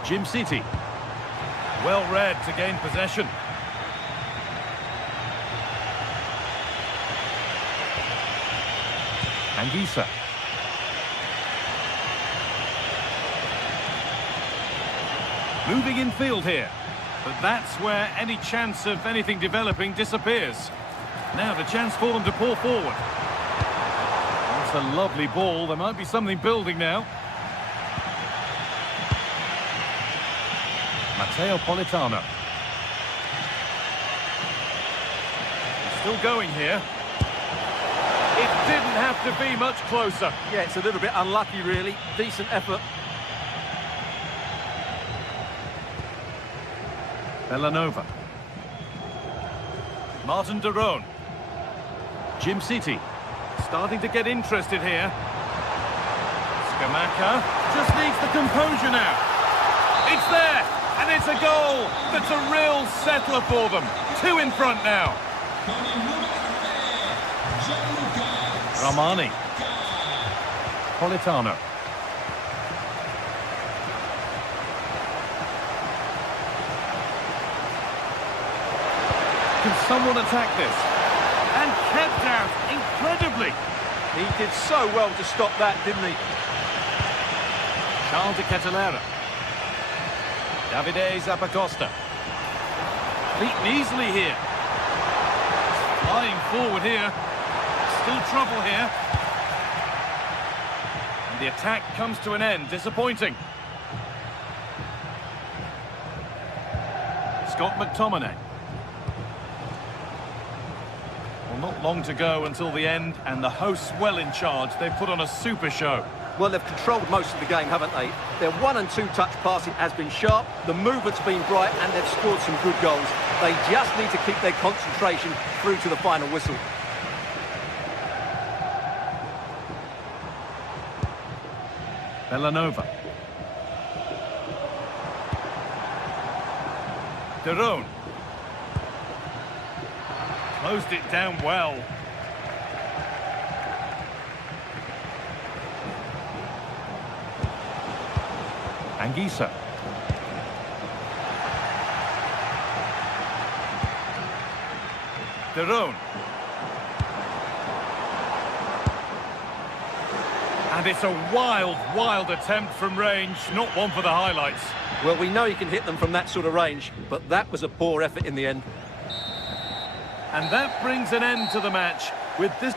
Jim City. Well read to gain possession. Anguissa. Moving in field here. But that's where any chance of anything developing disappears. Now the chance for them to pour forward. That's a lovely ball. There might be something building now. Matteo Politano. He's still going here. It didn't have to be much closer. Yeah, it's a little bit unlucky, really. Decent effort. Bellanova. Martin de Roon. Jim City. Starting to get interested here. Scamacca just needs the composure now. It's there, and it's a goal. That's a real settler for them. 2 in front now. Ramani. Politano. Can someone attack this? And kept out incredibly. He did so well to stop that, didn't he? Charles de Ketelera. Davide Zappacosta. Beaten easily here. Flying forward here. Still trouble here. And the attack comes to an end. Disappointing. Scott McTominay. Well, not long to go until the end, and the hosts well in charge. They've put on a super show. Well, they've controlled most of the game, haven't they? Their 1- and 2-touch passing has been sharp, the movement's been bright, and they've scored some good goals. They just need to keep their concentration through to the final whistle. Bellanova. De Roon. Closed it down well. Anguissa. De Roon. And it's a wild attempt from range, not one for the highlights. Well, we know you can hit them from that sort of range, but that was a poor effort in the end. And that brings an end to the match with this.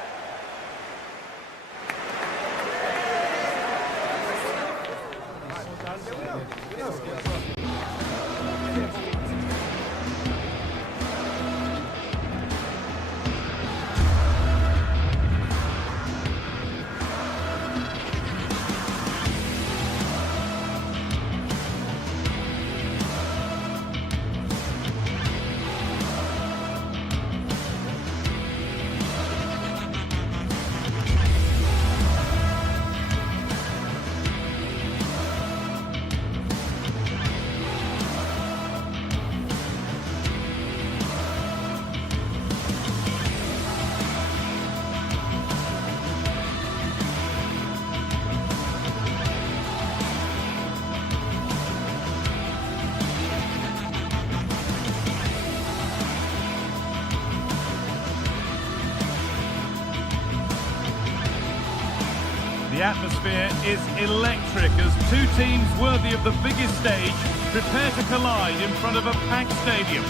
The atmosphere is electric as two teams worthy of the biggest stage prepare to collide in front of a packed stadium.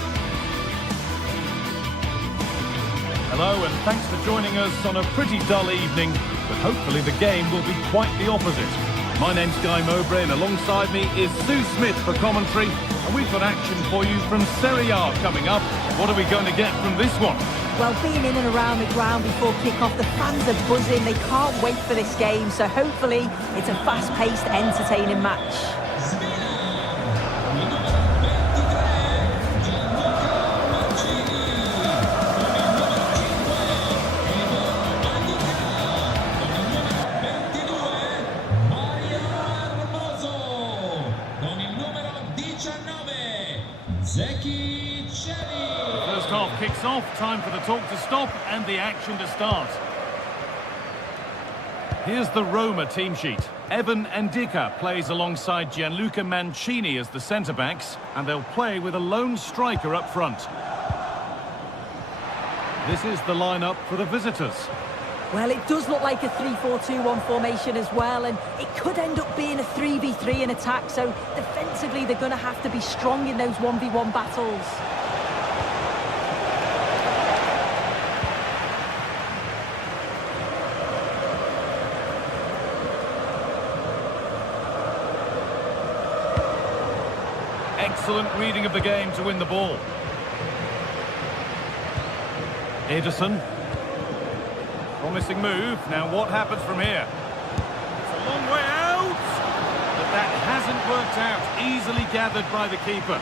Hello and thanks for joining us on a pretty dull evening, but hopefully the game will be quite the opposite. My name's Guy Mowbray and alongside me is Sue Smith for commentary, and we've got action for you from Serie A coming up. What are we going to get from this one? Well, being in and around the ground before kick-off, the fans are buzzing. They can't wait for this game, so hopefully it's a fast-paced, entertaining match. The first half kicks off, time for the talk to stop and the action to start. Here's the Roma team sheet. Evan Ndika plays alongside Gianluca Mancini as the centre-backs, and they'll play with a lone striker up front. This is the lineup for the visitors. Well, it does look like a 3-4-2-1 formation as well, and it could end up being a 3v3 in attack, so defensively they're going to have to be strong in those 1v1 battles. Excellent reading of the game to win the ball. Ederson. Promising move. Now what happens from here? It's a long way out! But that hasn't worked out. Easily gathered by the keeper.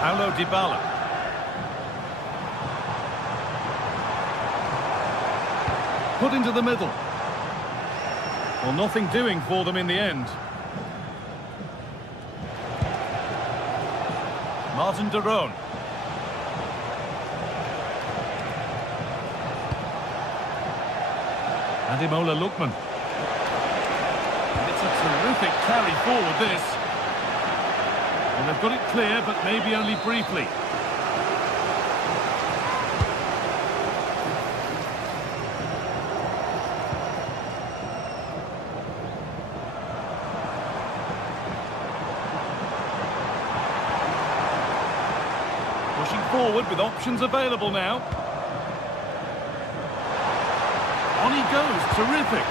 Paulo Dybala. Put into the middle. Well, nothing doing for them in the end. Martin de Roon. Ademola Lookman. And it's a terrific carry forward, this. And they've got it clear, but maybe only briefly. Pushing forward with options available now. On he goes, terrific.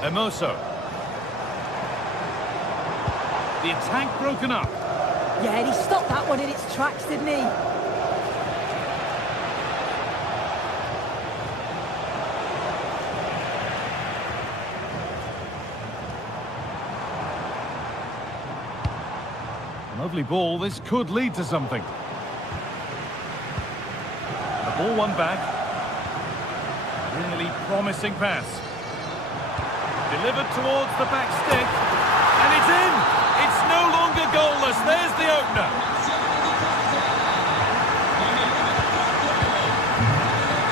Hermoso. The attack broken up. Yeah, and he stopped that one in its tracks, didn't he? Lovely ball, this could lead to something. The ball won back. Really promising pass. Delivered towards the back stick. And it's in! It's no longer goalless. There's the opener.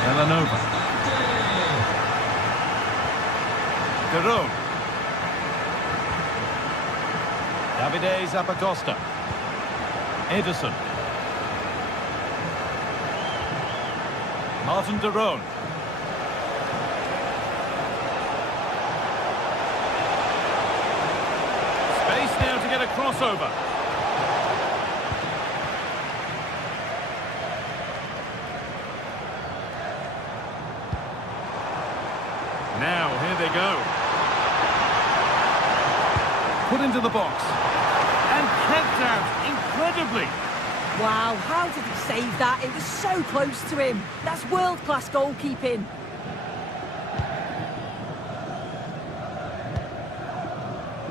Villanova. De Roon. Davide Zappacosta. Ederson. Martin de Roon. Space now to get a crossover. Now, here they go. Put into the box. And kept out incredibly. Wow, how did he save that? It was so close to him. That's world-class goalkeeping.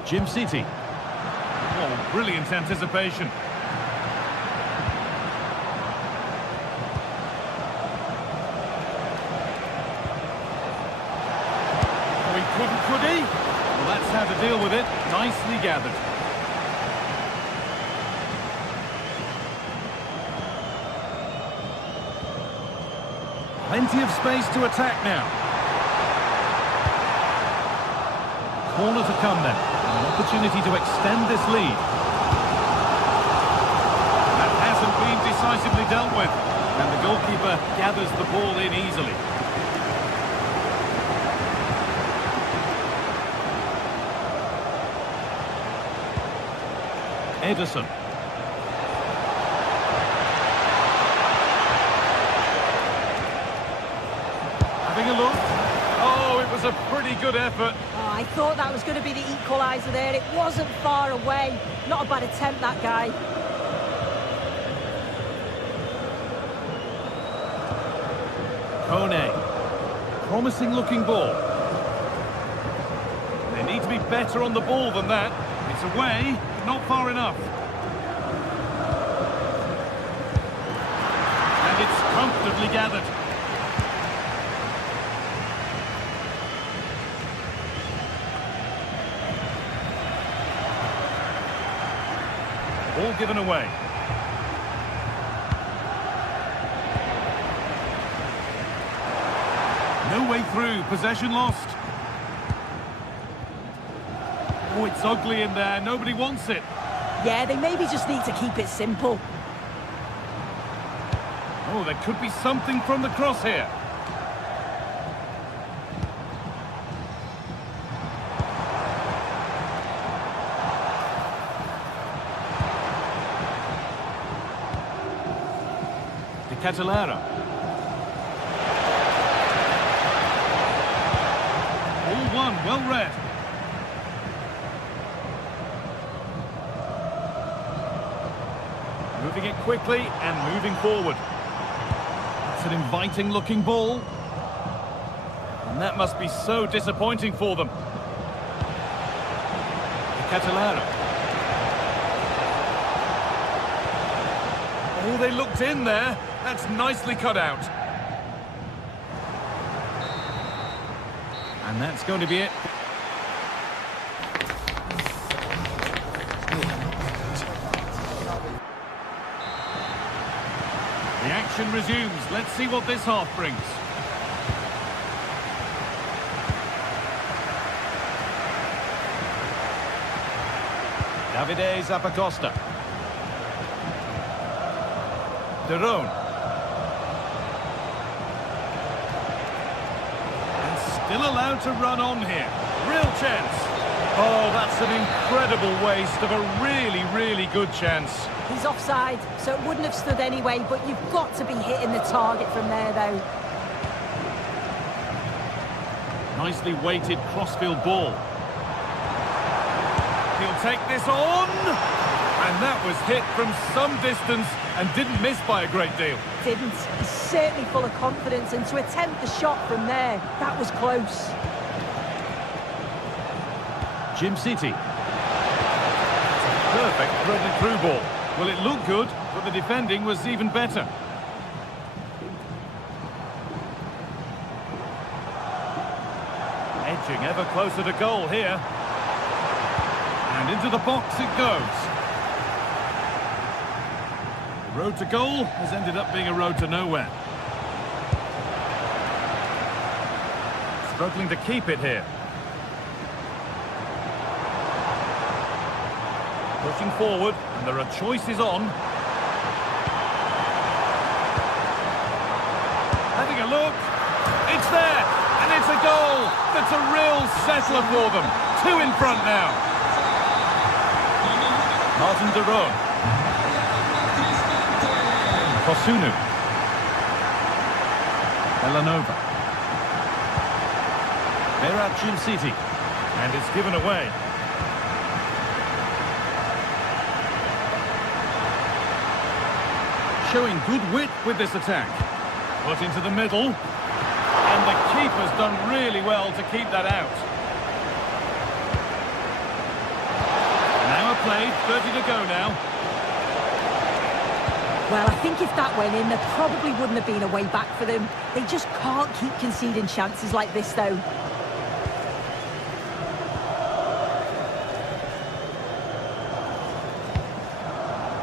Jim City. Oh, brilliant anticipation. Oh, he couldn't, could he? Well, that's how to deal with it. Nicely gathered. Plenty of space to attack now. Corner to come then. An opportunity to extend this lead. That hasn't been decisively dealt with. And the goalkeeper gathers the ball in easily. Ederson. Having a look. Oh, it was a pretty good effort. Oh, I thought that was going to be the equaliser there. It wasn't far away. Not a bad attempt, that guy. Kone. Promising looking ball. They need to be better on the ball than that. It's away, but not far enough. And it's comfortably gathered. given away. No way through, possession lost. Oh, it's ugly in there, nobody wants it. Yeah, they maybe just need to keep it simple. Oh, there could be something from the cross here. De Catalera. All one, well read. Moving it quickly and moving forward. It's an inviting looking ball. And that must be so disappointing for them. Catalara. Oh, they looked in there. That's nicely cut out. And that's going to be it. The action resumes. Let's see what this half brings. Davide Zappacosta. De Roon. And still allowed to run on here. Real chance. Oh, that's an incredible waste of a really, really good chance. He's offside, so it wouldn't have stood anyway, but you've got to be hitting the target from there, though. Nicely weighted crossfield ball. He'll take this on. And that was hit from some distance and didn't miss by a great deal. Didn't. He's certainly full of confidence, and to attempt the shot from there, that was close. Jim City. Perfect threaded through ball. Well, it looked good, but the defending was even better. Edging ever closer to goal here. And into the box it goes. The road to goal has ended up being a road to nowhere. Struggling to keep it here. Pushing forward, and there are choices on. Having a look. It's there, and it's a goal. That's a real settler for them. 2 in front now. Martin de Roon. Kosunu. Belanova. Berat Jim City. And it's given away. Showing good wit with this attack. Put into the middle. And the keeper's done really well to keep that out. Now played, 30 to go now. Well, I think if that went in, there probably wouldn't have been a way back for them. They just can't keep conceding chances like this, though.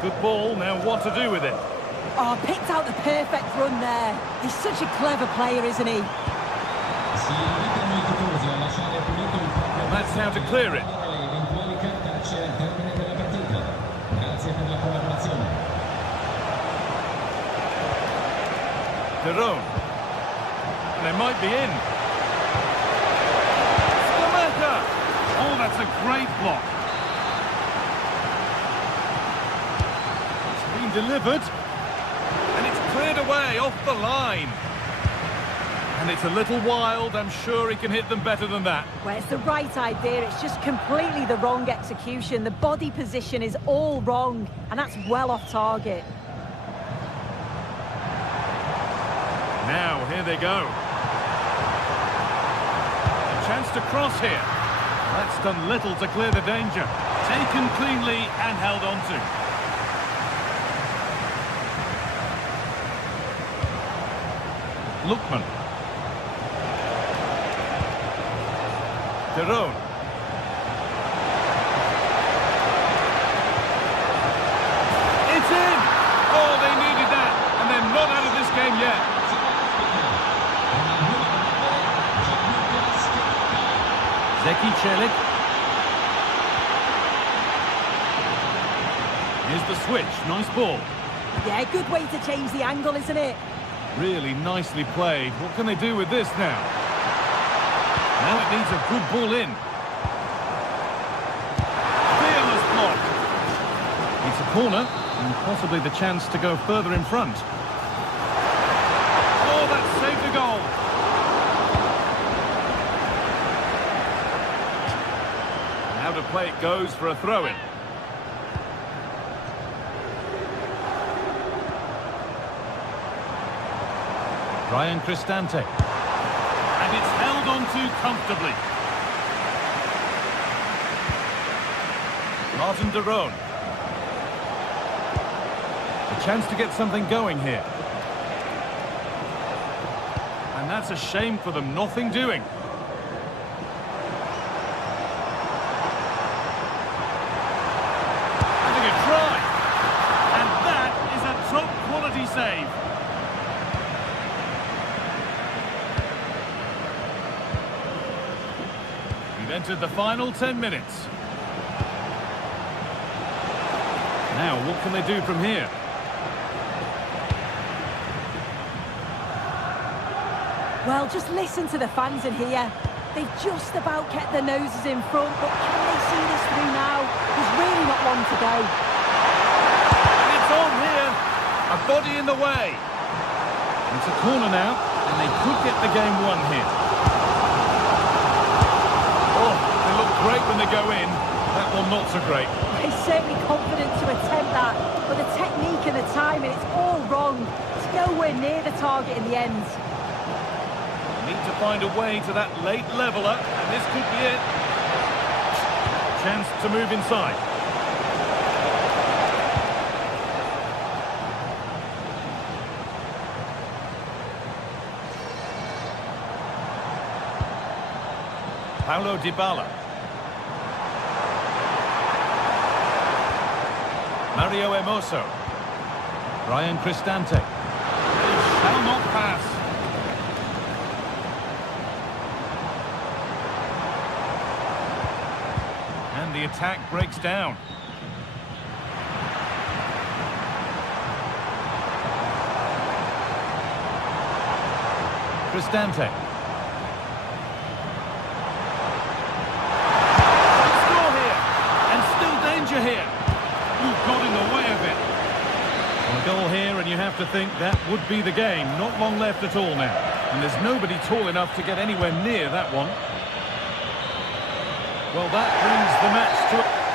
Good ball, now what to do with it? Oh, picked out the perfect run there. He's such a clever player, isn't he? Well, that's how to clear it. De Roon. They might be in. Skamaka! Oh, that's a great block. It's been delivered. And it's cleared away off the line. And it's a little wild. I'm sure he can hit them better than that. Well, it's the right idea. It's just completely the wrong execution. The body position is all wrong, and that's well off target. Now, here they go. A chance to cross here. That's done little to clear the danger. Taken cleanly and held on to. Lookman. De Roon. Zeki Çelik. Here's the switch. Nice ball. Yeah, good way to change the angle, isn't it? Really nicely played. What can they do with this now? Now it needs a good ball in. Fearless block. It's a corner, and possibly the chance to go further in front. Oh, that saved the goal. Now to play it goes for a throw-in. Ryan Cristante. And it's held on to comfortably. Martin de Roon. A chance to get something going here. And that's a shame for them, nothing doing. Having a try. And that is a top quality save. We've entered the final 10 minutes. Now, what can they do from here? Well, just listen to the fans in here. They've just about kept their noses in front, but can they see this through now? There's really not long to go. And it's on here. A body in the way. It's a corner now, and they could get the game won here. Oh, they look great when they go in. That one not so great. He's certainly confident to attempt that, but the technique and the timing, it's all wrong. It's nowhere near the target in the end. Need to find a way to that late leveller, and this could be it. Chance to move inside. Paulo Dybala. Mario Hermoso. Ryan Cristante. He shall not pass. And the attack breaks down. Cristante. Score here, and still danger here. Ooh, got in the way of it. Well, a goal here, and you have to think that would be the game. Not long left at all now, and there's nobody tall enough to get anywhere near that one. Well, that brings the match to...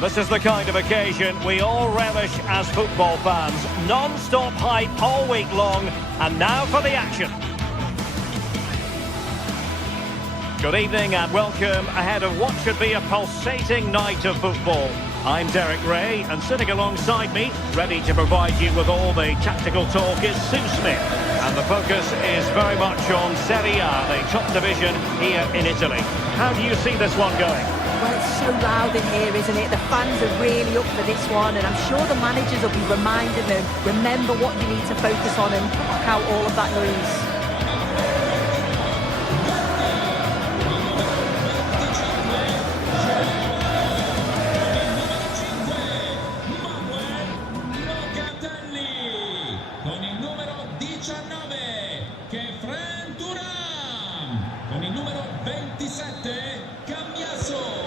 This is the kind of occasion we all relish as football fans. Non-stop hype all week long, and now for the action. Good evening and welcome ahead of what should be a pulsating night of football. I'm Derek Ray, and sitting alongside me, ready to provide you with all the tactical talk, is Sue Smith. And the focus is very much on Serie A, the top division here in Italy. How do you see this one going? Well, it's so loud in here, isn't it? The fans are really up for this one, and I'm sure the managers will be reminding them, remember what you need to focus on and block out all of that noise.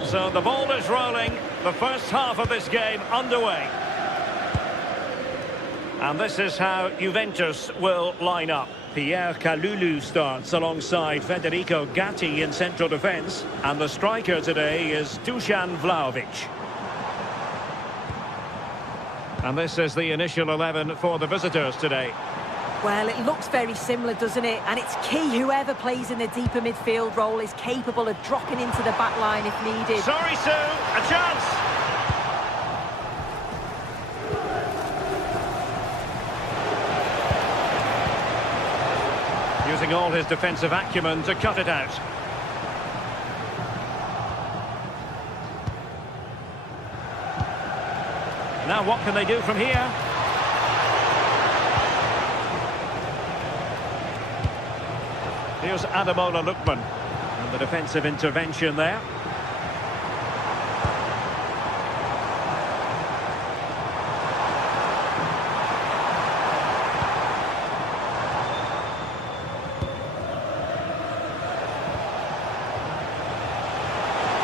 So the ball is rolling, the first half of this game underway. And this is how Juventus will line up. Pierre Kalulu starts alongside Federico Gatti in central defence. And the striker today is Dusan Vlahovic. And this is the initial 11 for the visitors today. Well, it looks very similar, doesn't it? And it's key whoever plays in the deeper midfield role is capable of dropping into the back line if needed. Sorry, Sue, a chance! Using all his defensive acumen to cut it out. Now what can they do from here? Here's Ademola Lookman. And the defensive intervention there.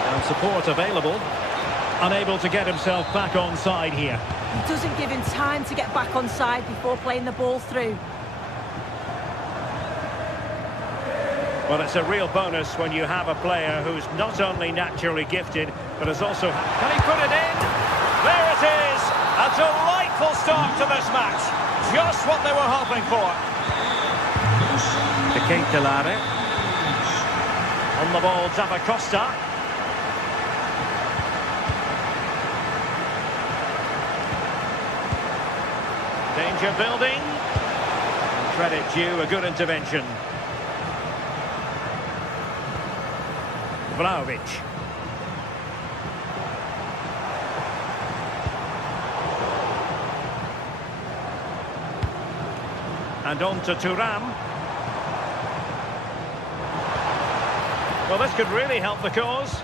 And support available. Unable to get himself back on side here. He doesn't give him time to get back on side before playing the ball through. Well, it's a real bonus when you have a player who's not only naturally gifted, but is also... Can he put it in? There it is! A delightful start to this match. Just what they were hoping for. De Ketelare. On the ball, Zappacosta. Danger building. Credit due, a good intervention. Vlahovic. And on to Thuram. Well, this could really help the cause.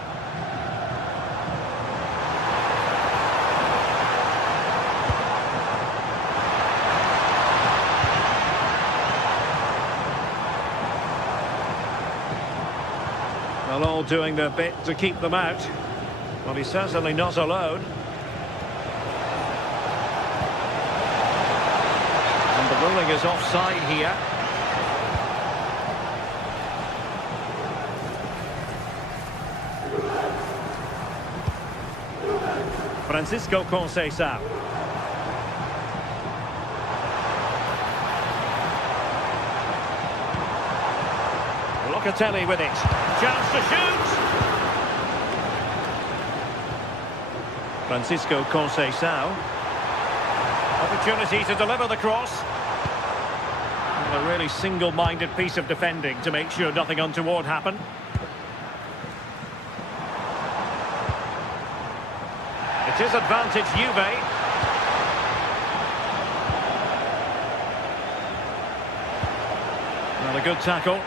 Well, all doing their bit to keep them out. Well, he's certainly not alone. And the ruling is offside here. Francisco Conceição. Locatelli with it. Chance to shoot. Francisco Conceição. Opportunity to deliver the cross. A really single-minded piece of defending to make sure nothing untoward happened. It is advantage Juve. Well, a good tackle.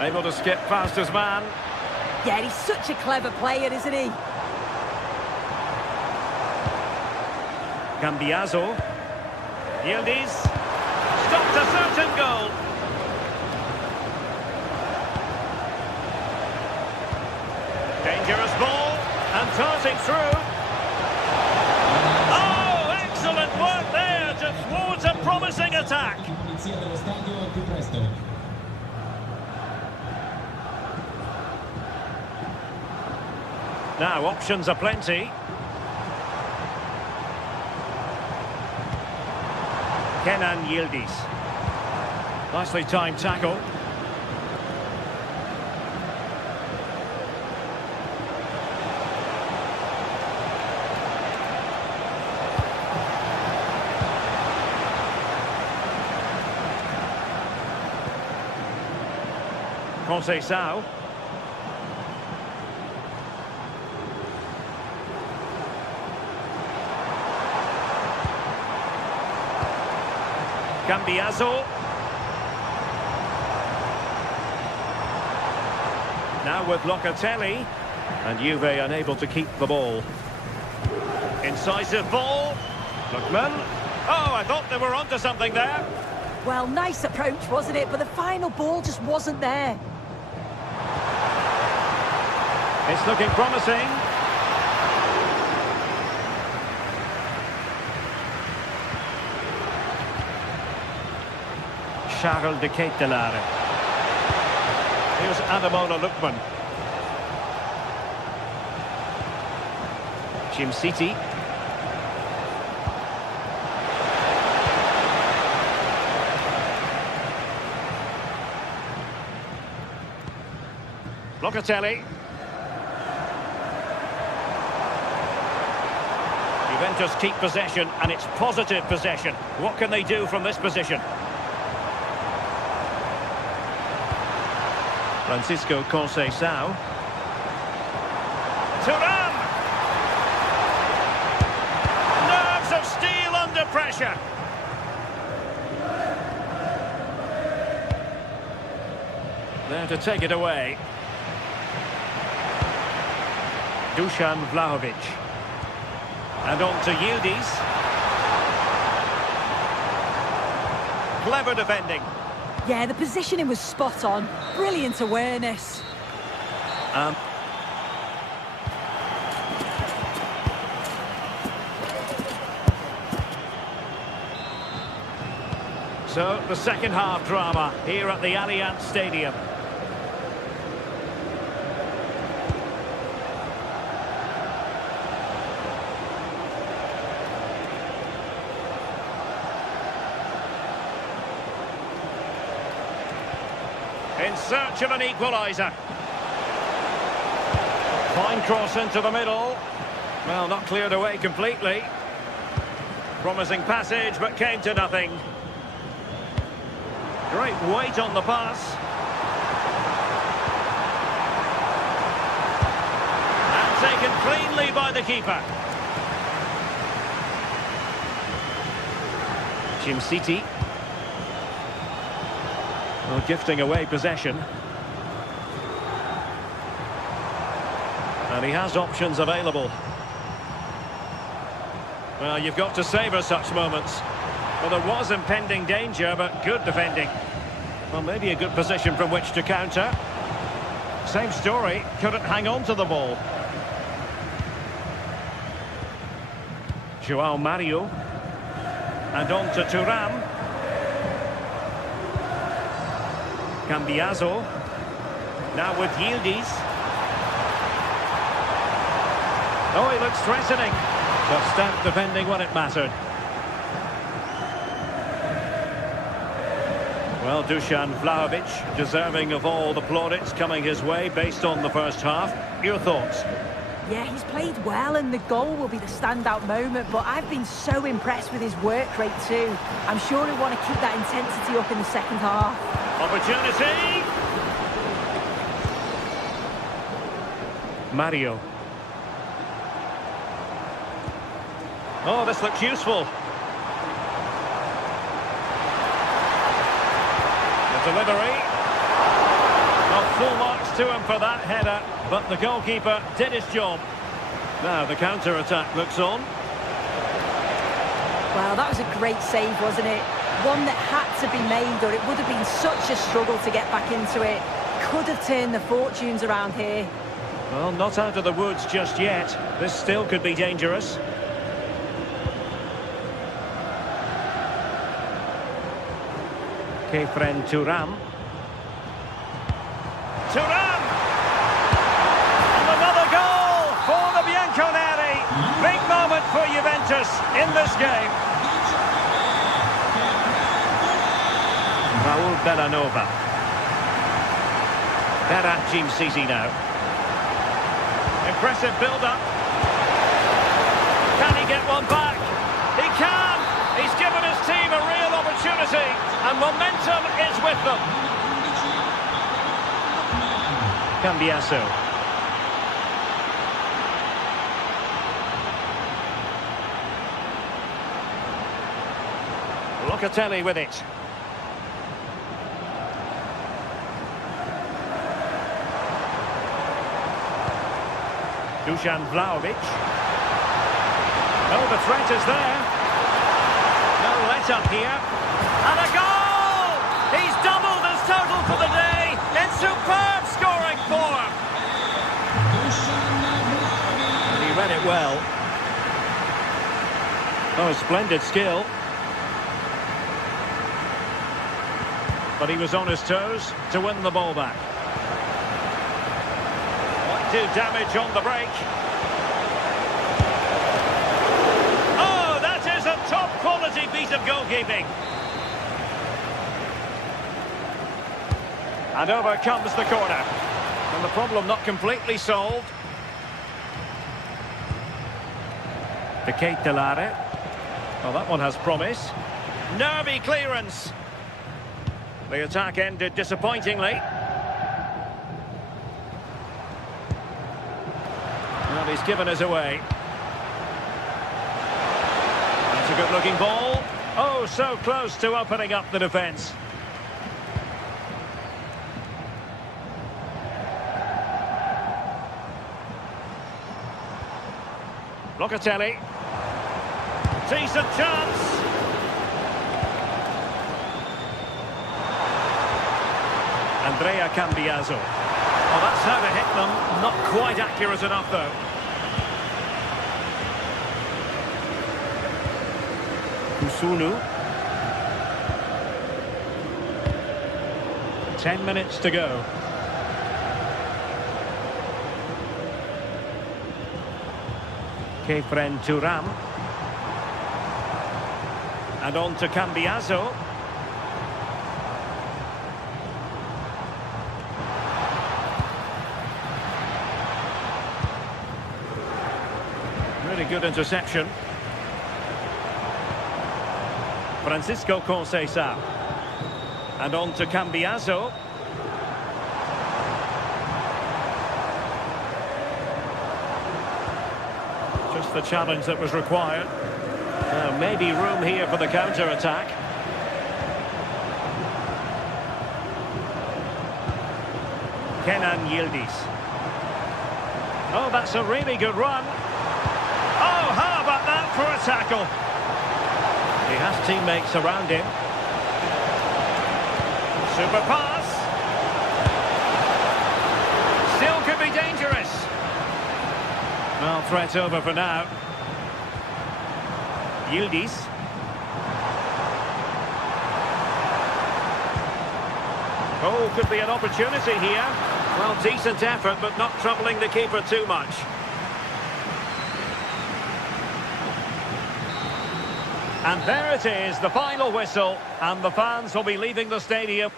Able to skip past his man. Yeah, he's such a clever player, isn't he? Cambiaso. Yildiz. Stopped a certain goal. Dangerous ball. And darting through. Oh, excellent work there to thwart a promising attack. Now, options are plenty. Kenan Yildiz. Nicely timed tackle. Conceição. Cambiaso. Now with Locatelli. And Juve unable to keep the ball. Incisive ball. Lookman. Oh, I thought they were onto something there. Well, nice approach, wasn't it? But the final ball just wasn't there. It's looking promising. Charles de Ketelaere. Here's Ademola Lookman. Jim City. Locatelli. Juventus keep possession, and it's positive possession. What can they do from this position? Francisco Conceição. Thuram! Nerves of steel under pressure. There to take it away. Dusan Vlahovic. And on to Yildiz. Clever defending. Yeah, the positioning was spot on. Brilliant awareness. So, the second half drama here at the Allianz Stadium. In search of an equaliser. Fine cross into the middle. Well, not cleared away completely. Promising passage, but came to nothing. Great weight on the pass. And taken cleanly by the keeper. Jim City. Well, gifting away possession. And he has options available. Well, you've got to savour such moments. Well, there was impending danger, but good defending. Well, maybe a good position from which to counter. Same story, couldn't hang on to the ball. João Mario. And on to Thuram. Cambiaso. Now with Yildiz. Oh, he looks threatening. But stout defending when it mattered. Well, Dusan Vlahovic, deserving of all the plaudits coming his way based on the first half. Your thoughts? Yeah, he's played well, and the goal will be the standout moment, but I've been so impressed with his work rate too. I'm sure he'll want to keep that intensity up in the second half. Opportunity! Mario. Oh, this looks useful. The delivery. Well, full marks to him for that header, but the goalkeeper did his job. Now the counter-attack looks on. Well, that was a great save, wasn't it? One that had to be made, or it would have been such a struggle to get back into it. Could have turned the fortunes around here. Well, not out of the woods just yet. This still could be dangerous. Kefren Thuram. Thuram! And another goal for the Bianconeri. Big moment for Juventus in this game. Raul Bellanova. Berat Jim City now. Impressive build-up. Can he get one back? He can! He's given his team a real opportunity, and momentum is with them. Cambiaso. Locatelli with it. Dusan Vlahovic. Oh, the threat is there. No let up here. And a goal! He's doubled his total for the day in superb scoring form. And he read it well. Oh, splendid skill. but he was on his toes to win the ball back. Won't do damage on the break. Oh, that is a top-quality piece of goalkeeping. And over comes the corner. And the problem not completely solved. The Kate Delare. Well, that one has promise. Nervy clearance. The attack ended disappointingly. Well, he's given us away. That's a good-looking ball. Oh, so close to opening up the defence. Locatelli. Decent chance. Andrea Cambiaso. Oh, that's how to hit them. Not quite accurate enough, though. Kusunu. 10 minutes to go. Kefren Turam. And on to Cambiaso. Really good interception. Francisco Conceição. And on to Cambiaso. Just the challenge that was required. Maybe room here for the counter-attack. Kenan Yildiz. Oh, that's a really good run. Oh, how about that for a tackle? He has teammates around him. Super pass. Still could be dangerous. Well, threat over for now. Yildiz. Oh, could be an opportunity here. Well, decent effort, but not troubling the keeper too much. And there it is, the final whistle, and the fans will be leaving the stadium.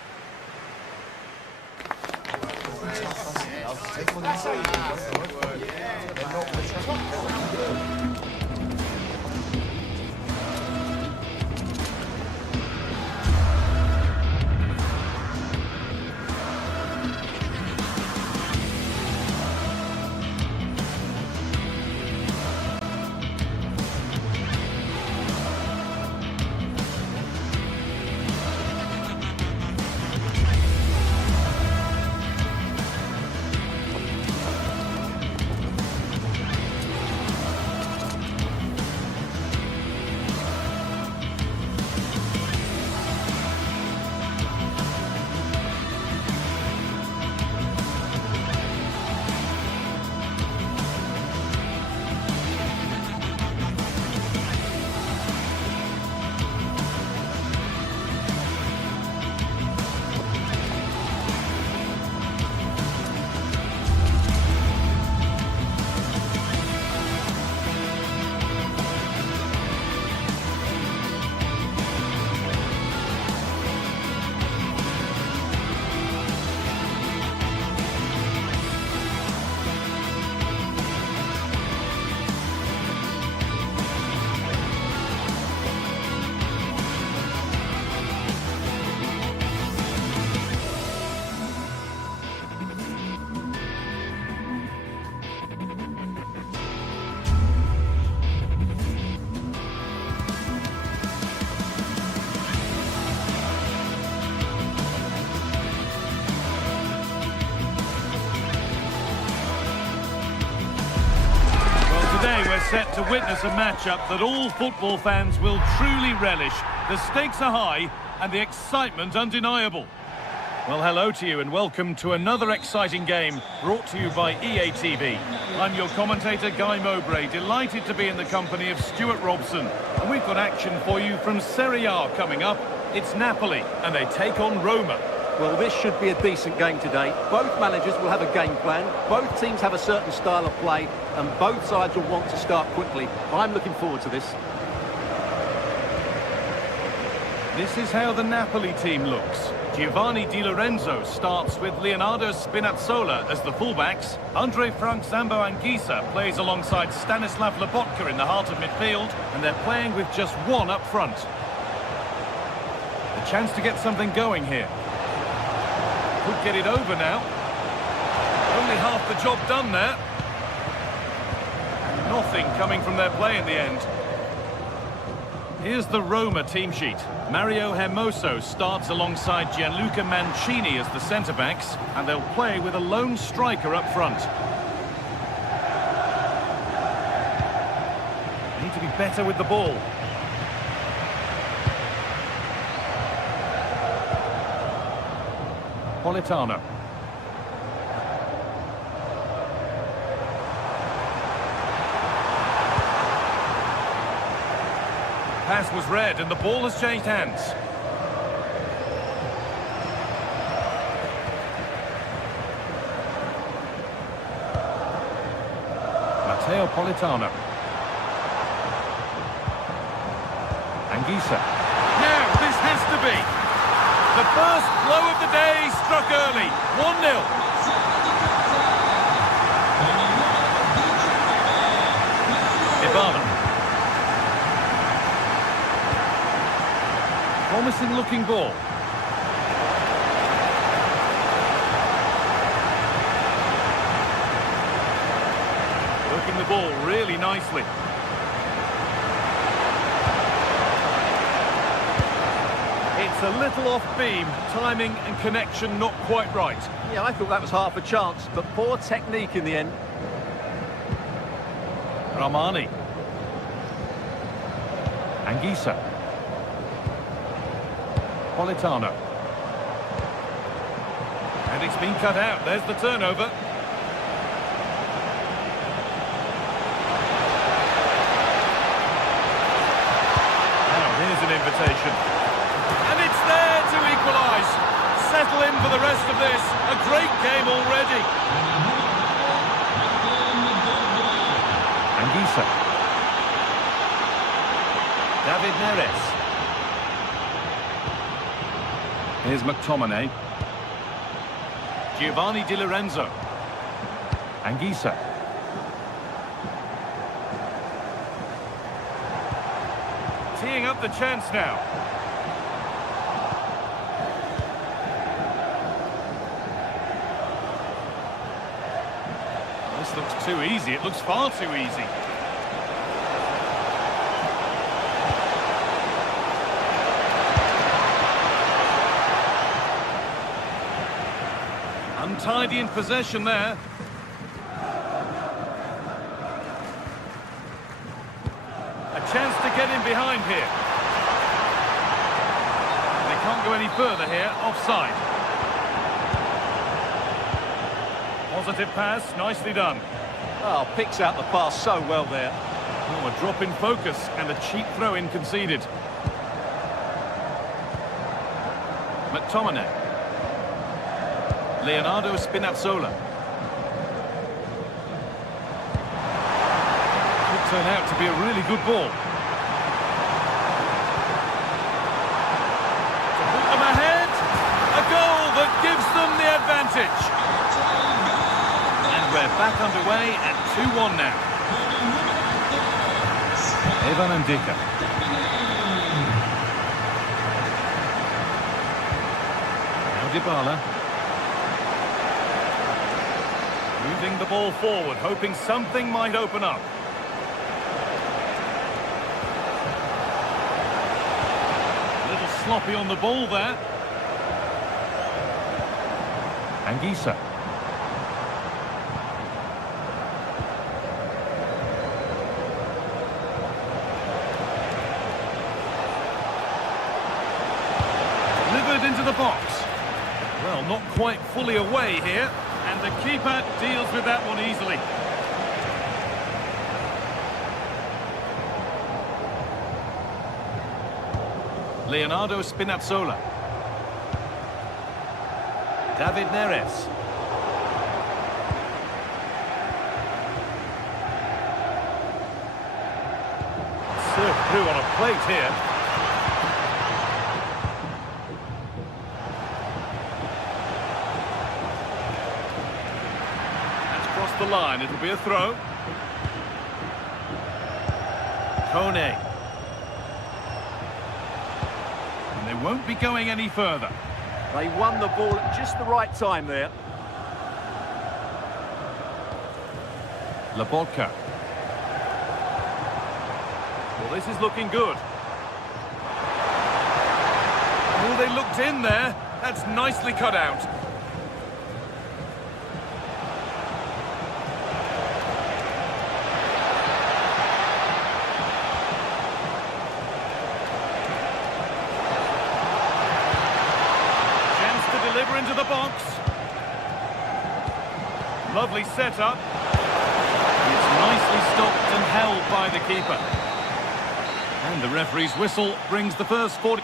Set to witness a matchup that all football fans will truly relish. The stakes are high and the excitement undeniable. Well, hello to you and welcome to another exciting game brought to you by EA TV. I'm your commentator, Guy Mowbray, delighted to be in the company of Stuart Robson. And we've got action for you from Serie A coming up, It's Napoli, and they take on Roma. Well, this should be a decent game today. Both managers will have a game plan. Both teams have a certain style of play, and both sides will want to start quickly. I'm looking forward to this. This is how the Napoli team looks. Giovanni Di Lorenzo starts with Leonardo Spinazzola as the fullbacks. Andre Frank Zambo Anguissa plays alongside Stanislav Lobotka in the heart of midfield, and they're playing with just one up front. A chance to get something going here. Could get it over now. Only half the job done there. And nothing coming from their play in the end. Here's the Roma team sheet. Mario Hermoso starts alongside Gianluca Mancini as the centre-backs, and they'll play with a lone striker up front. Need to be better with the ball. Politano. Pass was read and the ball has changed hands. Matteo Politano. Anguissa. Now this has to be. The first blow of the day struck early. 1-0. Ibarra. Promising looking ball. Working the ball really nicely. It's a little off beam, timing and connection not quite right. Yeah, I thought that was half a chance, but poor technique in the end. Ramani. Anguissa. Politano. And it's been cut out. There's the turnover. Now, here's an invitation. And it's there to equalise. Settle in for the rest of this. A great game already. Anguissa. David Neres. Here's McTominay. Giovanni Di Lorenzo. Anguissa. Teeing up the chance now. This looks too easy. It looks far too easy. Untidy in possession there. A chance to get in behind here. They can't go any further here. Offside. Positive pass, nicely done. Oh, picks out the pass so well there. Oh, a drop in focus and a cheap throw-in conceded. McTominay. Leonardo Spinazzola. Could turn out to be a really good ball. To put them ahead. A goal that gives them the advantage. And we're back underway at 2-1 now. Evan Ndika. Now Dybala. Moving the ball forward, hoping something might open up. A little sloppy on the ball there. Anguissa. Delivered into the box. Well, not quite fully away here. And the keeper deals with that one easily. Leonardo Spinazzola. David Neres. Served through on a plate here. That's crossed the line. It'll be a throw. Kone. And they won't be going any further. They won the ball at just the right time there. Lobotka. Well, this is looking good. Oh, they looked in there. That's nicely cut out. Chance to deliver into the box. Lovely setup. It's nicely stopped and held by the keeper. And the referee's whistle brings the first 40.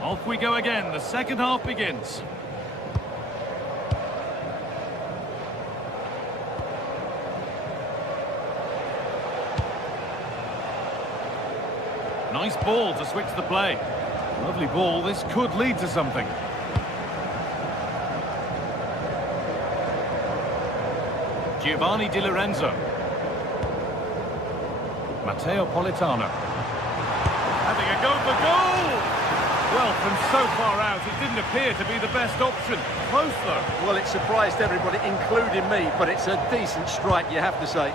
Off we go again. The second half begins. Nice ball to switch the play. Lovely ball. This could lead to something. Giovanni Di Lorenzo. Matteo Politano. Having a go for goal! Well, from so far out, it didn't appear to be the best option. Close, though. Well, it surprised everybody, including me, but it's a decent strike, you have to say.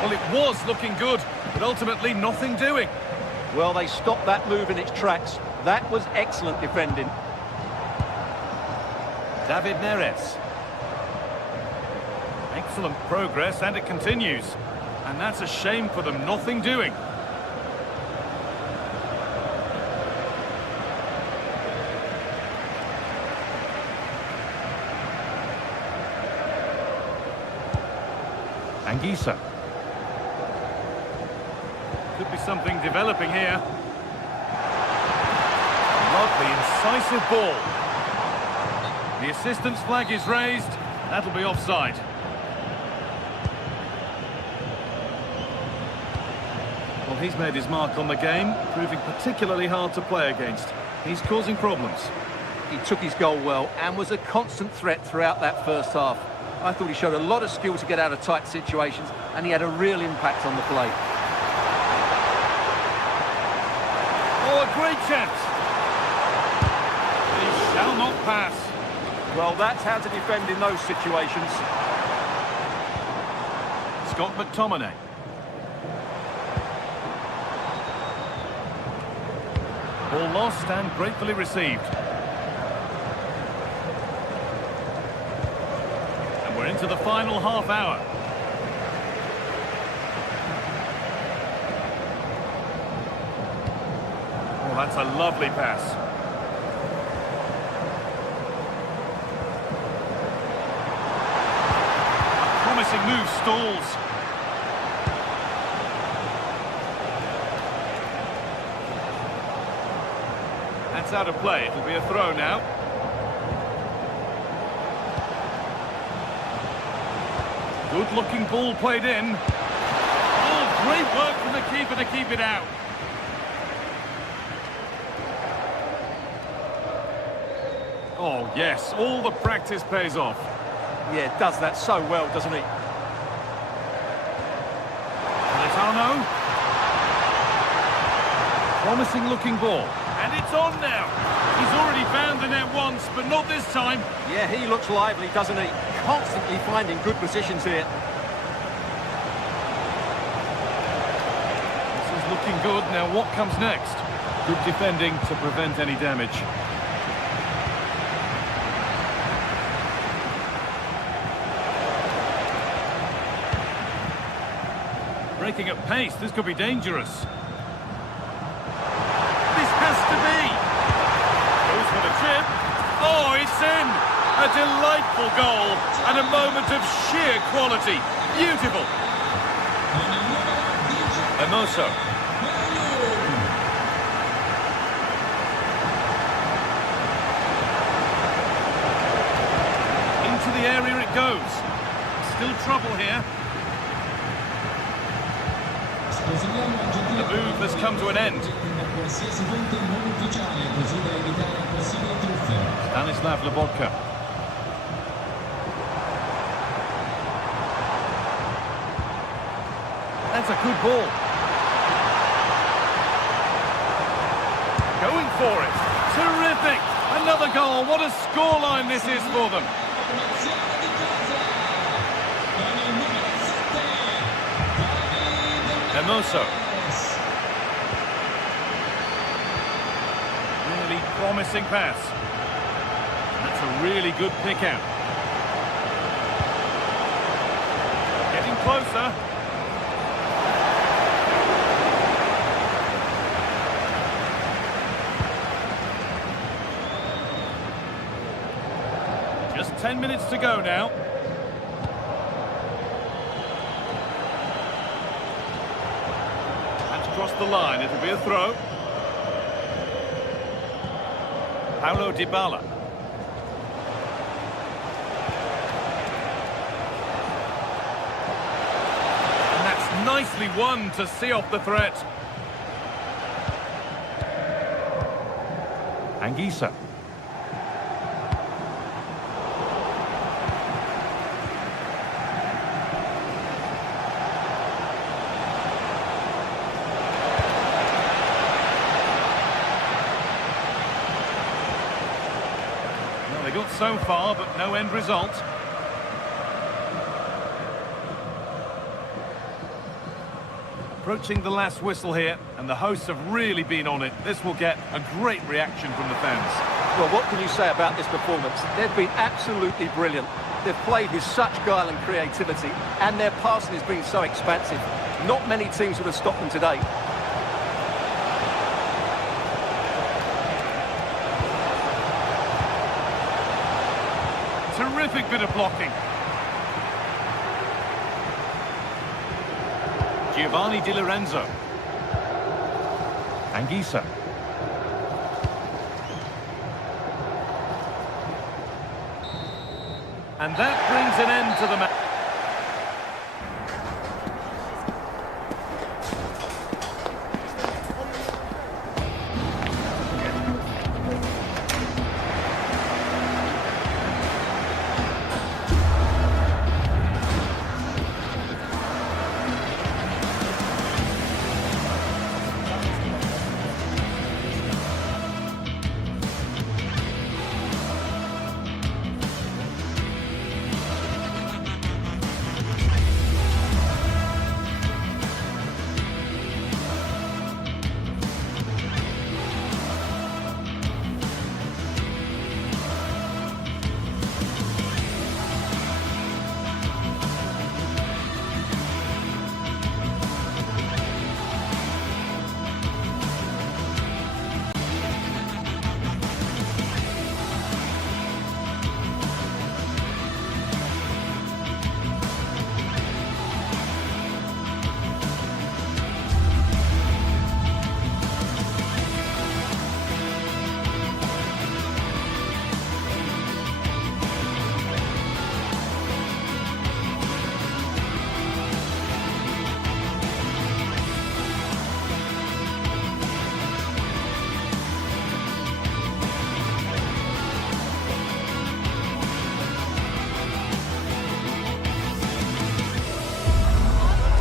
Well, it was looking good, but ultimately nothing doing. Well, they stopped that move in its tracks. That was excellent defending. David Neres. Excellent progress, and it continues. And that's a shame for them, nothing doing. Anguissa. Could be something developing here. Lovely, incisive ball. The assistant's flag is raised. That'll be offside. Well, he's made his mark on the game, proving particularly hard to play against. He's causing problems. He took his goal well and was a constant threat throughout that first half. I thought he showed a lot of skill to get out of tight situations, and he had a real impact on the play. Oh, a great chance. He shall not pass. Well, that's how to defend in those situations. Scott McTominay. Ball lost and gratefully received. And we're into the final half hour. Oh, that's a lovely pass. A promising move stalls. That's out of play. It'll be a throw now. Good-looking ball played in. Oh, great work from the keeper to keep it out. Oh, yes, all the practice pays off. Yeah, does that so well, doesn't he? Politano. Promising looking ball. And it's on now. He's already found the net once, but not this time. Yeah, he looks lively, doesn't he? Constantly finding good positions here. This is looking good. Now what comes next? Good defending to prevent any damage. Breaking at pace, this could be dangerous. Oh, it's in! A delightful goal and a moment of sheer quality. Beautiful. Hermoso. Into the area it goes. Still trouble here. The move has come to an end. Stanislav Lobotka. That's a good ball. Going for it. Terrific. Another goal. What a scoreline this is for them. Hermoso. Really promising pass. That's a really good pick out. Getting closer. Just 10 minutes to go now. Across the line, it'll be a throw. Paulo Dybala. And that's nicely won to see off the threat. Anguissa. They got so far, but no end result. Approaching the last whistle here, and the hosts have really been on it. This will get a great reaction from the fans. Well, what can you say about this performance? They've been absolutely brilliant. They've played with such guile and creativity, and their passing has been so expansive. Not many teams would have stopped them today. Terrific bit of blocking. Giovanni Di Lorenzo. Anguissa. And that brings an end to the match.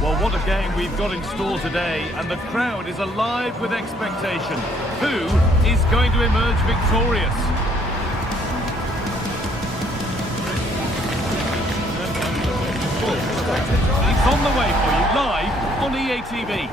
Well, what a game we've got in store today, and the crowd is alive with expectation. Who is going to emerge victorious? It's on the way for you, live on EA TV.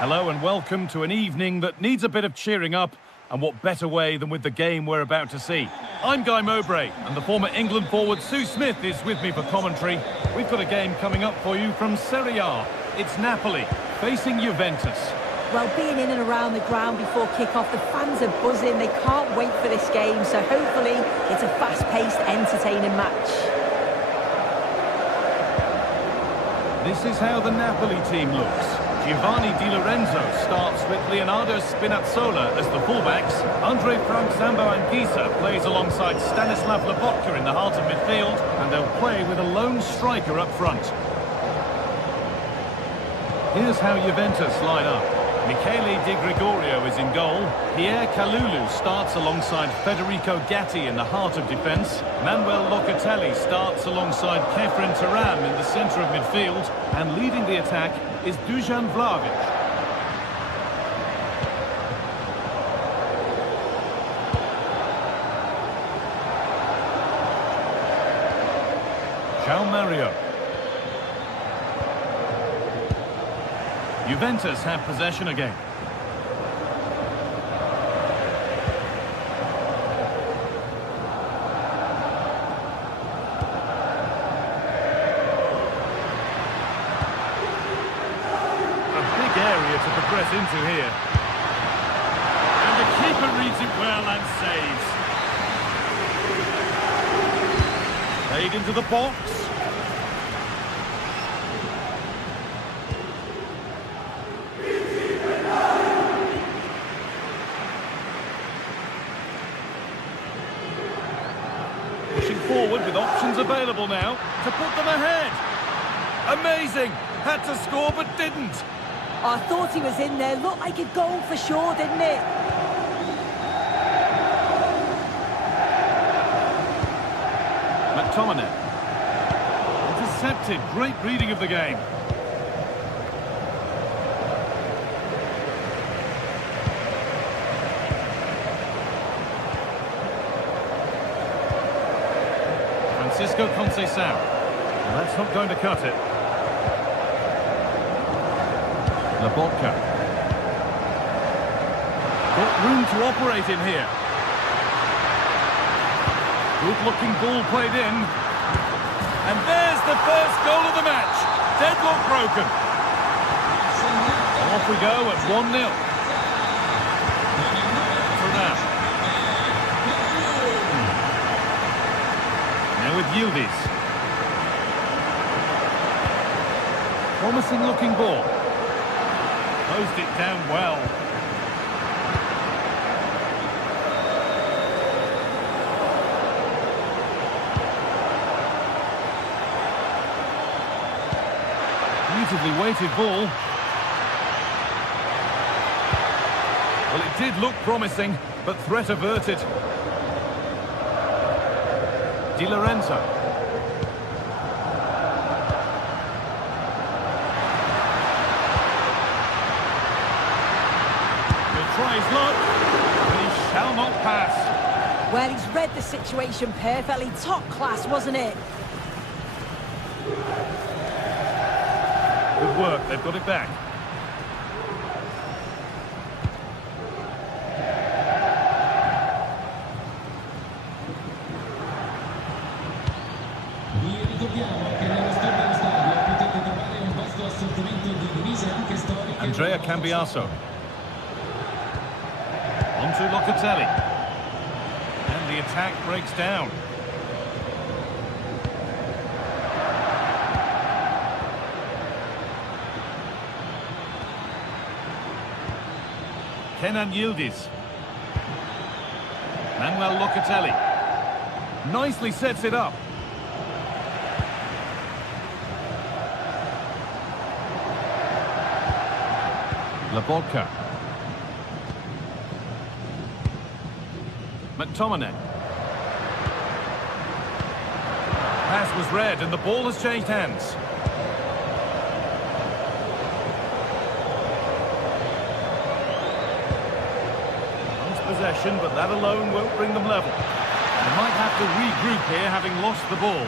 Hello and welcome to an evening that needs a bit of cheering up, and what better way than with the game we're about to see. I'm Guy Mowbray, and the former England forward Sue Smith is with me for commentary. We've got a game coming up for you from Serie A. It's Napoli facing Juventus. Well, being in and around the ground before kick-off, the fans are buzzing. They can't wait for this game, so hopefully it's a fast-paced, entertaining match. This is how the Napoli team looks. Giovanni Di Lorenzo starts with Leonardo Spinazzola as the fullbacks. Andre Frank Zambo Anguissa plays alongside Stanislav Lobotka in the heart of midfield, and they'll play with a lone striker up front. Here's how Juventus line up. Michele Di Gregorio is in goal. Pierre Kalulu starts alongside Federico Gatti in the heart of defence. Manuel Locatelli starts alongside Kefren Turan in the centre of midfield. And leading the attack is Dusan Vlahovic. João Mario. Juventus have possession again. A big area to progress into here. And the keeper reads it well and saves. Played into the box. Forward with options available now to put them ahead. Amazing! Had to score but didn't. I thought he was in there. Looked like a goal for sure, didn't it? McTominay. Intercepted. Great reading of the game. Francisco Conceição. Well, that's not going to cut it. Lobotka. Got room to operate in here. Good-looking ball played in. And there's the first goal of the match. Deadlock broken. Off we go at 1-0. For now. With Yildiz. Promising looking ball. Closed it down well. Beautifully weighted ball. Well, it did look promising, but threat averted. Di Lorenzo. He'll try his luck, but he shall not pass. Well, he's read the situation perfectly. Top class, wasn't it? Good work, they've got it back. Andrea Cambiaso. On to Locatelli. And the attack breaks down. Kenan Yildiz. Manuel Locatelli. Nicely sets it up. Lobotka. McTominay. Pass was read and the ball has changed hands. Nice possession, but that alone won't bring them level. They might have to regroup here, having lost the ball.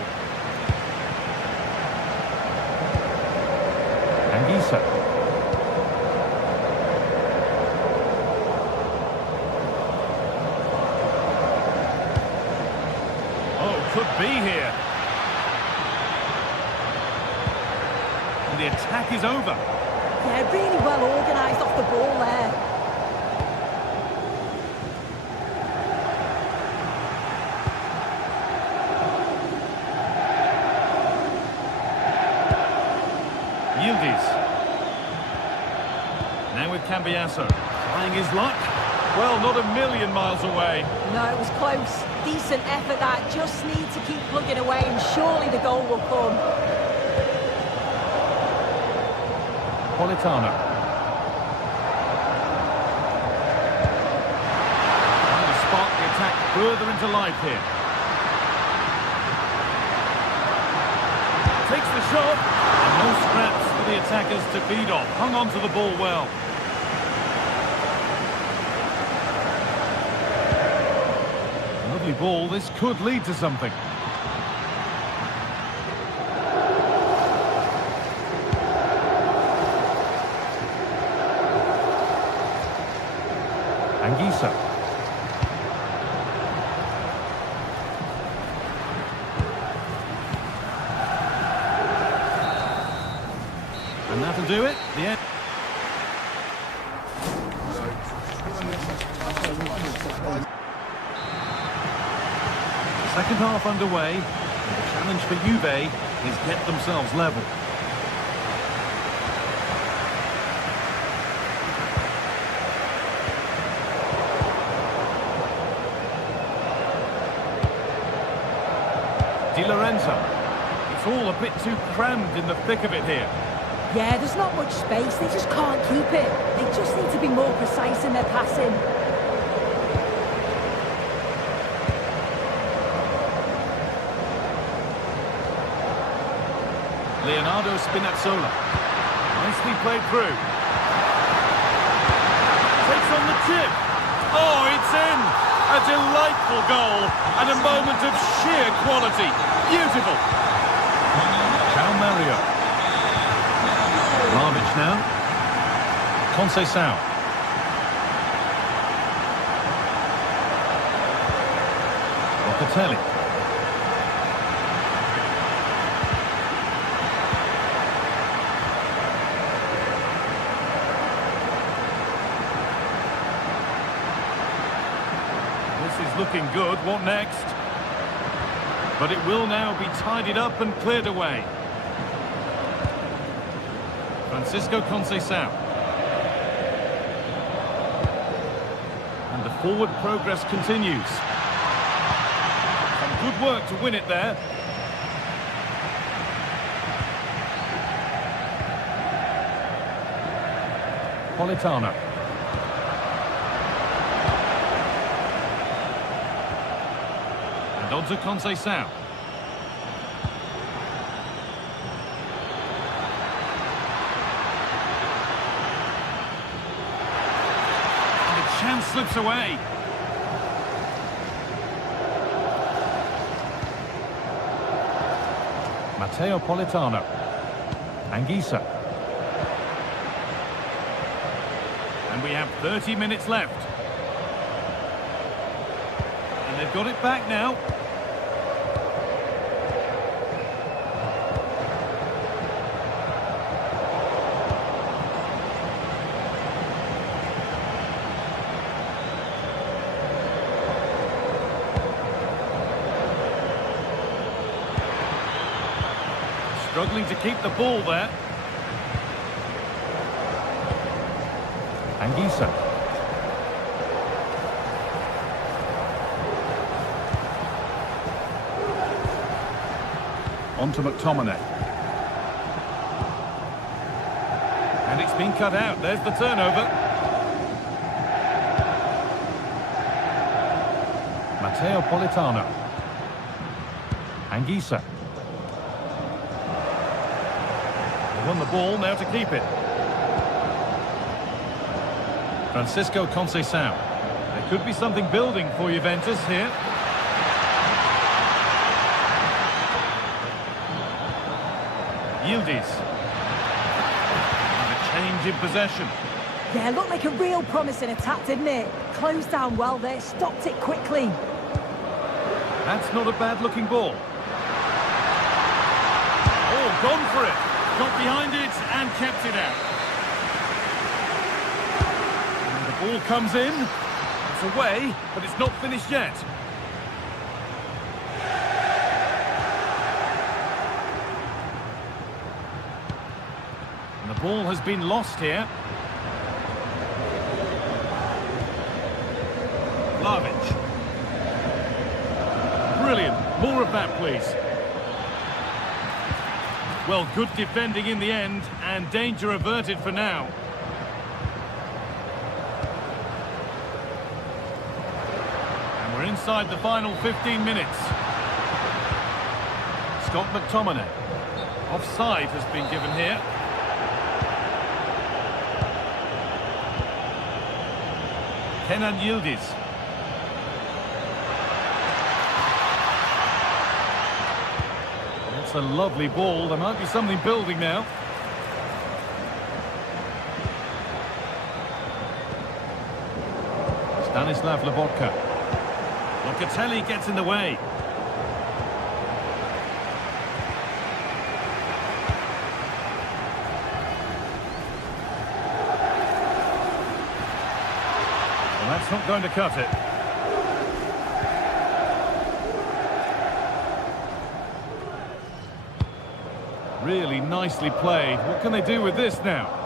Anguissa. Could be here. And the attack is over. Yeah, really well organised off the ball there. Yildiz. Now with Cambiasso. Trying his luck. Well, not a million miles away. No, it was close. Decent effort that. Just need to keep plugging away and surely the goal will come. Politano. Trying to spark the attack further into life here. Takes the shot. And no scraps for the attackers to feed off. Hung on to the ball well. Lovely ball. This could lead to something. Anguissa. And that'll do it. The end. Second half underway. The challenge for Juve is get themselves level. Di Lorenzo. It's all a bit too crammed in the thick of it here. Yeah, there's not much space. They just can't keep it. They just need to be more precise in their passing. Leonardo Spinazzola. Nicely played through. Takes on the tip. Oh, it's in! A delightful goal and a moment of sheer quality. Beautiful. João Mario. Vlahovic now. Conceição. Locatelli. This is looking good. What next? But it will now be tidied up and cleared away. Francisco Conceição. And the forward progress continues. Some good work to win it there. Politano. And on to Conceição. Chance slips away. Matteo Politano. Anguissa. And we have 30 minutes left. And they've got it back now. Struggling to keep the ball there. Anguissa. On to McTominay. And it's been cut out. There's the turnover. Matteo Politano. Anguissa. Won the ball, now to keep it. Francisco Conceição. There could be something building for Juventus here. Yildiz. And a change in possession. Yeah, looked like a real promising attack, didn't it? Closed down well there, stopped it quickly. That's not a bad-looking ball. Oh, gone for it. Got behind it and kept it out. Ball comes in. It's away, but it's not finished yet. And the ball has been lost here. Vlahovic. Brilliant. More of that, please. Well, good defending in the end, and danger averted for now. And we're inside the final 15 minutes. Scott McTominay. Offside has been given here. Kenan Yildiz. That's a lovely ball. There might be something building now. Stanislav Lobotka. Locatelli gets in the way. Well, that's not going to cut it. Really nicely played. What can they do with this now?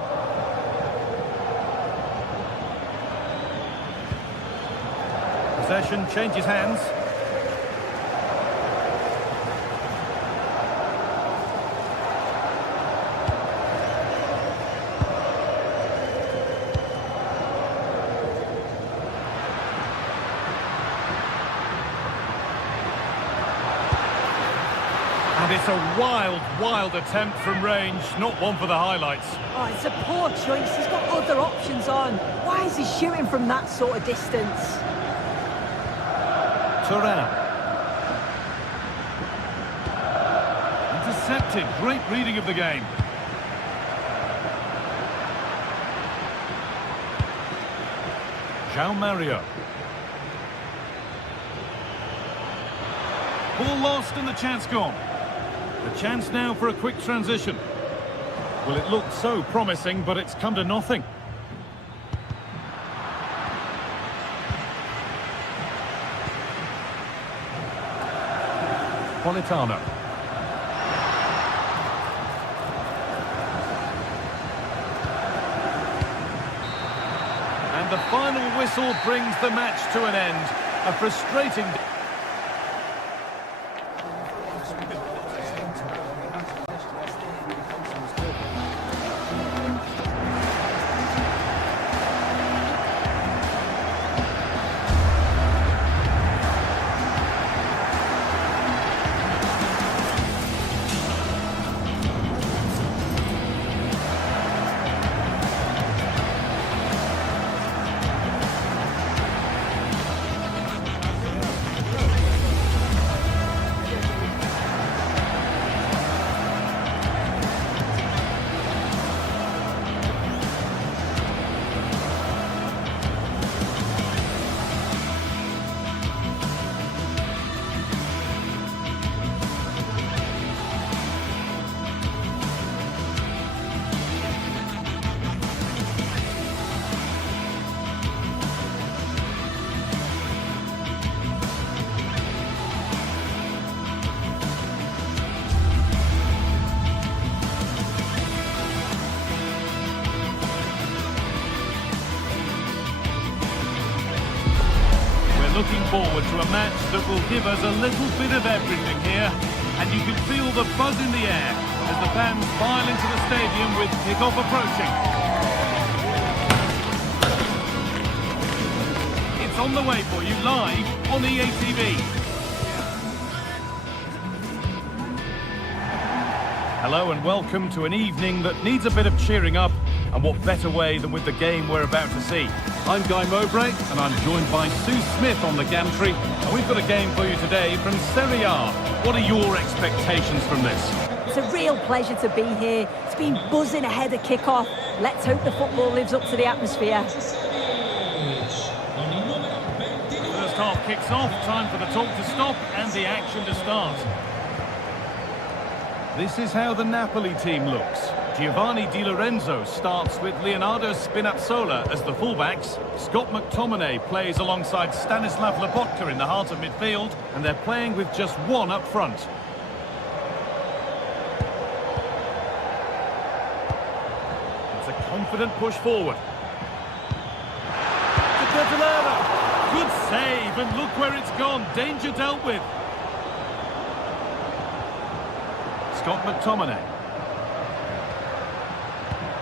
Possession changes hands. And it's a wild, wild attempt from range, not one for the highlights. Oh, it's a poor choice. He's got other options on. Why is he shooting from that sort of distance? Thuram. Intercepted. Great reading of the game. João Mario. Ball lost and the chance gone. The chance now for a quick transition. Well, it looked so promising, but it's come to nothing. Politano. And the final whistle brings the match to an end. A frustrating... Looking forward to a match that will give us a little bit of everything here. And you can feel the buzz in the air as the fans file into the stadium with kick-off approaching. It's on the way for you live on EA TV. Hello and welcome to an evening that needs a bit of cheering up, and what better way than with the game we're about to see. I'm Guy Mowbray, and I'm joined by Sue Smith on the gantry, and we've got a game for you today from Serie A. What are your expectations from this? It's a real pleasure to be here. It's been buzzing ahead of kick-off. Let's hope the football lives up to the atmosphere. First half kicks off, time for the talk to stop and the action to start. This is how the Napoli team looks. Giovanni Di Lorenzo starts with Leonardo Spinazzola as the fullbacks. Scott McTominay plays alongside Stanislav Lobotka in the heart of midfield, and they're playing with just one up front. It's a confident push forward. To Catalera. Good save, and look where it's gone. Danger dealt with. Scott McTominay.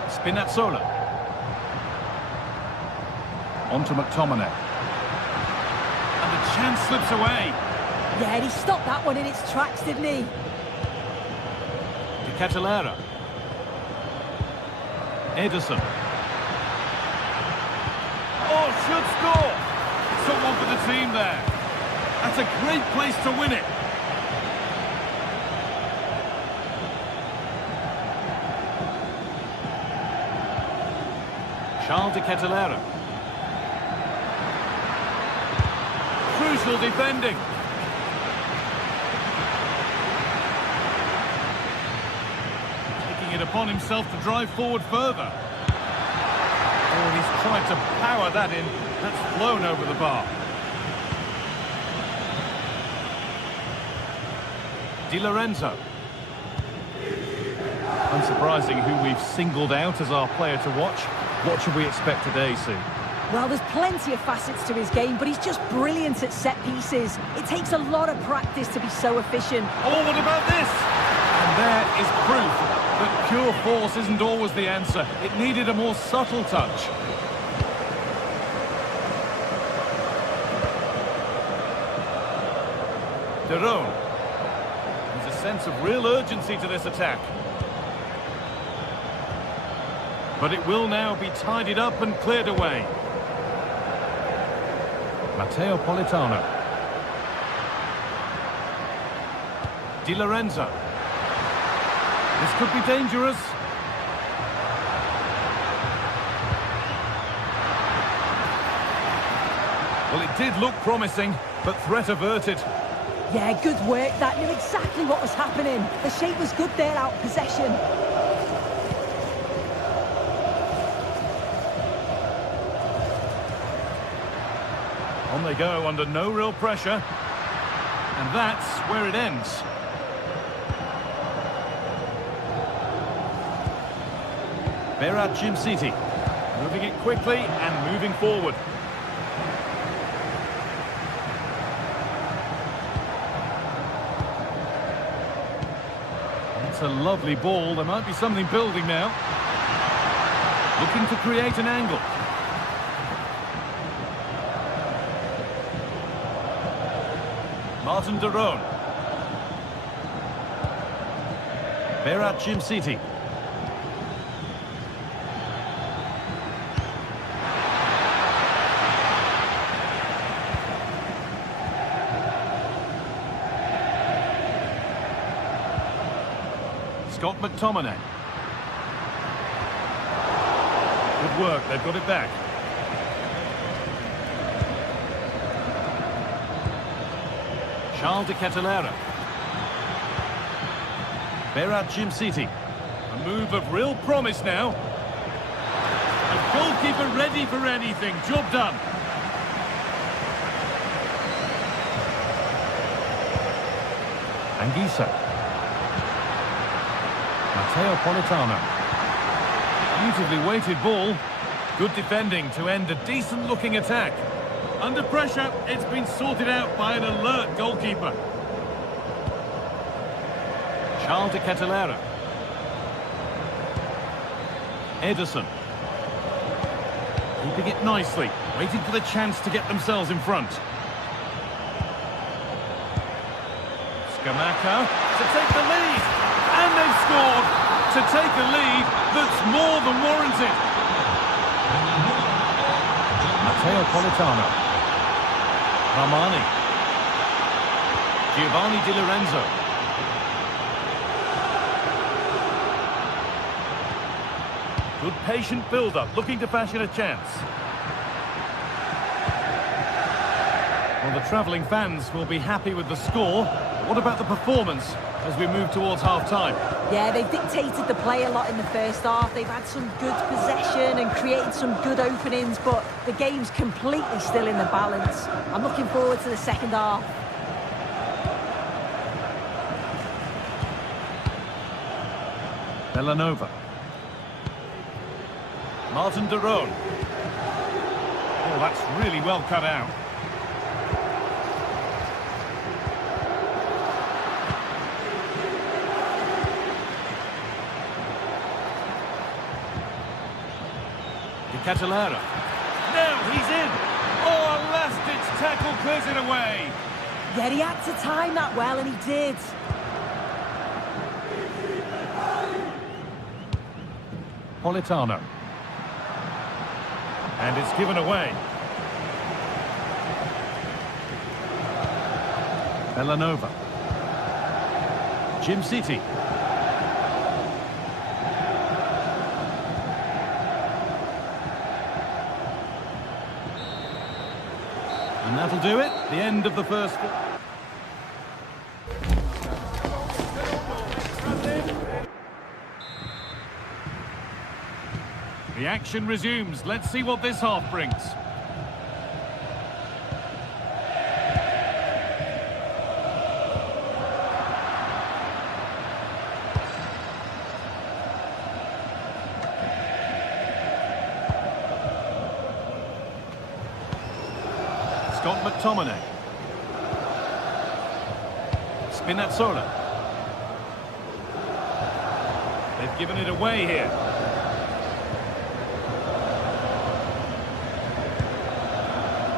Spinazzola. On to McTominay. And the chance slips away. Yeah, and he stopped that one in its tracks, didn't he? De Catalera. Ederson. Oh, should score! Someone for the team there. That's a great place to win it. Charles de Catalera. Crucial defending. Taking it upon himself to drive forward further. Oh, he's tried to power that in. That's flown over the bar. Di Lorenzo. Unsurprising who we've singled out as our player to watch. What should we expect today, Sue? Well, there's plenty of facets to his game, but he's just brilliant at set pieces. It takes a lot of practice to be so efficient. Oh, what about this? And there is proof that pure force isn't always the answer. It needed a more subtle touch. De Roon. There's a sense of real urgency to this attack. But it will now be tidied up and cleared away. Matteo Politano. Di Lorenzo. This could be dangerous. Well, it did look promising, but threat averted. Yeah, good work. That knew exactly what was happening. The shape was good there, out of possession. On they go under no real pressure. And that's where it ends. Berat Jimsiti. Moving it quickly and moving forward. It's a lovely ball. There might be something building now. Looking to create an angle. Martin de Roon. Berat Jimsiti. Scott McTominay. Good work, they've got it back. Charles de Catalera. Berat Jimsiti. A move of real promise now. A goalkeeper ready for anything. Job done. Anguissa. Matteo Politano. Beautifully weighted ball. Good defending to end a decent-looking attack. Under pressure, it's been sorted out by an alert goalkeeper. Charles de Catalera. Ederson. Keeping it nicely, waiting for the chance to get themselves in front. Scamacca to take the lead. And they've scored to take a lead that's more than warranted. Matteo Politano. Armani. Giovanni Di Lorenzo. Good patient build-up, looking to fashion a chance. Well, the travelling fans will be happy with the score. What about the performance as we move towards half-time? Yeah, they've dictated the play a lot in the first half. They've had some good possession and created some good openings, but the game's completely still in the balance. I'm looking forward to the second half. Villanova. Martin de Roon. Oh, that's really well cut out. Catalera. Now he's in. Oh, a last-ditch tackle clears it away. Yeah, he had to time that well, and he did. Politano. And it's given away. Villanova. Jim City. And that'll do it. The end of the first. The action resumes. Let's see what this half brings. Scott McTominay. Spinazzola. They've given it away here.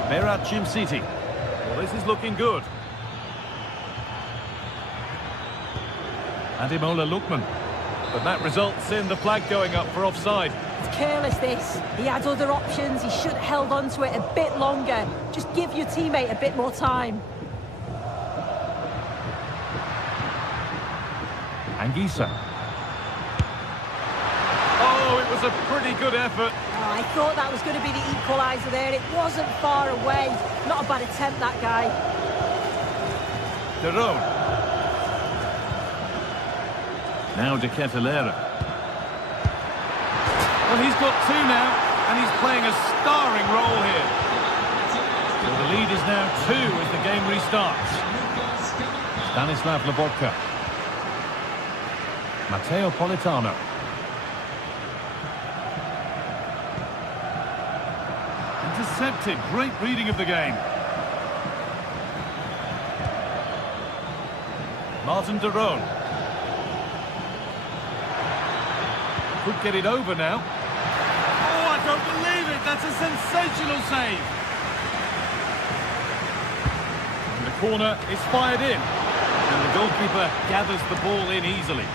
Berat Jim City. Well, this is looking good. Ademola Lookman. But that results in the flag going up for offside. It's careless, this. He had other options. He should have held on to it a bit longer. Just give your teammate a bit more time. Anguissa. Oh, it was a pretty good effort. Oh, I thought that was going to be the equaliser there. It wasn't far away. Not a bad attempt, that guy. De Roon. Now De Catalera. Well, he's got two now, and he's playing a starring role here. So the lead is now 2 as the game restarts. Stanislav Lobotka. Matteo Politano. Intercepted. Great reading of the game. Martin de Roon. Could get it over now. Oh, I don't believe it. That's a sensational save. And the corner is fired in. And the goalkeeper gathers the ball in easily.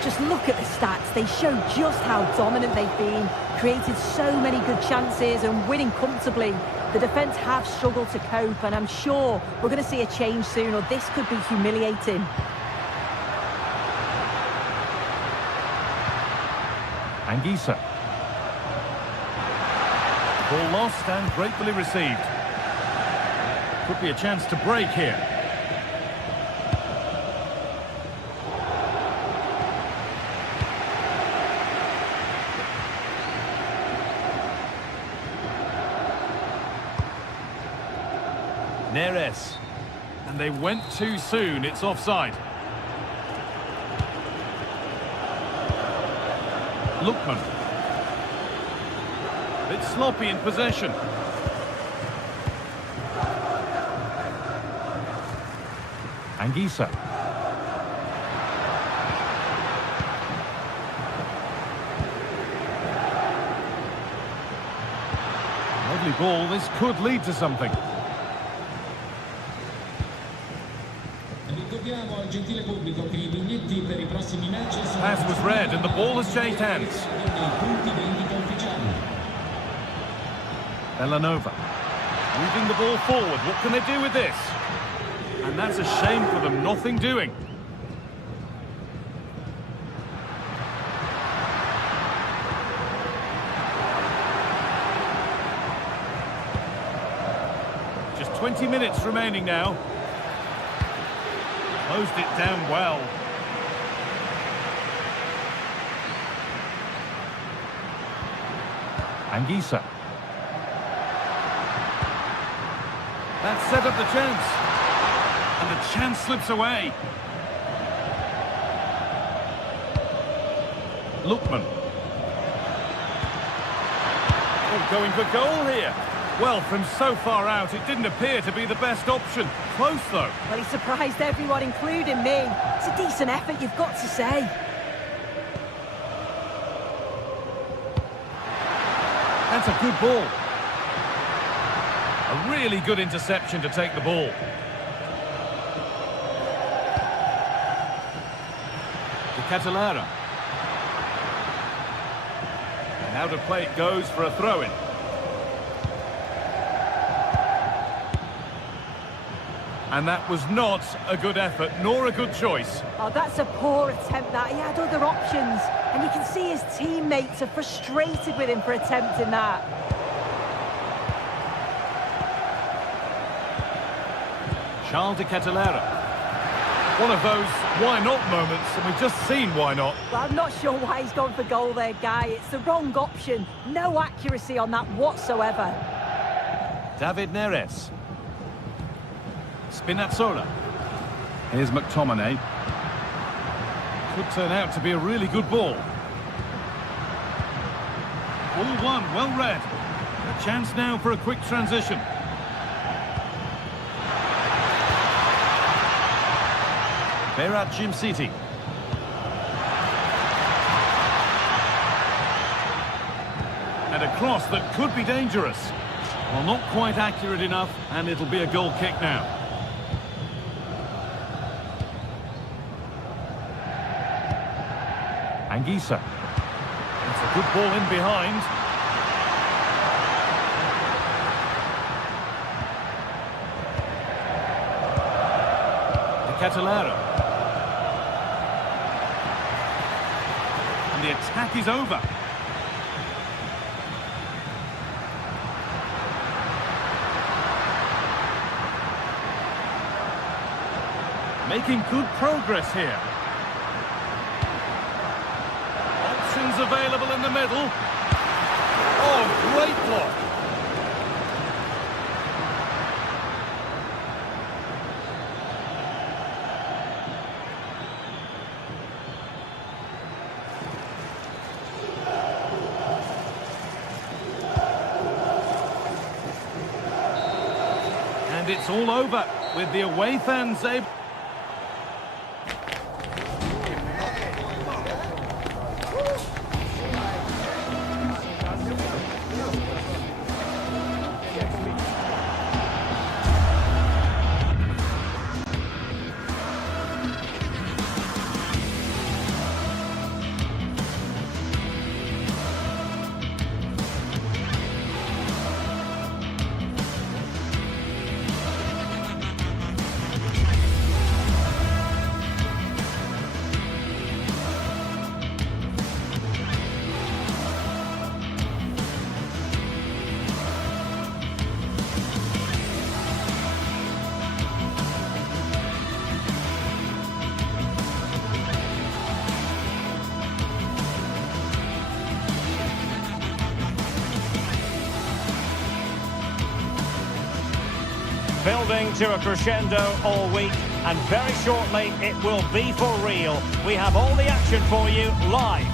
Just look at the stats. They show just how dominant they've been. Created so many good chances and winning comfortably. The defence have struggled to cope, and I'm sure we're going to see a change soon, or this could be humiliating. Anguissa. Ball lost and gratefully received. Could be a chance to break here. Neres. And they went too soon. It's offside. Lookman. A bit sloppy in possession. Anguissa. Lovely ball. This could lead to something. Ricordiamo al gentile pubblico che I biglietti per I prossimi match sono... Pass was read and the ball has changed hands. punti vendita ufficiali. Villanova. Moving the ball forward. What can they do with this? And that's a shame for them. Nothing doing. Just 20 minutes remaining now. Closed it down well. Anguissa. That set up the chance. And the chance slips away. Lookman. Oh, going for goal here. Well, from so far out, it didn't appear to be the best option. Close, though. Well, he surprised everyone, including me. It's a decent effort, you've got to say. That's a good ball. A really good interception to take the ball. To Catalara. And out of play it goes for a throw-in. And that was not a good effort, nor a good choice. Oh, that's a poor attempt, that. He had other options. And you can see his teammates are frustrated with him for attempting that. Charles de Catalara. One of those why-not moments, and we've just seen why not. Well, I'm not sure why he's gone for goal there, Guy. It's the wrong option. No accuracy on that whatsoever. David Neres. Spinazzola. Here's McTominay. Could turn out to be a really good ball. All one, well read. A chance now for a quick transition. Berat Jim City. And a cross that could be dangerous. Well, not quite accurate enough, and it'll be a goal kick now. Anguissa. It's a good ball in behind. De Catalara. And the attack is over. Making good progress here. Options available in the middle. Oh, great block. And it's all over with the away fans able. Building to a crescendo all week, and very shortly it will be for real. We have all the action for you live.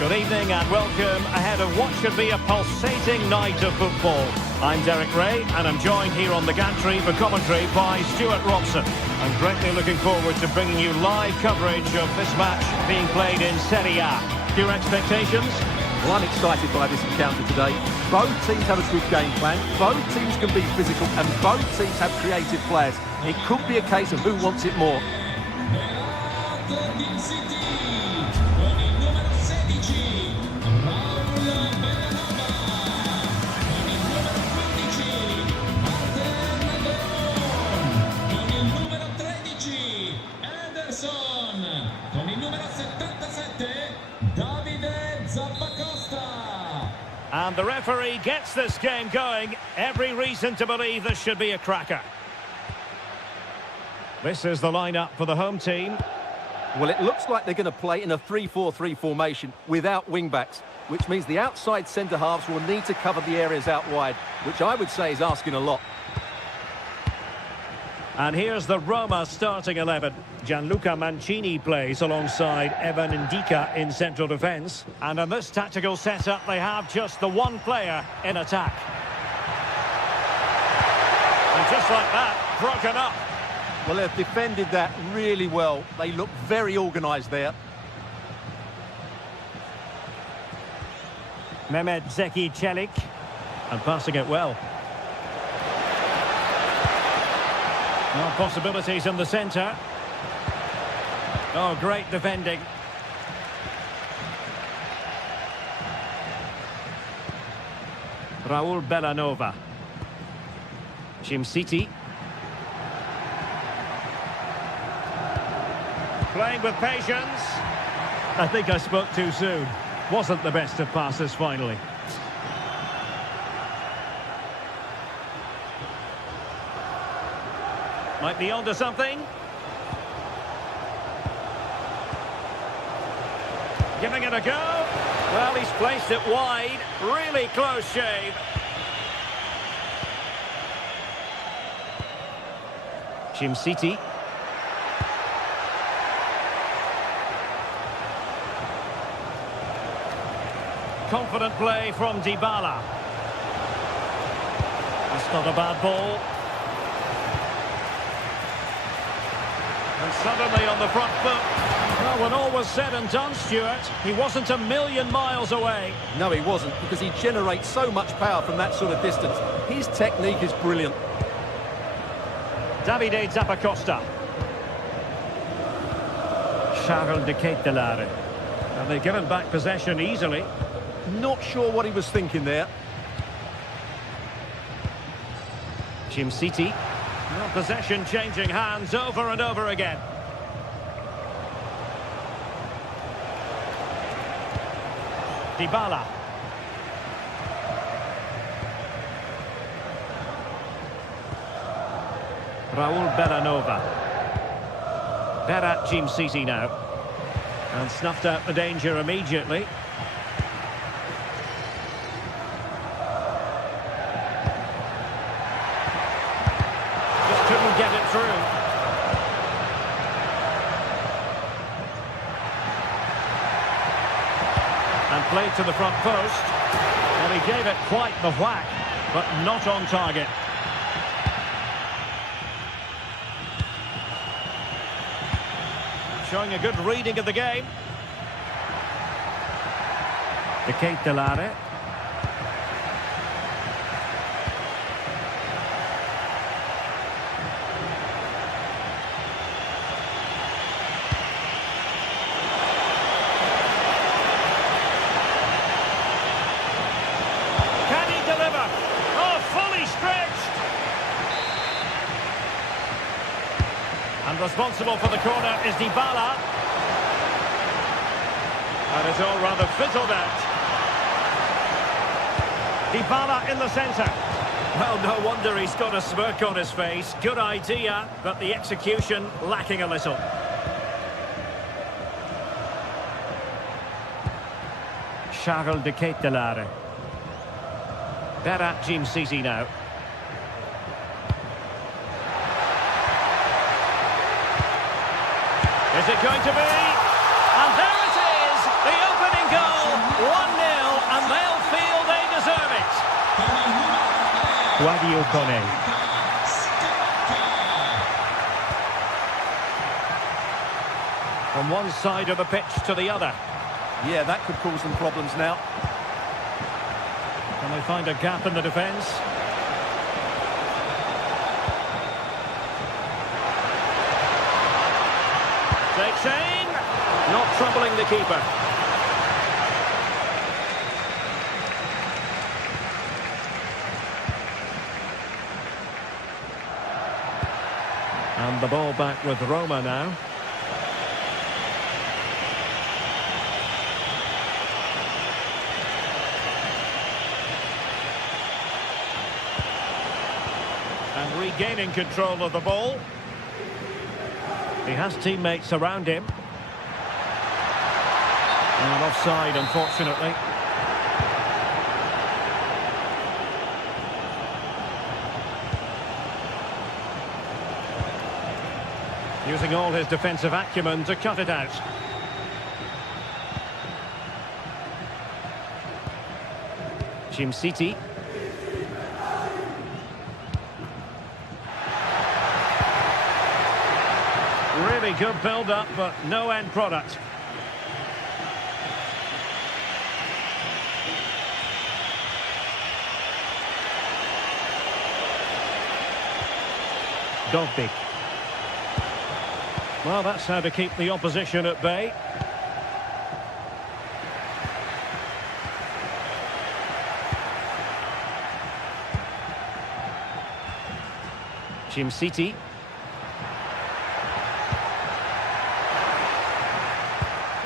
Good evening and welcome ahead of what should be a pulsating night of football. I'm Derek Ray and I'm joined here on the gantry for commentary by Stuart Robson. I'm greatly looking forward to bringing you live coverage of this match being played in Serie A. Your expectations? Well, I'm excited by this encounter today. Both teams have a good game plan, both teams can be physical, and both teams have creative players. It could be a case of who wants it more. And the referee gets this game going. Every reason to believe this should be a cracker. This is the lineup for the home team. Well, it looks like they're going to play in a 3-4-3 formation without wing-backs, which means the outside centre-halves will need to cover the areas out wide, which I would say is asking a lot. And here's the Roma starting 11. Gianluca Mancini plays alongside Evan Ndika in central defence. And in this tactical setup, they have just the one player in attack. And just like that, broken up. Well, they've defended that really well. They look very organised there. Mehmet Zeki Çelik. And passing it well. More possibilities in the centre. Oh, great defending. Raul Bellanova. City. Playing with patience. I think I spoke too soon. Wasn't the best of passes finally. Might be onto something. Giving it a go. Well, he's placed it wide. Really close shave. City. Confident play from Dybala. That's not a bad ball. And suddenly on the front foot. Well, when all was said and done, Stuart, he wasn't a million miles away. No, he wasn't, because he generates so much power from that sort of distance. His technique is brilliant. Davide Zappacosta. Charles de Ketelaere. And they've given back possession easily. Not sure what he was thinking there. City. Well, possession changing hands over and over again. Dybala. Raul Bellanova. Berat City now. And snuffed out the danger immediately. Just couldn't get it through. And played to the front post. Well, he gave it quite the whack, but not on target. Showing a good reading of the game. De Ketelaere. Can he deliver? Oh, fully stretched. And responsible for the corner is Dybala. And it's all rather fizzled out. Dybala in the centre. Well, no wonder he's got a smirk on his face. Good idea, but the execution lacking a little. Charles de Ketelaere. Berat City now. Is it going to be? And there it is! The opening goal! 1-0, and they'll feel they deserve it. Guadio Kone. From one side of the pitch to the other. Yeah, that could cause them problems now. Can they find a gap in the defence? Takes aim. Not troubling the keeper. And the ball back with Roma now. And regaining control of the ball. He has teammates around him. And offside, unfortunately. Using all his defensive acumen to cut it out. City. Really good build-up, but no end product. Dogbik. Well, that's how to keep the opposition at bay. City.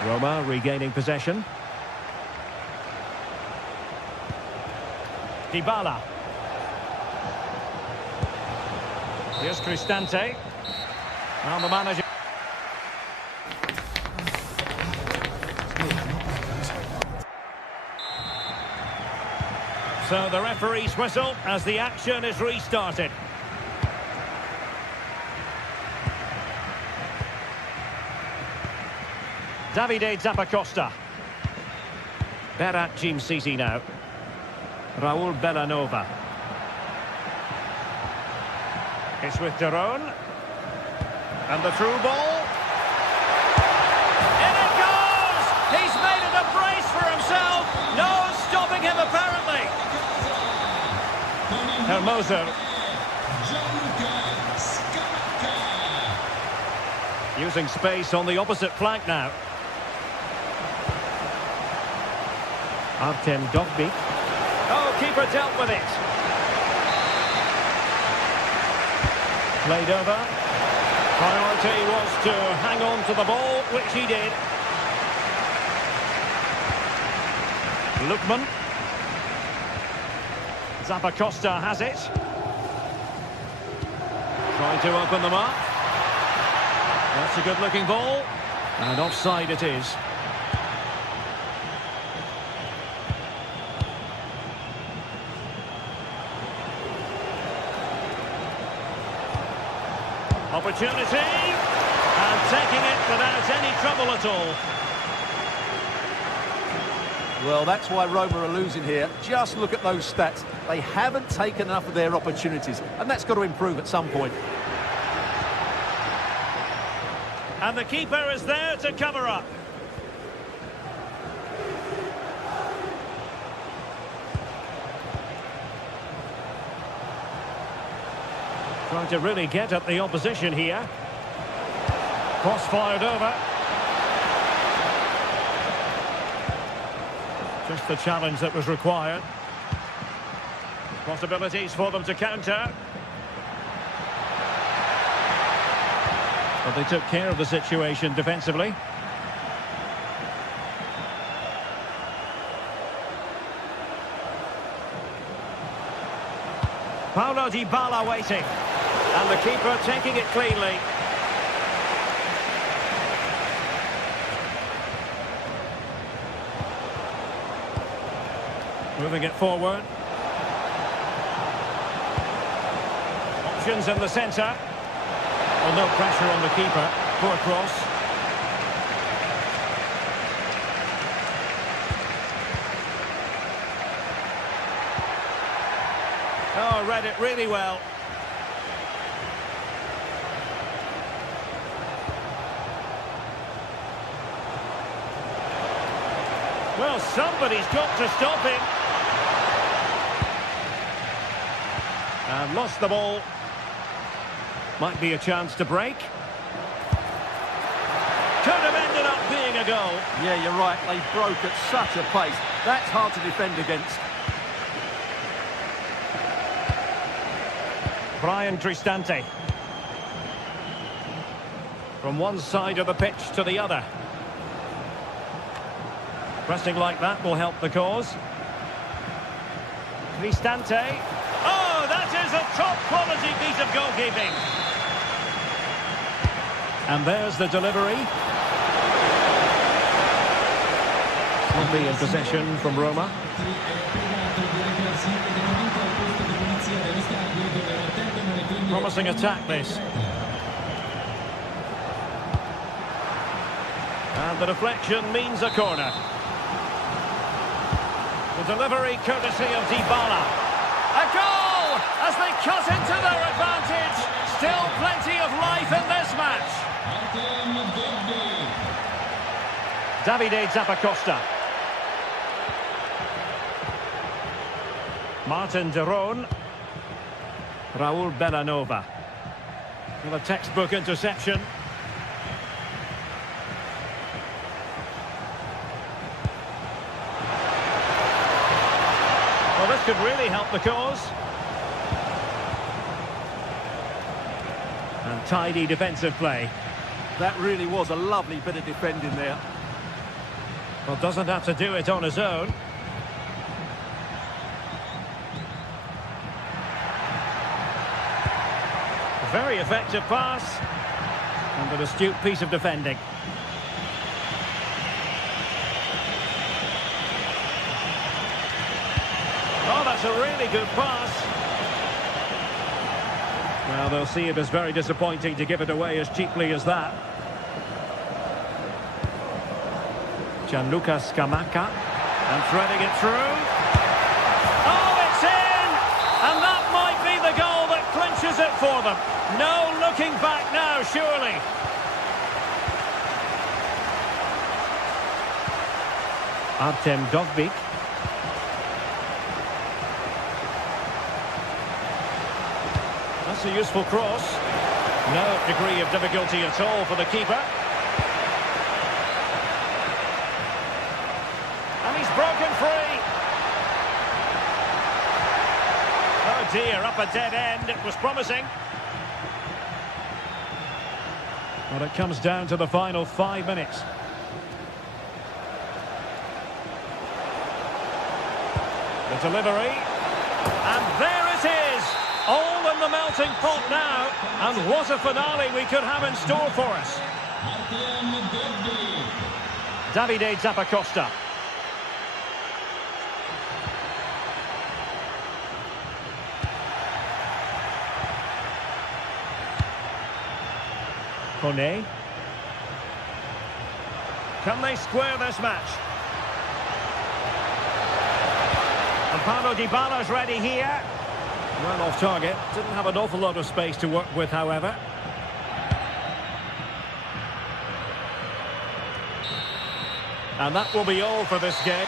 Roma regaining possession. Dybala. Here's Cristante. And the manager. So the referee's whistle as the action is restarted. Davide Zappacosta. Berat City now. Raul Bellanova. It's with Daron. And the through ball. In it goes! He's made it a brace for himself. No stopping him apparently. Hermoso. Using space on the opposite flank now. Artem Dogbik. Oh, keeper dealt with it. Played over. Priority was to hang on to the ball, which he did. Lookman. Zappacosta has it. Trying to open them up. That's a good-looking ball. And offside it is. Opportunity, and taking it without any trouble at all. Well, that's why Roma are losing here. Just look at those stats. They haven't taken enough of their opportunities, and that's got to improve at some point. And the keeper is there to cover up. Trying to really get at the opposition here. Cross fired over. Just the challenge that was required. Possibilities for them to counter. But they took care of the situation defensively. Paulo Dybala waiting. And the keeper taking it cleanly. Moving it forward. Options in the centre. Well, no pressure on the keeper. Poor cross. Oh, read it really well. Well, somebody's got to stop him. And lost the ball. Might be a chance to break. Could have ended up being a goal. Yeah, you're right. They broke at such a pace. That's hard to defend against. Brian Cristante. From one side of the pitch to the other. Pressing like that will help the cause. Cristante. Oh, that is a top quality piece of goalkeeping. And there's the delivery. Sloppy in possession from Roma. Promising attack, this. And the deflection means a corner. The delivery courtesy of Dybala. A goal as they cut into their advantage. Still plenty of life in this match. Davide Zappacosta. Martin de Roon. Raul Bellanova. Well, a textbook interception. Well, this could really help the cause. And tidy defensive play. That really was a lovely bit of defending there. Well, doesn't have to do it on his own. Very effective pass. And an astute piece of defending. Oh, that's a really good pass. Well, they'll see it as very disappointing to give it away as cheaply as that. Gianluca Scamacca. And threading it through. Oh, it's in! And that might be the goal that clinches it for them. No looking back now, surely. Artem Dovbyk. That's a useful cross. No degree of difficulty at all for the keeper. And he's broken free. Oh dear, up a dead end. It was promising. Well, it comes down to the final 5 minutes. The delivery. And there it is. All in the melting pot now. And what a finale we could have in store for us. Davide Zappacosta. Kone. Can they square this match? And Paulo Dybala's ready here. Well off target. Didn't have an awful lot of space to work with, however. And that will be all for this game.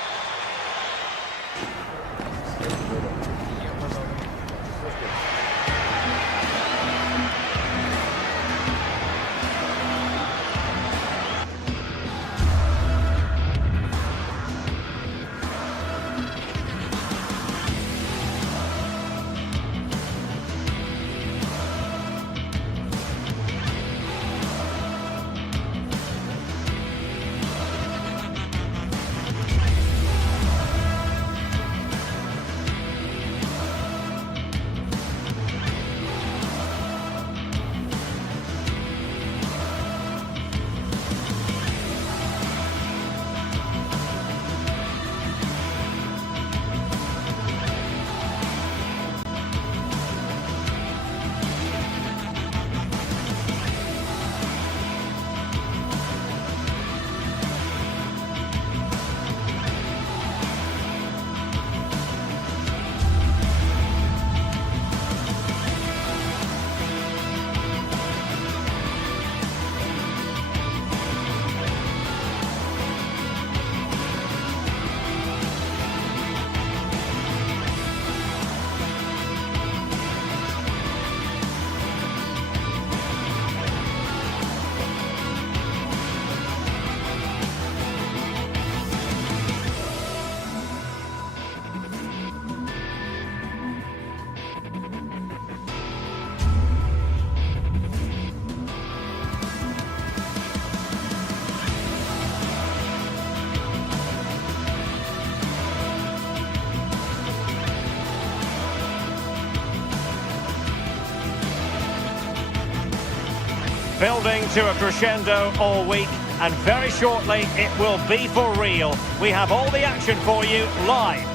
Building to a crescendo all week, and very shortly it will be for real. We have all the action for you live.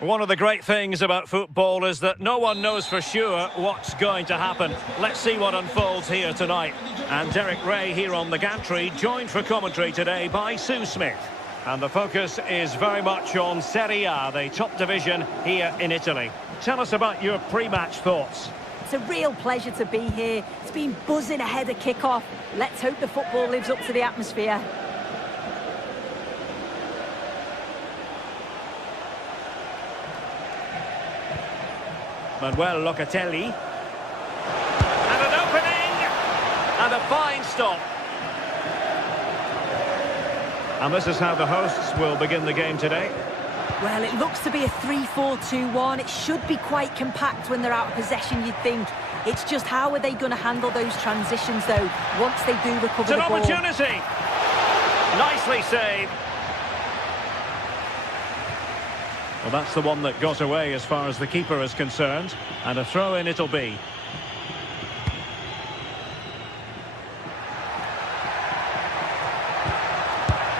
One of the great things about football is that no one knows for sure what's going to happen. Let's see what unfolds here tonight. And Derek Ray here on the gantry, joined for commentary today by Sue Smith. And the focus is very much on Serie A, the top division here in Italy. Tell us about your pre-match thoughts. It's a real pleasure to be here. It's been buzzing ahead of kick-off. Let's hope the football lives up to the atmosphere. Manuel Locatelli. And an opening! And a fine stop. And this is how the hosts will begin the game today. Well, it looks to be a 3-4-2-1. It should be quite compact when they're out of possession, you'd think. It's just how are they going to handle those transitions, though, once they do recover the ball. It's an opportunity! Nicely saved. Well, that's the one that got away as far as the keeper is concerned. And a throw-in it'll be.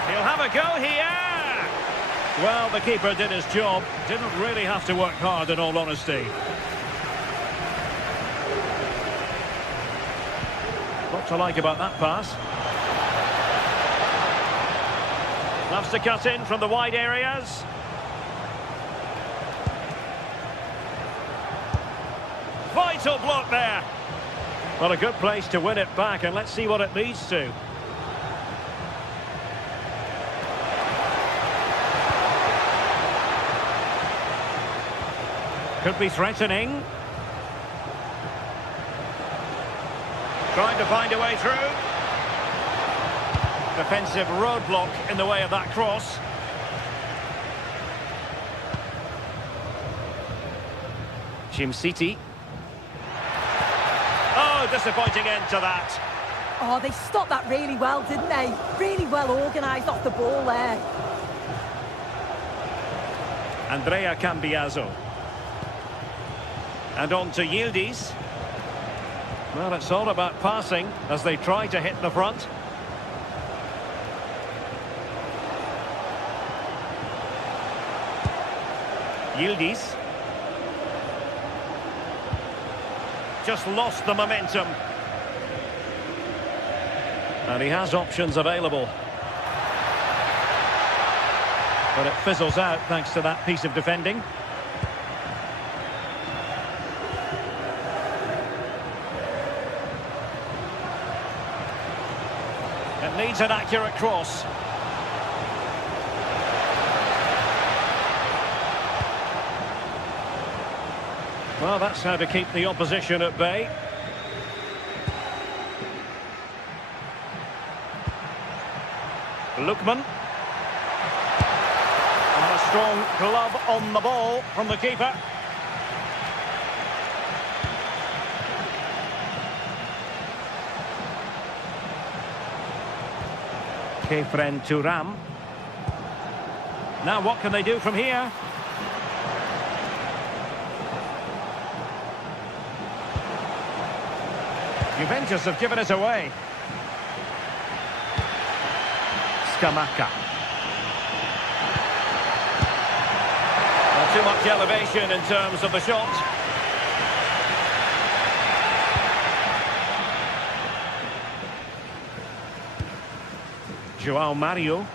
He'll have a go here! Well, the keeper did his job. Didn't really have to work hard, in all honesty. What to like about that pass? Loves to cut in from the wide areas. Vital block there. Well, a good place to win it back, and let's see what it leads to. Could be threatening. Trying to find a way through. Defensive roadblock in the way of that cross. City. Oh, disappointing end to that. Oh, they stopped that really well, didn't they? Really well organised off the ball there. Andrea Cambiaso. And on to Yildiz. Well, it's all about passing as they try to hit the front. Yildiz. Just lost the momentum. And he has options available. But it fizzles out thanks to that piece of defending. It needs an accurate cross. Well, that's how to keep the opposition at bay. Lookman. And a strong glove on the ball from the keeper. Kefren Thuram. Now what can they do from here? Juventus have given it away. Scamacca. Well, too much elevation in terms of the shot. João Mario.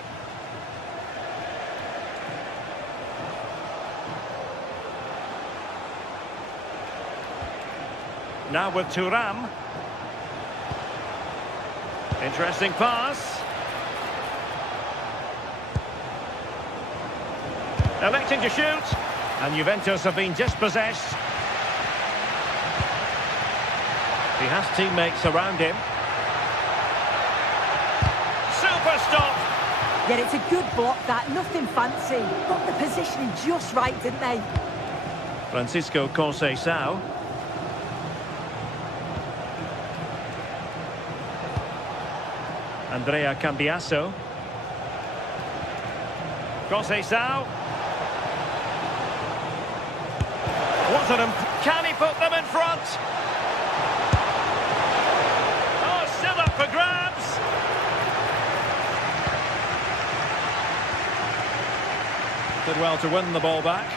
Now with Thuram. Interesting pass. Electing to shoot. And Juventus have been dispossessed. He has teammates around him. Super stop. Yeah, it's a good block, that. Nothing fancy. Got the positioning just right, didn't they? Francisco Conceição. Andrea Cambiaso. Conceição. Can he put them in front? Did well to win the ball back.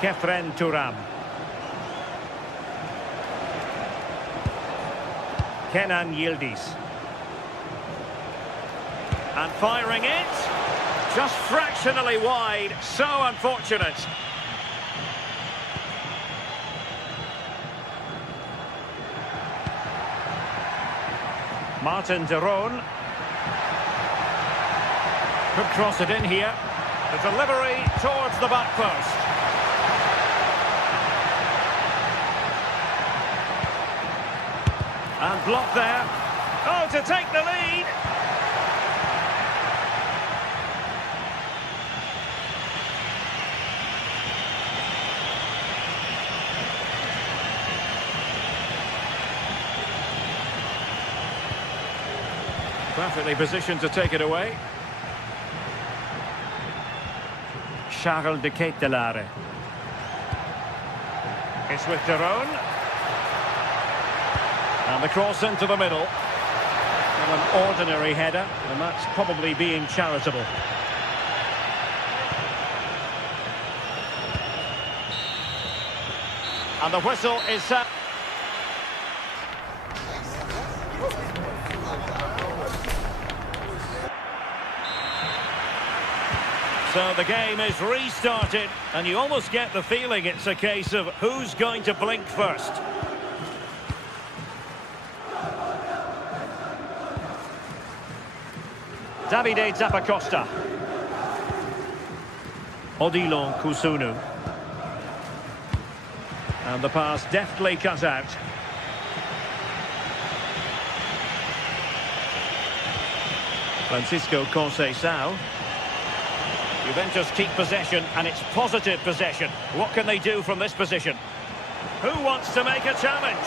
Kefren Turam. Kenan Yildiz. And firing it. Just fractionally wide. So unfortunate. Martin de Roon. Could cross it in here. The delivery towards the back post. And blocked there. Oh, to take the lead. Perfectly positioned to take it away. Charles de Ketelaere. It's with de Roon. And the cross into the middle. Well, an ordinary header, and that's probably being charitable. And the whistle is set. So the game is restarted, and you almost get the feeling it's a case of who's going to blink first. Davide Zappacosta. Odilon Kusunu. And the pass deftly cut out. Francisco Conceição. Juventus keep possession, and it's positive possession. What can they do from this position? Who wants to make a challenge?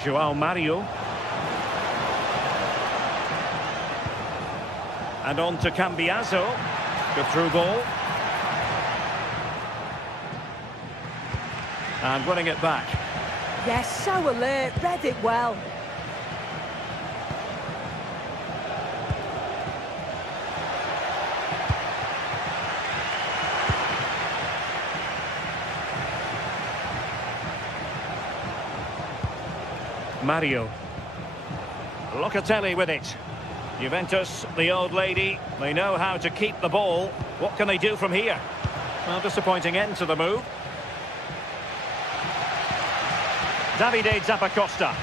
João Mario. And on to Cambiaso. Good through ball. And running it back. Yes, so alert, read it well. Mario. Locatelli with it. Juventus, the old lady, they know how to keep the ball. What can they do from here? Well, disappointing end to the move. Davide Zappacosta.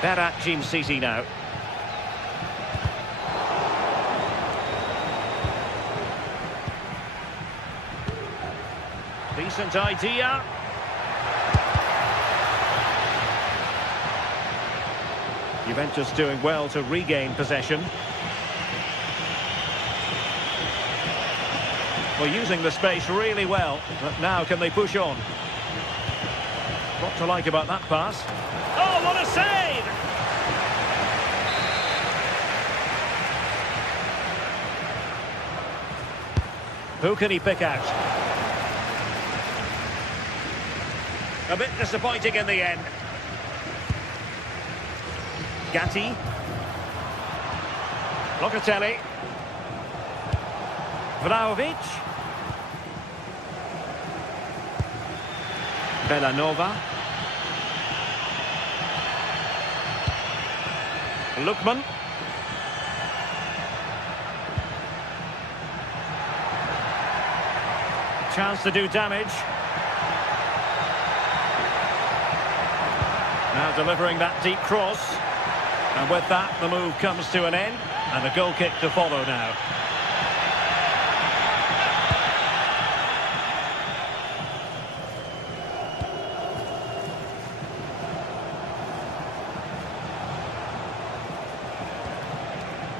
Berat Jim-Sisi now. Decent idea. Juventus doing well to regain possession. Well, using the space really well, but now can they push on? What to like about that pass? Oh, what a save! Who can he pick out? A bit disappointing in the end. Gatti. Locatelli. Vlahovic. Bellanova. Lookman. Chance to do damage. Now delivering that deep cross. And with that, the move comes to an end. And a goal kick to follow now.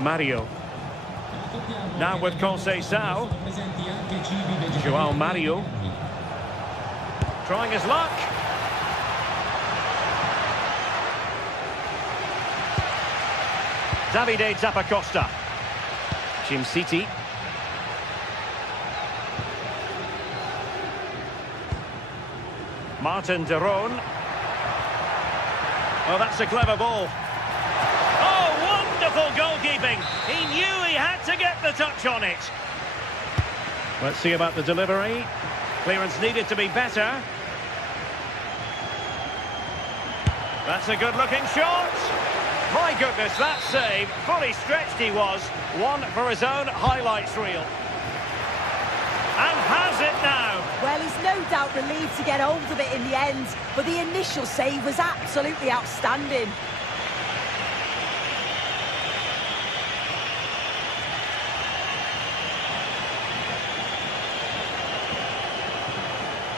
Mario. Now with Conceição. João Mario. Trying his luck. Davide Zappacosta. Jim-Sisi. Martin de Roon. Oh, that's a clever ball. Oh, wonderful goalkeeping. He knew he had to get the touch on it. Let's see about the delivery. Clearance needed to be better. That's a good-looking shot. My goodness, that save. Fully stretched he was. One for his own highlights reel. And has it now. Well, he's no doubt relieved to get hold of it in the end, but the initial save was absolutely outstanding.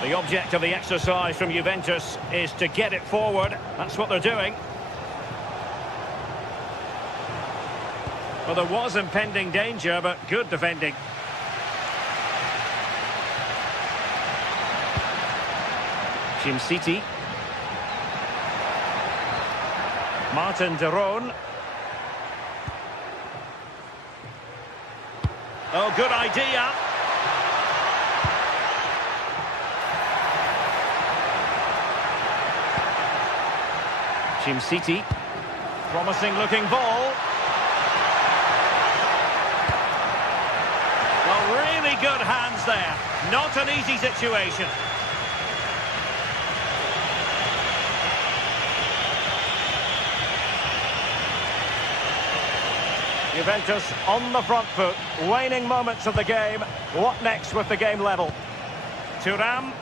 The object of the exercise from Juventus is to get it forward. That's what they're doing. Well, there was impending danger, but good defending. City. Martin de Roon. Oh, good idea. City. Promising looking ball. Well, really good hands there. Not an easy situation. Juventus on the front foot, waning moments of the game. What next with the game level? Thuram.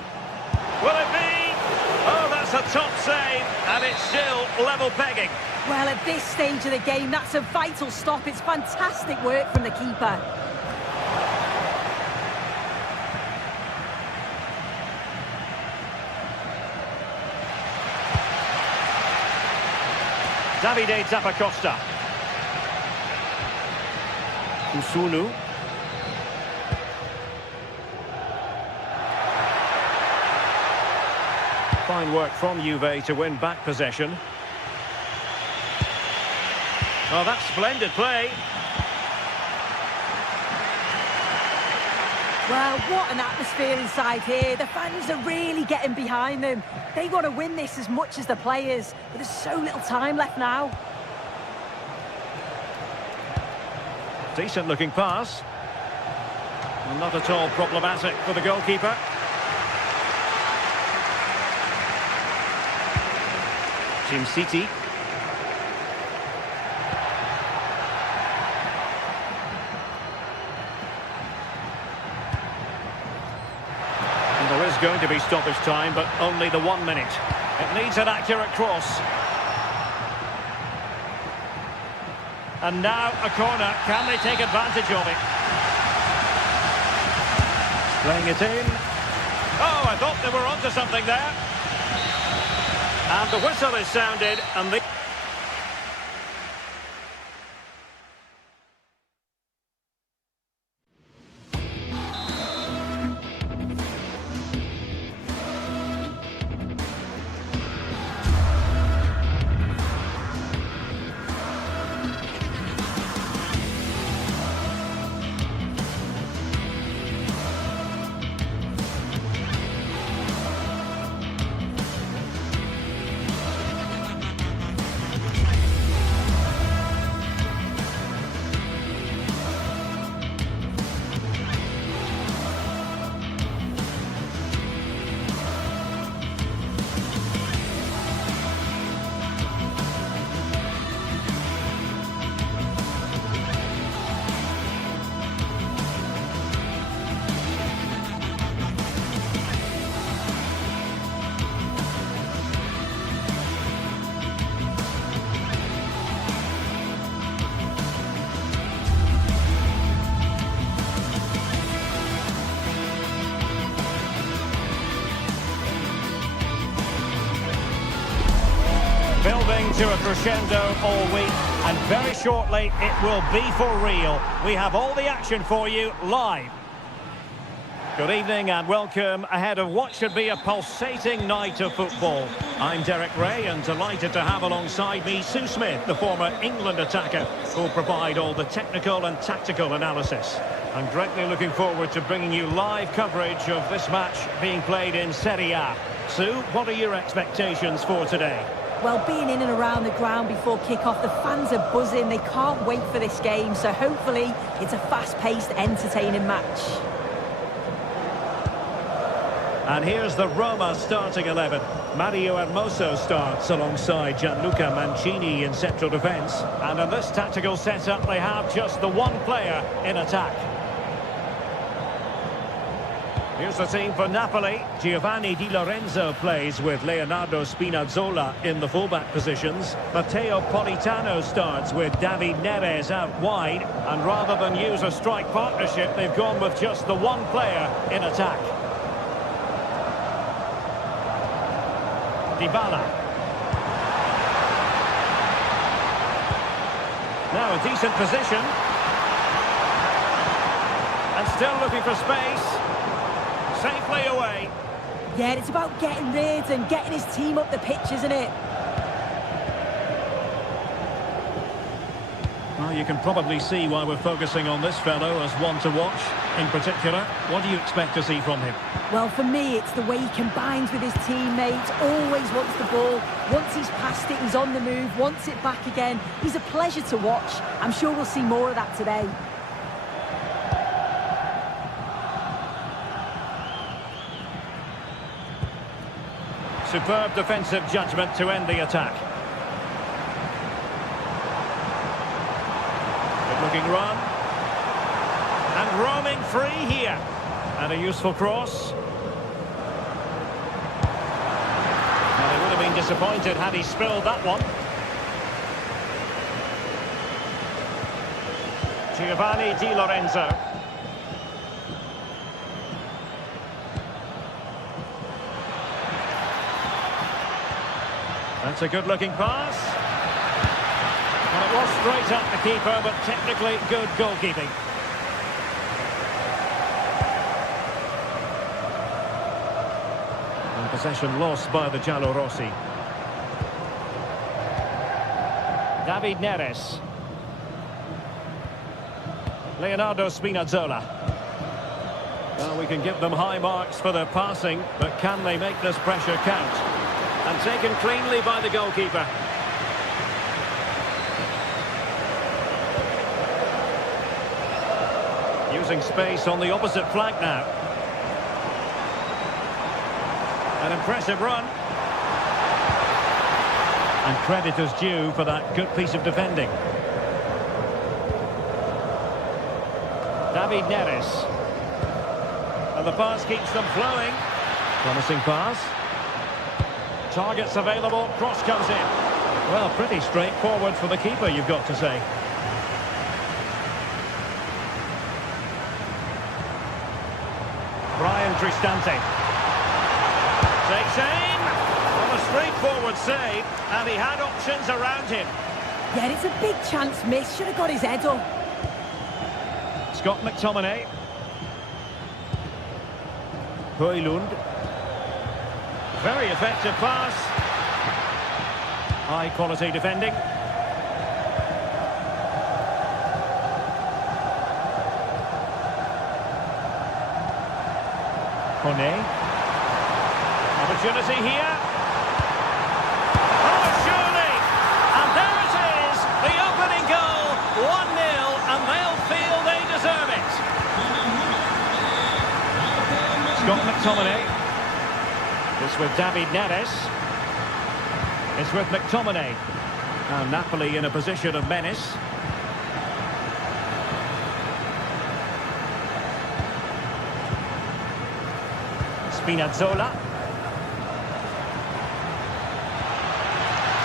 Will it be? Oh, that's a top save, and it's still level pegging. Well, at this stage of the game, that's a vital stop. It's fantastic work from the keeper. Davide Zappacosta. Usunu. Fine work from Juve to win back possession. Oh, that's splendid play. Well, what an atmosphere inside here. The fans are really getting behind them. They want to win this as much as the players, but there's so little time left now. Decent looking pass. Not at all problematic for the goalkeeper. City. And there is going to be stoppage time, but only the 1 minute. It needs an accurate cross. And now a corner. Can they take advantage of it? Playing it in. Oh, I thought they were onto something there. And the whistle is sounded, and the... Building to a crescendo all week, and very shortly it will be for real. We have all the action for you live. Good evening and welcome ahead of what should be a pulsating night of football. I'm Derek Ray and delighted to have alongside me Sue Smith, the former England attacker, who'll provide all the technical and tactical analysis. I'm greatly looking forward to bringing you live coverage of this match being played in Serie A. Sue, what are your expectations for today? Well, being in and around the ground before kick-off, the fans are buzzing. They can't wait for this game, so hopefully it's a fast-paced, entertaining match. And here's the Roma starting 11. Mario Hermoso starts alongside Gianluca Mancini in central defence. And in this tactical setup, they have just the one player in attack. Here's the team for Napoli. Giovanni Di Lorenzo plays with Leonardo Spinazzola in the fullback positions. Matteo Politano starts with David Neres out wide. And rather than use a strike partnership, they've gone with just the one player in attack. Dybala. Now a decent position. And still looking for space. Safely away. Yeah, it's about getting rid and getting his team up the pitch, isn't it? Well, you can probably see why we're focusing on this fellow as one to watch. In particular, what do you expect to see from him? Well, for me, it's the way he combines with his teammates, always wants the ball. Once he's passed it, he's on the move, wants it back again. He's a pleasure to watch. I'm sure we'll see more of that today. Superb defensive judgment to end the attack. Good looking run. And roaming free here. And a useful cross. Well, he would have been disappointed had he spilled that one. Giovanni Di Lorenzo. That's a good-looking pass. And it was straight at the keeper, but technically good goalkeeping. And possession lost by the Giallorossi. David Neres. Leonardo Spinazzola. Well, we can give them high marks for their passing, but can they make this pressure count? And taken cleanly by the goalkeeper. Using space on the opposite flank now. An impressive run. And credit is due for that good piece of defending. David Neres. And the pass keeps them flowing. Promising pass. Targets available, cross comes in. Well, pretty straightforward for the keeper, you've got to say. Brian Cristante. Takes aim. Well, a straightforward save, and he had options around him. Yeah, it's a big chance miss. Should have got his head up. Scott McTominay. Højlund. Very effective pass. High quality defending. Kone. Opportunity here. Oh, surely! And there it is, the opening goal. 1-0, and they'll feel they deserve it. Scott McTominay. It's with David Neres. It's with McTominay. And Napoli in a position of menace. Spinazzola.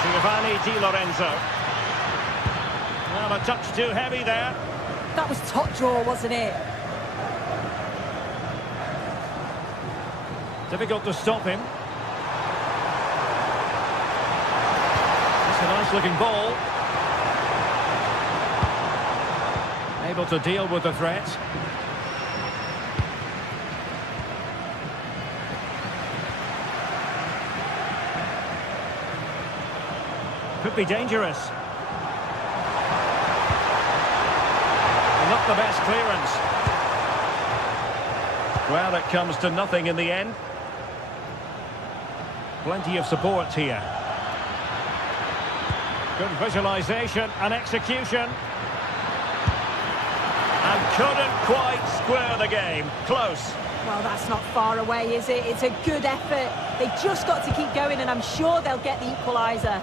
Giovanni Di Lorenzo. Well, a touch too heavy there. That was top draw, wasn't it? Difficult to stop him. It's a nice-looking ball. Able to deal with the threat. Could be dangerous. And not the best clearance. Well, it comes to nothing in the end. Plenty of support here. Good visualisation and execution. And couldn't quite square the game. Close. Well, that's not far away, is it? It's a good effort. They just got to keep going, and I'm sure they'll get the equaliser.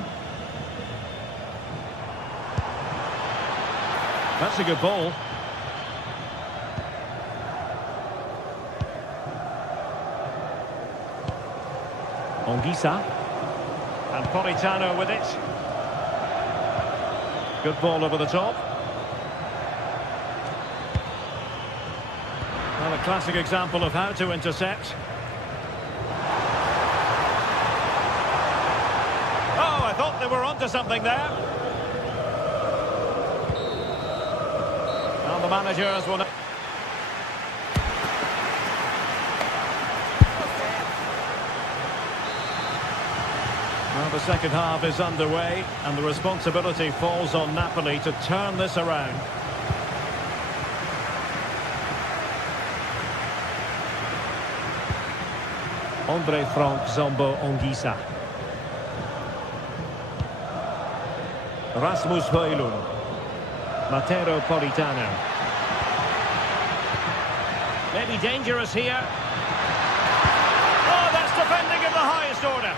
That's a good ball. Onguisa. And Politano with it. Good ball over the top. Well, a classic example of how to intercept. Oh, I thought they were onto something there. And the managers will... Well, the second half is underway, and the responsibility falls on Napoli to turn this around. Andre Frank Zombo Onguisa. Rasmus Højlund. Matteo Politano. Maybe dangerous here. Oh, that's defending of the highest order.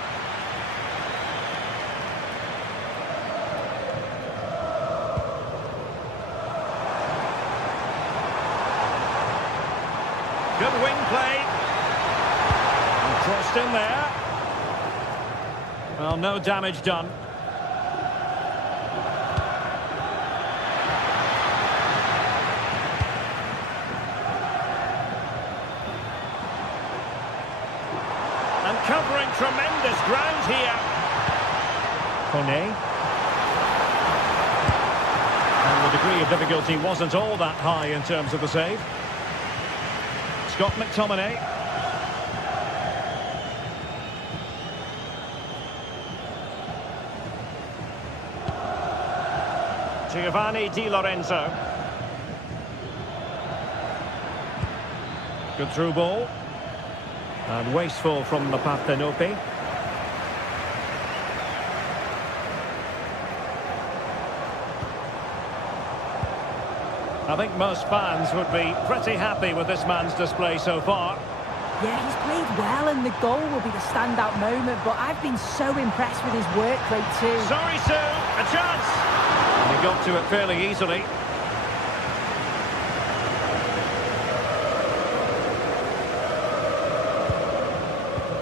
Good wing play. And crossed in there. Well, no damage done. And covering tremendous ground here. Kone. And the degree of difficulty wasn't all that high in terms of the save. Scott McTominay. Giovanni Di Lorenzo. Good through ball. And wasteful from the Partenope. I think most fans would be pretty happy with this man's display so far. Yeah, he's played well, and the goal will be the standout moment, but I've been so impressed with his work rate too. Sorry, Sue, a chance! And he got to it fairly easily.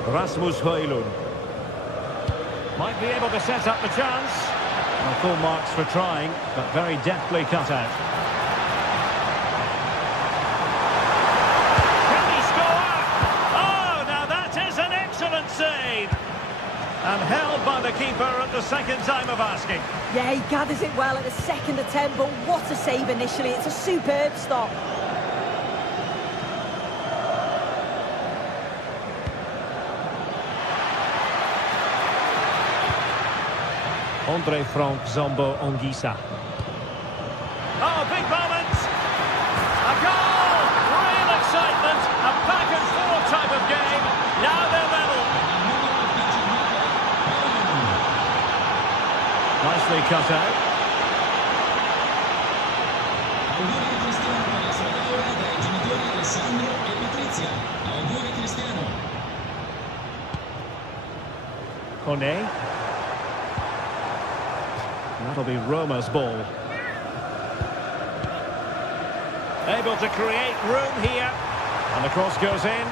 Rasmus Højlund. Might be able to set up the chance. Well, full marks for trying, but very deftly cut out. Save and held by the keeper at the second time of asking. Yeah, he gathers it well at the second attempt, but what a save initially. It's a superb stop. Andre Frank Zombo Onguisa. Oh, big moment! A goal! Real excitement! A back and forth type of game. Now they're level. Nicely cut out. Kone. That'll be Roma's ball. Able to create room here. And the cross goes in.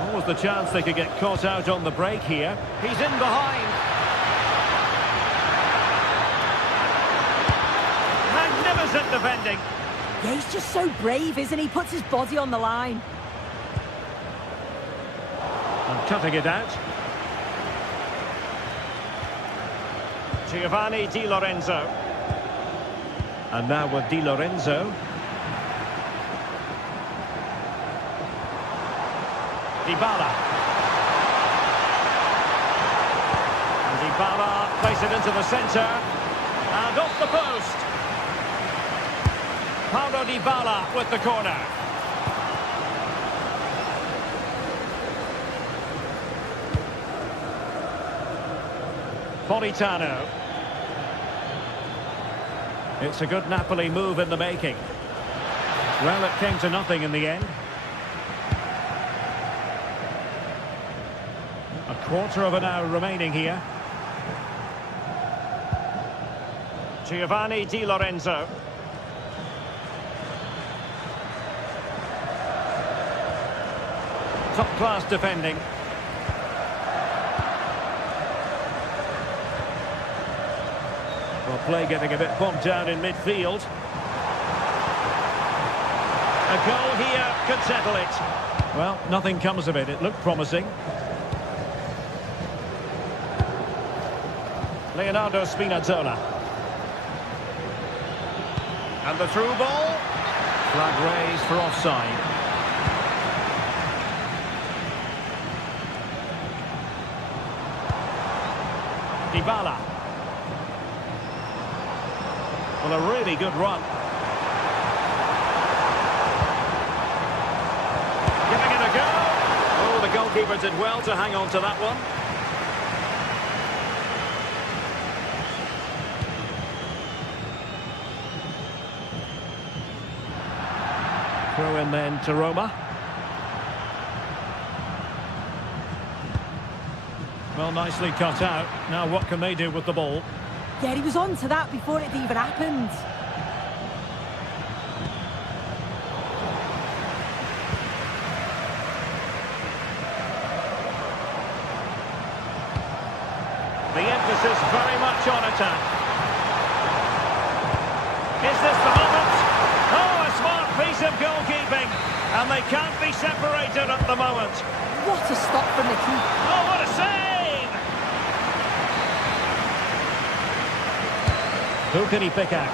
What was the chance they could get caught out on the break here? He's in behind. Magnificent defending. Yeah, he's just so brave, isn't he? Puts his body on the line. And cutting it out. Giovanni Di Lorenzo. And now with Di Lorenzo. Dybala. And Dybala places it into the centre. And off the post. Paulo Dybala with the corner. Napolitano. It's a good Napoli move in the making. Well, it came to nothing in the end. A quarter of an hour remaining here. Giovanni Di Lorenzo. Top-class defending. Well, play getting a bit bogged down in midfield. A goal here could settle it. Well, nothing comes of it. It looked promising. Leonardo Spinazzola. And the through ball. Flag raised for offside. Dybala. Well, a really good run. Giving it a go. Oh, the goalkeeper did well to hang on to that one. Throw in then to Roma. Well, nicely cut out. Now what can they do with the ball? Yeah, he was on to that before it even happened. The emphasis very much on attack. Is this the moment? Oh, a smart piece of goalkeeping. And they can't be separated at the moment. What a stop from the keeper. Oh, what a save! Who can he pick out?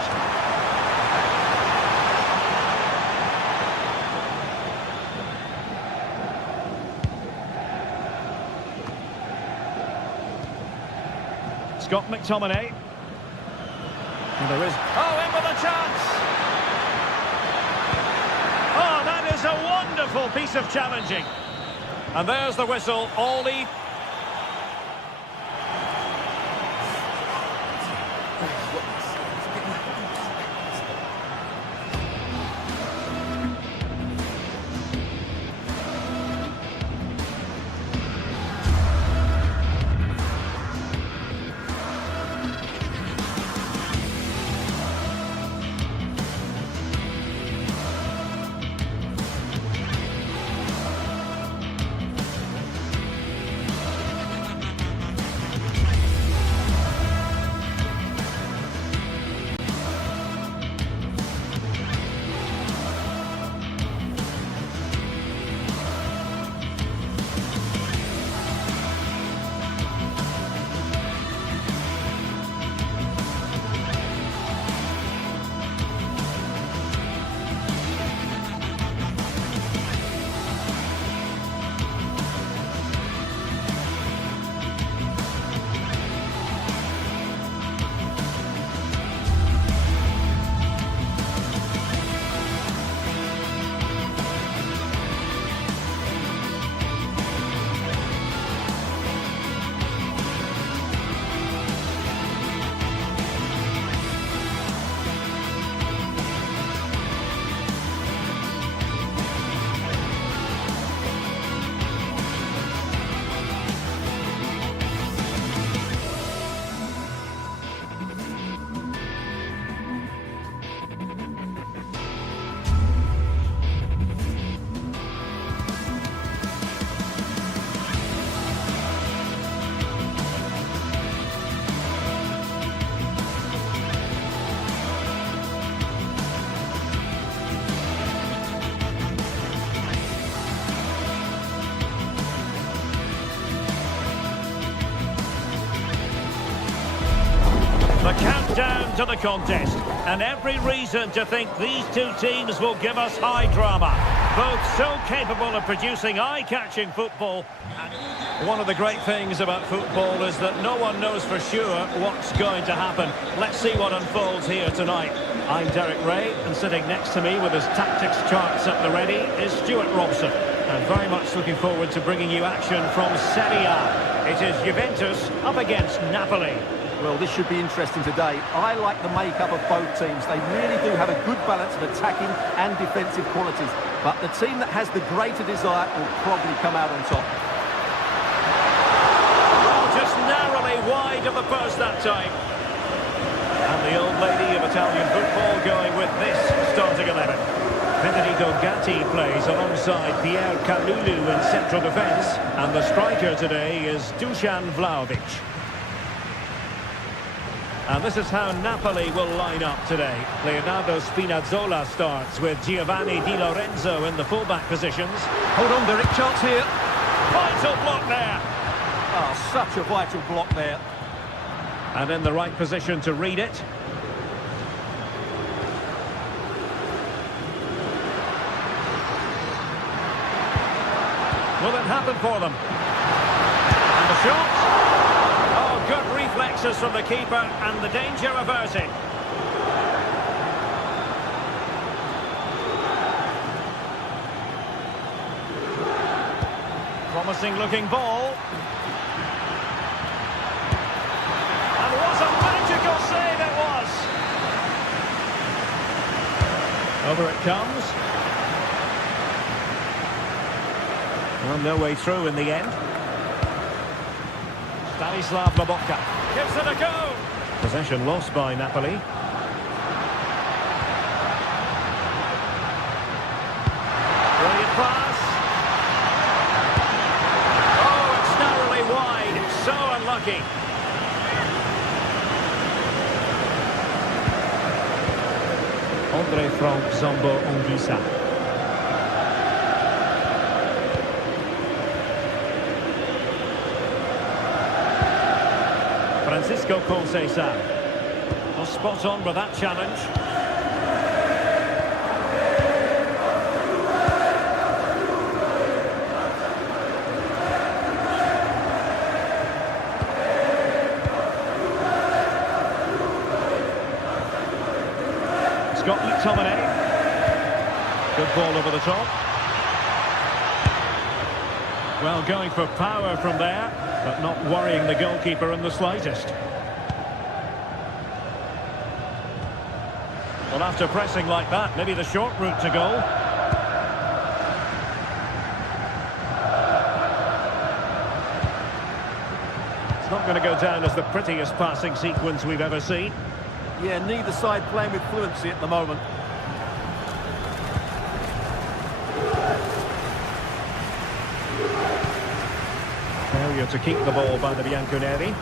Scott McTominay. And there is... Oh, in with a chance! Oh, that is a wonderful piece of challenging. And there's the whistle. All the... The countdown to the contest, and every reason to think these two teams will give us high drama. Both so capable of producing eye-catching football. And one of the great things about football is that no one knows for sure what's going to happen. Let's see what unfolds here tonight. I'm Derek Ray, and sitting next to me with his tactics charts at the ready is Stuart Robson. And very much looking forward to bringing you action from Serie A. It is Juventus up against Napoli. Well, this should be interesting today. I like the makeup of both teams. They really do have a good balance of attacking and defensive qualities. But the team that has the greater desire will probably come out on top. Well, just narrowly wide of the post that time. And the old lady of Italian football going with this starting 11. Federico Gatti plays alongside Pierre Kalulu in central defence. And the striker today is Dusan Vlahovic. And this is how Napoli will line up today. Leonardo Spinazzola starts with Giovanni Di Lorenzo in the fullback positions. Hold on, Derek, chance here. Vital block there. Oh, such a vital block there. And in the right position to read it. Will it happen for them? And the shot. Oh, good reflexes from the keeper and the danger averted. Promising looking ball. And what a magical save it was! Over it comes. Well, no way through in the end. Stanislav Lobotka gives it a go. Possession lost by Napoli. Brilliant pass. Oh, it's narrowly wide. So unlucky. Andre Frank Zombo Ongisa. Francisco Conceição. Well, spot on with that challenge. Scott McTominay. Good ball over the top. Well, going for power from there, but not worrying the goalkeeper in the slightest. Well, after pressing like that, maybe the short route to goal. It's not going to go down as the prettiest passing sequence we've ever seen. Yeah, neither side playing with fluency at the moment. Failure to keep the ball by the Bianconeri.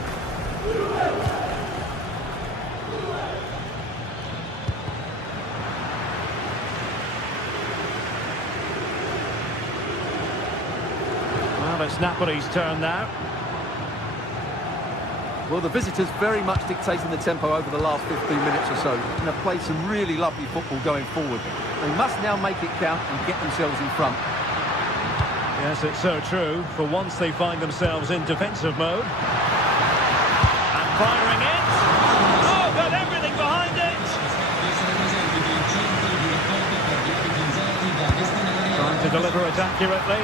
Well, it's Napoli's turn now. Well, the visitors very much dictating the tempo over the last 15 minutes or so, and have played some really lovely football going forward. They must now make it count and get themselves in front. Yes, it's so true. For once they find themselves in defensive mode. And firing it. Oh, got everything behind it. Trying to deliver it accurately.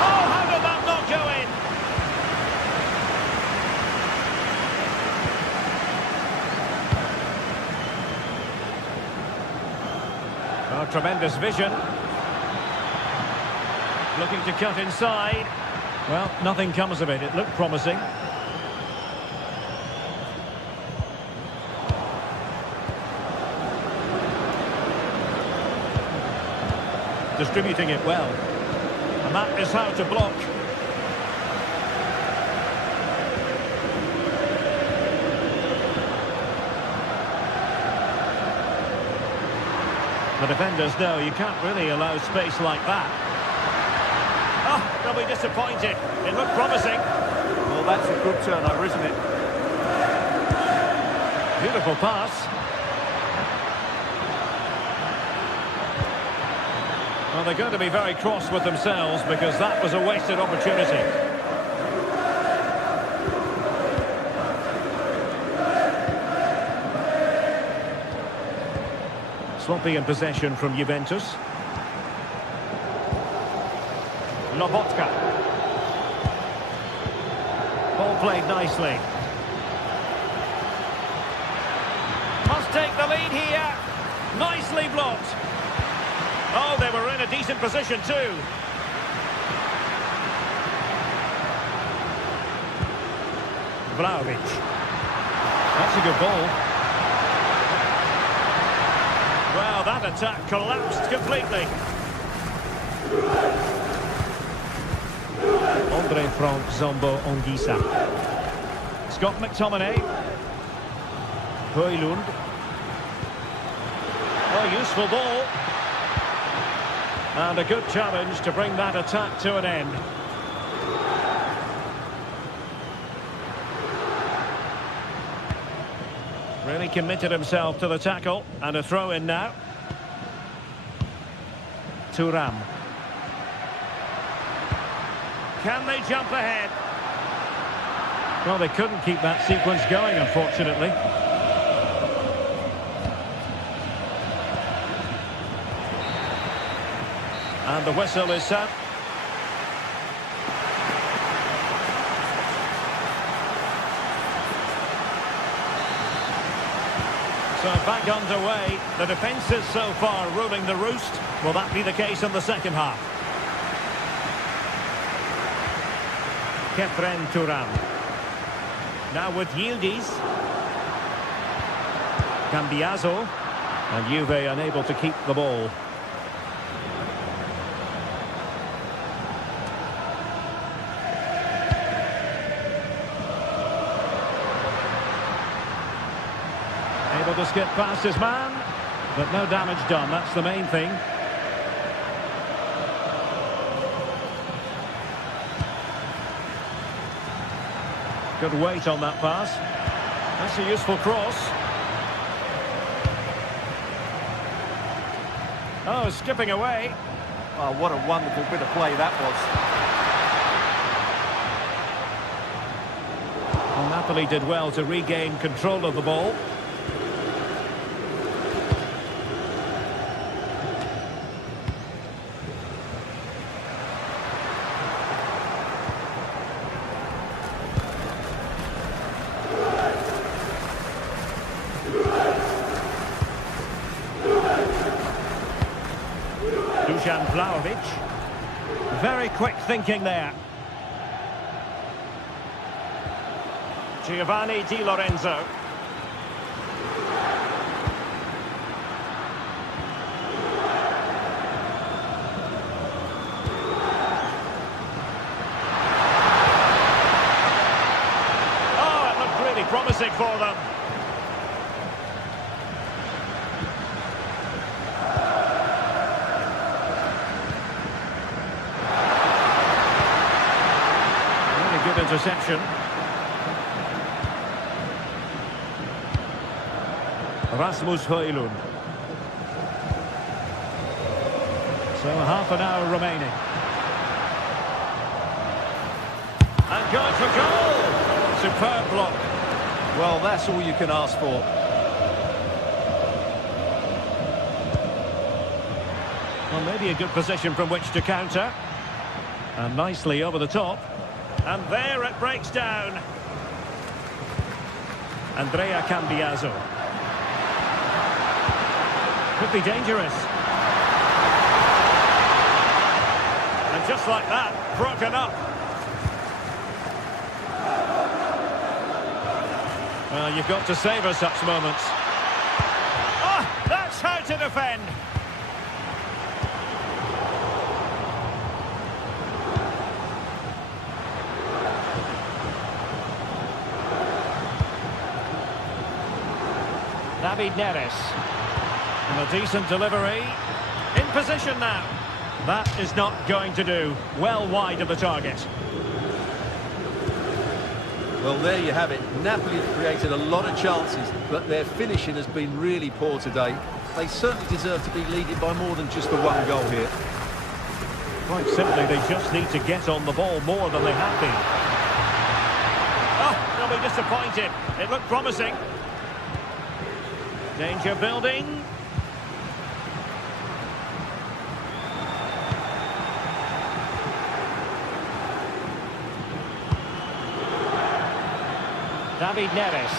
Oh, how did that not go in? Oh, tremendous vision. Looking to cut inside. Well, nothing comes of it. It looked promising. Distributing it well. And that is how to block. The defenders know you can't really allow space like that. Oh, they'll be disappointed. It looked promising. Well, that's a good turnover, isn't it? Beautiful pass. Well, they're going to be very cross with themselves because that was a wasted opportunity. Sloppy in possession from Juventus. Lobotka. Ball played nicely. Must take the lead here. Nicely blocked. Oh, they were in a decent position too. Vlahovic. That's a good ball. Well, that attack collapsed completely. Andre Frank Zombo Ongisa. Scott McTominay. Højlund. Oh, useful ball. And a good challenge to bring that attack to an end. Really committed himself to the tackle, and a throw in now. Thuram. Can they jump ahead? Well, they couldn't keep that sequence going, unfortunately. And the whistle is set. So back underway. The defences so far ruling the roost. Will that be the case in the second half? Kefren Thuram. Now with Yildiz. Cambiaso. And Juve unable to keep the ball. Able to skip past his man, but no damage done. That's the main thing. Good weight on that pass. That's a useful cross. Oh, skipping away. Oh, what a wonderful bit of play that was. Well, Napoli did well to regain control of the ball. Vlahovic. Very quick thinking there. Giovanni Di Lorenzo. Oh, it looked really promising for them. Interception. Rasmus Højlund. So half an hour remaining. And going for goal. Superb block. Well, that's all you can ask for. Well, maybe a good position from which to counter. And nicely over the top. And there it breaks down. Andrea Cambiaso. Could be dangerous. And just like that, broken up. Well, you've got to savour such moments. Ah, that's how to defend. David Neres. And a decent delivery. In position now. That is not going to do. Well wide of the target. Well, there you have it. Napoli have created a lot of chances, but their finishing has been really poor today. They certainly deserve to be leading by more than just the one goal here. Quite simply, they just need to get on the ball more than they have been. Oh, they'll be disappointed. It looked promising. Danger building. David Neres.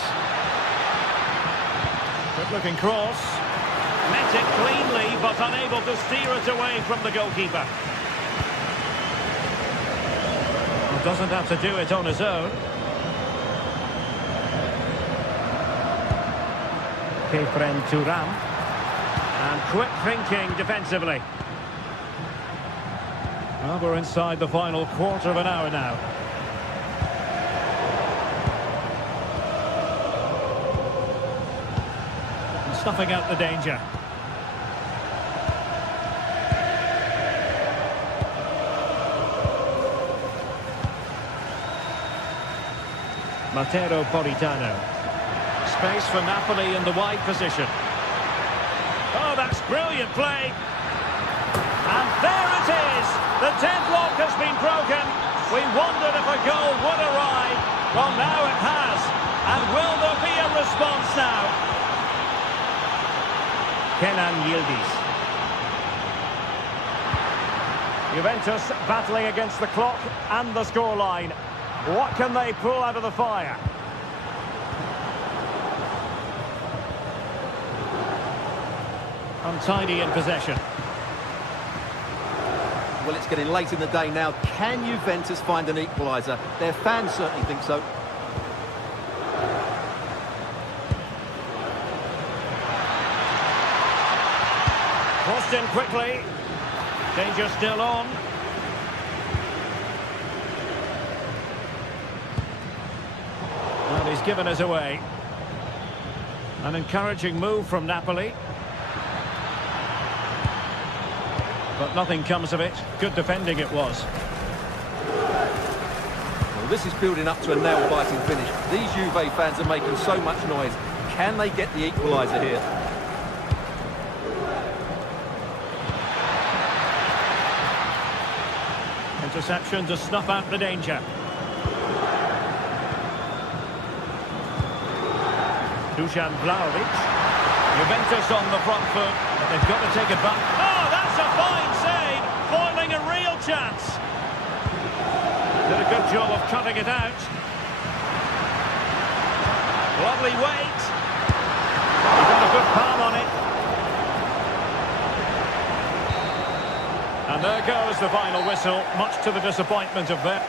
Good-looking cross. Met it cleanly, but unable to steer it away from the goalkeeper. Doesn't have to do it on his own. Kefren Turam. And quick thinking defensively. Well, we're inside the final quarter of an hour now. And snuffing out the danger. Matteo Politano. Space for Napoli in the wide position. Oh, that's brilliant play. And there it is. The deadlock has been broken. We wondered if a goal would arrive. Well, now it has. And will there be a response now? Kenan Yildiz. Juventus battling against the clock and the scoreline. What can they pull out of the fire? Untidy in possession. Well, it's getting late in the day now. Can Juventus find an equaliser? Their fans certainly think so. Crossed in quickly. Danger still on. Well, he's given us away. An encouraging move from Napoli. But nothing comes of it. Good defending it was. Well, this is building up to a nail-biting finish. These Juve fans are making so much noise. Can they get the equaliser here? Interception to snuff out the danger. Dusan Vlahovic. Juventus on the front foot, but they've got to take it back. Oh, that's a fine save, foiling a real chance. Did a good job of cutting it out. Lovely weight. He got a good palm on it. And there goes the final whistle, much to the disappointment of them.